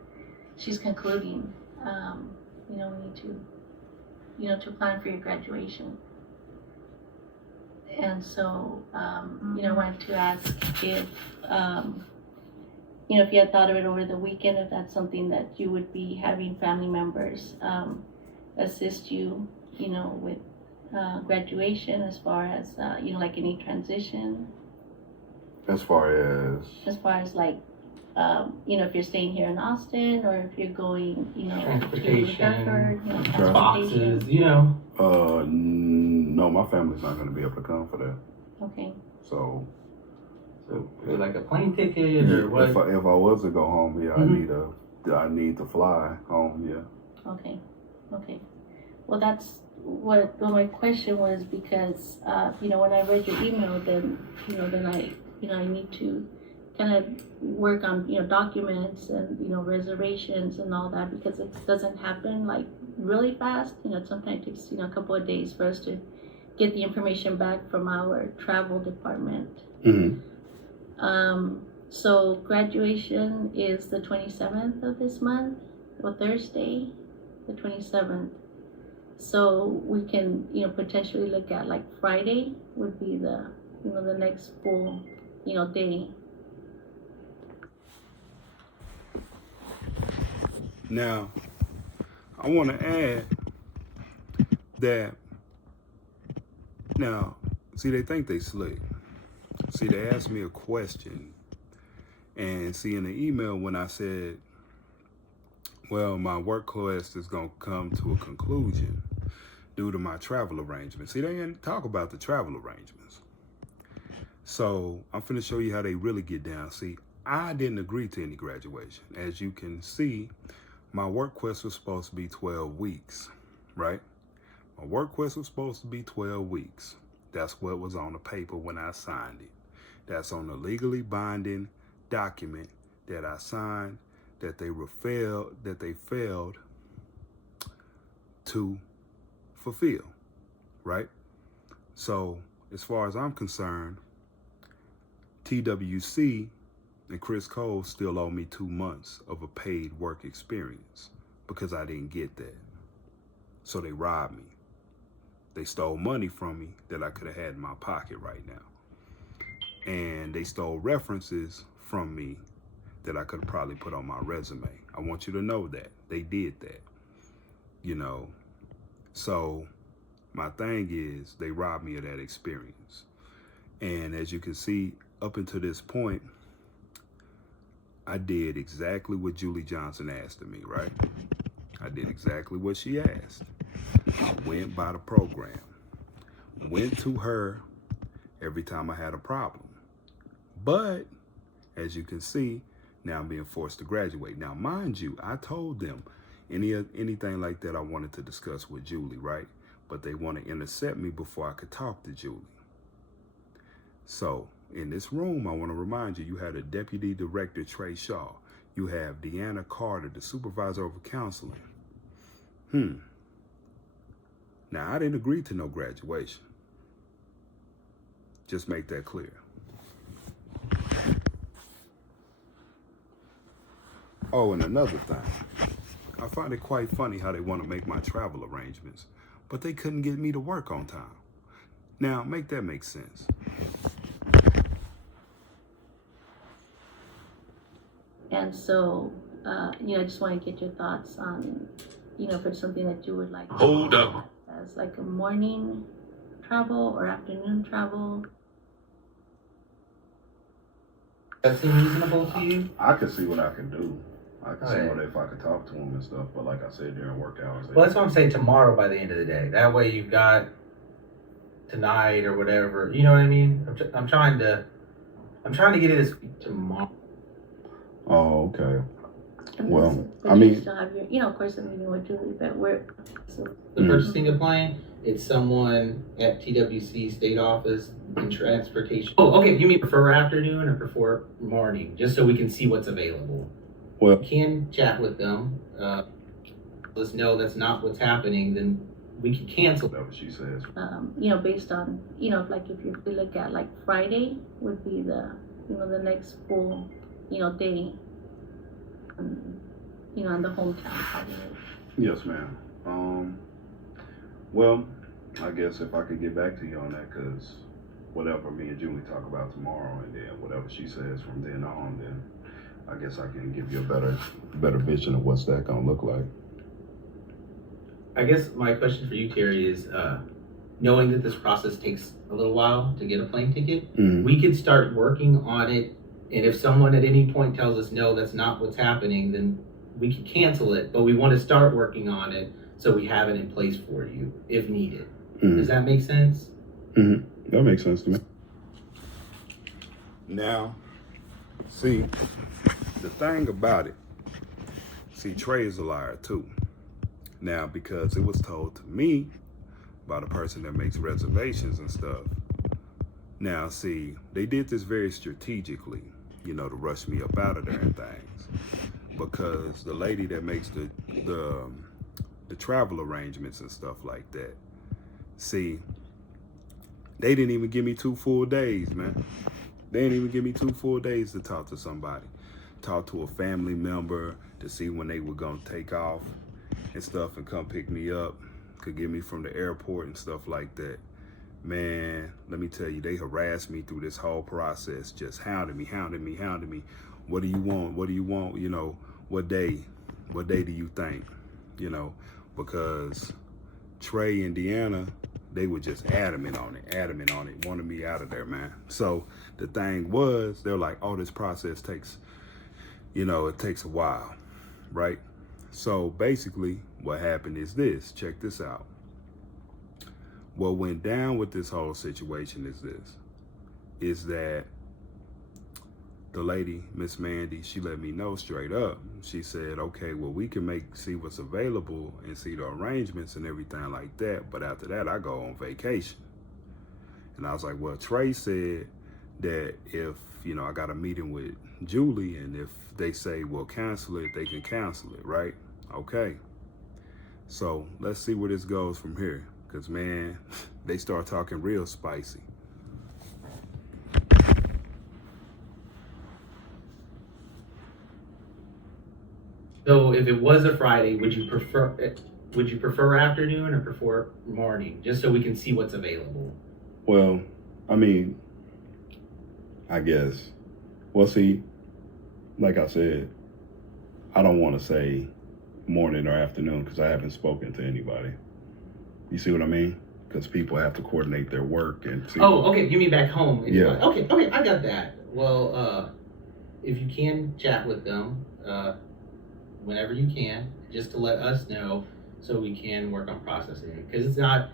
she's concluding, we need to plan for your graduation. And so, I wanted to ask if, if you had thought of it over the weekend, if that's something that you would be having family members assist you, with graduation, as far as, like any transition. As far as like, if you're staying here in Austin, or if you're going, transportation, to Hereford, boxes, no, my family's not going to be able to come for that. Okay. So like a plane ticket or what? If I was to go home, yeah, Mm-hmm. I need to fly home, yeah. Okay. Well, that's what my question was, because when I read your email, then I need to kind of work on documents and reservations and all that, because it doesn't happen like really fast. Sometimes it takes a couple of days for us to get the information back from our travel department. Mm-hmm. So graduation is the 27th of this month, or Thursday, the 27th. So we can, potentially look at like Friday would be the, the next full, day. Now, I want to add that, now, see, they think they slick. See, they asked me a question, and see, in the email when I said, well, my work quest is going to come to a conclusion due to my travel arrangements. See, they didn't talk about the travel arrangements. So I'm finna show you how they really get down. See, I didn't agree to any graduation. As you can see, my work quest was supposed to be 12 weeks, right? My work quest was supposed to be 12 weeks. That's what was on the paper when I signed it. That's on the legally binding document that I signed, that they failed to fulfill, right? So as far as I'm concerned, TWC and Criss Cole still owe me 2 months of a paid work experience because I didn't get that. So they robbed me. They stole money from me that I could have had in my pocket right now. And they stole references from me that I could have probably put on my resume. I want you to know that. They did that. So my thing is, they robbed me of that experience. And as you can see, up until this point, I did exactly what Julie Johnson asked of me, right? I did exactly what she asked. I went by the program. Went to her every time I had a problem. But, as you can see, now I'm being forced to graduate. Now, mind you, I told them anything like that I wanted to discuss with Julie, right? But they want to intercept me before I could talk to Julie. So, in this room, I want to remind you, you had a Deputy Director, Trey Shaw. You have Deanna Carter, the Supervisor over Counseling. Now, I didn't agree to no graduation. Just make that clear. Oh, and another thing. I find it quite funny how they want to make my travel arrangements, but they couldn't get me to work on time. Now, make that make sense. And so, I just want to get your thoughts on, if it's something that you would like to Hold up. as like a morning travel or afternoon travel. That seem reasonable to you? I could see what I can do. I could see Okay. what if I could talk to him and stuff. But like I said, during work hours. Well, that's what I'm saying, tomorrow by the end of the day. That way you've got tonight or whatever. You know what I mean? I'm trying to get it as tomorrow. Oh, okay. And Well, but I you mean, still have your, of course, the meeting with Julie, but so The purchasing of plan, it's someone at TWC state office and transportation. Oh, okay. You mean prefer afternoon or prefer morning? Just so we can see what's available. well, We can chat with them. Let us know that's not what's happening, then we can cancel. whatever she says. based on, like if you look at like Friday would be the, the next full, day, on the hometown probably. Yes, ma'am. Well, I guess if I could get back to you on that, because whatever me and Julie talk about tomorrow, and then whatever she says from then on, then I guess I can give you a better vision of what's that gonna look like. I guess my question for you, Terry, is knowing that this process takes a little while to get a plane ticket, we could start working on it. And if someone at any point tells us, no, that's not what's happening, then we could cancel it. But we want to start working on it so we have it in place for you if needed. Does that make sense? That makes sense to me. Now, see, the thing about it, see, Trey is a liar too. Now, because it was told to me by the person that makes reservations and stuff. Now, see, they did this very strategically, to rush me up out of there and things. Because the lady that makes the travel arrangements and stuff like that, see, they didn't even give me 2 full days, man. They didn't even give me 2 full days to talk to somebody. Talk to a family member to see when they were gonna take off and stuff and come pick me up, could get me from the airport and stuff like that. Man, let me tell you, they harassed me through this whole process, just hounded me. What do you want? What do you want? What day do you think? Because Trey and Deanna, they were just adamant on it, wanted me out of there, man. So the thing was, they're like, oh, this process takes, it takes a while, right? So basically what happened is this, check this out. What went down with this whole situation is that the lady, Miss Mandy, she let me know straight up. She said, okay, well, we can see what's available and see the arrangements and everything like that. But after that, I go on vacation. And I was like, well, Trey said that if, I got a meeting with Julie, and if they say, well, cancel it, they can cancel it, right? Okay. So let's see where this goes from here. Because, man, they start talking real spicy. So if it was a Friday, would you prefer afternoon or prefer morning? Just so we can see what's available. Well, I mean, I guess. Well, see, like I said, I don't want to say morning or afternoon because I haven't spoken to anybody. You see what I mean? Because people have to coordinate their work and see. Oh, okay. You mean back home? Yeah. Okay. I got that. Well, if you can chat with them, whenever you can, just to let us know so we can work on processing it. Because it's not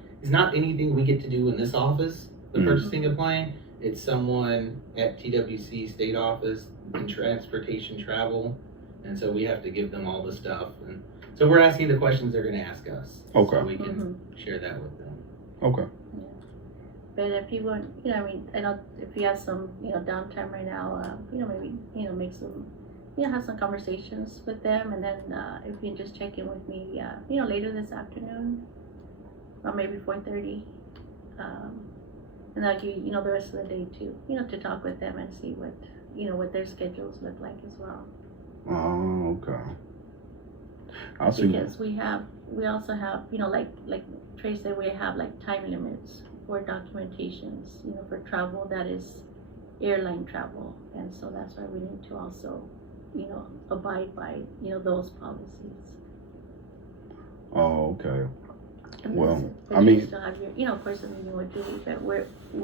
anything we get to do in this office, the purchasing of plane. It's someone at TWC state office in transportation travel. And so we have to give them all the stuff. And so we're asking the questions they're going to ask us. Okay. So we can share that with them. Okay. Yeah. But if you want, I know if you have some, downtime right now, maybe, make some, have some conversations with them, and then if you can just check in with me, later this afternoon, or maybe 4:30, and I'll give you, the rest of the day too, to talk with them and see what, what their schedules look like as well. Oh, okay. I'll see. Because we also have, like Trey said, we have like time limits for documentations, for travel that is airline travel, and so that's why we need to also, abide by, those policies. Oh, okay. And Well, this- but I you mean- still have your, person meeting with Julie,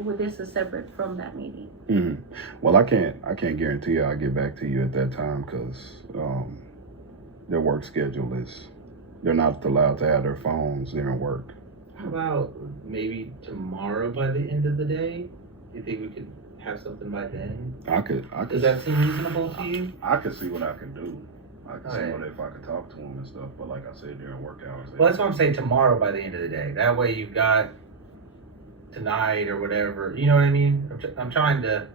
but this is separate from that meeting. Mm-hmm. Well, I can't guarantee I'll get back to you at that time because their work schedule they're not allowed to have their phones during work. How about maybe tomorrow by the end of the day? Do you think we could have something by then? I could. Does that seem reasonable to you? I could see what I could do. I could see Alright. if I could talk to them and stuff. But like I said, during work hours. Well, that's what I'm saying, tomorrow by the end of the day. That way you've got tonight or whatever. You know what I mean? I'm trying to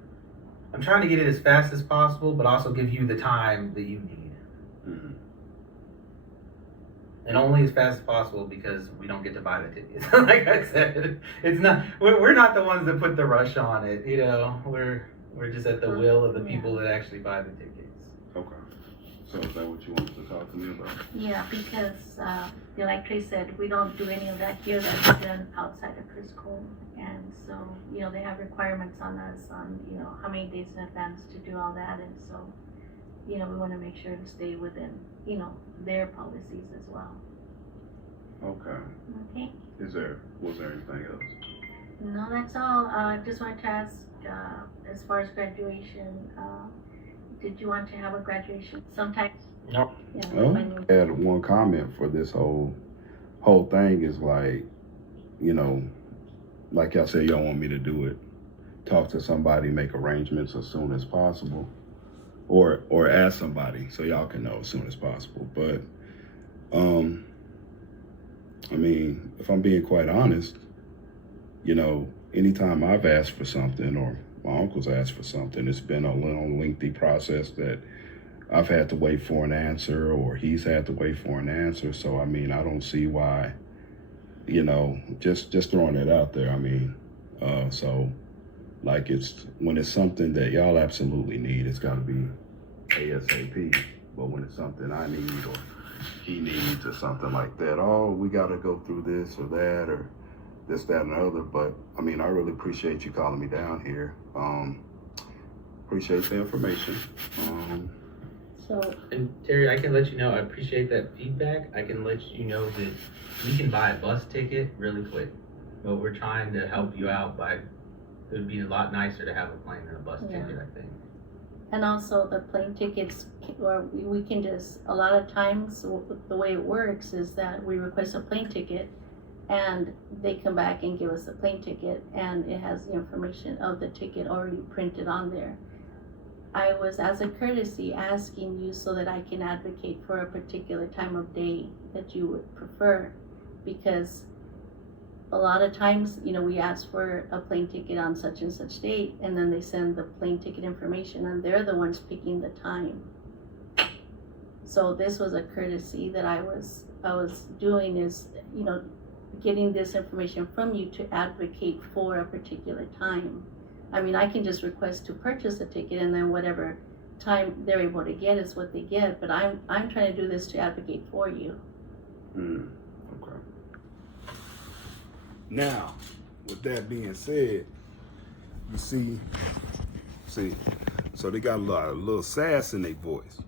get it as fast as possible, but also give you the time that you need. Mhm. And only as fast as possible because we don't get to buy the tickets. Like I said, we're not the ones that put the rush on it. We're just at the will of the people that actually buy the tickets. Okay. So is that what you wanted to talk to me about? Yeah, because, like Trey said, we don't do any of that here. That's done outside of Criss Cole. And so, they have requirements on us on, how many days in advance to do all that. And so, we want to make sure to stay within, their policies as well. Okay. Okay? Was there anything else? No, that's all. Just wanted to ask, as far as graduation, did you want to have a graduation sometime? No. Yeah, Well, when you- I had one comment for this whole thing is like, like y'all said, y'all want me to do it. Talk to somebody, make arrangements as soon as possible, or ask somebody so y'all can know as soon as possible. But, I mean, if I'm being quite honest, anytime I've asked for something or my uncle's asked for something, it's been a long, lengthy process that I've had to wait for an answer or he's had to wait for an answer. So, I mean, I don't see why, just throwing it out there. I mean, so like when it's something that y'all absolutely need, it's got to be ASAP. But when it's something I need or he needs or something like that, we got to go through this or that or this, that, and the other. But I mean, I really appreciate you calling me down here. Appreciate the information. And Terry, I can let you know, I appreciate that feedback. I can let you know that we can buy a bus ticket really quick, but we're trying to help you out it would be a lot nicer to have a plane than a bus ticket, I think. And also the plane tickets, or we can just, a lot of times, the way it works is that we request a plane ticket and they come back and give us the plane ticket and it has the information of the ticket already printed on there. I was, as a courtesy, asking you so that I can advocate for a particular time of day that you would prefer, because a lot of times, we ask for a plane ticket on such and such date, and then they send the plane ticket information, and they're the ones picking the time. So this was a courtesy that I was doing, is, getting this information from you to advocate for a particular time. I mean, I can just request to purchase a ticket, and then whatever time they're able to get is what they get. But I'm trying to do this to advocate for you. Okay. Now, with that being said, you see, so they got a little sass in their voice.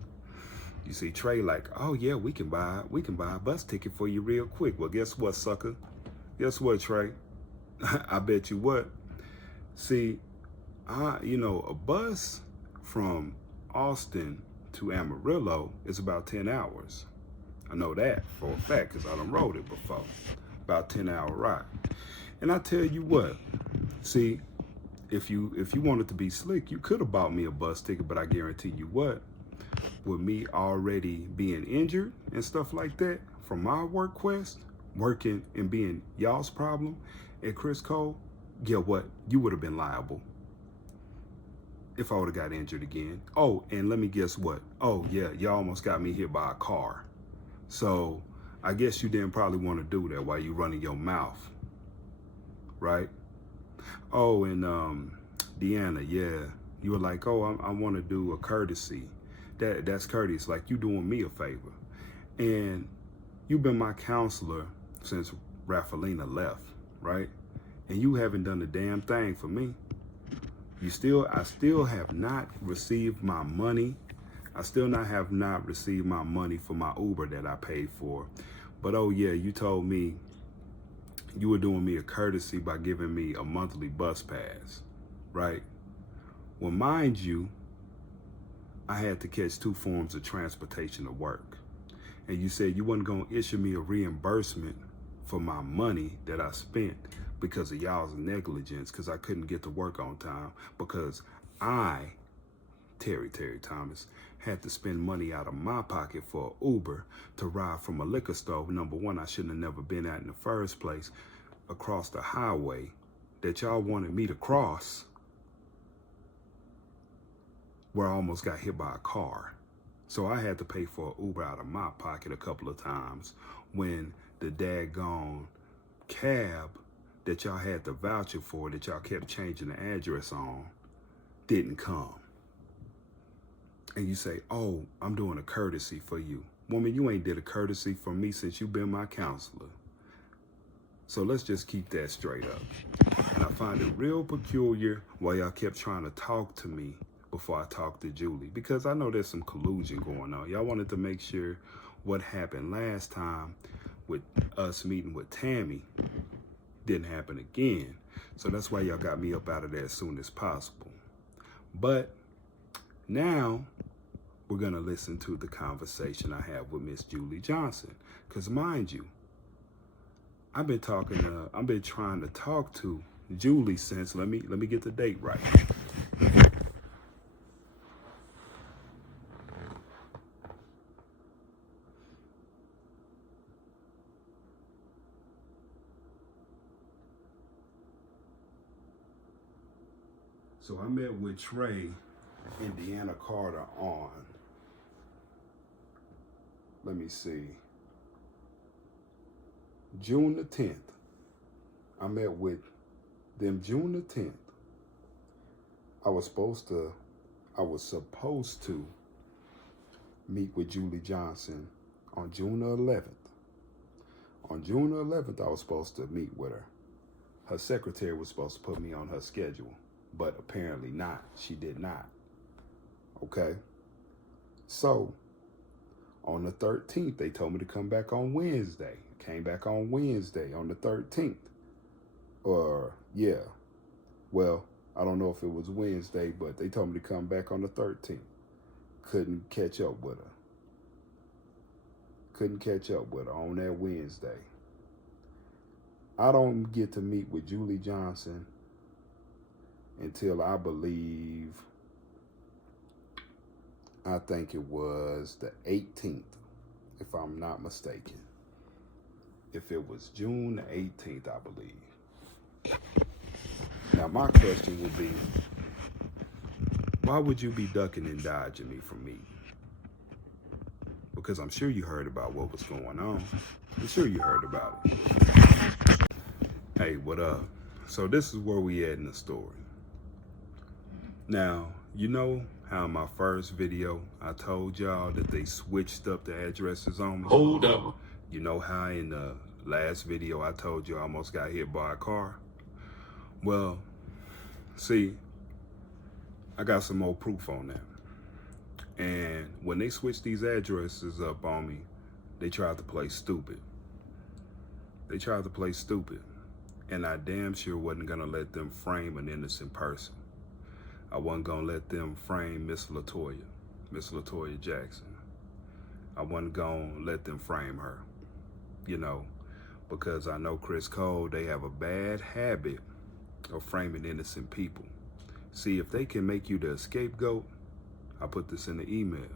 You see Trey like, oh yeah, we can buy a bus ticket for you real quick. Well, guess what, sucker? Guess what, Trey? I bet you what. See, a bus from Austin to Amarillo is about 10 hours. I know that for a fact because I done rode it before. About 10-hour ride. And I tell you what, see, if you wanted to be slick, you could have bought me a bus ticket, but I guarantee you what, with me already being injured and stuff like that from my work quest, working and being y'all's problem at Criss Cole, yeah, what? You would have been liable if I would have got injured again. Oh, and let me guess what? Oh, yeah, y'all almost got me hit by a car. So I guess you didn't probably want to do that while you running your mouth, right? Oh, and Deanna, yeah, you were like, oh, I want to do a courtesy. That's courteous, like you doing me a favor. And you've been my counselor since Rafaelina left, right? And you haven't done a damn thing for me. I still have not received my money. I still have not received my money for my Uber that I paid for. But oh yeah, you told me you were doing me a courtesy by giving me a monthly bus pass, right? Well, mind you, I had to catch 2 forms of transportation to work. And you said you wasn't gonna issue me a reimbursement for my money that I spent because of y'all's negligence, because I couldn't get to work on time, because I, Terry Thomas, had to spend money out of my pocket for an Uber to ride from a liquor store, number one, I shouldn't have never been at in the first place, across the highway that y'all wanted me to cross, where I almost got hit by a car. So I had to pay for an Uber out of my pocket a couple of times when the daggone cab that y'all had the voucher for, that y'all kept changing the address on, didn't come. And you say, oh, I'm doing a courtesy for you. Woman, you ain't did a courtesy for me since you've been my counselor. So let's just keep that straight up. And I find it real peculiar why y'all kept trying to talk to me before I talked to Julie, because I know there's some collusion going on. Y'all wanted to make sure what happened last time with us meeting with Tammy didn't happen again. So that's why y'all got me up out of there as soon as possible. But now we're gonna listen to the conversation I have with Miss Julie Johnson. Cause mind you, I've been trying to talk to Julie since, let me get the date right. So I met with Trey and Deanna Carter on, let me see, June the 10th. I met with them June the 10th. I was supposed to meet with Julie Johnson on June the 11th. On June the 11th, I was supposed to meet with her. Her secretary was supposed to put me on her schedule, but apparently not. She did not. Okay? So, on the 13th, they told me to come back on Wednesday. I came back on Wednesday on the 13th. Well, I don't know if it was Wednesday, but they told me to come back on the 13th. Couldn't catch up with her. On that Wednesday. I don't get to meet with Julie Johnson until I think it was the 18th, if I'm not mistaken. If it was June the 18th, I believe. Now, my question would be, why would you be ducking and dodging me from meeting? Because I'm sure you heard about what was going on. I'm sure you heard about it. Hey, what up? So this is where we at in the story. Now, you know how in my first video, I told y'all that they switched up the addresses on me? Hold up. You know how in the last video I told you I almost got hit by a car? Well, see, I got some more proof on that. And when they switched these addresses up on me, they tried to play stupid. And I damn sure wasn't gonna let them frame an innocent person. I wasn't gonna let them frame Miss Latoya Jackson. I wasn't gonna let them frame her, you know, because I know Criss Cole, they have a bad habit of framing innocent people. See, if they can make you the scapegoat, I put this in the email,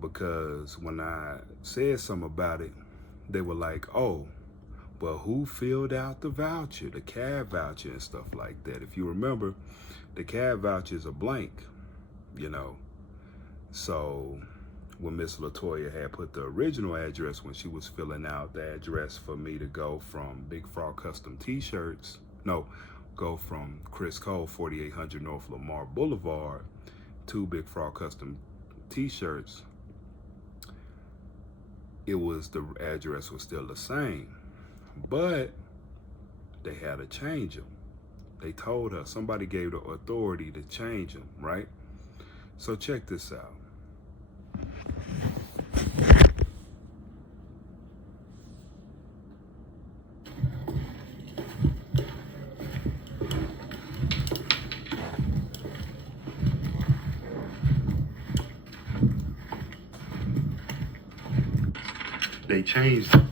because when I said something about it, they were like, oh, well, who filled out the voucher, the cab voucher and stuff like that? If you remember, the cab vouchers are blank, you know. So when Miss Latoya had put the original address when she was filling out the address for me to go from Big Frog Custom T-shirts, go from Criss Cole, 4800 North Lamar Boulevard to Big Frog Custom T-shirts, the address was still the same, but they had to change them. They told her, somebody gave the authority to change them, right? So check this out. They changed it.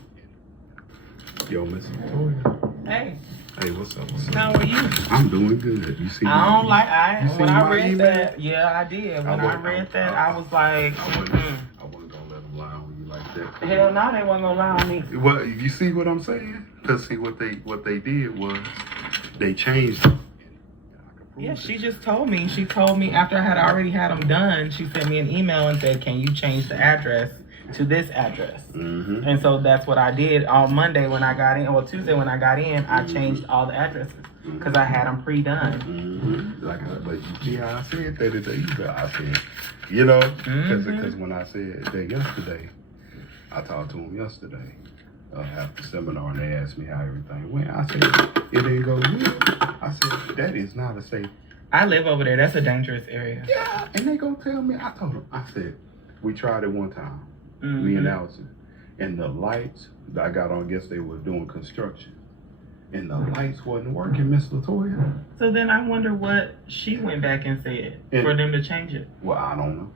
Yo, Miss Victoria. Hey, Hey, what's up? What's up? how are you? I'm doing good. You see? I don't like you when seen I my read email? that. Yeah, I did. When I read that, I was like, I wasn't gonna let them lie on you like that. hell no, they wasn't gonna lie on me. Well, you see what I'm saying? Cause see what they did was they changed it. Yeah, she just told me. She told me after I had already had them done, she sent me an email and said, "Can you change the address to this address?" Mm-hmm. And so that's what I did on Monday when I got in, or Tuesday when I got in. I changed all the addresses because I had them pre-done. Mm-hmm. But you see how I said that in the email? I said, you know, because when I said that yesterday, I talked to him yesterday after the seminar, and they asked me how everything went. I said, it didn't go good. I said, that is not a safe. I live over there. That's a dangerous area. Yeah, and they gonna tell me. I told them. I said, we tried it one time, me and Allison, and the lights I got on. I guess they were doing construction, and the lights wasn't working, Miss Latoya. So then I wonder what she went back and said for them to change it. Well, I don't know,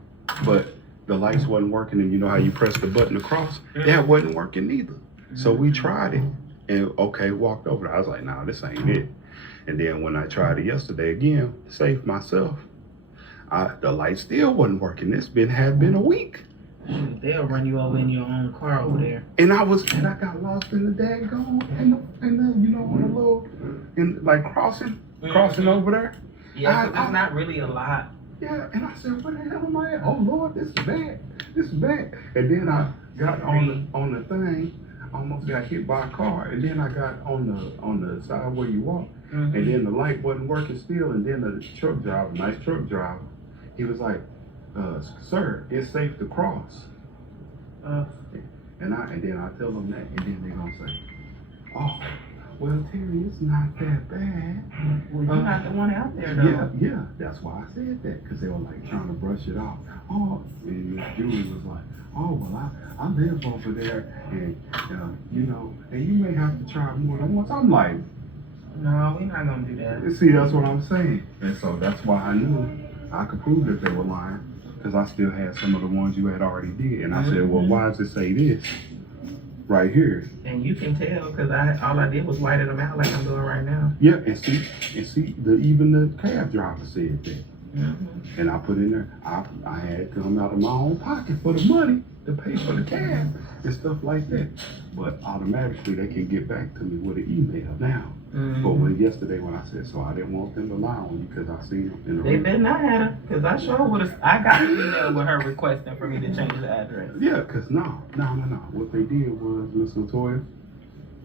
but the lights wasn't working, and you know how you press the button across? That wasn't working either. So we tried it, and walked over there. I was like, nah, this ain't it. And then when I tried it yesterday again, to save myself, the light still wasn't working. Had been a week. They'll run you over in your own car over there. And I got lost in the daggone, and you know, on the little, like crossing over there. Yeah, it's not really a lot. Yeah, and I said, where the hell am I at? Oh Lord, this is bad. This is bad. And then I got on the thing, almost got hit by a car, and then I got on the side where you walk, and then the light wasn't working still, and then the truck driver, nice truck driver, he was like, sir, it's safe to cross. And then I tell them that, and then they're gonna say, oh, well, Terry, it's not that bad. Well, you're not the one out there, though. Yeah, that's why I said that, because they were like trying to brush it off. Oh, and Miss Julie was like, oh, well, I live over there, and you know, and you may have to try more than once. I'm like, no, we're not gonna do that. See, that's what I'm saying, and so that's why I knew I could prove that they were lying, because I still had some of the ones you had already did, and I said, well, why does it say this right here? And you can tell, because all I did was whiten them out like I'm doing right now. Yeah, and see, even the cab driver said that. And I put in there, I had to come out of my own pocket for the money to pay for the cab and stuff like that. But automatically they can get back to me with an email now. But yesterday when I said, so I didn't want them to lie on you because I seen them in the They better not have her, because I sure would have. I got an email with her requesting for me to change the address. Yeah, because no. What they did was, Miss Latoya,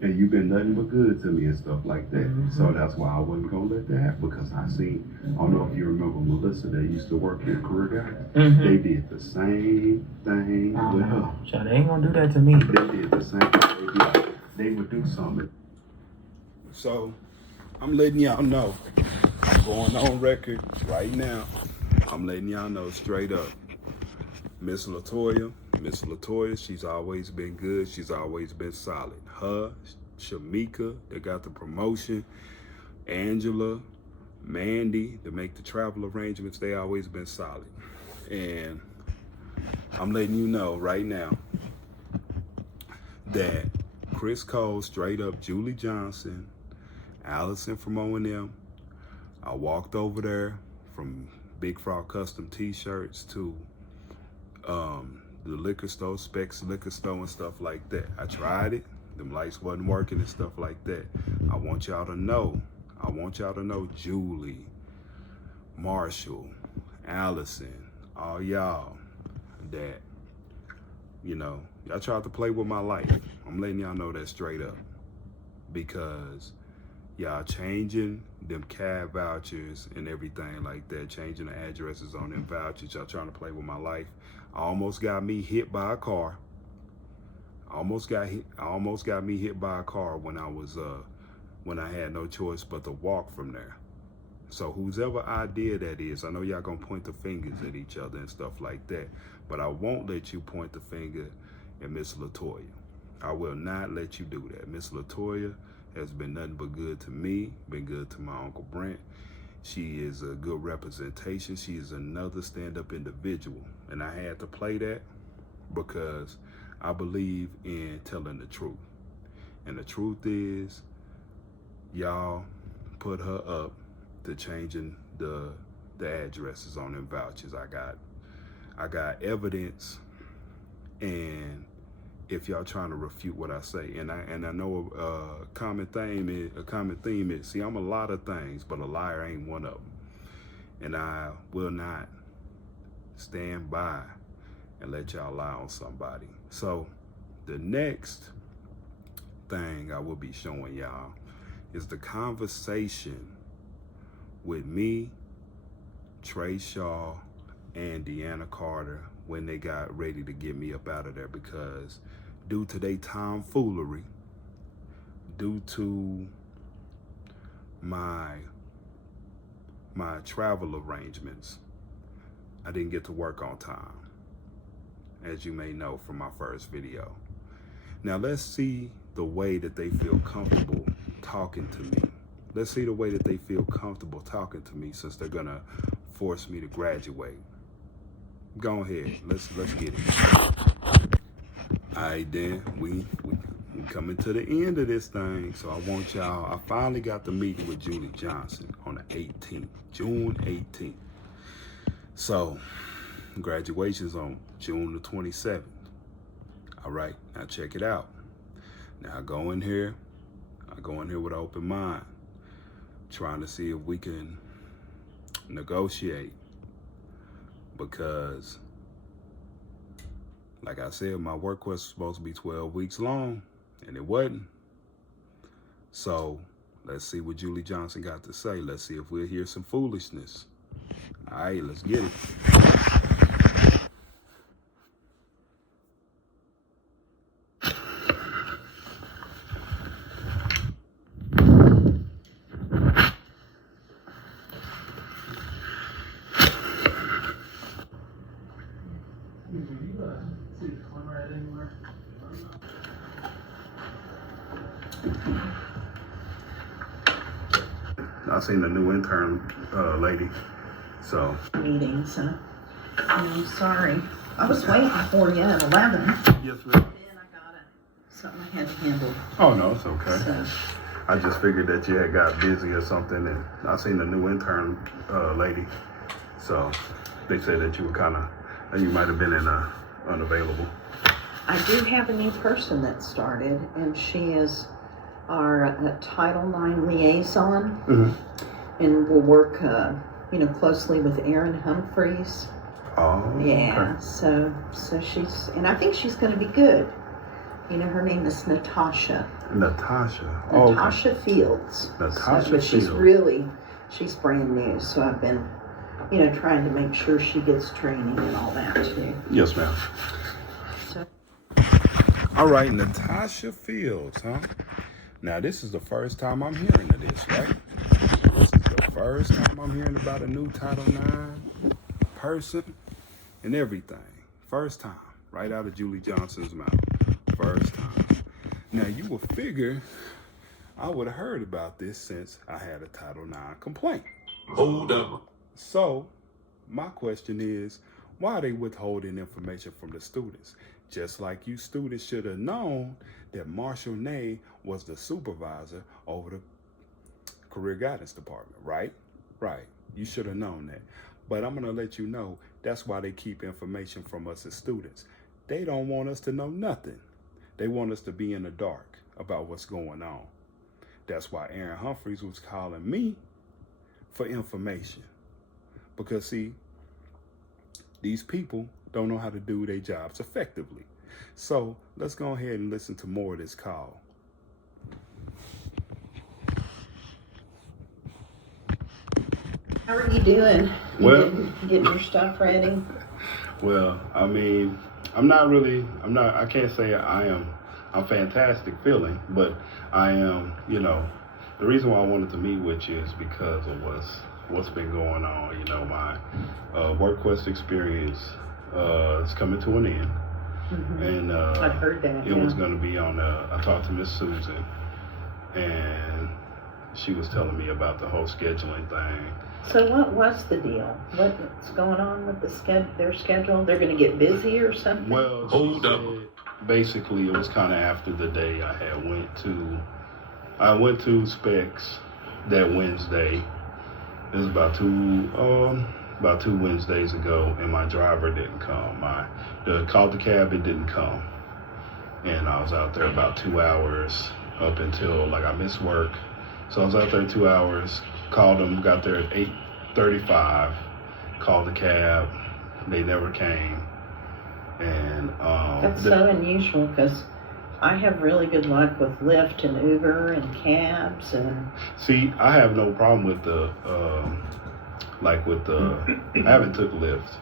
and you've been nothing but good to me and stuff like that. So that's why I wasn't going to let that happen, because I don't know if you remember Melissa, they used to work at Career Guide. They did the same thing with her. Child, they ain't going to do that to me. They did the same thing. They would do something. So I'm letting y'all know, I'm going on record right now. I'm letting y'all know straight up. Miss Latoya, she's always been good. She's always been solid. Her, Shamika, they got the promotion. Angela, Mandy, to make the travel arrangements, they always been solid. And I'm letting you know right now that Criss Cole, straight up, Julie Johnson, Allison from O&M, I walked over there from Big Frog Custom T-shirts to the liquor store, Specs liquor store and stuff like that. I tried it. Them lights wasn't working and stuff like that. I want y'all to know, Julie, Marshall, Allison, all y'all, that, you know, y'all tried to play with my life. I'm letting y'all know that straight up, because y'all changing them cab vouchers and everything like that, changing the addresses on them vouchers. Y'all trying to play with my life. Almost got me hit by a car. Almost got me hit by a car when I had no choice but to walk from there. So whoever idea that is, I know y'all gonna point the fingers at each other and stuff like that, but I won't let you point the finger at Miss Latoya. I will not let you do that. Miss Latoya has been nothing but good to me, been good to my Uncle Brent. She is a good representation. She is another stand-up individual. And I had to play that because I believe in telling the truth. And the truth is, y'all put her up to changing the addresses on them vouchers. I got evidence, and if y'all trying to refute what I say, and I know a common theme is, see, I'm a lot of things, but a liar ain't one of them. And I will not stand by and let y'all lie on somebody. So the next thing I will be showing y'all is the conversation with me, Trey Shaw, and Deanna Carter when they got ready to get me up out of there, because due to their tomfoolery, due to my travel arrangements, I didn't get to work on time, as you may know from my first video. Now let's see the way that they feel comfortable talking to me. Let's see the way that they feel comfortable talking to me, since they're gonna force me to graduate. Go ahead, let's get it. All right, then we coming to the end of this thing. So I want y'all, I finally got the meeting with Julie Johnson on the 18th, June 18th. So graduation's on June the 27th. All right, now check it out. Now I go in here with an open mind, trying to see if we can negotiate, because like I said, my work was supposed to be 12 weeks long, and it wasn't. So let's see what Julie Johnson got to say. Let's see if we'll hear some foolishness. All right, let's get it. I seen the new intern lady, so. Meetings, I'm sorry. I was waiting for you at 11. Yes, ma'am. And I got something I had to handle. Oh, no, it's okay. So. I just figured that you had got busy or something, and I seen the new intern lady, so they said that you were you might have been unavailable. I do have a new person that started, and she is our Title IX liaison, and will work, closely with Aaron Humphreys. Oh, yeah. Okay. So she's, and I think she's going to be good. Her name is Natasha. Natasha. Natasha Fields. Natasha but she's Fields. She's brand new, so I've been, trying to make sure she gets training and all that too. Yes, ma'am. So. All right, Natasha Fields, huh? Now, this is the first time I'm hearing of this, right? This is the first time I'm hearing about a new Title IX person and everything. First time, right out of Julie Johnson's mouth. First time. Now, you would figure I would have heard about this since I had a Title IX complaint. Hold up. So, my question is, why are they withholding information from the students? Just like you students should have known that Marshall Ney was the supervisor over the career guidance department, right? Right. You should have known that. But I'm going to let you know that's why they keep information from us as students. They don't want us to know nothing. They want us to be in the dark about what's going on. That's why Aaron Humphreys was calling me for information. Because, see, these people don't know how to do their jobs effectively. So let's go ahead and listen to more of this call. How are you doing? Well, getting your stuff ready? Well, I mean, I can't say I'm fantastic feeling, but I am, the reason why I wanted to meet with you is because of what's been going on. My WorkQuest experience is coming to an end. And I've heard that. It was going to be on, I talked to Miss Susan, and she was telling me about the whole scheduling thing. So what was the deal? What's going on with their schedule? They're going to get busy or something? Well, basically it was kind of after the day I had went to Specs that Wednesday. It was about two Wednesdays ago, and my driver didn't come. Called the cab, it didn't come. And I was out there about 2 hours up until, like, I missed work. So I was out there 2 hours, called them, got there at 8:35, called the cab, they never came. And that's so unusual, because I have really good luck with Lyft and Uber and cabs and. See, I have no problem with I haven't took Lyft,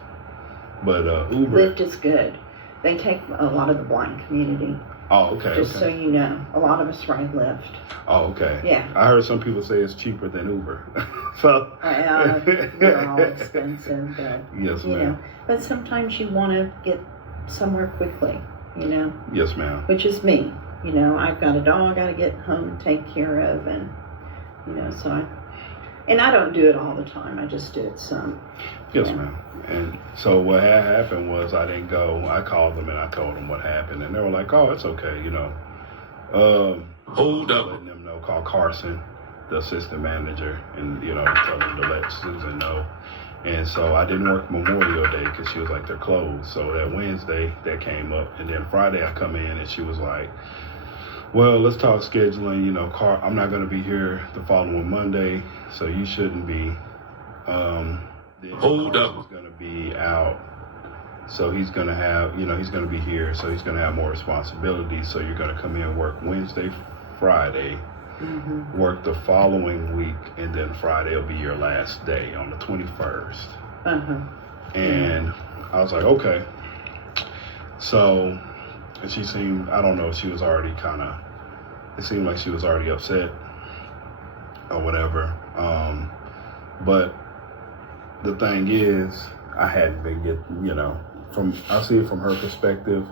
but Uber. Lyft is good. They take a lot of the blind community. Oh, okay. Just so you know, a lot of us ride Lyft. Oh, okay. Yeah. I heard some people say it's cheaper than Uber. So. They're all expensive, but Yes, you ma'am. know. But sometimes you want to get somewhere quickly, you know. Yes, ma'am. Which is me. You know, I've got a dog I got to get home and take care of, and you know, so I don't do it all the time. I just do it some. Yes, yeah. ma'am. And so what had happened was I didn't go. I called them and I told them what happened, and they were like, "Oh, it's okay," you know. Hold up. Letting them know. Call Carson, the assistant manager, and you know, tell them to let Susan know. And so I didn't work Memorial Day because she was like, they're closed. So that Wednesday that came up, and then Friday I come in and she was like, well, let's talk scheduling. You know, I'm not going to be here the following Monday, so you shouldn't be. Hold up. He's going to be out, so he's going to have, you know, he's going to be here, so he's going to have more responsibilities. So you're going to come in, work Wednesday, Friday, work the following week, and then Friday will be your last day on the 21st. And I was like, okay. So, and she seemed, I don't know if she was already it seemed like she was already upset or whatever. But the thing is, I hadn't been getting, you know, I see it from her perspective.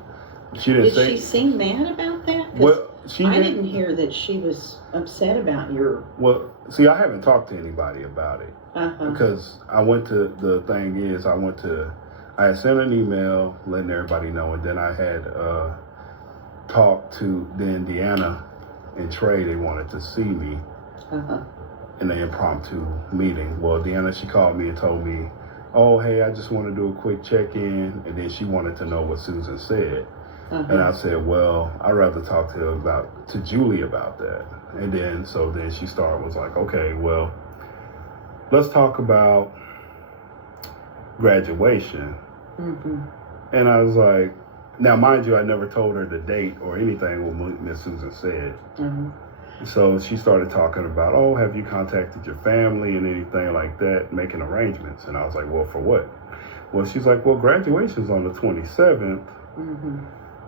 She didn't Did she seem mad about that? Well, I didn't hear that she was upset about your. Well, see, I haven't talked to anybody about it because I had sent an email letting everybody know, and then I had talked to Deanna and Trey. They wanted to see me in an impromptu meeting. Well, Deanna, she called me and told me, oh, hey, I just want to do a quick check-in, and then she wanted to know what Susan said. And I said, well, I'd rather talk to Julie about that. And then, she was like, okay, well, let's talk about graduation. And I was like, now, mind you, I never told her the date or anything what Miss Susan said. So she started talking about, oh, have you contacted your family and anything like that, making arrangements? And I was like, well, for what? Well, she's like, well, graduation's on the 27th.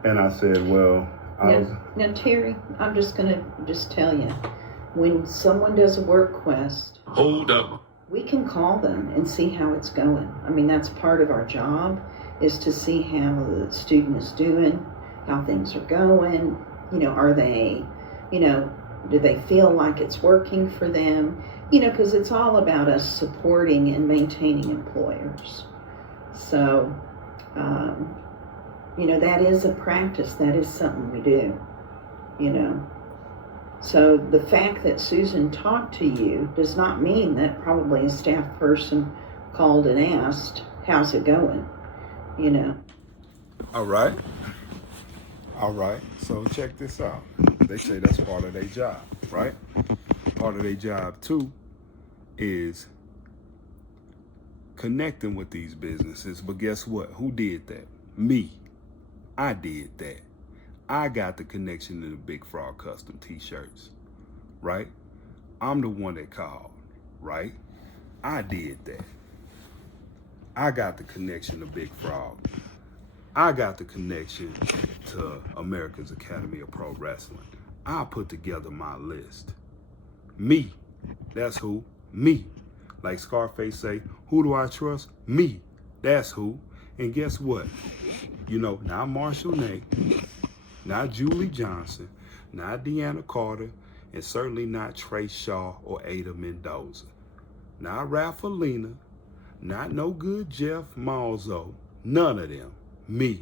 And I said, well, Now, Terry, I'm just going to tell you, when someone does a work request, hold up. We can call them and see how it's going. I mean, that's part of our job, is to see how the student is doing, how things are going. You know, are they, you know, do they feel like it's working for them? You know, because it's all about us supporting and maintaining employers. So, you know, that is a practice. That is something we do, you know. So the fact that Susan talked to you does not mean that probably a staff person called and asked, how's it going, you know. All right. So check this out. They say that's part of their job, right? Part of their job, too, is connecting with these businesses. But guess what? Who did that? Me. I did that. I got the connection to the Big Frog Custom t-shirts, right? I'm the one that called, right? I did that. I got the connection to Big Frog. I got the connection to America's Academy of Pro Wrestling. I put together my list. Me. That's who. Me. Like Scarface say, who do I trust? Me. That's who. And guess what? You know, not Marshall Ney, not Julie Johnson, not Deanna Carter, and certainly not Trey Shaw or Ada Mendoza. Not Rafalina, not no good Jeff Malzo, none of them. Me,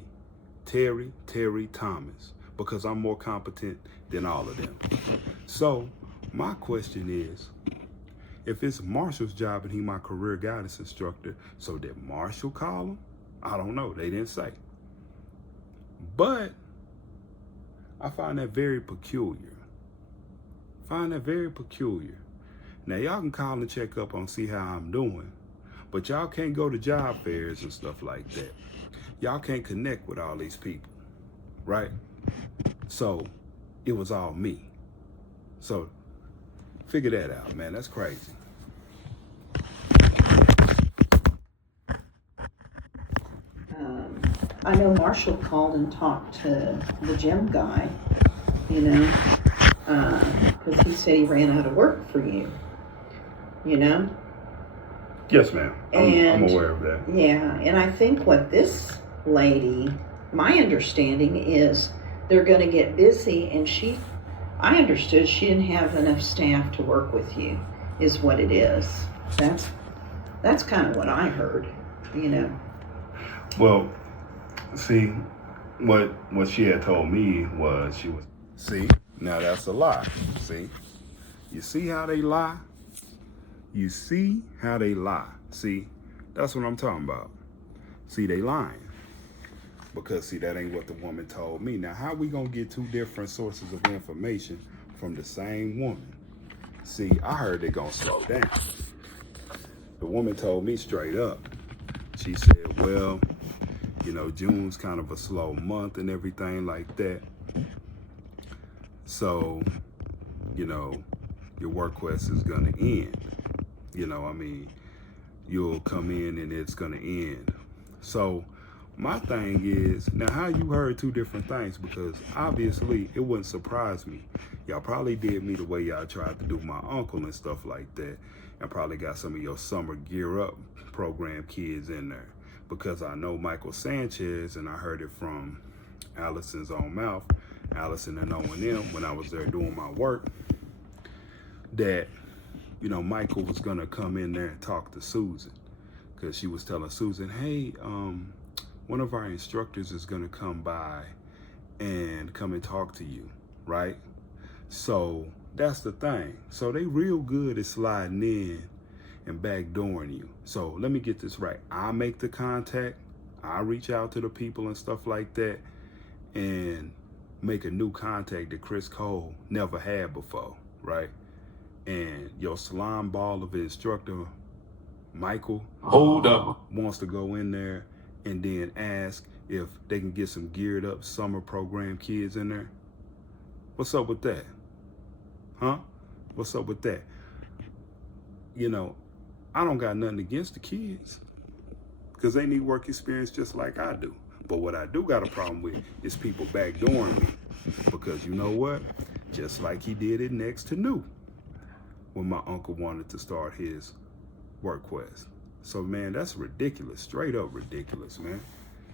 Terry Thomas, because I'm more competent than all of them. So my question is, if it's Marshall's job and he my career guidance instructor, so did Marshall call him? I don't know, they didn't say. But I find that very peculiar. Now y'all can call and check up on see how I'm doing, but y'all can't go to job fairs and stuff like that. Y'all can't connect with all these people, right? So it was all me. So figure that out, man. That's crazy. I know Marshall called and talked to the gym guy, you know, because he said he ran out of work for you, you know? Yes, ma'am. I'm aware of that. Yeah, and I think what this lady, my understanding is they're going to get busy, and I understood she didn't have enough staff to work with you, is what it is. That's kind of what I heard, you know. Well, see, what she had told me was see, now that's a lie. See, you see how they lie? You see how they lie. See, that's what I'm talking about. See, they lying. Because see, that ain't what the woman told me. Now, how we gonna get two different sources of information from the same woman? See, I heard they gonna slow down. The woman told me straight up. She said, well, you know, June's kind of a slow month and everything like that. So, you know, your work quest is gonna end. You know, I mean, you'll come in and it's gonna end. So my thing is, now how you heard two different things? Because obviously it wouldn't surprise me. Y'all probably did me the way y'all tried to do my uncle and stuff like that, and probably got some of your summer gear up program kids in there. Because I know Michael Sanchez, and I heard it from Allison's own mouth, Allison and O&M, when I was there doing my work, that, you know, Michael was gonna come in there and talk to Susan, because she was telling Susan, hey, one of our instructors is gonna come by and come and talk to you, right? So that's the thing. So they real good at sliding in and backdooring you. So let me get this right. I make the contact, I reach out to the people and stuff like that, and make a new contact that Criss Cole never had before, right? And your slime ball of an instructor, Michael, hold up, wants to go in there and then ask if they can get some geared up summer program kids in there. What's up with that? Huh? What's up with that? You know, I don't got nothing against the kids, because they need work experience just like I do. But what I do got a problem with is people backdooring me. Because you know what? Just like he did it next to New, when my uncle wanted to start his work quest. So man, that's ridiculous, straight up ridiculous, man.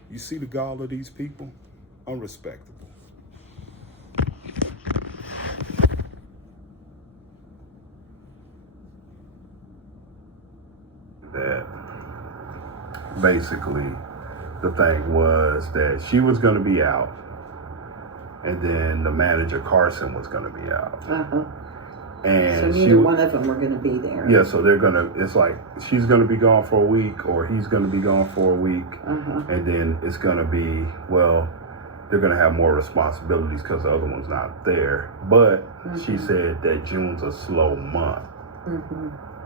You see the gall of these people? Unrespectable. That basically the thing was that she was going to be out, and then the manager Carson was going to be out. And so neither one of them are going to be there. Yeah, so they're gonna. It's like she's going to be gone for a week, or he's going to be gone for a week, and then it's going to be, well, they're going to have more responsibilities because the other one's not there. But she said that June's a slow month.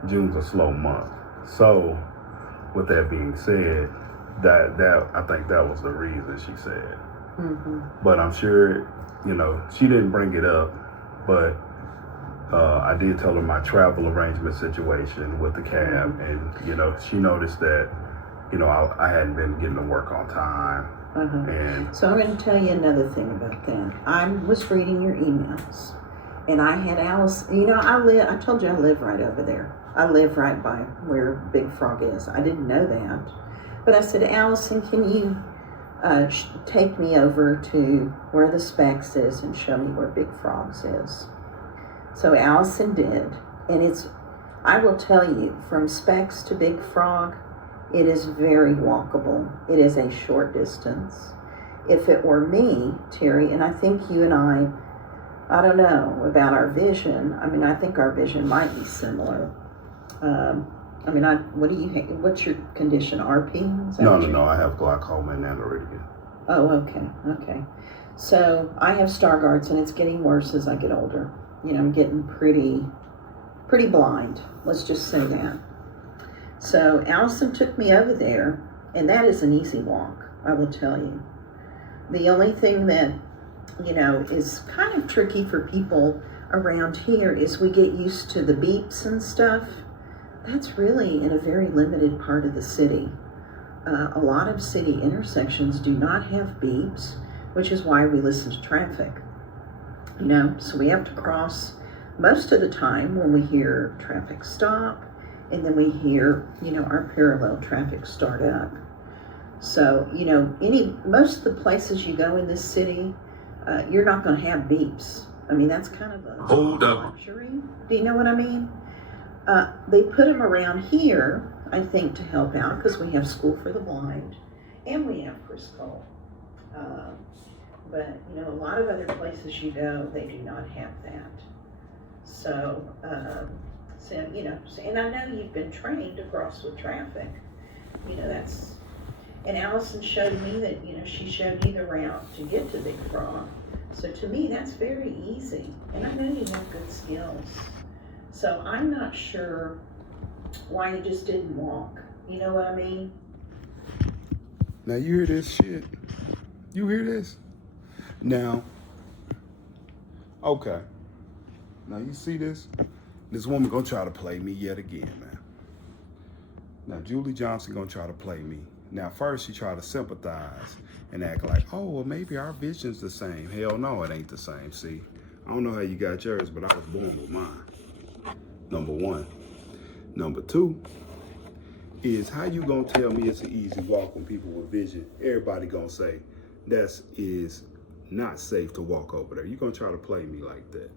June's a slow month. So, with that being said, that I think that was the reason she said. But I'm sure, you know, she didn't bring it up, but I did tell her my travel arrangement situation with the cab, and you know, she noticed that, you know, I hadn't been getting to work on time. And so I'm going to tell you another thing about that. I was reading your emails, and I had Alice. You know, I told you I live right over there. I live right by where Big Frog is. I didn't know that, but I said, Allison, can you take me over to where the Specs is and show me where Big Frog's is? So Allison did, and I will tell you, from Specs to Big Frog, it is very walkable. It is a short distance. if it were me, Terry, and I think you and I don't know about our vision. I mean, I think our vision might be similar. I mean, what's your condition, RP? No, I have glaucoma and aniridia. Oh, okay. So I have Stargardt's, and it's getting worse as I get older. You know, I'm getting pretty blind. Let's just say that. So Allison took me over there, and that is an easy walk, I will tell you. The only thing that, you know, is kind of tricky for people around here is we get used to the beeps and stuff. That's really in a very limited part of the city. A lot of city intersections do not have beeps, which is why we listen to traffic. You know, so we have to cross most of the time when we hear traffic stop, and then we hear, you know, our parallel traffic start up. So, you know, most of the places you go in this city, you're not going to have beeps. I mean, that's kind of a luxury. Do you know what I mean? They put them around here, I think, to help out, because we have School for the Blind and we have Criss Cole. But, you know, a lot of other places you go, they do not have that. So, you know, and I know you've been trained to cross with traffic. You know, that's, and Allison showed me that, you know, she showed me the route to get to Big Frog. So to me, that's very easy. And I know you have good skills. So I'm not sure why you just didn't walk. You know what I mean? Now you hear this shit? You hear this? Now, okay. Now you see this? This woman gonna try to play me yet again, man. Now Julie Johnson gonna try to play me. Now first she tried to sympathize and act like, oh, well maybe our vision's the same. Hell no, it ain't the same. See, I don't know how you got yours, but I was born with mine. Number one. Number two is, how you gonna tell me it's an easy walk when people with vision, everybody gonna say that is not safe to walk over there. You gonna try to play me like that.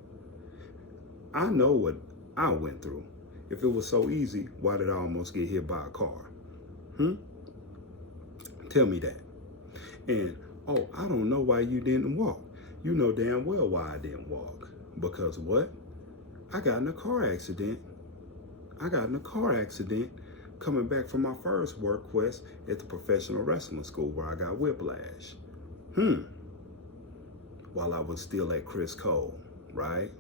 I know what I went through. If it was so easy, why did I almost get hit by a car? Tell me that. And, oh, I don't know why you didn't walk. You know damn well why I didn't walk. Because what? I got in a car accident. Coming back from my first work quest at the professional wrestling school where I got whiplash. While I was still at Criss Cole, right?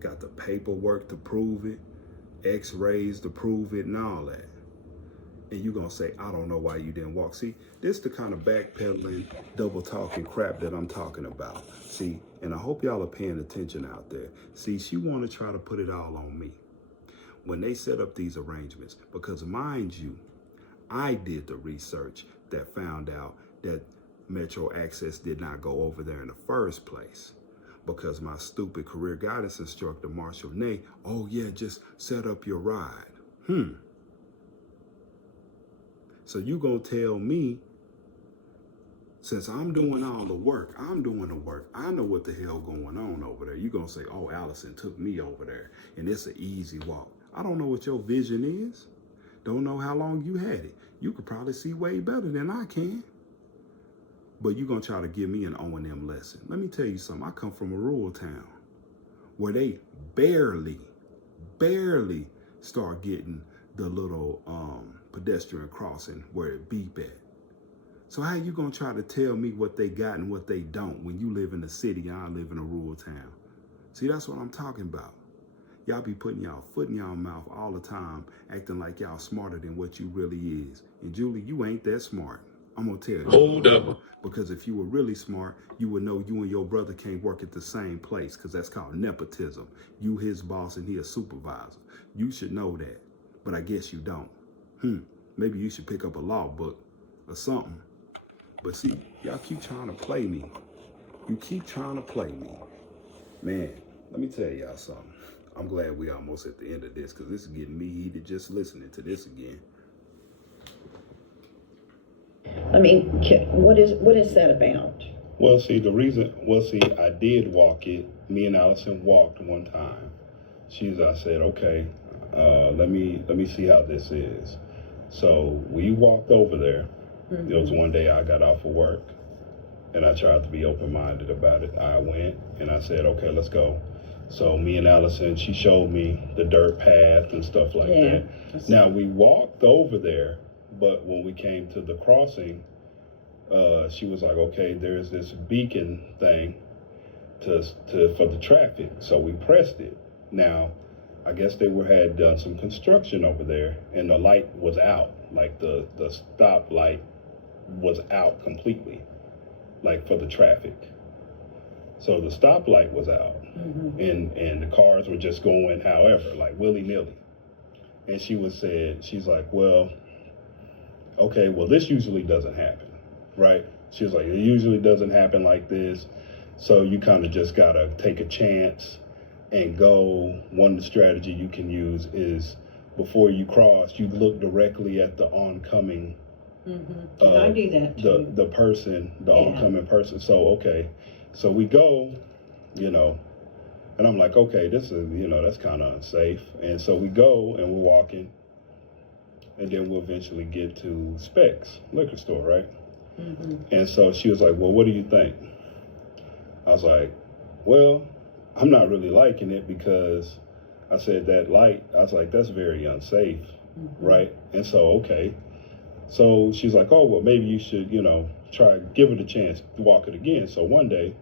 Got the paperwork to prove it, x-rays to prove it, and all that. And you gonna say, I don't know why you didn't walk. See, this the kind of backpedaling, double talking crap that I'm talking about. See, and I hope y'all are paying attention out there. See, she wanna try to put it all on me when they set up these arrangements, because mind you, I did the research that found out that Metro Access did not go over there in the first place, because my stupid career guidance instructor, Marshall Nay, oh yeah, just set up your ride. So you gonna tell me, since I'm doing all the work, I know what the hell going on over there. You gonna say, oh, Allison took me over there and it's an easy walk. I don't know what your vision is. Don't know how long you had it. You could probably see way better than I can. But you gonna try to give me an O&M lesson. Let me tell you something. I come from a rural town where they barely start getting the little pedestrian crossing where it beep at. So how you gonna try to tell me what they got and what they don't when you live in the city and I live in a rural town? See, that's what I'm talking about. Y'all be putting y'all foot in y'all mouth all the time, acting like y'all smarter than what you really is. And Julie, you ain't that smart. I'm gonna tell you. Hold up. Because if you were really smart, you would know you and your brother can't work at the same place, because that's called nepotism. You his boss and he a supervisor. You should know that, but I guess you don't. Maybe you should pick up a law book or something. But see, y'all keep trying to play me. You keep trying to play me. Man, let me tell y'all something. I'm glad we almost at the end of this, because this is getting me heated just listening to this again. I mean, what is that about? Well, see, I did walk it. Me and Allison walked one time. I said, okay, let me see how this is. So we walked over there. There was one day I got off of work, and I tried to be open-minded about it. I went and I said, okay, let's go. So me and Allison, she showed me the dirt path and stuff like that. Now we walked over there, but when we came to the crossing, she was like, okay, there's this beacon thing for the traffic. So we pressed it. Now, I guess they had done some construction over there, and the light was out. Like the stop light was out completely, like for the traffic. So the stoplight was out, and the cars were just going however, like willy-nilly. And she's like, well, okay, well, this usually doesn't happen, right? She was like, it usually doesn't happen like this. So you kind of just gotta take a chance and go. One strategy you can use is before you cross, you look directly at the oncoming. I do that too. The person, the oncoming person. So, okay. So we go, and I'm like, okay, this is, that's kind of unsafe. And so we go and we're walking, and then we'll eventually get to Specs liquor store, right? And so she was like, well, what do you think? I was like, well, I'm not really liking it because I said that light, I was like, that's very unsafe, right? And so, okay. So she's like, oh, well, maybe you should, give it a chance to walk it again. So one day,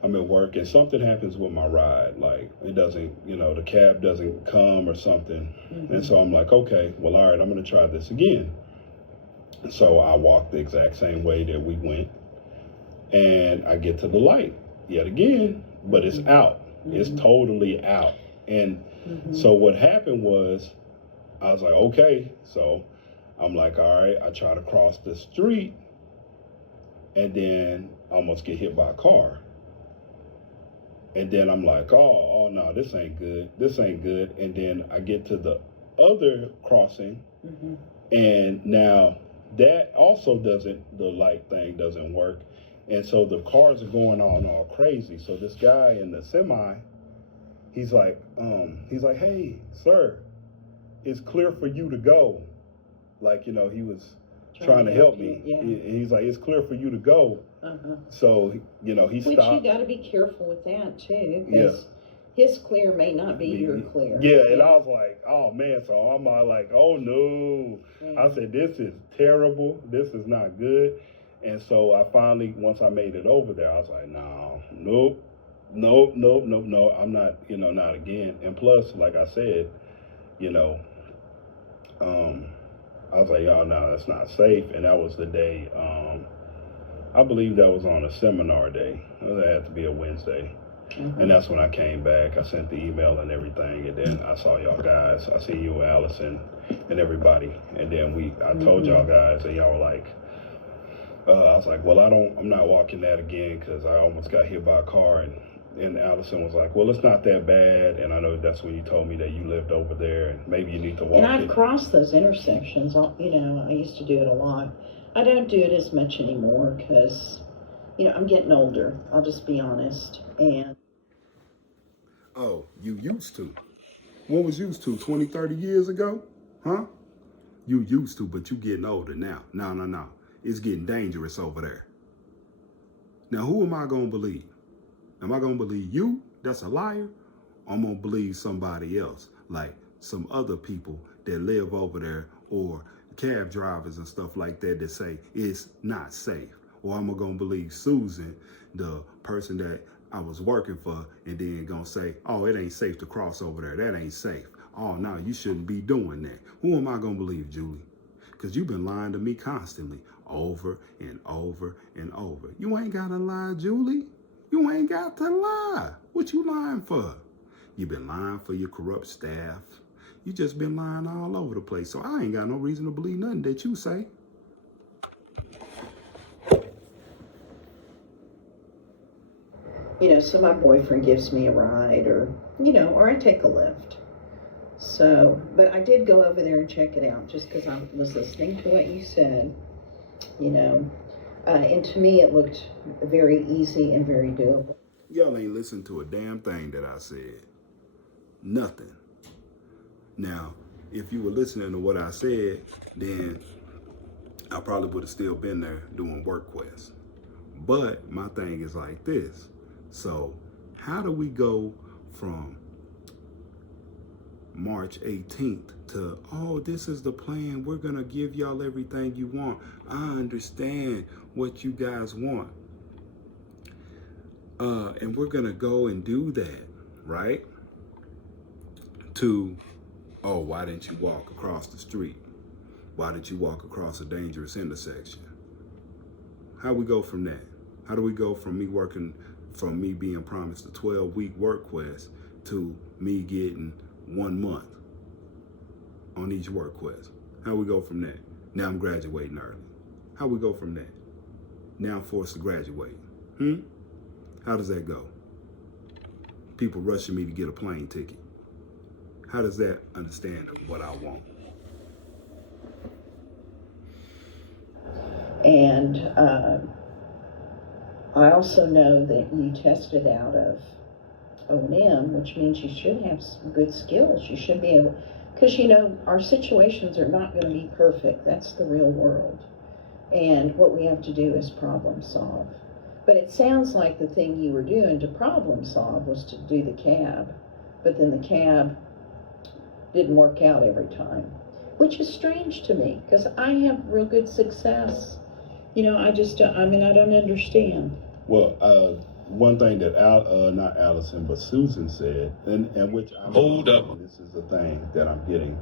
I'm at work and something happens with my ride. Like it doesn't, the cab doesn't come or something. And so I'm like, okay, well, all right, I'm going to try this again. So I walk the exact same way that we went, and I get to the light yet again, but it's out. It's totally out. And so what happened was, I was like, okay. So I'm like, all right, I try to cross the street and then I almost get hit by a car. And then I'm like, oh no, this ain't good. This ain't good. And then I get to the other crossing, and now that also the light thing doesn't work. And so the cars are going on all crazy. So this guy in the semi, he's like, hey, sir, it's clear for you to go. Like, he was trying to help me. Yeah. He's like, it's clear for you to go. So, he stopped. Which you got to be careful with that too, because his clear may not be your clear. Yeah, and I was like, oh man, so I'm like, oh no. I said, this is terrible. This is not good. And so I finally, once I made it over there, I was like, nope, I'm not, not again. And plus, like I said, I was like, oh no, that's not safe. And that was the day, I believe that was on a seminar day. That had to be a Wednesday. And that's when I came back. I sent the email and everything, and then I saw y'all guys. I seen you, Allison, and everybody. And then I told y'all guys, and y'all were like, I was like, well, I'm not walking that again because I almost got hit by a car. And Allison was like, well, it's not that bad. And I know that's when you told me that you lived over there and maybe you need to walk. And I've crossed those intersections. I used to do it a lot. I don't do it as much anymore because, I'm getting older. I'll just be honest. And oh, you used to? What was used to 20, 30 years ago? Huh? You used to, but you getting older now. No. It's getting dangerous over there. Now, who am I going to believe? Am I going to believe you? That's a liar. Or I'm going to believe somebody else, like some other people that live over there, or cab drivers and stuff like that say it's not safe. Or I'm going to believe Susan, the person that I was working for, and then going to say, oh, it ain't safe to cross over there. That ain't safe. Oh, no, you shouldn't be doing that. Who am I going to believe, Julie? Because you've been lying to me constantly, over and over and over. You ain't got to lie, Julie. You ain't got to lie. What you lying for? You've been lying for your corrupt staff. You just been lying all over the place. So I ain't got no reason to believe nothing that you say. So my boyfriend gives me a ride or I take a lift. So, but I did go over there and check it out just because I was listening to what you said, and to me it looked very easy and very doable. Y'all ain't listened to a damn thing that I said. Nothing. Now, if you were listening to what I said, then I probably would have still been there doing work quests. But my thing is like this. So how do we go from March 18th to, oh, this is the plan, we're gonna give y'all everything you want, I understand what you guys want, and we're gonna go and do that, right? To, oh, why didn't you walk across the street? Why didn't you walk across a dangerous intersection? How we go from that? How do we go from me being promised a 12-week work quest to me getting 1 month on each work quest? How we go from that? Now I'm graduating early. How we go from that? Now I'm forced to graduate. How does that go? People rushing me to get a plane ticket. How does that understand what I want? And I also know that you tested out of O&M, which means you should have some good skills. You should be able, because you know, our situations are not going to be perfect. That's the real world. And what we have to do is problem solve. But it sounds like the thing you were doing to problem solve was to do the cab. But then the cab didn't work out every time, which is strange to me because I have real good success. You know, I don't understand. Well, one thing that not Allison, but Susan said, and which I'm hold up. This is the thing that I'm getting,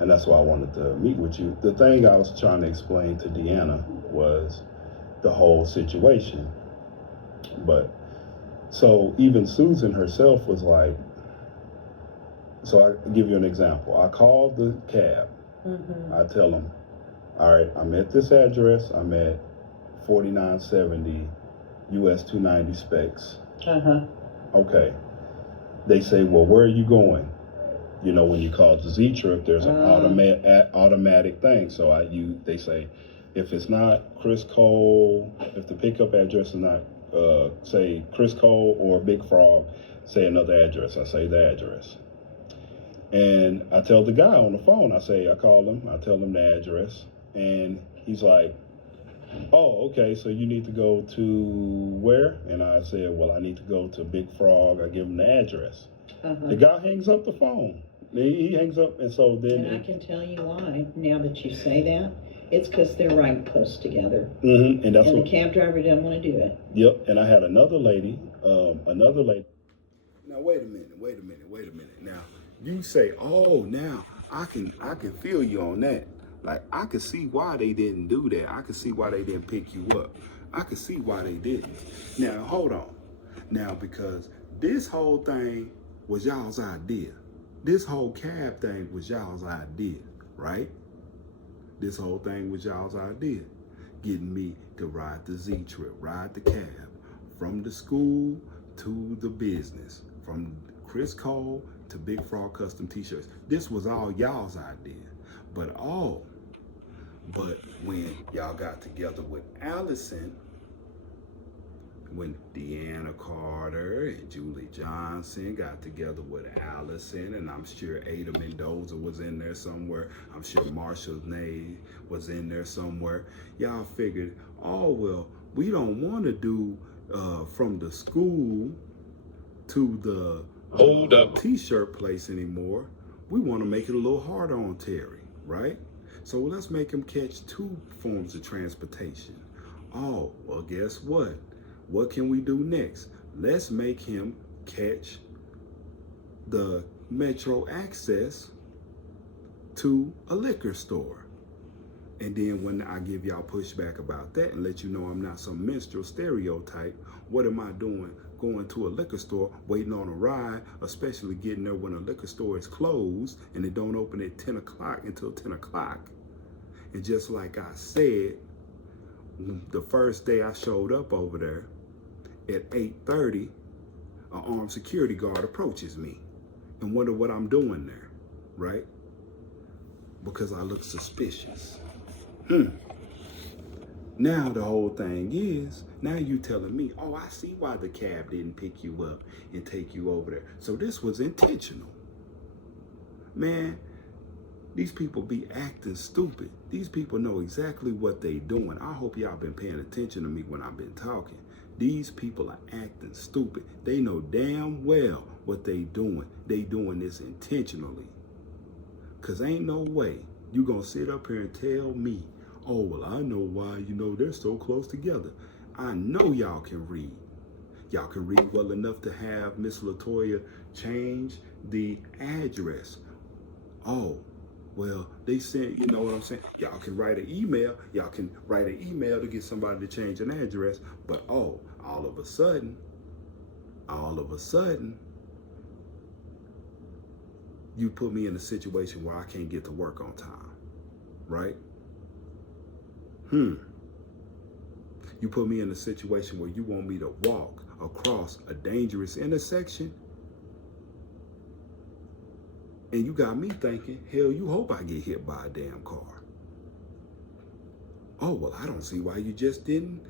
and that's why I wanted to meet with you. The thing I was trying to explain to Deanna was the whole situation. But so even Susan herself was like, so I give you an example. I called the cab. I tell them, all right, I'm at this address. I'm at 4970 US 290 specs. Okay. They say, well, where are you going? You know, when you call the Z-Trip, there's an automatic thing. So they say, if it's not Criss Cole, if the pickup address is not, say Criss Cole or Big Frog, say another address. I say the address. And I tell the guy on the phone, I call him, I tell him the address, and he's like, oh, okay, so you need to go to where? And I said, well, I need to go to Big Frog. I give him the address. The guy hangs up the phone. He hangs up, and so then... And I can tell you why, now that you say that. It's because they're right close together. And the cab driver doesn't want to do it. Yep, and I had another lady. Now, wait a minute. Now, you say, oh, now, I can feel you on that. Like, I could see why they didn't do that. I could see why they didn't pick you up. I could see why they didn't. Now, hold on. Now, because this whole thing was y'all's idea. This whole cab thing was y'all's idea, right? This whole thing was y'all's idea. Getting me to ride the Z-Trip, ride the cab, from the school to the business, from Criss Cole to Big Frog Custom T-shirts. This was all y'all's idea. But when y'all got together with Allison, when Deanna Carter and Julie Johnson got together with Allison, and I'm sure Ada Mendoza was in there somewhere, I'm sure Marshall's name was in there somewhere, y'all figured, oh, well, we don't want to do from the school to the T-shirt place anymore. We want to make it a little harder on Terry, right? So let's make him catch 2 forms of transportation. Oh, well, guess what? What can we do next? Let's make him catch the Metro access to a liquor store. And then when I give y'all pushback about that and let you know I'm not some minstrel stereotype, what am I doing? Going to a liquor store, waiting on a ride, especially getting there when a liquor store is closed and they don't open at 10 o'clock until 10 o'clock. And just like I said, the first day I showed up over there at 8:30, an armed security guard approaches me and wonder what I'm doing there, right? Because I look suspicious. Now the whole thing is, now you telling me, oh, I see why the cab didn't pick you up and take you over there. So this was intentional. Man, These people be acting stupid. These people know exactly what they doing. I hope y'all been paying attention to me when I've been talking. These people are acting stupid. They know damn well what they doing. They doing this intentionally. Cause ain't no way you gonna sit up here and tell me, oh, well, I know why, they're so close together. I know y'all can read. Y'all can read well enough to have Miss Latoya change the address. Oh, well, they sent, you know what I'm saying? Y'all can write an email. Y'all can write an email to get somebody to change an address. But all of a sudden, you put me in a situation where I can't get to work on time, right? You put me in a situation where you want me to walk across a dangerous intersection, and you got me thinking, hell, you hope I get hit by a damn car. Oh, well, I don't see why you just didn't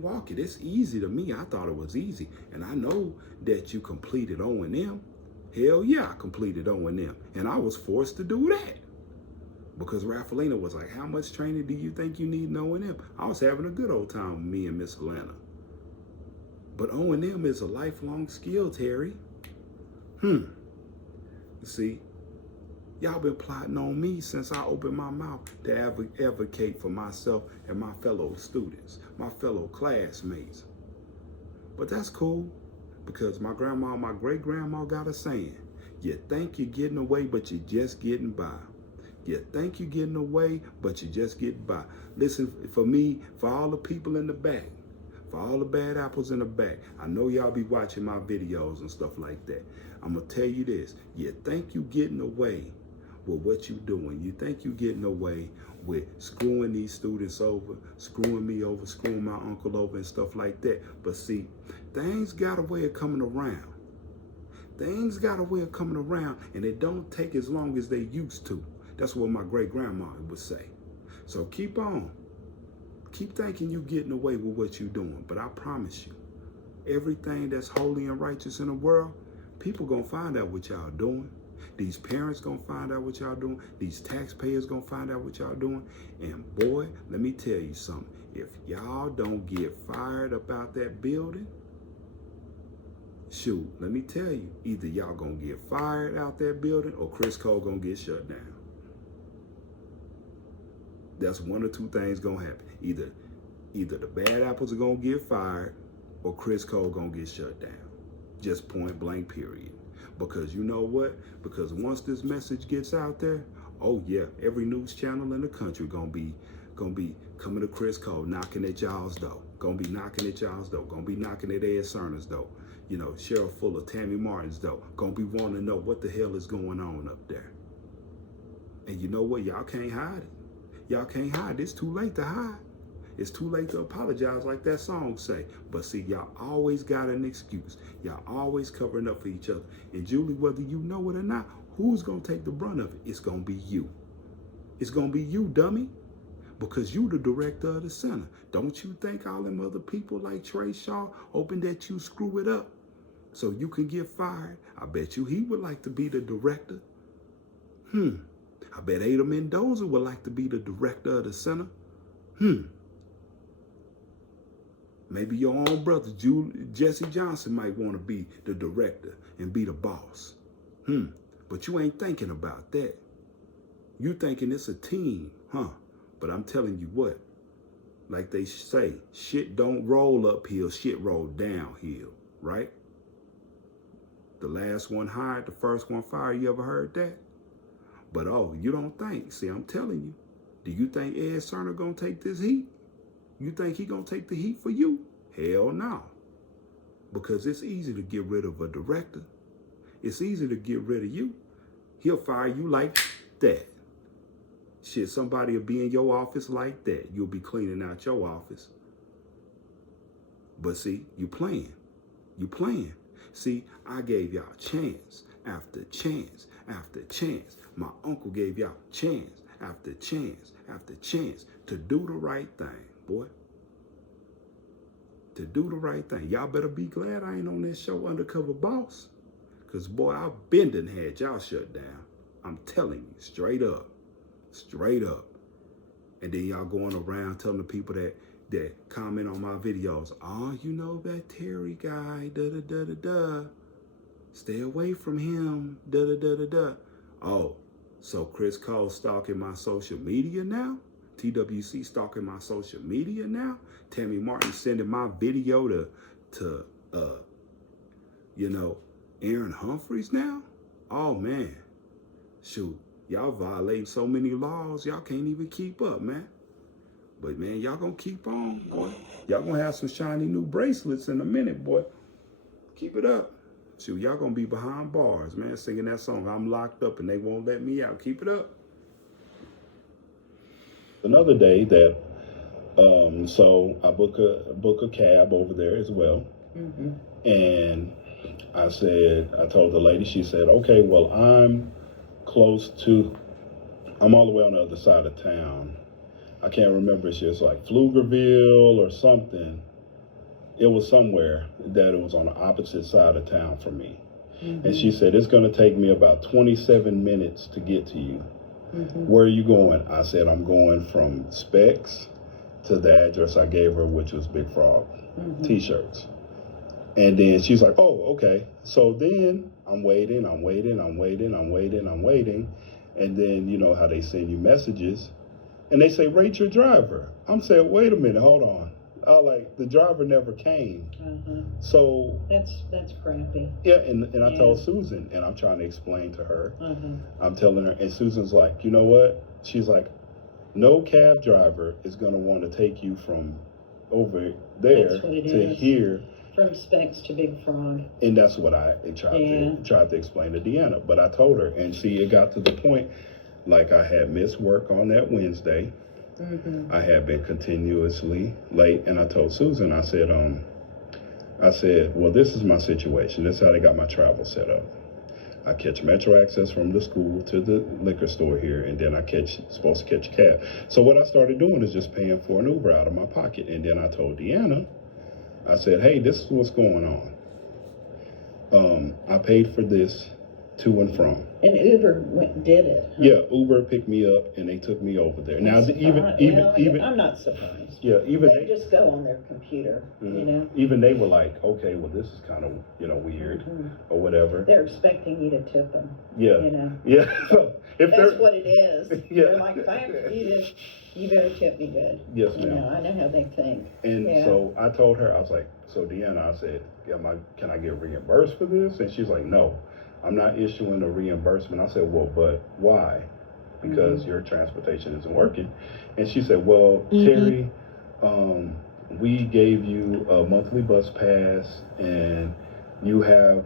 walk it. It's easy to me. I thought it was easy. And I know that you completed O&M. Hell yeah, I completed O&M. And I was forced to do that. Because Rafalina was like, how much training do you think you need in O&M? I was having a good old time with me and Miss Atlanta. But O&M is a lifelong skill, Terry. See, y'all been plotting on me since I opened my mouth to advocate for myself and my fellow students, my fellow classmates. But that's cool, because my grandma and my great-grandma got a saying, you think you're getting away, but you're just getting by. You think you're getting away, but you're just getting by. Listen, for me, for all the people in the back, for all the bad apples in the back, I know y'all be watching my videos and stuff like that. I'm going to tell you this. You think you're getting away with what you're doing. You think you're getting away with screwing these students over, screwing me over, screwing my uncle over and stuff like that. But see, things got a way of coming around. Things got a way of coming around, and it don't take as long as they used to. That's what my great-grandma would say. So keep on. Keep thinking you're getting away with what you're doing. But I promise you, everything that's holy and righteous in the world, people gonna find out what y'all doing. These parents gonna find out what y'all doing. These taxpayers gonna find out what y'all doing. And boy, let me tell you something. If y'all don't get fired about that building, shoot, let me tell you, either y'all gonna get fired out that building or Criss Cole gonna get shut down. That's one or two things gonna happen. Either the bad apples are gonna get fired or Criss Cole gonna get shut down. Just point blank, period. Because you know what? Because once this message gets out there, oh yeah, every news channel in the country gonna be coming to Criss Cole, knocking at y'all's door. Gonna be knocking at y'all's door. Gonna be knocking at Ed Sarna's door. You know, Sheriff Fuller, Tammy Martin's door. Gonna be wanting to know what the hell is going on up there. And you know what? Y'all can't hide it. Y'all can't hide. It's too late to hide. It's too late to apologize like that song say. But see, y'all always got an excuse. Y'all always covering up for each other. And Julie, whether you know it or not, who's going to take the brunt of it? It's going to be you. It's going to be you, dummy. Because you the director of the center. Don't you think all them other people like Trey Shaw hoping that you screw it up so you can get fired? I bet you he would like to be the director. I bet Ada Mendoza would like to be the director of the center. Maybe your own brother, Jesse Johnson, might want to be the director and be the boss. But you ain't thinking about that. You thinking it's a team, huh? But I'm telling you what, like they say, shit don't roll uphill, shit roll downhill, right? The last one hired, the first one fired. You ever heard that? But oh, you don't think. See, I'm telling you. Do you think Ed Sarna gonna take this heat? You think he gonna take the heat for you? Hell no. Because it's easy to get rid of a director. It's easy to get rid of you. He'll fire you like that. Shit, somebody will be in your office like that. You'll be cleaning out your office. But see, you playing. You playing. See, I gave y'all chance after chance after chance. My uncle gave y'all chance after chance after chance to do the right thing, boy. To do the right thing. Y'all better be glad I ain't on this show Undercover Boss. Because, boy, I've been done had y'all shut down. I'm telling you, straight up. Straight up. And then y'all going around telling the people that comment on my videos, oh, you know that Terry guy, da-da-da-da-da. Stay away from him, da-da-da-da-da. Oh, so Criss Cole stalking my social media now? TWC stalking my social media now? Tammy Martin sending my video to Aaron Humphreys now? Oh, man. Shoot, y'all violating so many laws, y'all can't even keep up, man. But, man, y'all gonna keep on, boy. Y'all gonna have some shiny new bracelets in a minute, boy. Keep it up. Shoot, y'all gonna be behind bars, man, singing that song, I'm locked up and they won't let me out. Keep it up. Another day that, so I book a cab over there as well. Mm-hmm. And I told the lady, she said, okay, well, I'm all the way on the other side of town. I can't remember, it's just like Pflugerville or something. It was somewhere that it was on the opposite side of town from me. Mm-hmm. And she said, it's gonna take me about 27 minutes to get to you. Mm-hmm. Where are you going? I said, I'm going from Specs to the address I gave her, which was Big Frog t-shirts. And then she's like, oh, okay. So then I'm waiting. And then you know how they send you messages and they say, rate your driver. I'm saying, wait a minute, hold on. The driver never came. So that's crappy. Yeah, and I told Susan, and I'm trying to explain to her. I'm telling her, and Susan's like, you know what? She's like, no cab driver is gonna want to take you from over there to here. From Specs to Big Frog. And that's what I tried to explain to Deanna. But I told her, and see, it got to the point, like I had missed work on that Wednesday. Mm-hmm. I had been continuously late, and I told Susan, I said, well, this is my situation. This is how they got my travel set up. I catch Metro Access from the school to the liquor store here, and then supposed to catch a cab. So what I started doing is just paying for an Uber out of my pocket. And then I told Deanna, I said, hey, this is what's going on. I paid for this to and from. And Uber did it. Huh? Yeah, Uber picked me up and they took me over there. Now, even I'm not surprised. Yeah, even they just go on their computer, you know. Even they were like, okay, well, this is kind of weird or whatever. They're expecting you to tip them. Yeah, you know. Yeah, so if that's what it is. Yeah, they're like, if I have to do this, you better tip me good. Yes, ma'am. You know, I know how they think. And so I told her, I was like, so Deanna, I said, can I get reimbursed for this? And she's like, no. I'm not issuing a reimbursement. I said, well, but why? Because your transportation isn't working. And she said, well, Terry, we gave you a monthly bus pass and you have,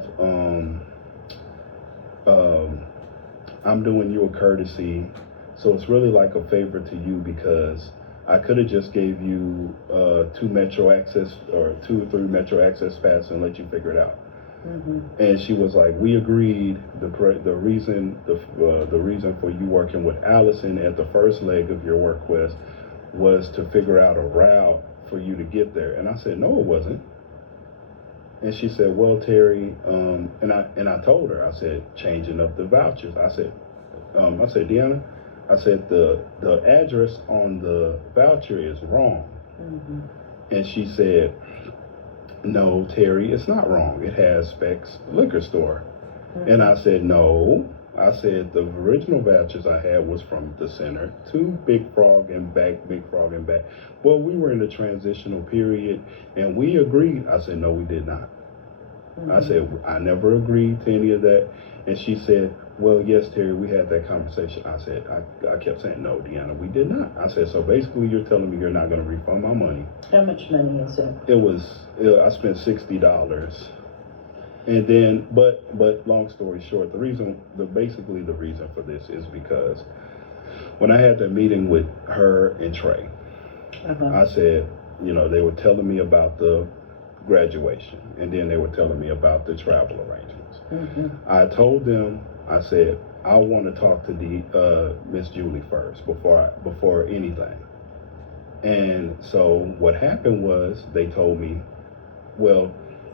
I'm doing you a courtesy. So it's really like a favor to you because I could have just gave you 2 Metro Access or 2 or 3 Metro Access passes and let you figure it out. And she was like, we agreed the reason for you working with Allison at the first leg of your work quest was to figure out a route for you to get there. And I said, no, it wasn't. And she said, well, Terry, and I told her, I said, changing up the vouchers. I said, Deanna, I said, the address on the voucher is wrong. And she said, no, Terry, it's not wrong. It has Specs Liquor Store. And I said, no. I said, the original vouchers I had was from the center to Big Frog and back, Big Frog and back. Well, we were in a transitional period and we agreed. I said, no, we did not. I said, I never agreed to any of that. And she said, well, yes, Terry, we had that conversation. I said, I kept saying, no, Deanna, we did not. I said, so basically you're telling me you're not going to refund my money. How much money is it? I spent $60. And then, but long story short, basically the reason for this is because when I had that meeting with her and Trey, I said, they were telling me about the graduation and then they were telling me about the travel arrangements. I told them, I said, I want to talk to Miss Julie first before anything. And so what happened was they told me, well,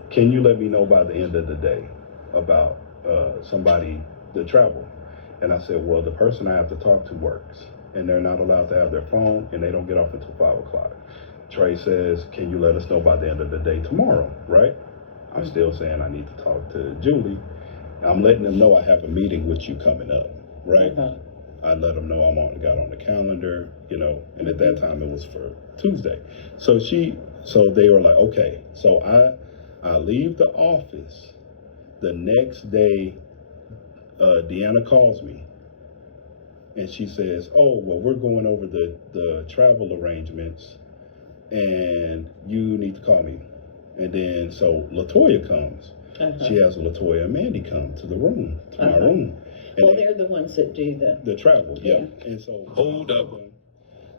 can you let me know by the end of the day about the travel? And I said, well, the person I have to talk to works, and they're not allowed to have their phone, and they don't get off until 5 o'clock. Trey says, can you let us know by the end of the day tomorrow, right? I'm still saying I need to talk to Julie. I'm letting them know I have a meeting with you coming up, right? I let them know got on the calendar, you know, and at that time it was for Tuesday. So they were like, okay. So I leave the office. The next day, Deanna calls me and she says, oh, well, we're going over the travel arrangements and you need to call me. And then so LaToya comes. She has LaToya and Mandy come to the room, to my room. And Well, they're the ones that do the travel, yeah. And so hold up.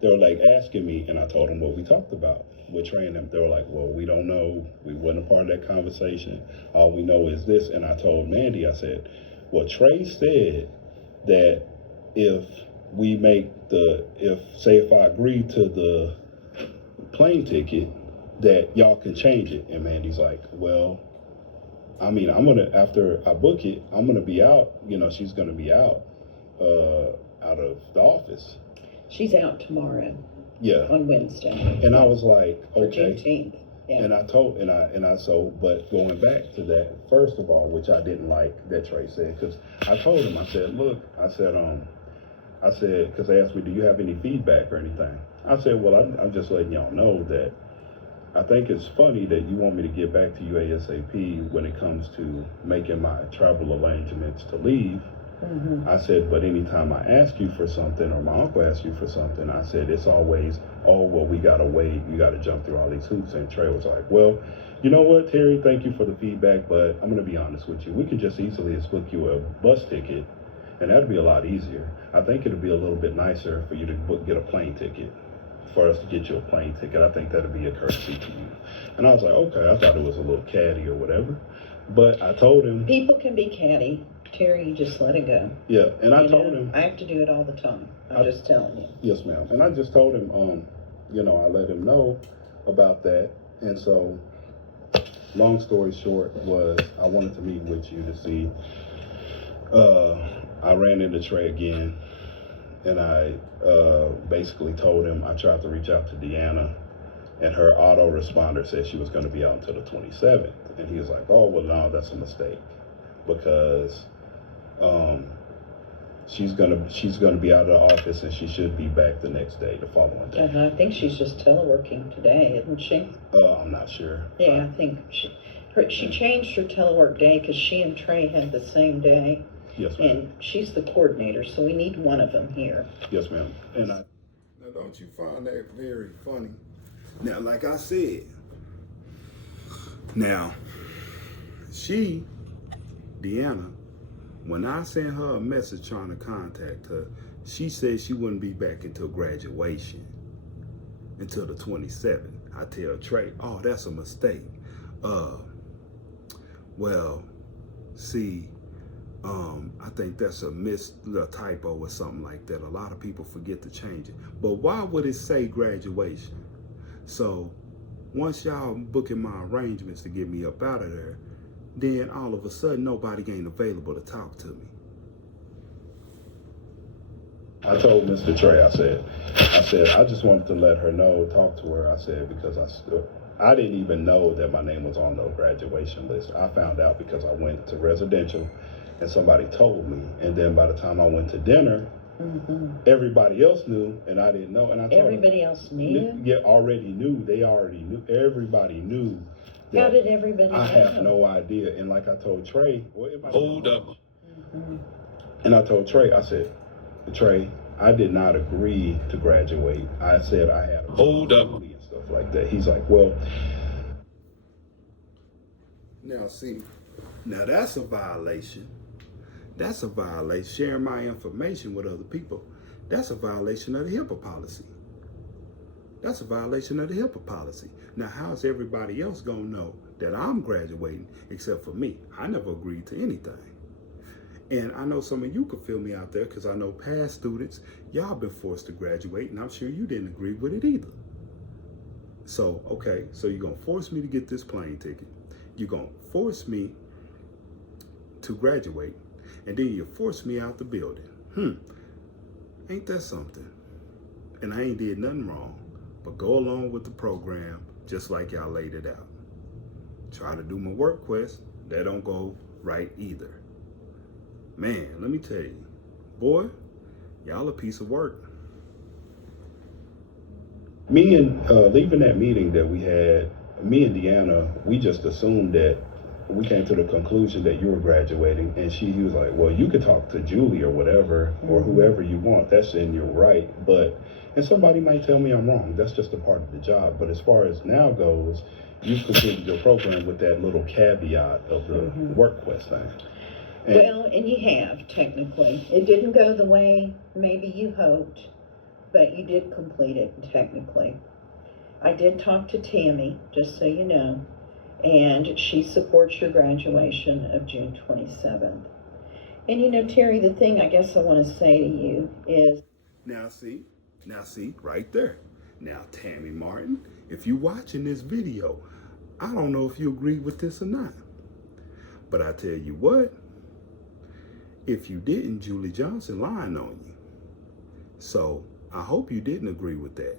They were like asking me, and I told them what we talked about with Trey and them. They were like, well, we don't know. We wasn't a part of that conversation. All we know is this. And I told Mandy, I said, well, Trey said that if I agree to the plane ticket, that y'all can change it. And Mandy's like, well, I mean, after I book it, I'm gonna be out, you know, she's gonna be out of the office. She's out tomorrow. Yeah. On Wednesday. And I was like, okay. For Juneteenth. Yeah. And but going back to that, first of all, which I didn't like that Trey said, because I told him, I said, look, because they asked me, do you have any feedback or anything? I said, well, I'm just letting y'all know that I think it's funny that you want me to get back to you ASAP when it comes to making my travel arrangements to leave. I said, but anytime I ask you for something or my uncle asks you for something, I said, it's always, oh, well, we got to wait. You got to jump through all these hoops. And Trey was like, well, you know what, Terry, thank you for the feedback, but I'm going to be honest with you. We could just easily book you a bus ticket, and that'd be a lot easier. I think it'd be a little bit nicer for you to get a plane ticket. For us to get you a plane ticket, I think that'd be a courtesy to you. And I was like, okay, I thought it was a little catty or whatever. But I told him. People can be catty. Terry, you just let it go. Yeah, and I told him. I have to do it all the time. I'm just telling you. Yes, ma'am. And I just told him, you know, I let him know about that. And so, long story short was I wanted to meet with you to see. I ran into Trey again. And I basically told him I tried to reach out to Deanna, and her autoresponder said she was going to be out until the 27th. And he was like, oh, well, no, that's a mistake, because she's gonna be out of the office and she should be back the next day, the following day. I think she's just teleworking today, isn't she? I'm not sure. Yeah, I think she changed her telework day because she and Trey had the same day. Yes, ma'am. And she's the coordinator, so we need one of them here. Yes, ma'am. And now, don't you find that very funny? Now, like I said, now, Deanna, when I sent her a message trying to contact her, she said she wouldn't be back until graduation, until the 27th. I tell Trey, oh, that's a mistake. Well, see, I think that's a typo or something like that. A lot of people forget to change it. But why would it say graduation? So once y'all booking my arrangements to get me up out of there, then all of a sudden nobody ain't available to talk to me. I told Mr. Trey, I said, I just wanted to let her know, talk to her. I said, because I didn't even know that my name was on the graduation list. I found out because I went to residential and somebody told me. And then by the time I went to dinner, everybody else knew and I didn't know. And I told everybody else knew? Yeah, already knew. They already knew. Everybody knew. How did everybody know? I have no idea. And like I told Trey, hold up. And I told Trey, I said, Trey, I did not agree to graduate. I said I had a hold up and stuff like that. He's like, well. Now see, now that's a violation. That's a violation. Sharing my information with other people. That's a violation of the HIPAA policy. That's a violation of the HIPAA policy. Now, how's everybody else gonna know that I'm graduating except for me? I never agreed to anything. And I know some of you could feel me out there because I know past students, y'all been forced to graduate, and I'm sure you didn't agree with it either. So, okay, so you're gonna force me to get this plane ticket. You're gonna force me to graduate. And then you forced me out the building. Ain't that something? And I ain't did nothing wrong, but go along with the program just like y'all laid it out. Try to do my work quest, that don't go right either. Man, let me tell you, boy, y'all a piece of work. Me and leaving that meeting that we had, me and Deanna, we just assumed that we came to the conclusion that you were graduating, and he was like, well, you could talk to Julie or whatever, or whoever you want, that's in your right, and somebody might tell me I'm wrong, that's just a part of the job. But as far as now goes, you've completed your program with that little caveat of the work quest thing. And you have, technically. It didn't go the way maybe you hoped, but you did complete it technically. I did talk to Tammy, just so you know, and she supports your graduation of June 27th. And you know, Terry, the thing I guess I want to say to you is... Now see, right there. Now, Tammy Martin, if you're watching this video, I don't know if you agree with this or not. But I tell you what, if you didn't, Julie Johnson lying on you. So I hope you didn't agree with that.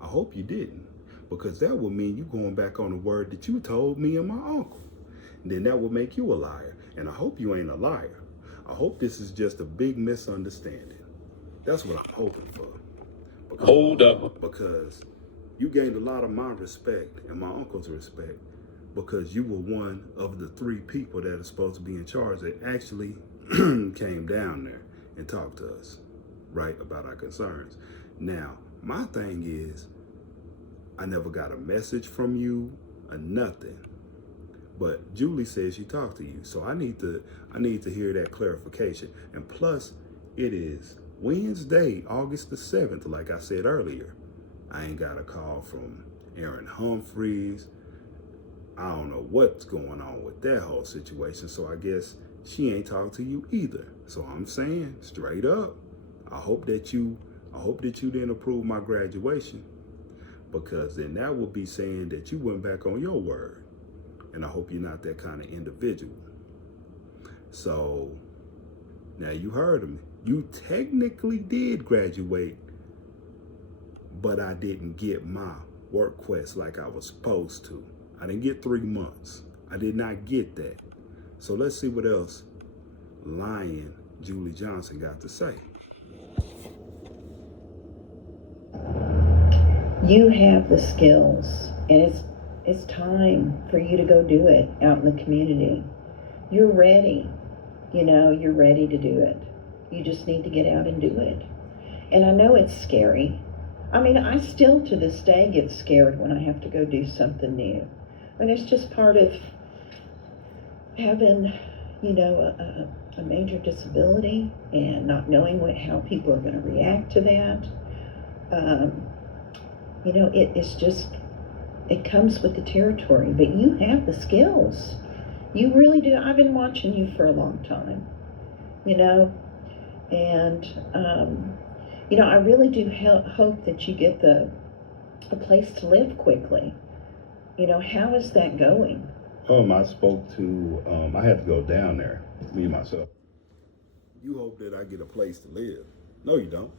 I hope you didn't, because that would mean you going back on the word that you told me and my uncle. And then that would make you a liar. And I hope you ain't a liar. I hope this is just a big misunderstanding. That's what I'm hoping for. Hold up. Because you gained a lot of my respect and my uncle's respect because you were one of the 3 people that are supposed to be in charge that actually came down there and talked to us, right, about our concerns. Now, my thing is, I never got a message from you or nothing. But Julie says she talked to you, so I need to hear that clarification. And plus, it is Wednesday, August the 7th, like I said earlier. I ain't got a call from Aaron Humphreys. I don't know what's going on with that whole situation, so I guess she ain't talked to you either. So I'm saying straight up, I hope that you didn't approve my graduation, because then that would be saying that you went back on your word. And I hope you're not that kind of individual. So now you heard of me. You technically did graduate, but I didn't get my work quest like I was supposed to. I didn't get 3 months. I did not get that. So let's see what else lying Julie Johnson got to say. You have the skills, and it's time for you to go do it out in the community. You're ready. You're ready to do it. You just need to get out and do it. And I know it's scary. I mean, I still to this day get scared when I have to go do something new. And it's just part of having, a major disability and not knowing how people are going to react to that. It's just, it comes with the territory, but you have the skills. You really do. I've been watching you for a long time, and, I really do hope that you get a place to live quickly. How is that going? I spoke to, I had to go down there, me and myself. You hope that I get a place to live. No, you don't.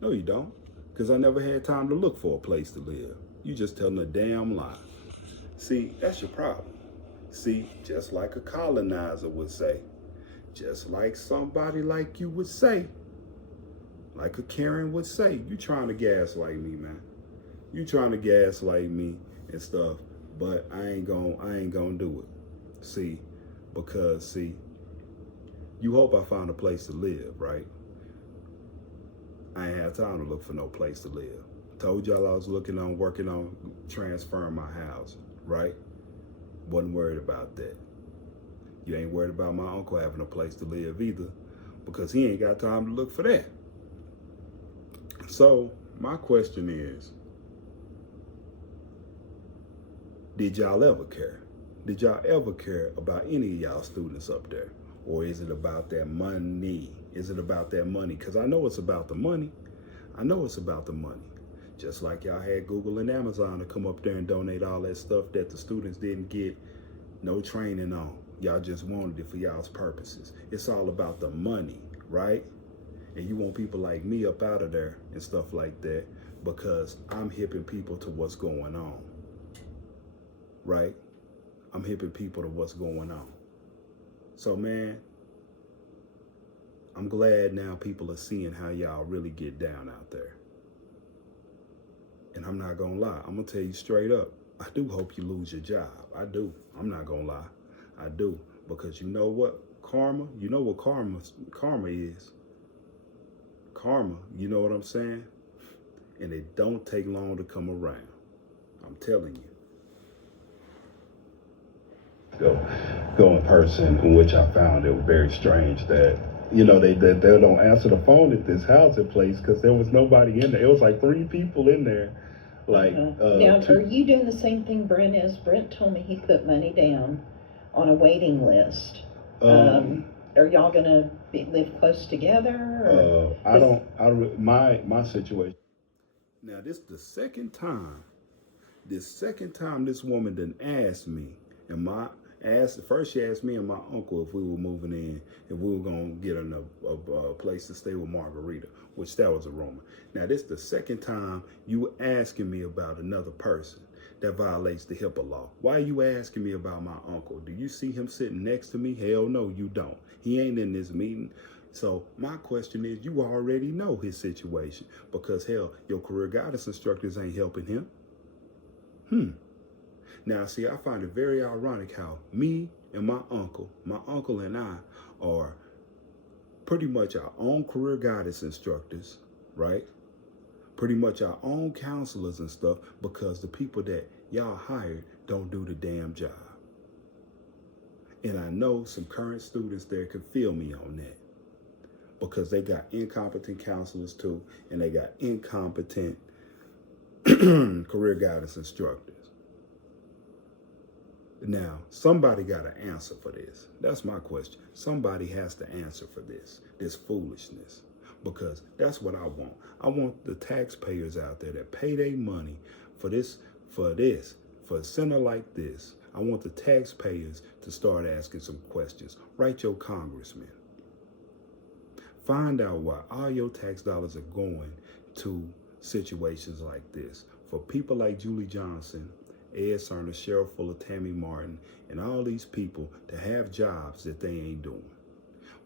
No, you don't. Because I never had time to look for a place to live. You just telling a damn lie. See, that's your problem. See, just like a colonizer would say, just like somebody like you would say, like a Karen would say, you trying to gaslight me, man. You trying to gaslight me and stuff, but I ain't gonna do it. See, because you hope I found a place to live, right? I ain't had time to look for no place to live. Told y'all I was working on transferring my housing, right? Wasn't worried about that. You ain't worried about my uncle having a place to live either, because he ain't got time to look for that. So my question is, did y'all ever care? Did y'all ever care about any of y'all students up there? Or is it about that money? Is it about that money? Because I know it's about the money. I know it's about the money. Just like y'all had Google and Amazon to come up there and donate all that stuff that the students didn't get no training on. Y'all just wanted it for y'all's purposes. It's all about the money, right? And you want people like me up out of there and stuff like that because I'm hipping people to what's going on, right? I'm hipping people to what's going on. So, man, I'm glad now people are seeing how y'all really get down out there. And I'm not gonna lie, I'm gonna tell you straight up, I do hope you lose your job. I do. I'm not gonna lie. I do. Because you know what? Karma, you know what karma is. Karma, you know what I'm saying? And it don't take long to come around. I'm telling you. Go in person, in which I found it very strange that, you know, they don't answer the phone at this housing place because there was nobody in there. It was like 3 people in there. Like, now, are you doing the same thing Brent is? Brent told me he put money down on a waiting list. Are y'all gonna live close together? My situation. Now, this the second time this woman done asked me, and first she asked me and my uncle if we were moving in, if we were gonna get a place to stay with Margarita, which that was a rumor. Now, this the second time you asking me about another person. That violates the HIPAA law. Why are you asking me about my uncle? Do you see him sitting next to me? Hell no, you don't. He ain't in this meeting. So my question is, you already know his situation because hell, your career guidance instructors ain't helping him. Now, see, I find it very ironic how me and my uncle and I are pretty much our own career guidance instructors, right? Pretty much our own counselors and stuff because the people that y'all hired don't do the damn job. And I know some current students there could feel me on that because they got incompetent counselors too, and they got incompetent career guidance instructors. Now, somebody got to answer for this. That's my question. Somebody has to answer for this foolishness. Because that's what I want. I want the taxpayers out there that pay their money for a center like this. I want the taxpayers to start asking some questions. Write your congressman. Find out why all your tax dollars are going to situations like this. For people like Julie Johnson, Ed Sarna, Cheryl Fuller, Tammy Martin, and all these people to have jobs that they ain't doing.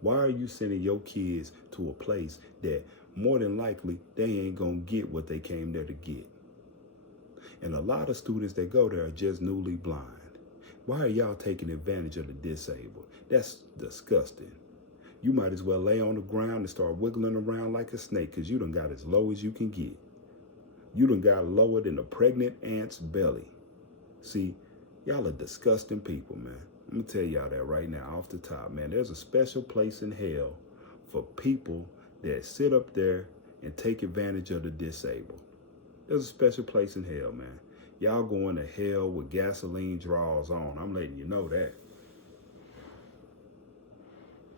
Why are you sending your kids to a place that more than likely they ain't gonna get what they came there to get? And a lot of students that go there are just newly blind. Why are y'all taking advantage of the disabled? That's disgusting. You might as well lay on the ground and start wiggling around like a snake because you done got as low as you can get. You done got lower than a pregnant ant's belly. See, y'all are disgusting people, man. I'm gonna tell y'all that right now off the top, man. There's a special place in hell for people that sit up there and take advantage of the disabled. There's a special place in hell, man. Y'all going to hell with gasoline draws on. I'm letting you know that.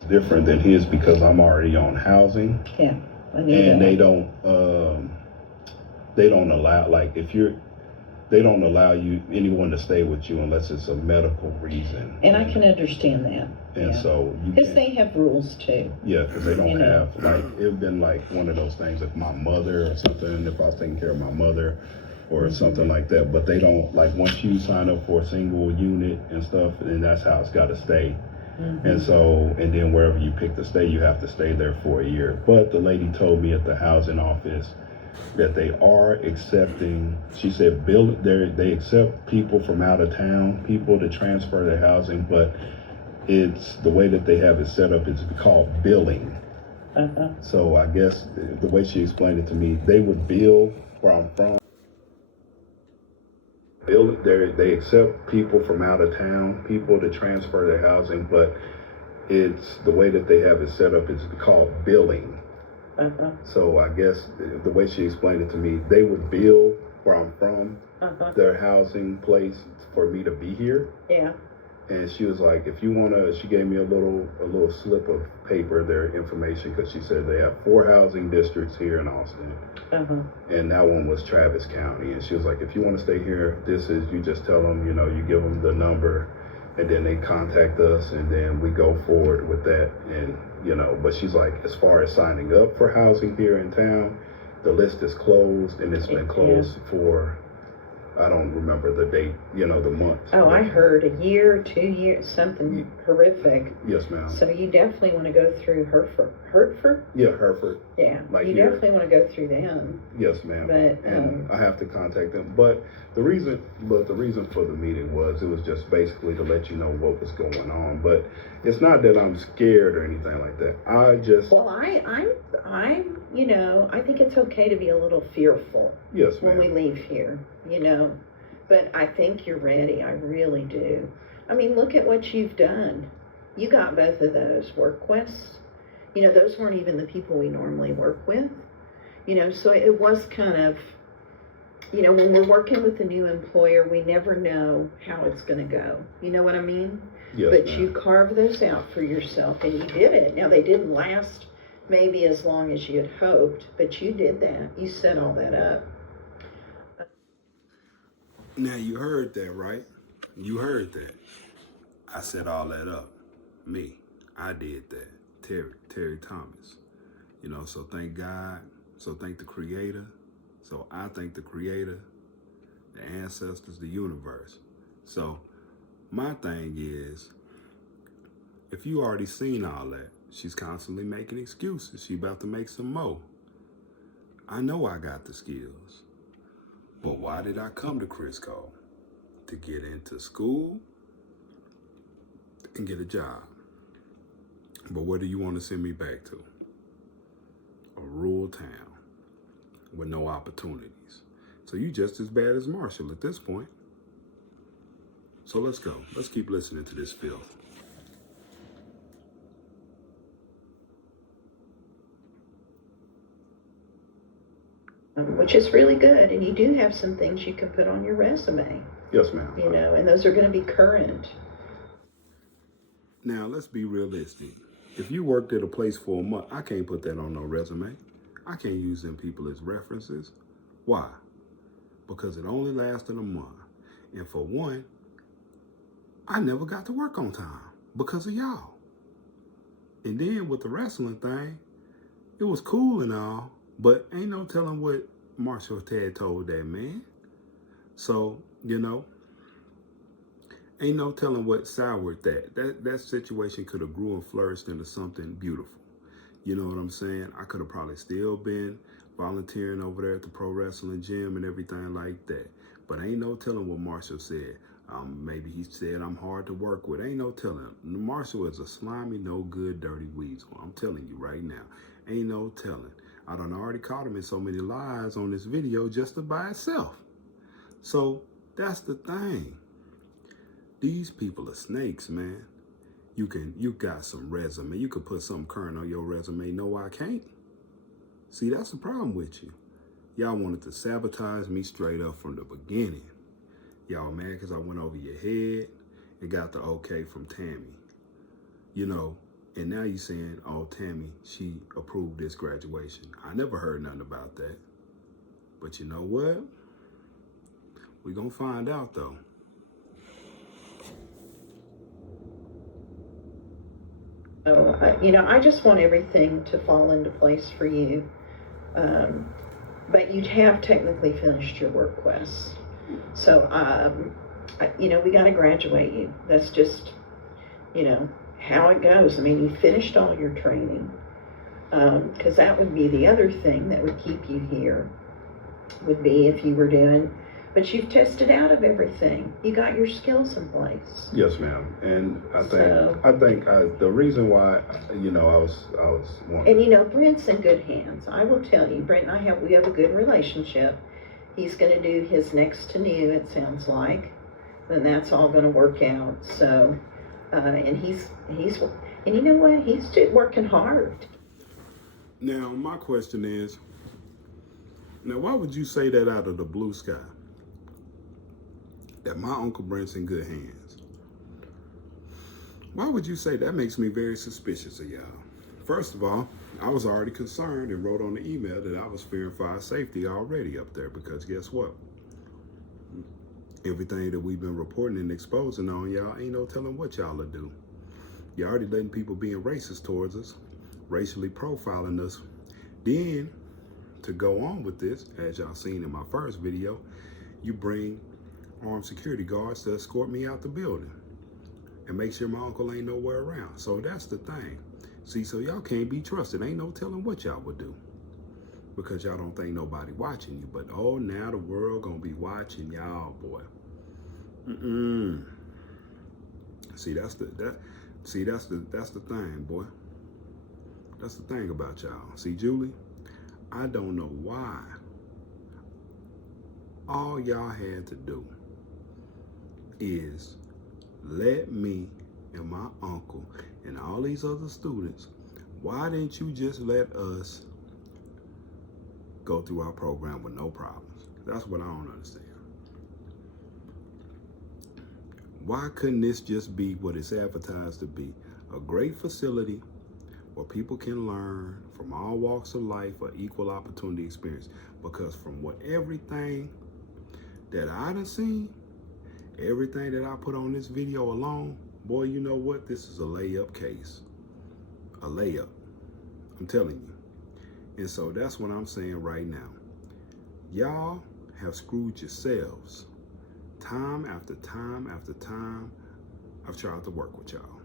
Different than his because I'm already on housing. Yeah, and they don't allow, like, they don't allow anyone to stay with you unless it's a medical reason. And I can understand that. And so because they have rules too. Yeah, because they don't have, like, it'd been like one of those things if my mother or something, if I was taking care of my mother or something like that. But they don't, like, once you sign up for a single unit and stuff, then that's how it's got to stay. And so, and then wherever you pick to stay, you have to stay there for a year. But the lady told me at the housing office that they are accepting, she said, they accept people from out of town, people to transfer their housing, but it's the way that they have it set up, it's called billing. So I guess the way she explained it to me, they would bill where I'm from. They accept people from out of town, people to transfer their housing, but it's the way that they have it set up, it's called billing. So I guess the way she explained it to me, they would bill where I'm from, their housing place for me to be here. Yeah. And she was like, if you wanna, she gave me a little slip of paper, their information, because she said they have 4 housing districts here in Austin. And that one was Travis County. And she was like, if you wanna stay here, you just tell them, you give them the number and then they contact us, and then we go forward with that. And but she's like, as far as signing up for housing here in town, the list is closed, and it's been closed for, I don't remember the date, the month. Oh, I heard a year, 2 years, something horrific. Yes, ma'am. So you definitely want to go through Hertford? Yeah, Hertford. Yeah, like you here. Definitely want to go through them. Yes, ma'am. But and I have to contact them. But the reason for the meeting was, it was just basically to let you know what was going on. But it's not that I'm scared or anything like that. I just I think it's okay to be a little fearful. Yes, ma'am. When we leave here, But I think you're ready. I really do. I mean, look at what you've done. You got both of those work requests. Those weren't even the people we normally work with. So it was kind of, when we're working with a new employer, we never know how it's going to go. You know what I mean? Yes, but ma'am. you carved those out for yourself, and you did it. Now, they didn't last maybe as long as you had hoped, but you did that. You set all that up. Now, you heard that, right? You heard that. I set all that up. Me. I did that. Terry Thomas. So thank God. So thank the Creator. So I thank the Creator, the ancestors, the universe. So my thing is, if you already seen all that, she's constantly making excuses. She about to make some more. I know I got the skills. But why did I come to Criss Cole? To get into school and get a job. But where do you want to send me back to? A rural town with no opportunities. So you just as bad as Marshall at this point. So let's go. Let's keep listening to this filth. Which is really good, and you do have some things you can put on your resume. Yes, ma'am. And those are going to be current. Now, let's be realistic. If you worked at a place for a month, I can't put that on no resume. I can't use them people as references. Why? Because it only lasted a month. And for one, I never got to work on time because of y'all. And then with the wrestling thing, it was cool and all, but ain't no telling what Marshall Ted told that man. So, ain't no telling what soured that situation could have grew and flourished into something beautiful. You know what I'm saying? I could have probably still been volunteering over there at the pro wrestling gym and everything like that. But ain't no telling what Marshall said. Maybe he said I'm hard to work with. Ain't no telling. Marshall is a slimy, no good, dirty weasel. I'm telling you right now. Ain't no telling. I done already caught him in so many lies on this video just by itself. So that's the thing. These people are snakes, man. You got some resume. You could put something current on your resume. No, I can't. See, that's the problem with you. Y'all wanted to sabotage me straight up from the beginning. Y'all mad because I went over your head and got the okay from Tammy. And now you saying, oh, Tammy, she approved this graduation. I never heard nothing about that. But you know what? We're going to find out, though. So, I just want everything to fall into place for you. But you have technically finished your work requests. So, we got to graduate you. That's just, how it goes. I mean, you finished all your training. Because that would be the other thing that would keep you here, would be if you were doing, but you've tested out of everything. You got your skills in place. Yes, ma'am. And I think the reason why, I was wanting. And Brent's in good hands. I will tell you, Brent and we have a good relationship. He's going to do his next to new, it sounds like. Then that's all going to work out. So, and he's you know what? He's working hard. Now, my question is, why would you say that out of the blue sky? That my Uncle Brent's in good hands. Why would you say that? Makes me very suspicious of y'all. First of all, I was already concerned and wrote on the email that I was fearing for our safety already up there, because guess what? everything that we've been reporting and exposing on, y'all ain't no telling what y'all will do. You're already letting people being racist towards us, racially profiling us. Then, to go on with this, as y'all seen in my first video, you bring armed security guards to escort me out the building and make sure my uncle ain't nowhere around. So that's the thing. See, so y'all can't be trusted. Ain't no telling what y'all would do, because y'all don't think nobody watching you. But oh, now the world gonna be watching y'all, boy. See, that's the thing, boy. That's the thing about y'all. See, Julie, I don't know why. All y'all had to do is let me and my uncle and all these other students, why didn't you just let us go through our program with no problems? That's what I don't understand. Why couldn't this just be what it's advertised to be? A great facility where people can learn from all walks of life, an equal opportunity experience. Because from what everything that I done seen, everything that I put on this video alone, boy, you know what? This is a layup case. A layup. I'm telling you. And so that's what I'm saying right now. Y'all have screwed yourselves. Time after time after time, I've tried to work with y'all.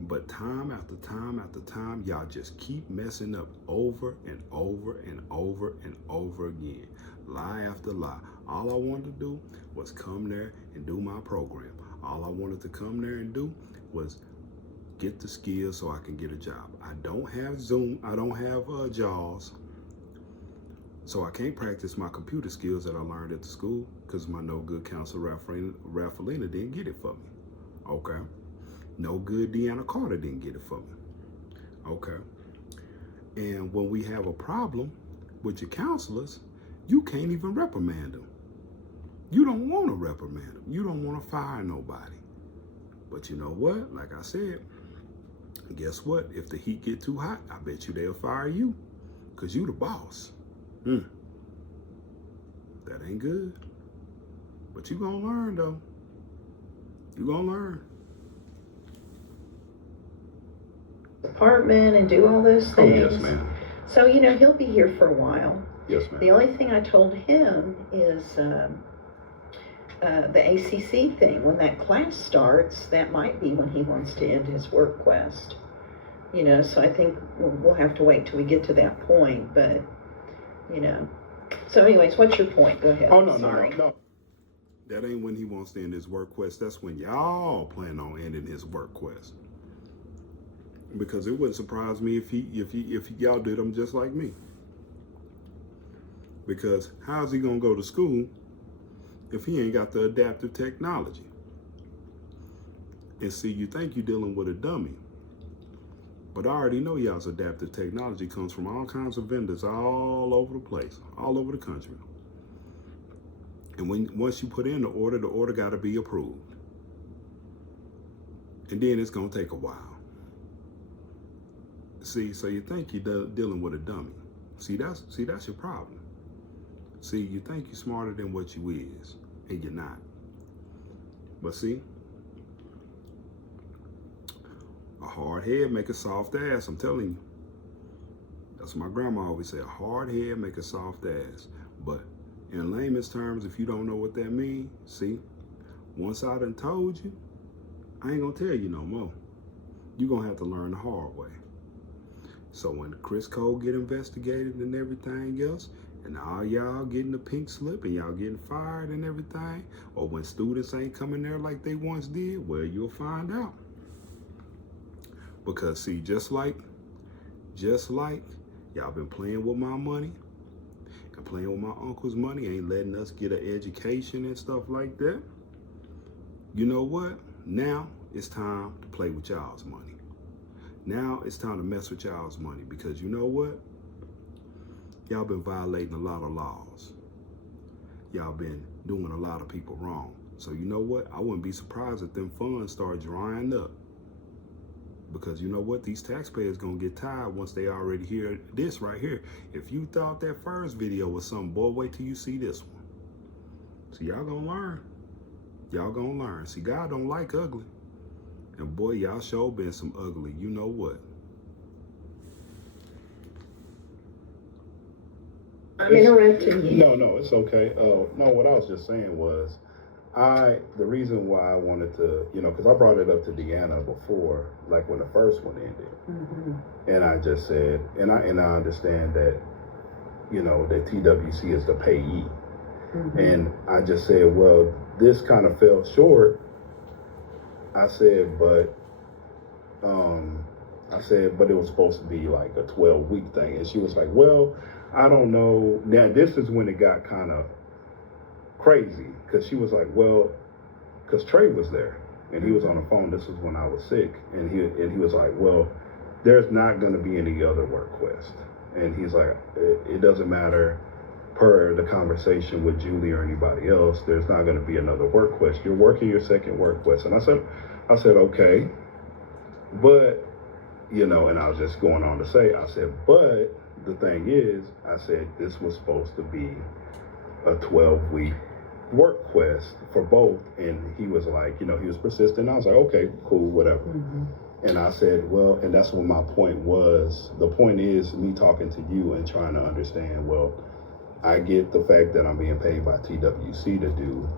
But time after time after time, y'all just keep messing up over and over and over and over again. Lie after lie. All I wanted to do was come there and do my program. All I wanted to come there and do was get the skills so I can get a job. I don't have Zoom. I don't have JAWS. So I can't practice my computer skills that I learned at the school because my no good counselor, Rafalina, didn't get it for me. Okay. No good Deanna Carter didn't get it for me. Okay. And when we have a problem with your counselors, you can't even reprimand them. You don't want to reprimand them. You don't want to fire nobody. But you know what? Like I said, guess what? If the heat get too hot, I bet you they'll fire you because you the boss. That ain't good. But you gonna learn though. You gonna learn. Apartment and do all those things. Oh, yes, ma'am. So, you know, he'll be here for a while. Yes, ma'am. The only thing I told him is the ACC thing. When that class starts, that might be when he wants to end his work quest. You know, so I think we'll have to wait till we get to that point, but, you know. So anyways, what's your point? Go ahead. Oh, no. That ain't when he wants to end his work quest. That's when y'all plan on ending his work quest. Because it wouldn't surprise me if y'all did them just like me. Because how's he gonna go to school if he ain't got the adaptive technology? And see, you think you're dealing with a dummy, but I already know y'all's adaptive technology comes from all kinds of vendors all over the place, all over the country. And once you put in the order got to be approved, and then it's gonna take a while. See, so you think you're dealing with a dummy. See, that's your problem. See, you think you're smarter than what you is, and you're not. But see, a hard head make a soft ass, I'm telling you. That's what my grandma always said, a hard head make a soft ass. But in layman's terms, if you don't know what that means, see, once I done told you, I ain't gonna tell you no more. You're gonna have to learn the hard way. So when Criss Cole get investigated and everything else, and all y'all getting the pink slip and y'all getting fired and everything, or when students ain't coming there like they once did, well, you'll find out. Because see, just like y'all been playing with my money and playing with my uncle's money, ain't letting us get an education and stuff like that. You know what? Now it's time to play with y'all's money. Now it's time to mess with y'all's money, because you know what? Y'all been violating a lot of laws. Y'all been doing a lot of people wrong. So you know what? I wouldn't be surprised if them funds start drying up. Because you know what? These taxpayers gonna get tired once they already hear this right here. If you thought that first video was something, boy, wait till you see this one. So y'all gonna learn. Y'all gonna learn. See, God don't like ugly. And boy, y'all sure been some ugly. You know what? I'm interrupting you. No, it's okay. No, what I was just saying was, the reason why I wanted to, because I brought it up to Deanna before, like when the first one ended, and I just said, and I understand that, that TWC is the payee, and I just said, well, this kind of fell short. I said, but it was supposed to be like a 12-week thing, and she was like, well, I don't know. Now this is when it got kind of crazy, because she was like, well, because Trey was there and he was on the phone. This was when I was sick, and he was like, well, there's not going to be any other work quest, and he's like, it doesn't matter per the conversation with Julie or anybody else, there's not going to be another work quest. You're working your second work quest. And I said okay, but and I was just going on to say, I said, but the thing is, I said, this was supposed to be a 12-week work quest for both. And he was like, he was persistent. I was like, okay, cool, whatever. And I said, well, and that's what my point was. The point is me talking to you and trying to understand, well, I get the fact that I'm being paid by TWC to do,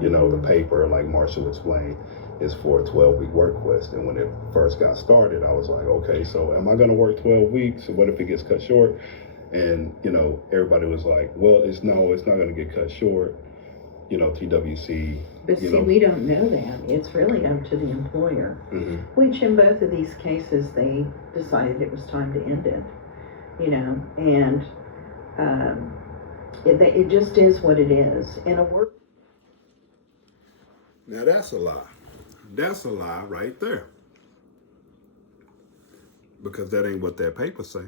the paper, like Marshall explained, is for a 12-week work quest. And when it first got started, I was like, okay, so am I going to work 12 weeks? What if it gets cut short? And, everybody was like, well, it's not going to get cut short. TWC. But see, we don't know that. It's really up to the employer, which in both of these cases, they decided it was time to end it, and it just is what it is. In a work. Now that's a lie. That's a lie right there. Because that ain't what that paper say.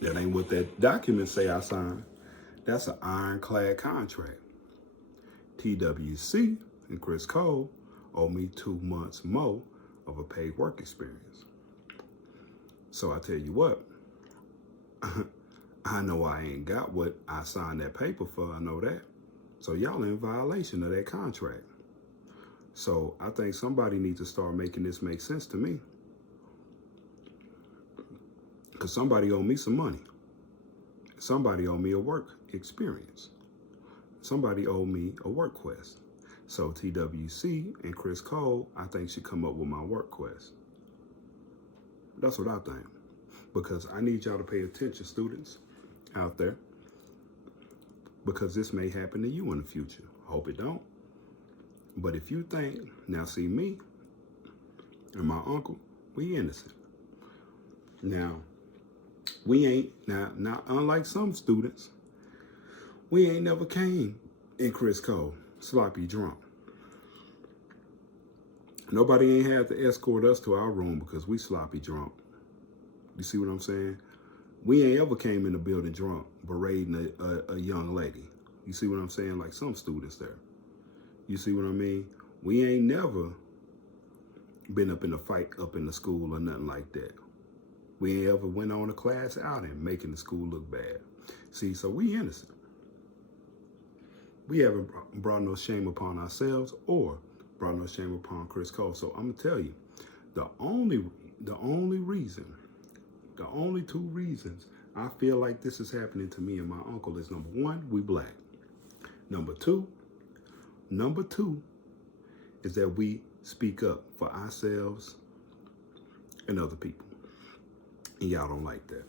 That ain't what that document say I signed. That's an ironclad contract. TWC and Criss Cole owe me 2 months more of a paid work experience. So I tell you what, I know I ain't got what I signed that paper for, I know that. So y'all in violation of that contract. So I think somebody needs to start making this make sense to me. Because somebody owe me some money. Somebody owe me a work experience. Somebody owe me a work quest. So TWC and Criss Cole, I think, should come up with my work quest. That's what I think. Because I need y'all to pay attention, students out there. Because this may happen to you in the future. I hope it don't. But if you think, now see me and my uncle, we innocent. Now, we ain't, now unlike some students, we ain't never came in Criss Cole sloppy drunk. Nobody ain't had to escort us to our room because we sloppy drunk. You see what I'm saying? We ain't ever came in the building drunk, berating a young lady. You see what I'm saying? Like some students there. You see what I mean? We ain't never been up in a fight up in the school or nothing like that. We ain't ever went on a class outing making the school look bad. See, so we innocent. We haven't brought no shame upon ourselves or brought no shame upon Criss Cole. So I'm gonna tell you, the only two reasons I feel like this is happening to me and my uncle is, number one, we black. Number two is that we speak up for ourselves and other people. And y'all don't like that.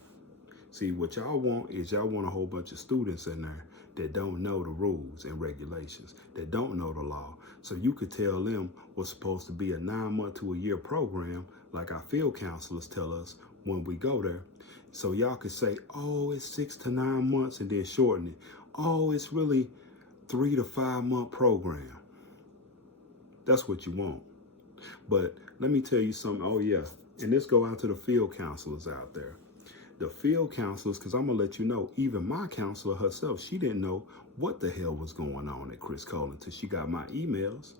See, what y'all want is y'all want a whole bunch of students in there that don't know the rules and regulations, that don't know the law. So you could tell them what's supposed to be a 9-month to a year program, like our field counselors tell us when we go there. So y'all could say, oh, it's 6 to 9 months, and then shorten it. Oh, it's really 3 to 5 month program. That's what you want. But let me tell you something. Oh yeah, and this go out to the field counselors out there. The field counselors, because I'm going to let you know, even my counselor herself, she didn't know what the hell was going on at Criss Cole until she got my emails.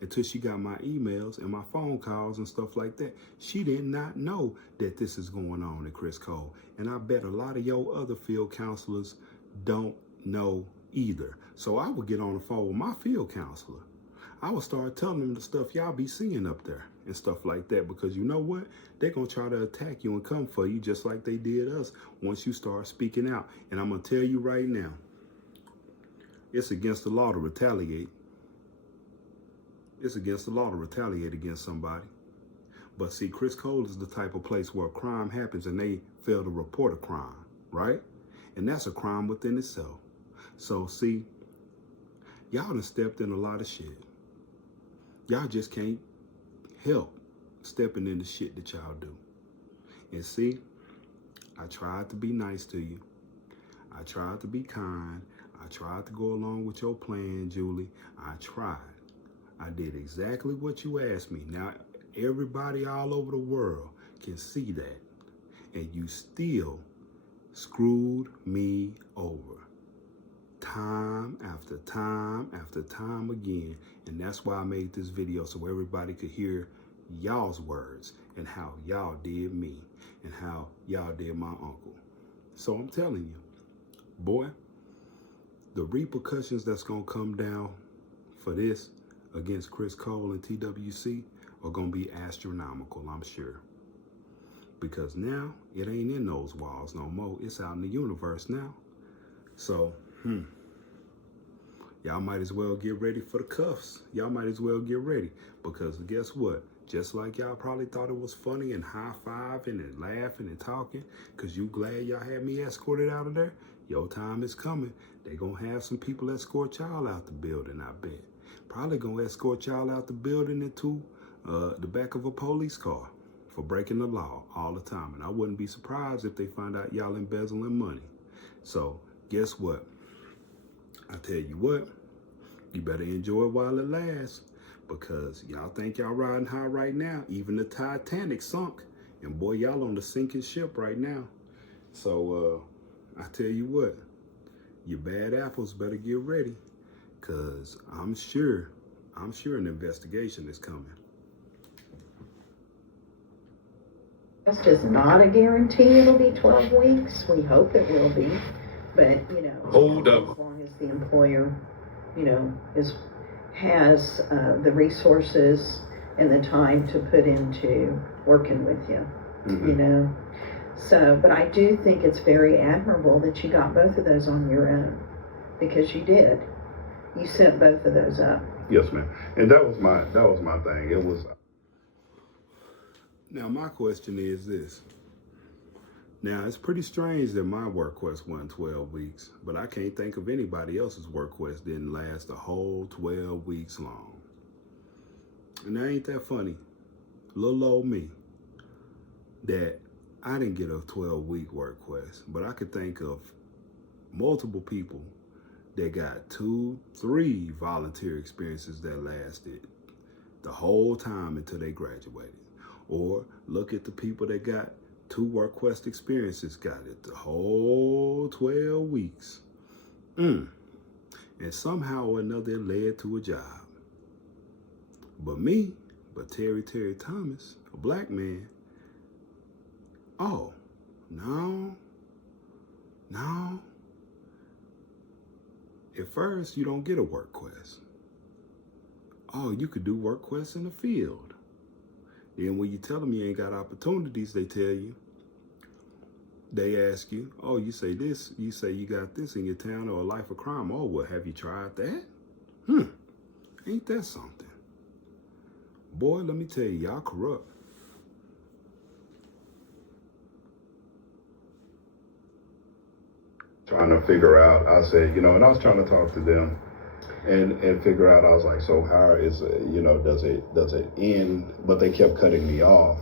Until she got my emails and my phone calls and stuff like that. She did not know that this is going on at Criss Cole. And I bet a lot of your other field counselors don't know either. So I would get on the phone with my field counselor. I would start telling them the stuff y'all be seeing up there and stuff like that, because you know what? They're going to try to attack you and come for you just like they did us once you start speaking out. And I'm going to tell you right now, it's against the law to retaliate. It's against the law to retaliate against somebody. But see, Criss Cole is the type of place where a crime happens and they fail to report a crime, right? And that's a crime within itself. So see, y'all done stepped in a lot of shit. Y'all just can't help stepping in the shit that y'all do. And see, I tried to be nice to you. I tried to be kind. I tried to go along with your plan, Julie. I tried. I did exactly what you asked me. Now, everybody all over the world can see that. And you still screwed me over. Time after time after time again. And that's why I made this video, so everybody could hear y'all's words and how y'all did me and how y'all did my uncle. So I'm telling you, boy, the repercussions that's gonna come down for this against Criss Cole and TWC are gonna be astronomical, I'm sure. Because now it ain't in those walls no more. It's out in the universe now. So, y'all might as well get ready for the cuffs. Y'all might as well get ready, because guess what? Just like y'all probably thought it was funny and high-fiving and laughing and talking because you glad y'all had me escorted out of there, your time is coming. They gonna have some people escort y'all out the building, I bet. Probably gonna escort y'all out the building into the back of a police car for breaking the law all the time. And I wouldn't be surprised if they find out y'all embezzling money. So guess what? I tell you what, you better enjoy it while it lasts, because y'all think y'all riding high right now. Even the Titanic sunk, and boy, y'all on the sinking ship right now. So I tell you what, you bad apples better get ready, because I'm sure an investigation is coming. That's just not a guarantee it'll be 12 weeks. We hope it will be. But, you know, Hold up. As long as the employer, you know, has the resources and the time to put into working with you, you know. So, but I do think it's very admirable that you got both of those on your own, because you did. You set both of those up. Yes, ma'am. And that was my thing. It was. Now my question is this. Now it's pretty strange that my work quest went 12 weeks, but I can't think of anybody else's work quest didn't last a whole 12 weeks long. And that ain't that funny. Little old me, that I didn't get a 12-week work quest, but I could think of multiple people that got 2, 3 volunteer experiences that lasted the whole time until they graduated. Or look at the people that got 2 work quest experiences, got it the whole 12 weeks. And somehow or another it led to a job. But Terry Thomas, a black man, oh, no. At first, you don't get a work quest. Oh, you could do work quests in the field. Then when you tell them you ain't got opportunities, they tell you, they ask you, oh, you say this, you say you got this in your town or a life of crime. Oh, well, have you tried that? Ain't that something? Boy, let me tell you, y'all corrupt. Trying to figure out, I said, and I was trying to talk to them and figure out, I was like, so how is it, does it end? But they kept cutting me off.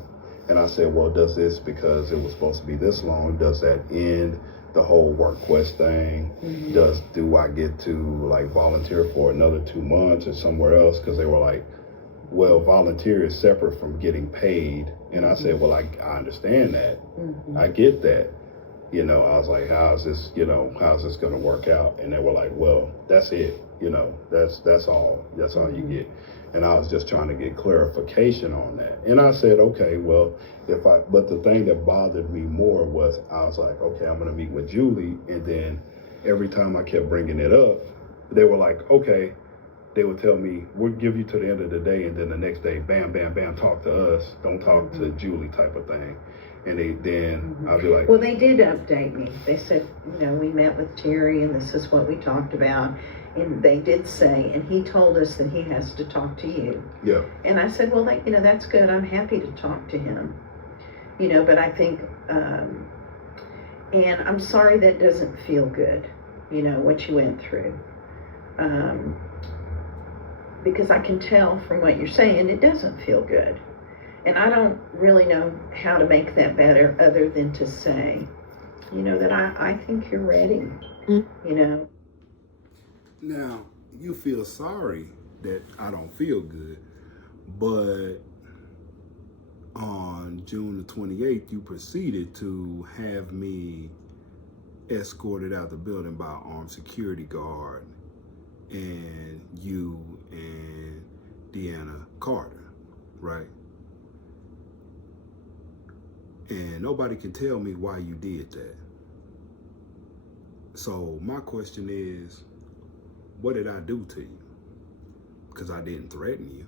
And I said, well, does this, because it was supposed to be this long, does that end the whole work quest thing? Do I get to like volunteer for another 2 months or somewhere else? Because they were like, well, volunteer is separate from getting paid. And I said, well, I understand that. I get that. I was like, how's this going to work out? And they were like, well, that's it. That's all you get. And I was just trying to get clarification on that. And I said, okay, well, but the thing that bothered me more was, I was like, okay, I'm going to meet with Julie, and then every time I kept bringing it up, they were like, okay, they would tell me, we'll give you to the end of the day, and then the next day, bam, bam, bam, talk to us, don't talk to Julie type of thing. And then I'd be like, well, they did update me. They said, you know, we met with Terry and this is what we talked about. And they did say, and he told us that he has to talk to you. yeah, And I said, well, you know, that's good. I'm happy to talk to him. You know, but I think, and I'm sorry that doesn't feel good, you know, what you went through. Because I can tell from what you're saying, it doesn't feel good. And I don't really know how to make that better other than to say, you know, that I think you're ready, you know. now you feel sorry that I don't feel good, but on June the 28th, you proceeded to have me escorted out the building by an armed security guard, and you and Deanna Carter, right? And nobody can tell me why you did that. So my question is, what did I do to you? Because I didn't threaten you.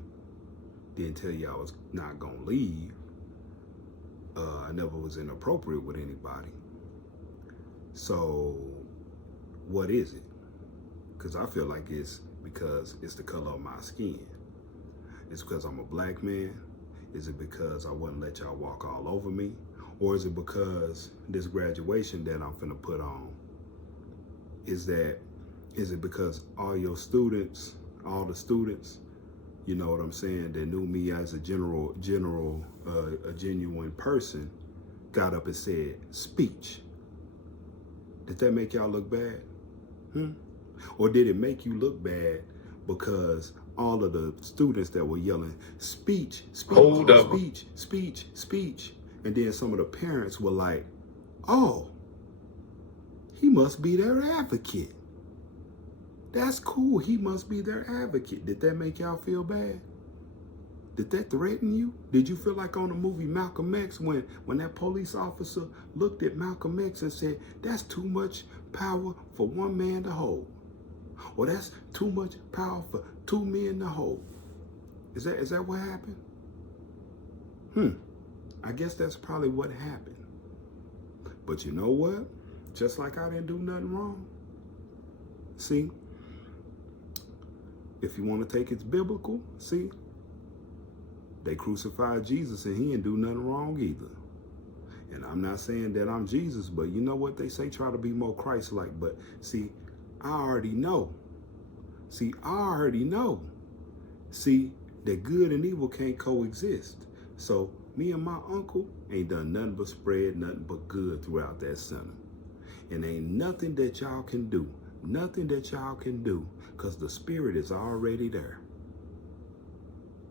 Didn't tell you I was not gonna leave. I never was inappropriate with anybody. So what is it? Because I feel like it's because it's the color of my skin. It's because I'm a black man. Is it because I wouldn't let y'all walk all over me? Or is it because this graduation that I'm finna put on, is it because all your students, all the students, you know what I'm saying, that knew me as a a genuine person, got up and said, speech. Did that make y'all look bad? Or did it make you look bad because all of the students that were yelling, speech, speech, Hold up. speech, speech, speech, and then some of the parents were like, oh, he must be their advocate. That's cool, he must be their advocate. Did that make y'all feel bad? Did that threaten you? Did you feel like on the movie Malcolm X when that police officer looked at Malcolm X and said, that's too much power for one man to hold? Or that's too much power for two men to hold? Is that what happened? I guess that's probably what happened. But you know what? Just like I didn't do nothing wrong. See, if you want to take it biblical, see, they crucified Jesus and he didn't do nothing wrong either. And I'm not saying that I'm Jesus, but you know what they say, try to be more Christ-like. But see, I already know. See, that good and evil can't coexist. So me and my uncle ain't done nothing but spread nothing but good throughout that center. And ain't nothing that y'all can do, because the spirit is already there.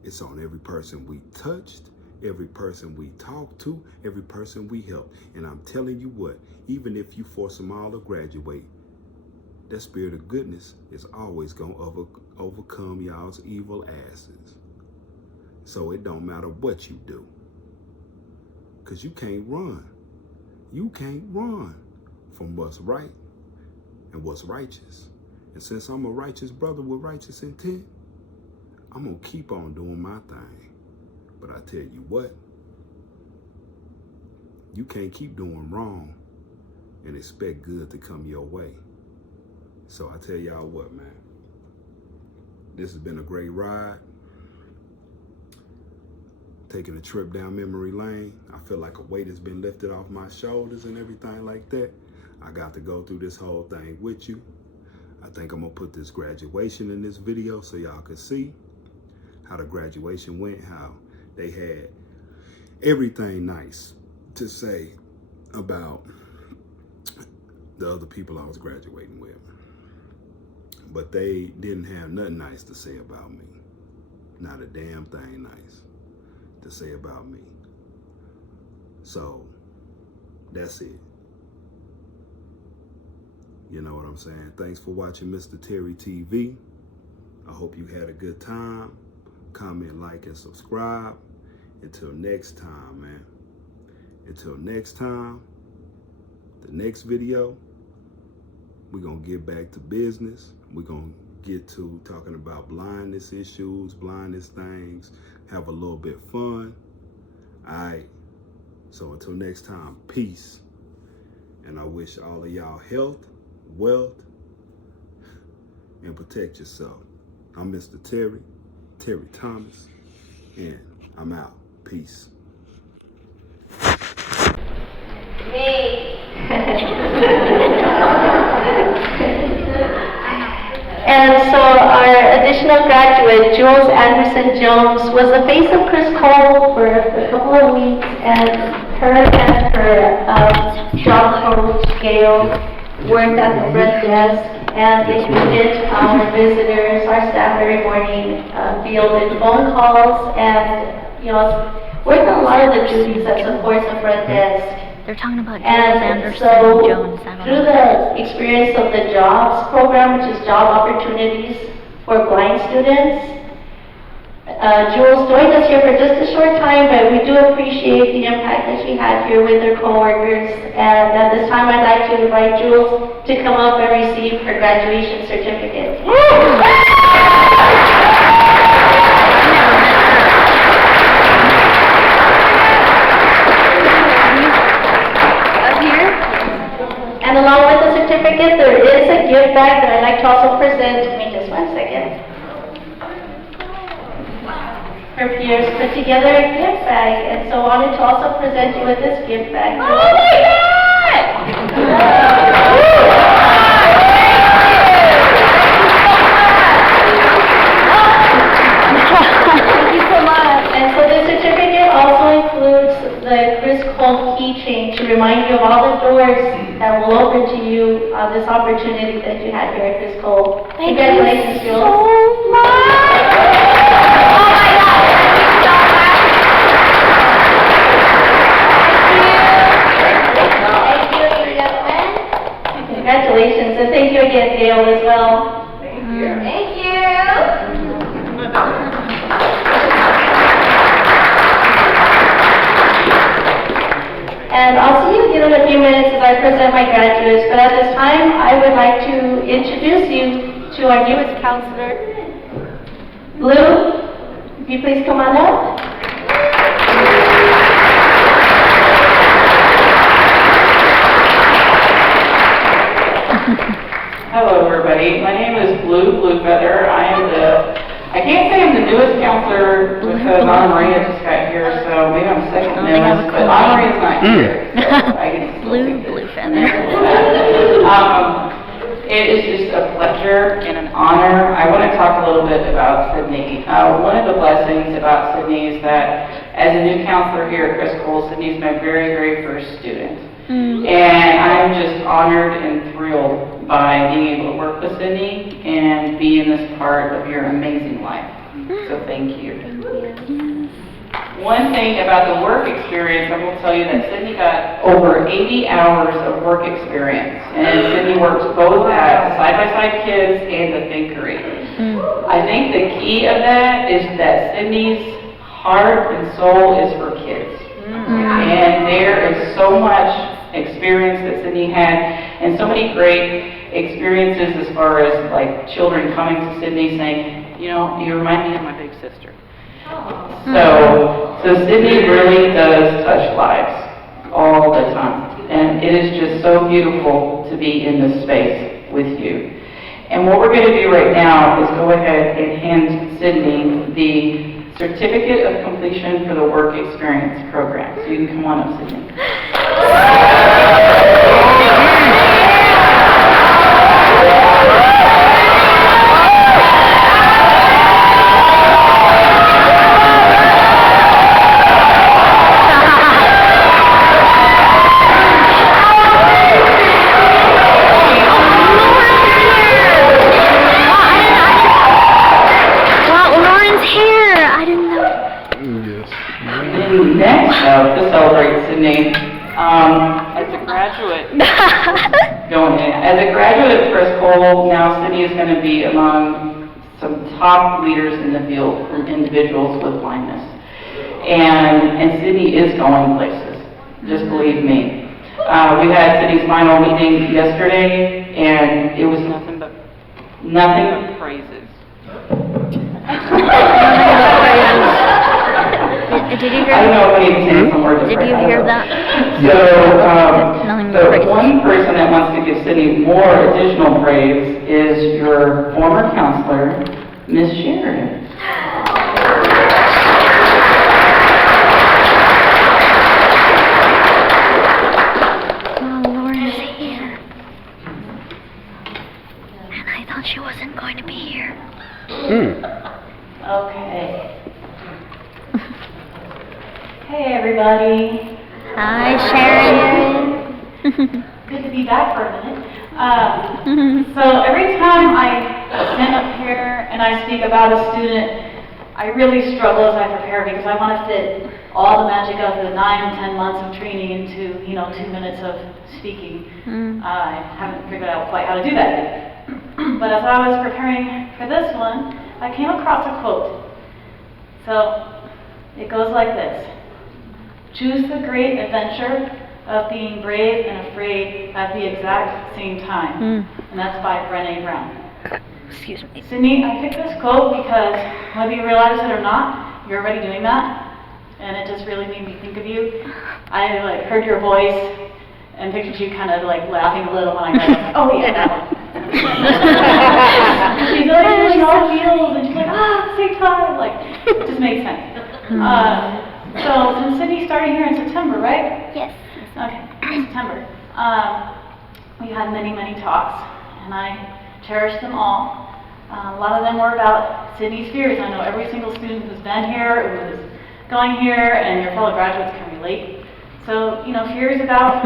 It's on every person we touched, every person we talked to, every person we helped. And I'm telling you what, even if you force them all to graduate, that spirit of goodness is always going to overcome y'all's evil asses. So it don't matter what you do, because you can't run. You can't run from what's right and what's righteous. And since I'm a righteous brother with righteous intent, I'm going to keep on doing my thing. But I tell you what, you can't keep doing wrong and expect good to come your way. So I tell y'all what, man, this has been a great ride. Taking a trip down memory lane. I feel like a weight has been lifted off my shoulders and everything like that. I got to go through this whole thing with you. I think I'm gonna put this graduation in this video so y'all can see how the graduation went, how they had everything nice to say about the other people I was graduating with. But they didn't have nothing nice to say about me. Not a damn thing nice to say about me. So that's it. You know what I'm saying? Thanks for watching MR.TerryTV. I hope you had a good time. Comment, like, and subscribe. Until next time, man. Until next time, the next video, we're going to get back to business. We're going to get to talking about blindness issues, blindness things, have a little bit fun. All right. So until next time, peace. And I wish all of y'all health, wealth, and protect yourself. I'm Mr. Terry Thomas, and I'm out. Peace. Hey. And so our additional graduate, Jules Anderson Jones, was the face of Criss Cole for a couple of weeks, and her job coach, Gail, worked at the front desk, and they greeted our visitors, our staff every morning, fielded phone calls, and, worked on a lot of the duties that supports the front desk. They're talking about Jules And Anderson so, Jones. through the experience of the JOBS program, which is Job Opportunities for Blind Students, Jules joined us here for just a short time, but we do appreciate the impact that she had here with her coworkers. And at this time, I'd like to invite Jules to come up and receive her graduation certificate. And along with the certificate, there is a gift bag that I'd like to also present. Give me just 1 second. Her peers put together a gift bag, and so I wanted to also present you with this gift bag. Oh my God! Thank you so much. And so this certificate also includes the Criss Cole keychain to remind you of all the doors that will open to you on this opportunity that you had here at Criss Cole. Congratulations, Jules. So much. Congratulations, and thank you again, Gail, as well. Thank you. Thank you. And I'll see you again in a few minutes as I present my graduates, but at this time, I would like to introduce you to our newest counselor, Blue. If you please come on up. Hello everybody, my name is Blue Feather. I can't say I'm the newest counselor because Anna Maria just got here, so maybe I'm second newest, but Anna Maria's not here, so I get Blue Feather. It is just a pleasure and an honor. I want to talk a little bit about Sydney. One of the blessings about Sydney is that as a new counselor here at Criss Cole, Sydney's my very, very first student. And I'm just honored and thrilled by being able to work with Sydney and be in this part of your amazing life. So thank you. One thing about the work experience, I will tell you that Sydney got over 80 hours of work experience. And Sydney works both at Side-by-Side Kids and the Thinkery. I think the key of that is that Sydney's heart and soul is for kids. And there is so much experience that Sydney had, and so many great experiences as far as like children coming to Sydney saying, you remind me of my big sister. So Sydney really does touch lives all the time, and it is just so beautiful to be in this space with you. And what we're going to do right now is go ahead and hand Sydney the Certificate of Completion for the Work Experience Program. So you can come on up, Sydney. Next up, to celebrate Sydney, as a graduate, as a graduate of Criss Cole, now Sydney is going to be among some top leaders in the field for individuals with blindness. And Sydney is going places, just believe me. We had Sydney's final meeting yesterday, and it was nothing but praises. Did you hear? I don't know if I need to say some words. Did you hear that? So, Nothing but the praises. one person that wants to give Sydney more additional praise is your former counselor, Miss Sharon. Oh, Lauren's here. And I thought she wasn't going to be here. Okay. Hey, everybody. Hi, Sharon. Good to be back for a minute. So every time I stand up here and I speak about a student, I really struggle as I prepare because I want to fit all the magic of the 9-10 months of training into 2 minutes of speaking. I haven't figured out quite how to do that yet. But as I was preparing for this one, I came across a quote. So it goes like this: choose the great adventure of being brave and afraid at the exact same time. And that's by Brené Brown. Excuse me. Sydney, I picked this quote because whether you realize it or not, you're already doing that. And it just really made me think of you. I heard your voice and pictured you kind of laughing a little when I read it. Oh yeah, that one. She's doing all the feels and she's like, same time. It just makes sense. So since Sydney started here in September, right? Yes. Okay, September. We had many, many talks, and I cherished them all. A lot of them were about Sydney's fears. I know every single student who's been here, who is going here, and your fellow graduates can relate. So, fears about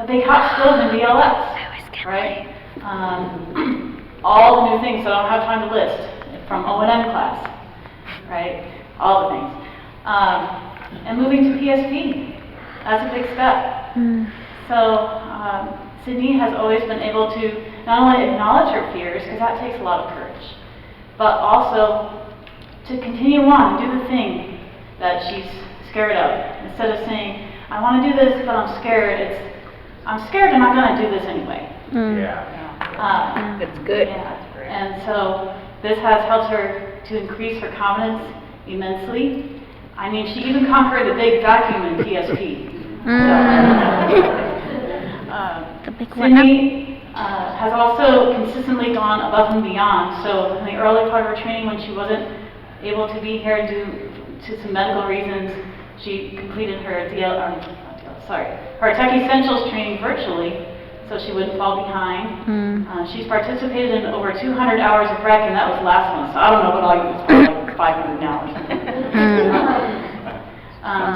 a big hot stove and BLS, right? All the new things that I don't have time to list from O&M class, right? All the things. And moving to PSP, that's a big step. So Sydney has always been able to not only acknowledge her fears, because that takes a lot of courage, but also to continue on and do the thing that she's scared of. Instead of saying, I want to do this, but I'm scared, I'm scared and I'm going to do this anyway. That's good. Yeah. And so this has helped her to increase her confidence immensely. I mean, she even conquered the big vacuum in PSP. Sydney has also consistently gone above and beyond. So in the early part of her training, when she wasn't able to be here due to some medical reasons, she completed her her Tech Essentials training virtually, so she wouldn't fall behind. She's participated in over 200 hours of rec, and that was last month. So I don't know what all you was probably 500 now or something.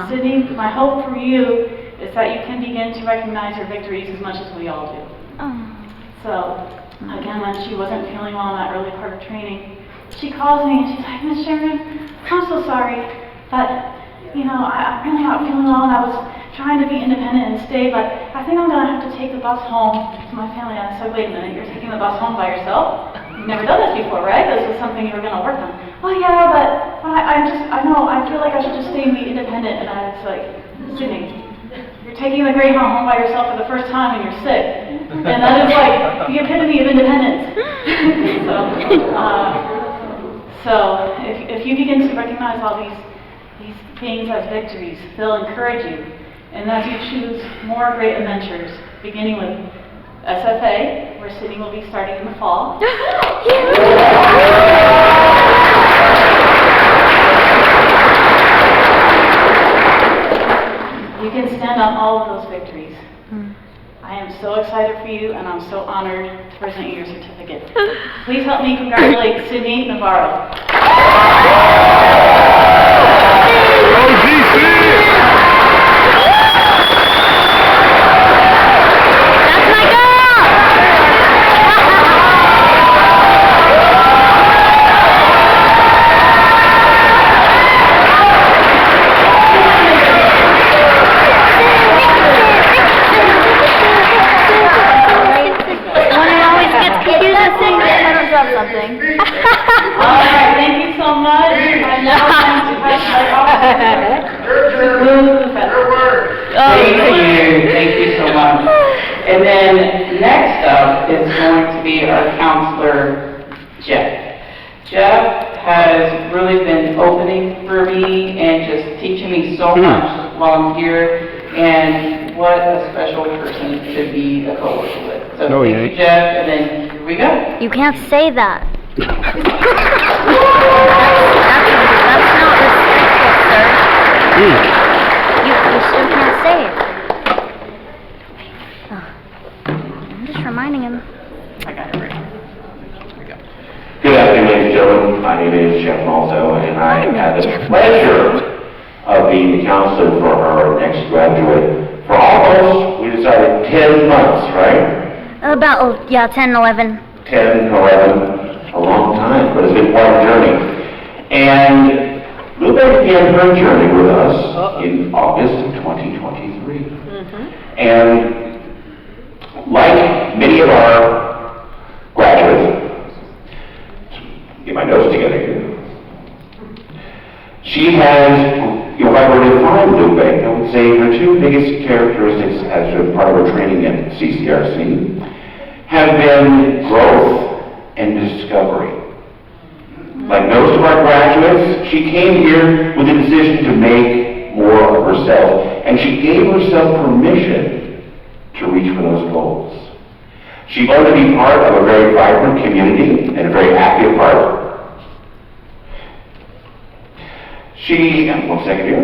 Sydney, my hope for you is that you can begin to recognize your victories as much as we all do. So, again, when she wasn't feeling well in that early part of training, she calls me and she's like, Miss Sharon, I'm so sorry, but, I'm really not feeling well and I was trying to be independent and stay, but I think I'm going to have to take the bus home to my family. And I said, wait a minute, you're taking the bus home by yourself? You've never done this before, right? This was something you were going to work on. Well, yeah, but I feel like I should just stay and be independent. And I was like, Sydney, you're taking the Greyhound home by yourself for the first time and you're sick. And that is the epitome of independence. So if you begin to recognize all these things as victories, they'll encourage you. And as you choose more great adventures, beginning with SFA, where Sydney will be starting in the fall. You can stand on all of those victories. I am so excited for you, and I'm so honored to present you your certificate. Please help me congratulate Sydney Navarro. All right, thank you so much. praying for me and just teaching me so much while I'm here. And what a special person to be a co-worker with. So thank you, Jeff, and then here we go. You can't say that. that's not respectful, sir. You still can't say it. I'm just reminding him. I got it right. Good afternoon, ladies and gentlemen. My name is Jeff Malto, and I had the pleasure of being the counselor for our next graduate for almost, we decided 10 months, right? About, 10, 11. 10, 11, a long time, but it's been quite a journey. And Lupe began her journey with us in August of 2023. And like many of our graduates, get my notes together here. She has, if I were to define Lupe, I would say her two biggest characteristics as a part of her training at CCRC have been growth and discovery. Like most of our graduates, she came here with a decision to make more of herself, and she gave herself permission to reach for those goals. She learned to be part of a very vibrant community and a very active part. One second here.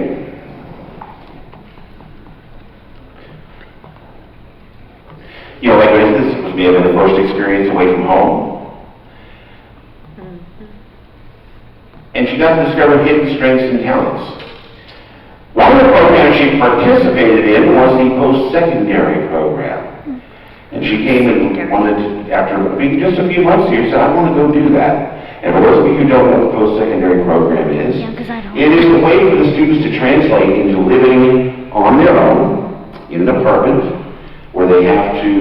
You know, like this was maybe the first experience away from home. And she got to discover hidden strengths and talents. One of the programs she participated in was the post-secondary program. And she came and wanted, after being just a few months here, said, I want to go do that. And for those of you who don't know what the post-secondary program is, it is a way for the students to translate into living on their own in an apartment where they have to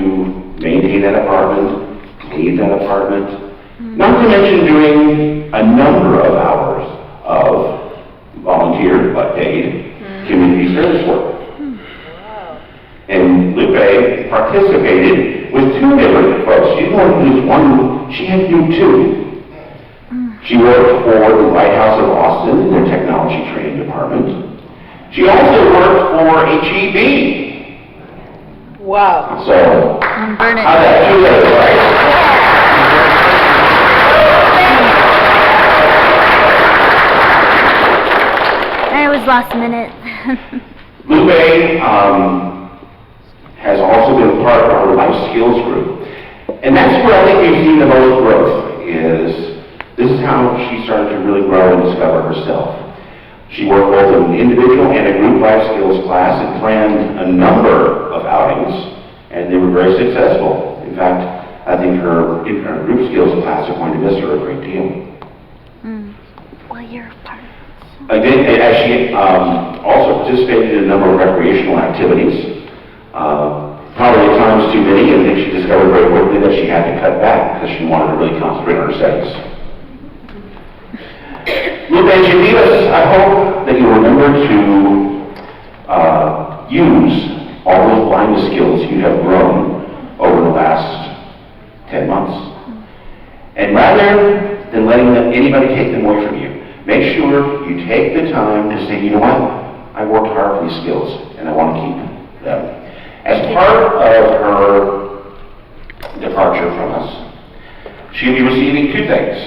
maintain that apartment, leave that apartment, not to mention doing a number of hours of volunteer but paid community service work. And Lupe participated with two different folks. She didn't want to do one, she had to do two. She worked for the White House of Austin in their technology training department. She also worked for HEB. Wow. So, how that two days, right? It was last minute. Lupe has also been part of our life skills group. And that's where I think we've seen the most growth is this is how she started to really grow and discover herself. She worked both in an individual and a group life skills class and planned a number of outings, and they were very successful. In fact, I think her group skills class are going to miss her a great deal. Well, you're part of it. Again, as she also participated in a number of recreational activities, probably at times too many, and I think she discovered very quickly that she had to cut back because she wanted to really concentrate on her studies. Lupe and Genevas, I hope that you remember to use all those blind skills you have grown over the last 10 months. And rather than letting anybody take them away from you, make sure you take the time to say, you know what, I worked hard for these skills and I want to keep them. As part of her departure from us, she'll be receiving two things.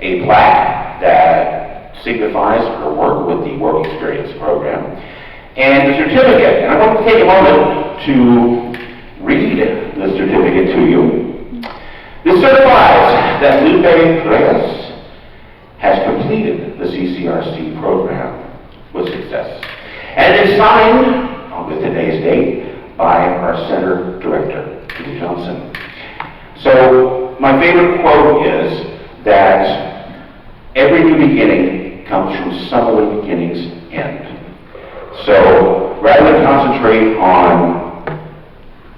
A plaque that signifies her work with the Work Experience program, and a certificate. And I want to take a moment to read the certificate to you. This certifies that Lupe Reyes has completed the CCRC program with success. And it is signed with today's date by our Center Director, Julie Johnson. So my favorite quote is that every new beginning comes from some of the beginning's end. So rather than concentrate on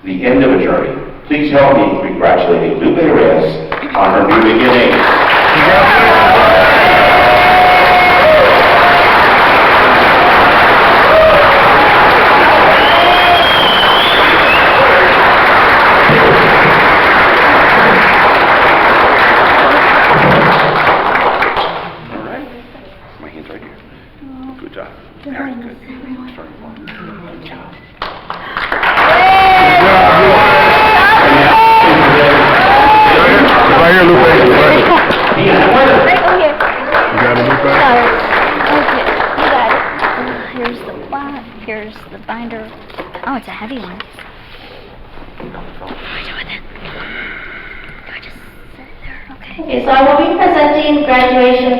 the end of a journey, please help me congratulate Lupe Reyes on her new beginnings. hands right here. Good job. Very good. Good job. Right here, Lupe. Right here. Right over here. You got it, Lupe? Sorry. Okay, you got it. Here's the block. Here's the binder. Oh, it's a heavy one. What do I do with it? Do I just sit it there? Okay. Okay, so I will be presenting graduation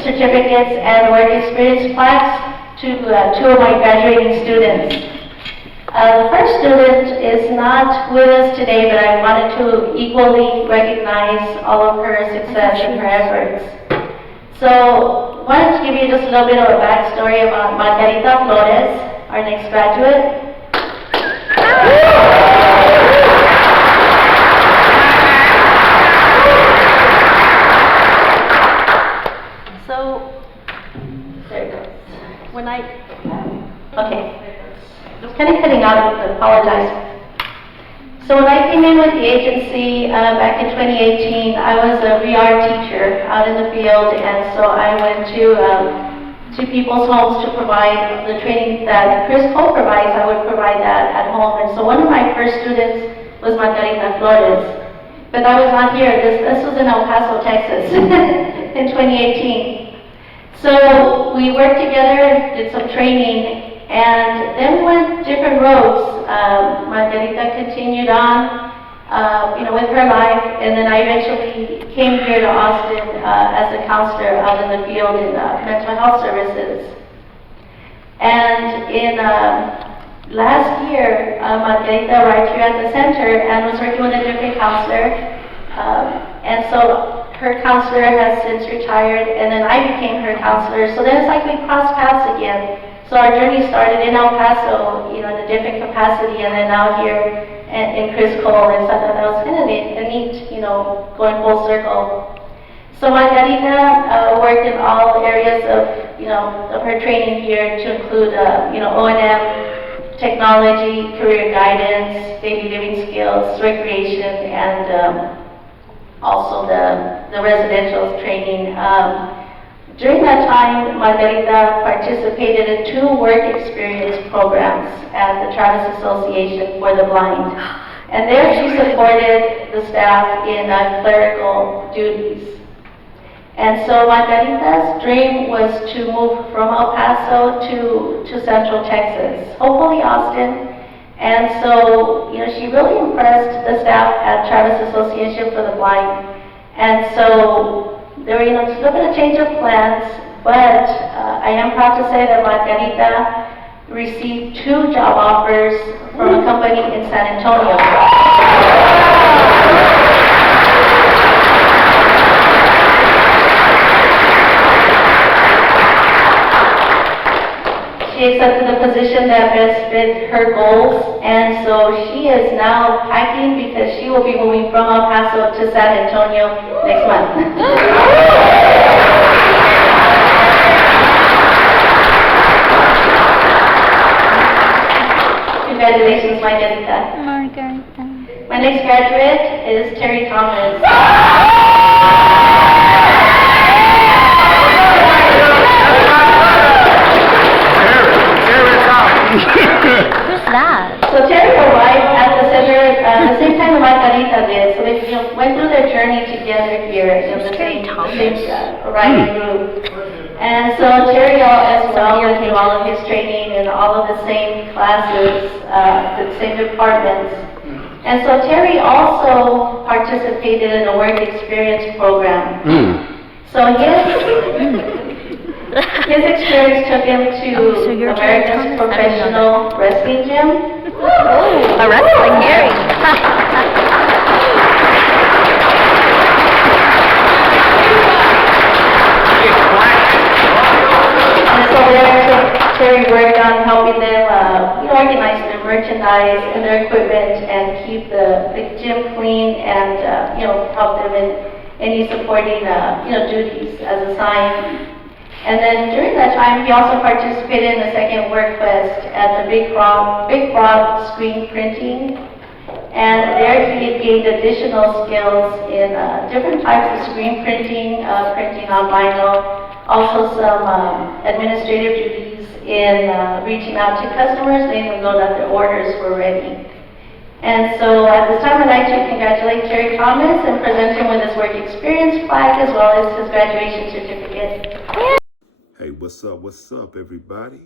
certificates and work experience plaques to two of my graduating students. The first student is not with us today, but I wanted to equally recognize all of her success and her efforts. So, I wanted to give you just a little bit of a backstory about Margarita Flores, our next graduate. So, there it goes. When okay. It's kind of cutting out, I apologize. So when I came in with the agency back in 2018, I was a VR teacher out in the field, and so I went to people's homes to provide the training that Criss Cole provides. I would provide that at home, and so one of my first students was Margarita Flores. But I was not here. This was in El Paso, Texas, in 2018. So we worked together, did some training, and then we went different roads. Margarita continued on, with her life, and then I eventually came here to Austin as a counselor out in the field in mental health services. And in last year, Margarita arrived here at the center and was working with a different counselor, and so her counselor has since retired, and then I became her counselor. So then it's like we crossed paths again. So our journey started in El Paso, in a different capacity, and then now here in Criss Cole, and so I thought that was kind of a neat, going full circle. So Margarita worked in all areas of her training here, to include, O&M, technology, career guidance, daily living skills, recreation, and also the residential training. During that time, Margarita participated in 2 work experience programs at the Travis Association for the Blind. And there she supported the staff in clerical duties. And so Margarita's dream was to move from El Paso to Central Texas, hopefully Austin. And so, she really impressed the staff at Travis Association for the Blind. And so there were, just a little bit of change of plans, but I am proud to say that Margarita received 2 job offers from a company in San Antonio. She accepted the position that best fit her goals, and so she is now packing because she will be moving from El Paso to San Antonio next month. Congratulations, Margarita. Margarita. My next graduate is Terry Thomas. Who's that? So Terry arrived at the center the same time that Margarita did. So they went through their journey together here in the same arriving group. And so Terry as well went through all of his training in all of the same classes, the same departments. And so Terry also participated in a work experience program. So his experience took him to America's Professional Wrestling Gym. Oh, a wrestling Harry. And so there, Terry worked on helping them organize their merchandise and their equipment and keep the gym clean, and help them in any supporting duties as assigned. And then during that time, he also participated in the second work quest at the Big Frog screen printing. And there he gained additional skills in different types of screen printing, printing on vinyl, Also some administrative duties in reaching out to customers, letting them know that their orders were ready. And so at this time, I'd like to congratulate Terry Thomas and present him with his work experience plaque as well as his graduation certificate. Hey, what's up, everybody?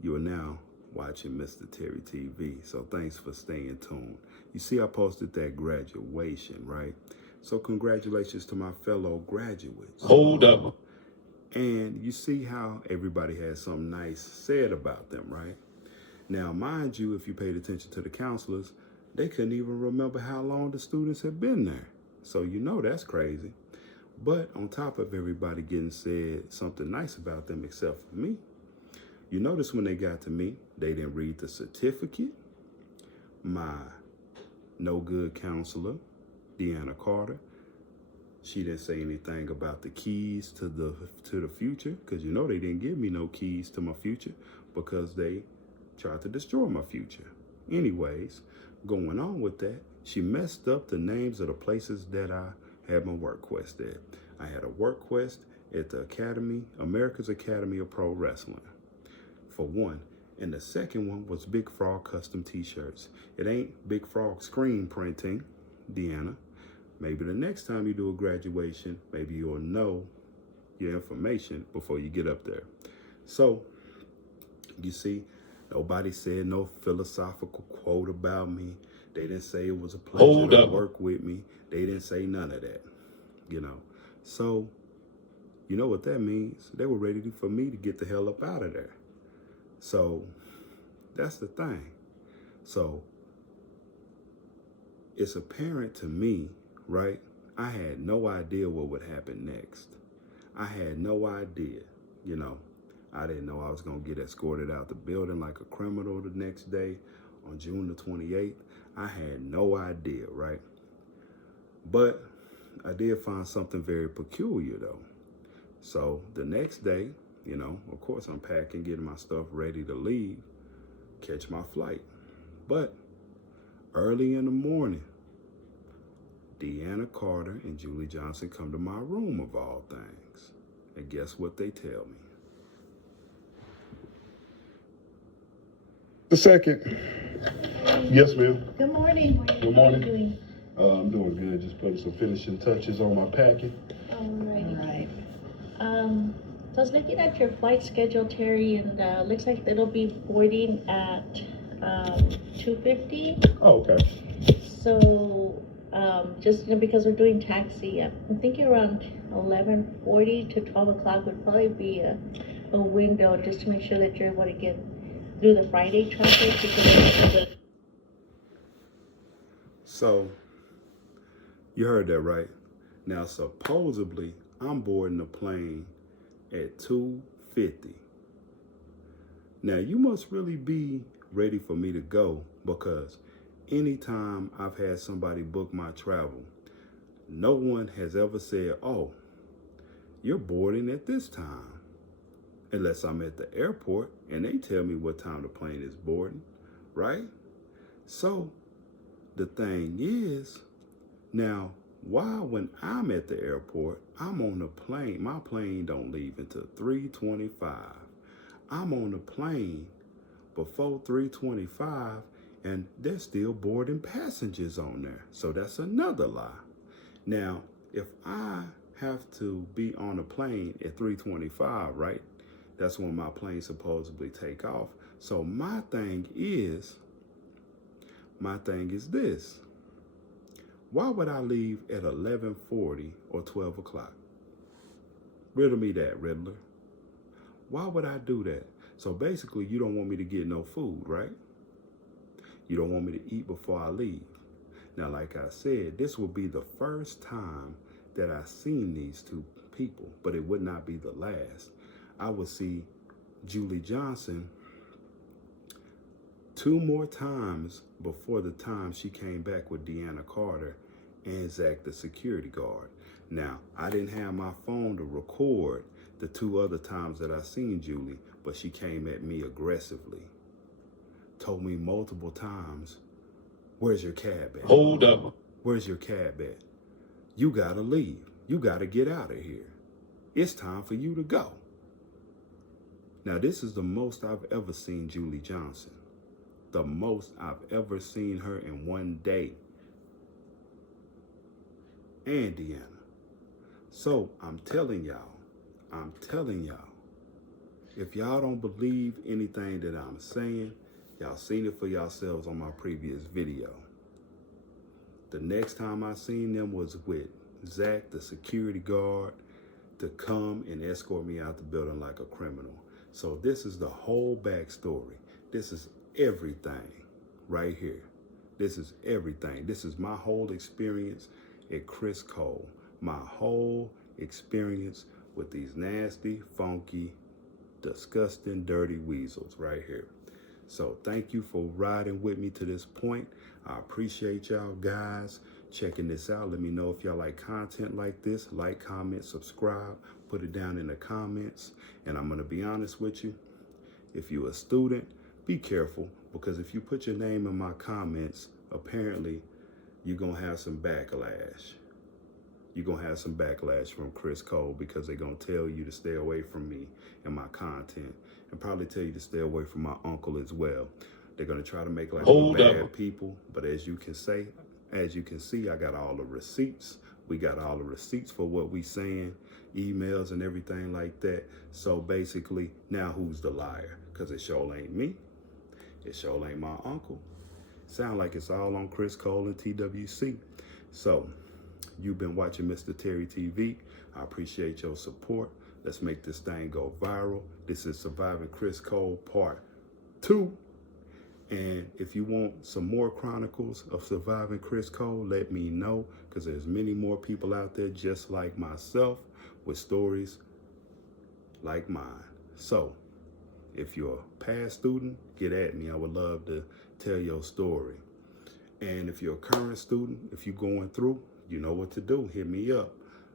You are now watching MR.TerryTV, so thanks for staying tuned. You see, I posted that graduation, right? So congratulations to my fellow graduates. Hold up. And you see how everybody has something nice said about them, right? Now, mind you, if you paid attention to the counselors, they couldn't even remember how long the students had been there. So you know that's crazy. But on top of everybody getting said something nice about them except for me, you notice when they got to me, they didn't read the certificate. My no good counselor, Deanna Carter, she didn't say anything about the keys to the future, because you know they didn't give me no keys to my future because they tried to destroy my future. Anyways, going on with that, she messed up the names of the places that I had my work quest at. I had a work quest at the Academy, America's Academy of Pro Wrestling, for one. And the second one was Big Frog Custom T-shirts. It ain't Big Frog screen printing, Deanna. Maybe the next time you do a graduation, maybe you'll know your information before you get up there. So, you see, nobody said no philosophical quote about me. They didn't say it was a pleasure to work with me. They didn't say none of that, you know. So, you know what that means? They were ready for me to get the hell up out of there. So, that's the thing. So, it's apparent to me, right? I had no idea what would happen next. I had no idea, you know. I didn't know I was going to get escorted out the building like a criminal the next day on June the 28th. I had no idea, right? But I did find something very peculiar, though. So the next day, you know, of course, I'm packing, getting my stuff ready to leave, catch my flight. But early in the morning, Deanna Carter and Julie Johnson come to my room, of all things. And guess what they tell me? The second. Yes, ma'am. Good morning. Good morning. How are you doing? I'm doing good. Just putting some finishing touches on my packing. All right. So I was looking at your flight schedule, Terry, and looks like it'll be boarding at 2:50. Oh, okay. So just because we're doing taxi, I'm thinking around 11:40 to 12 o'clock would probably be a window just to make sure that you're able to get through the Friday traffic. Because So, you heard that right. Now, supposedly, I'm boarding the plane at 2:50. Now, you must really be ready for me to go, because anytime I've had somebody book my travel, no one has ever said, oh, you're boarding at this time. Unless I'm at the airport and they tell me what time the plane is boarding, right? So, the thing is, now, why when I'm at the airport, I'm on the plane, my plane don't leave until 3:25. I'm on the plane before 3:25 and they're still boarding passengers on there. So that's another lie. Now, if I have to be on a plane at 3:25, right? That's when my plane supposedly take off. So my thing is this. Why would I leave at 11:40 or 12 o'clock? Riddle me that, Riddler. Why would I do that? So basically, you don't want me to get no food, right? You don't want me to eat before I leave. Now, like I said, this will be the first time that I've seen these two people, but it would not be the last. I would see Julie Johnson 2 more times before the time she came back with Deanna Carter and Zach, the security guard. Now, I didn't have my phone to record the 2 other times that I seen Julie, but she came at me aggressively. Told me multiple times, where's your cab at? Hold up. Where's your cab at? You gotta leave. You gotta get out of here. It's time for you to go. Now, this is the most I've ever seen Julie Johnson. The most I've ever seen her in one day. And Deanna. So I'm telling y'all, if y'all don't believe anything that I'm saying, y'all seen it for yourselves on my previous video. The next time I seen them was with Zach, the security guard, to come and escort me out the building like a criminal. So this is the whole backstory. This is everything right here. This is everything. This is my whole experience at Criss Cole. My whole experience with these nasty, funky, disgusting, dirty weasels right here. So thank you for riding with me to this point. I appreciate y'all guys checking this out. Let me know if y'all like content like this. Like, comment, subscribe, put it down in the comments. And I'm gonna be honest with you. If you're a student, be careful, because if you put your name in my comments, apparently you're gonna have some backlash. You're gonna have some backlash from Criss Cole, because they're gonna tell you to stay away from me and my content, and probably tell you to stay away from my uncle as well. They're gonna try to make like we're bad people, but as you can see, I got all the receipts. We got all the receipts for what we saying, emails and everything like that. So basically, now who's the liar? Because it sure ain't me. It sure ain't my uncle. Sound like it's all on Criss Cole and TWC. So you've been watching MR.TerryTV. I appreciate your support. Let's make this thing go viral. This is Surviving Criss Cole Part 2. And if you want some more chronicles of Surviving Criss Cole, let me know, because there's many more people out there just like myself with stories like mine. So if you're a past student, get at me. I would love to tell your story. And if you're a current student, if you're going through, you know what to do. Hit me up.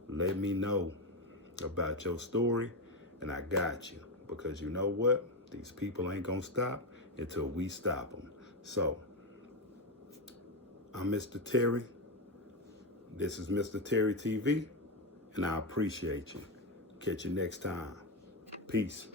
Let me know about your story, and I got you. Because you know what? These people ain't gonna stop until we stop them. So, I'm Mr. Terry. This is MR.TerryTV, and I appreciate you. Catch you next time. Peace.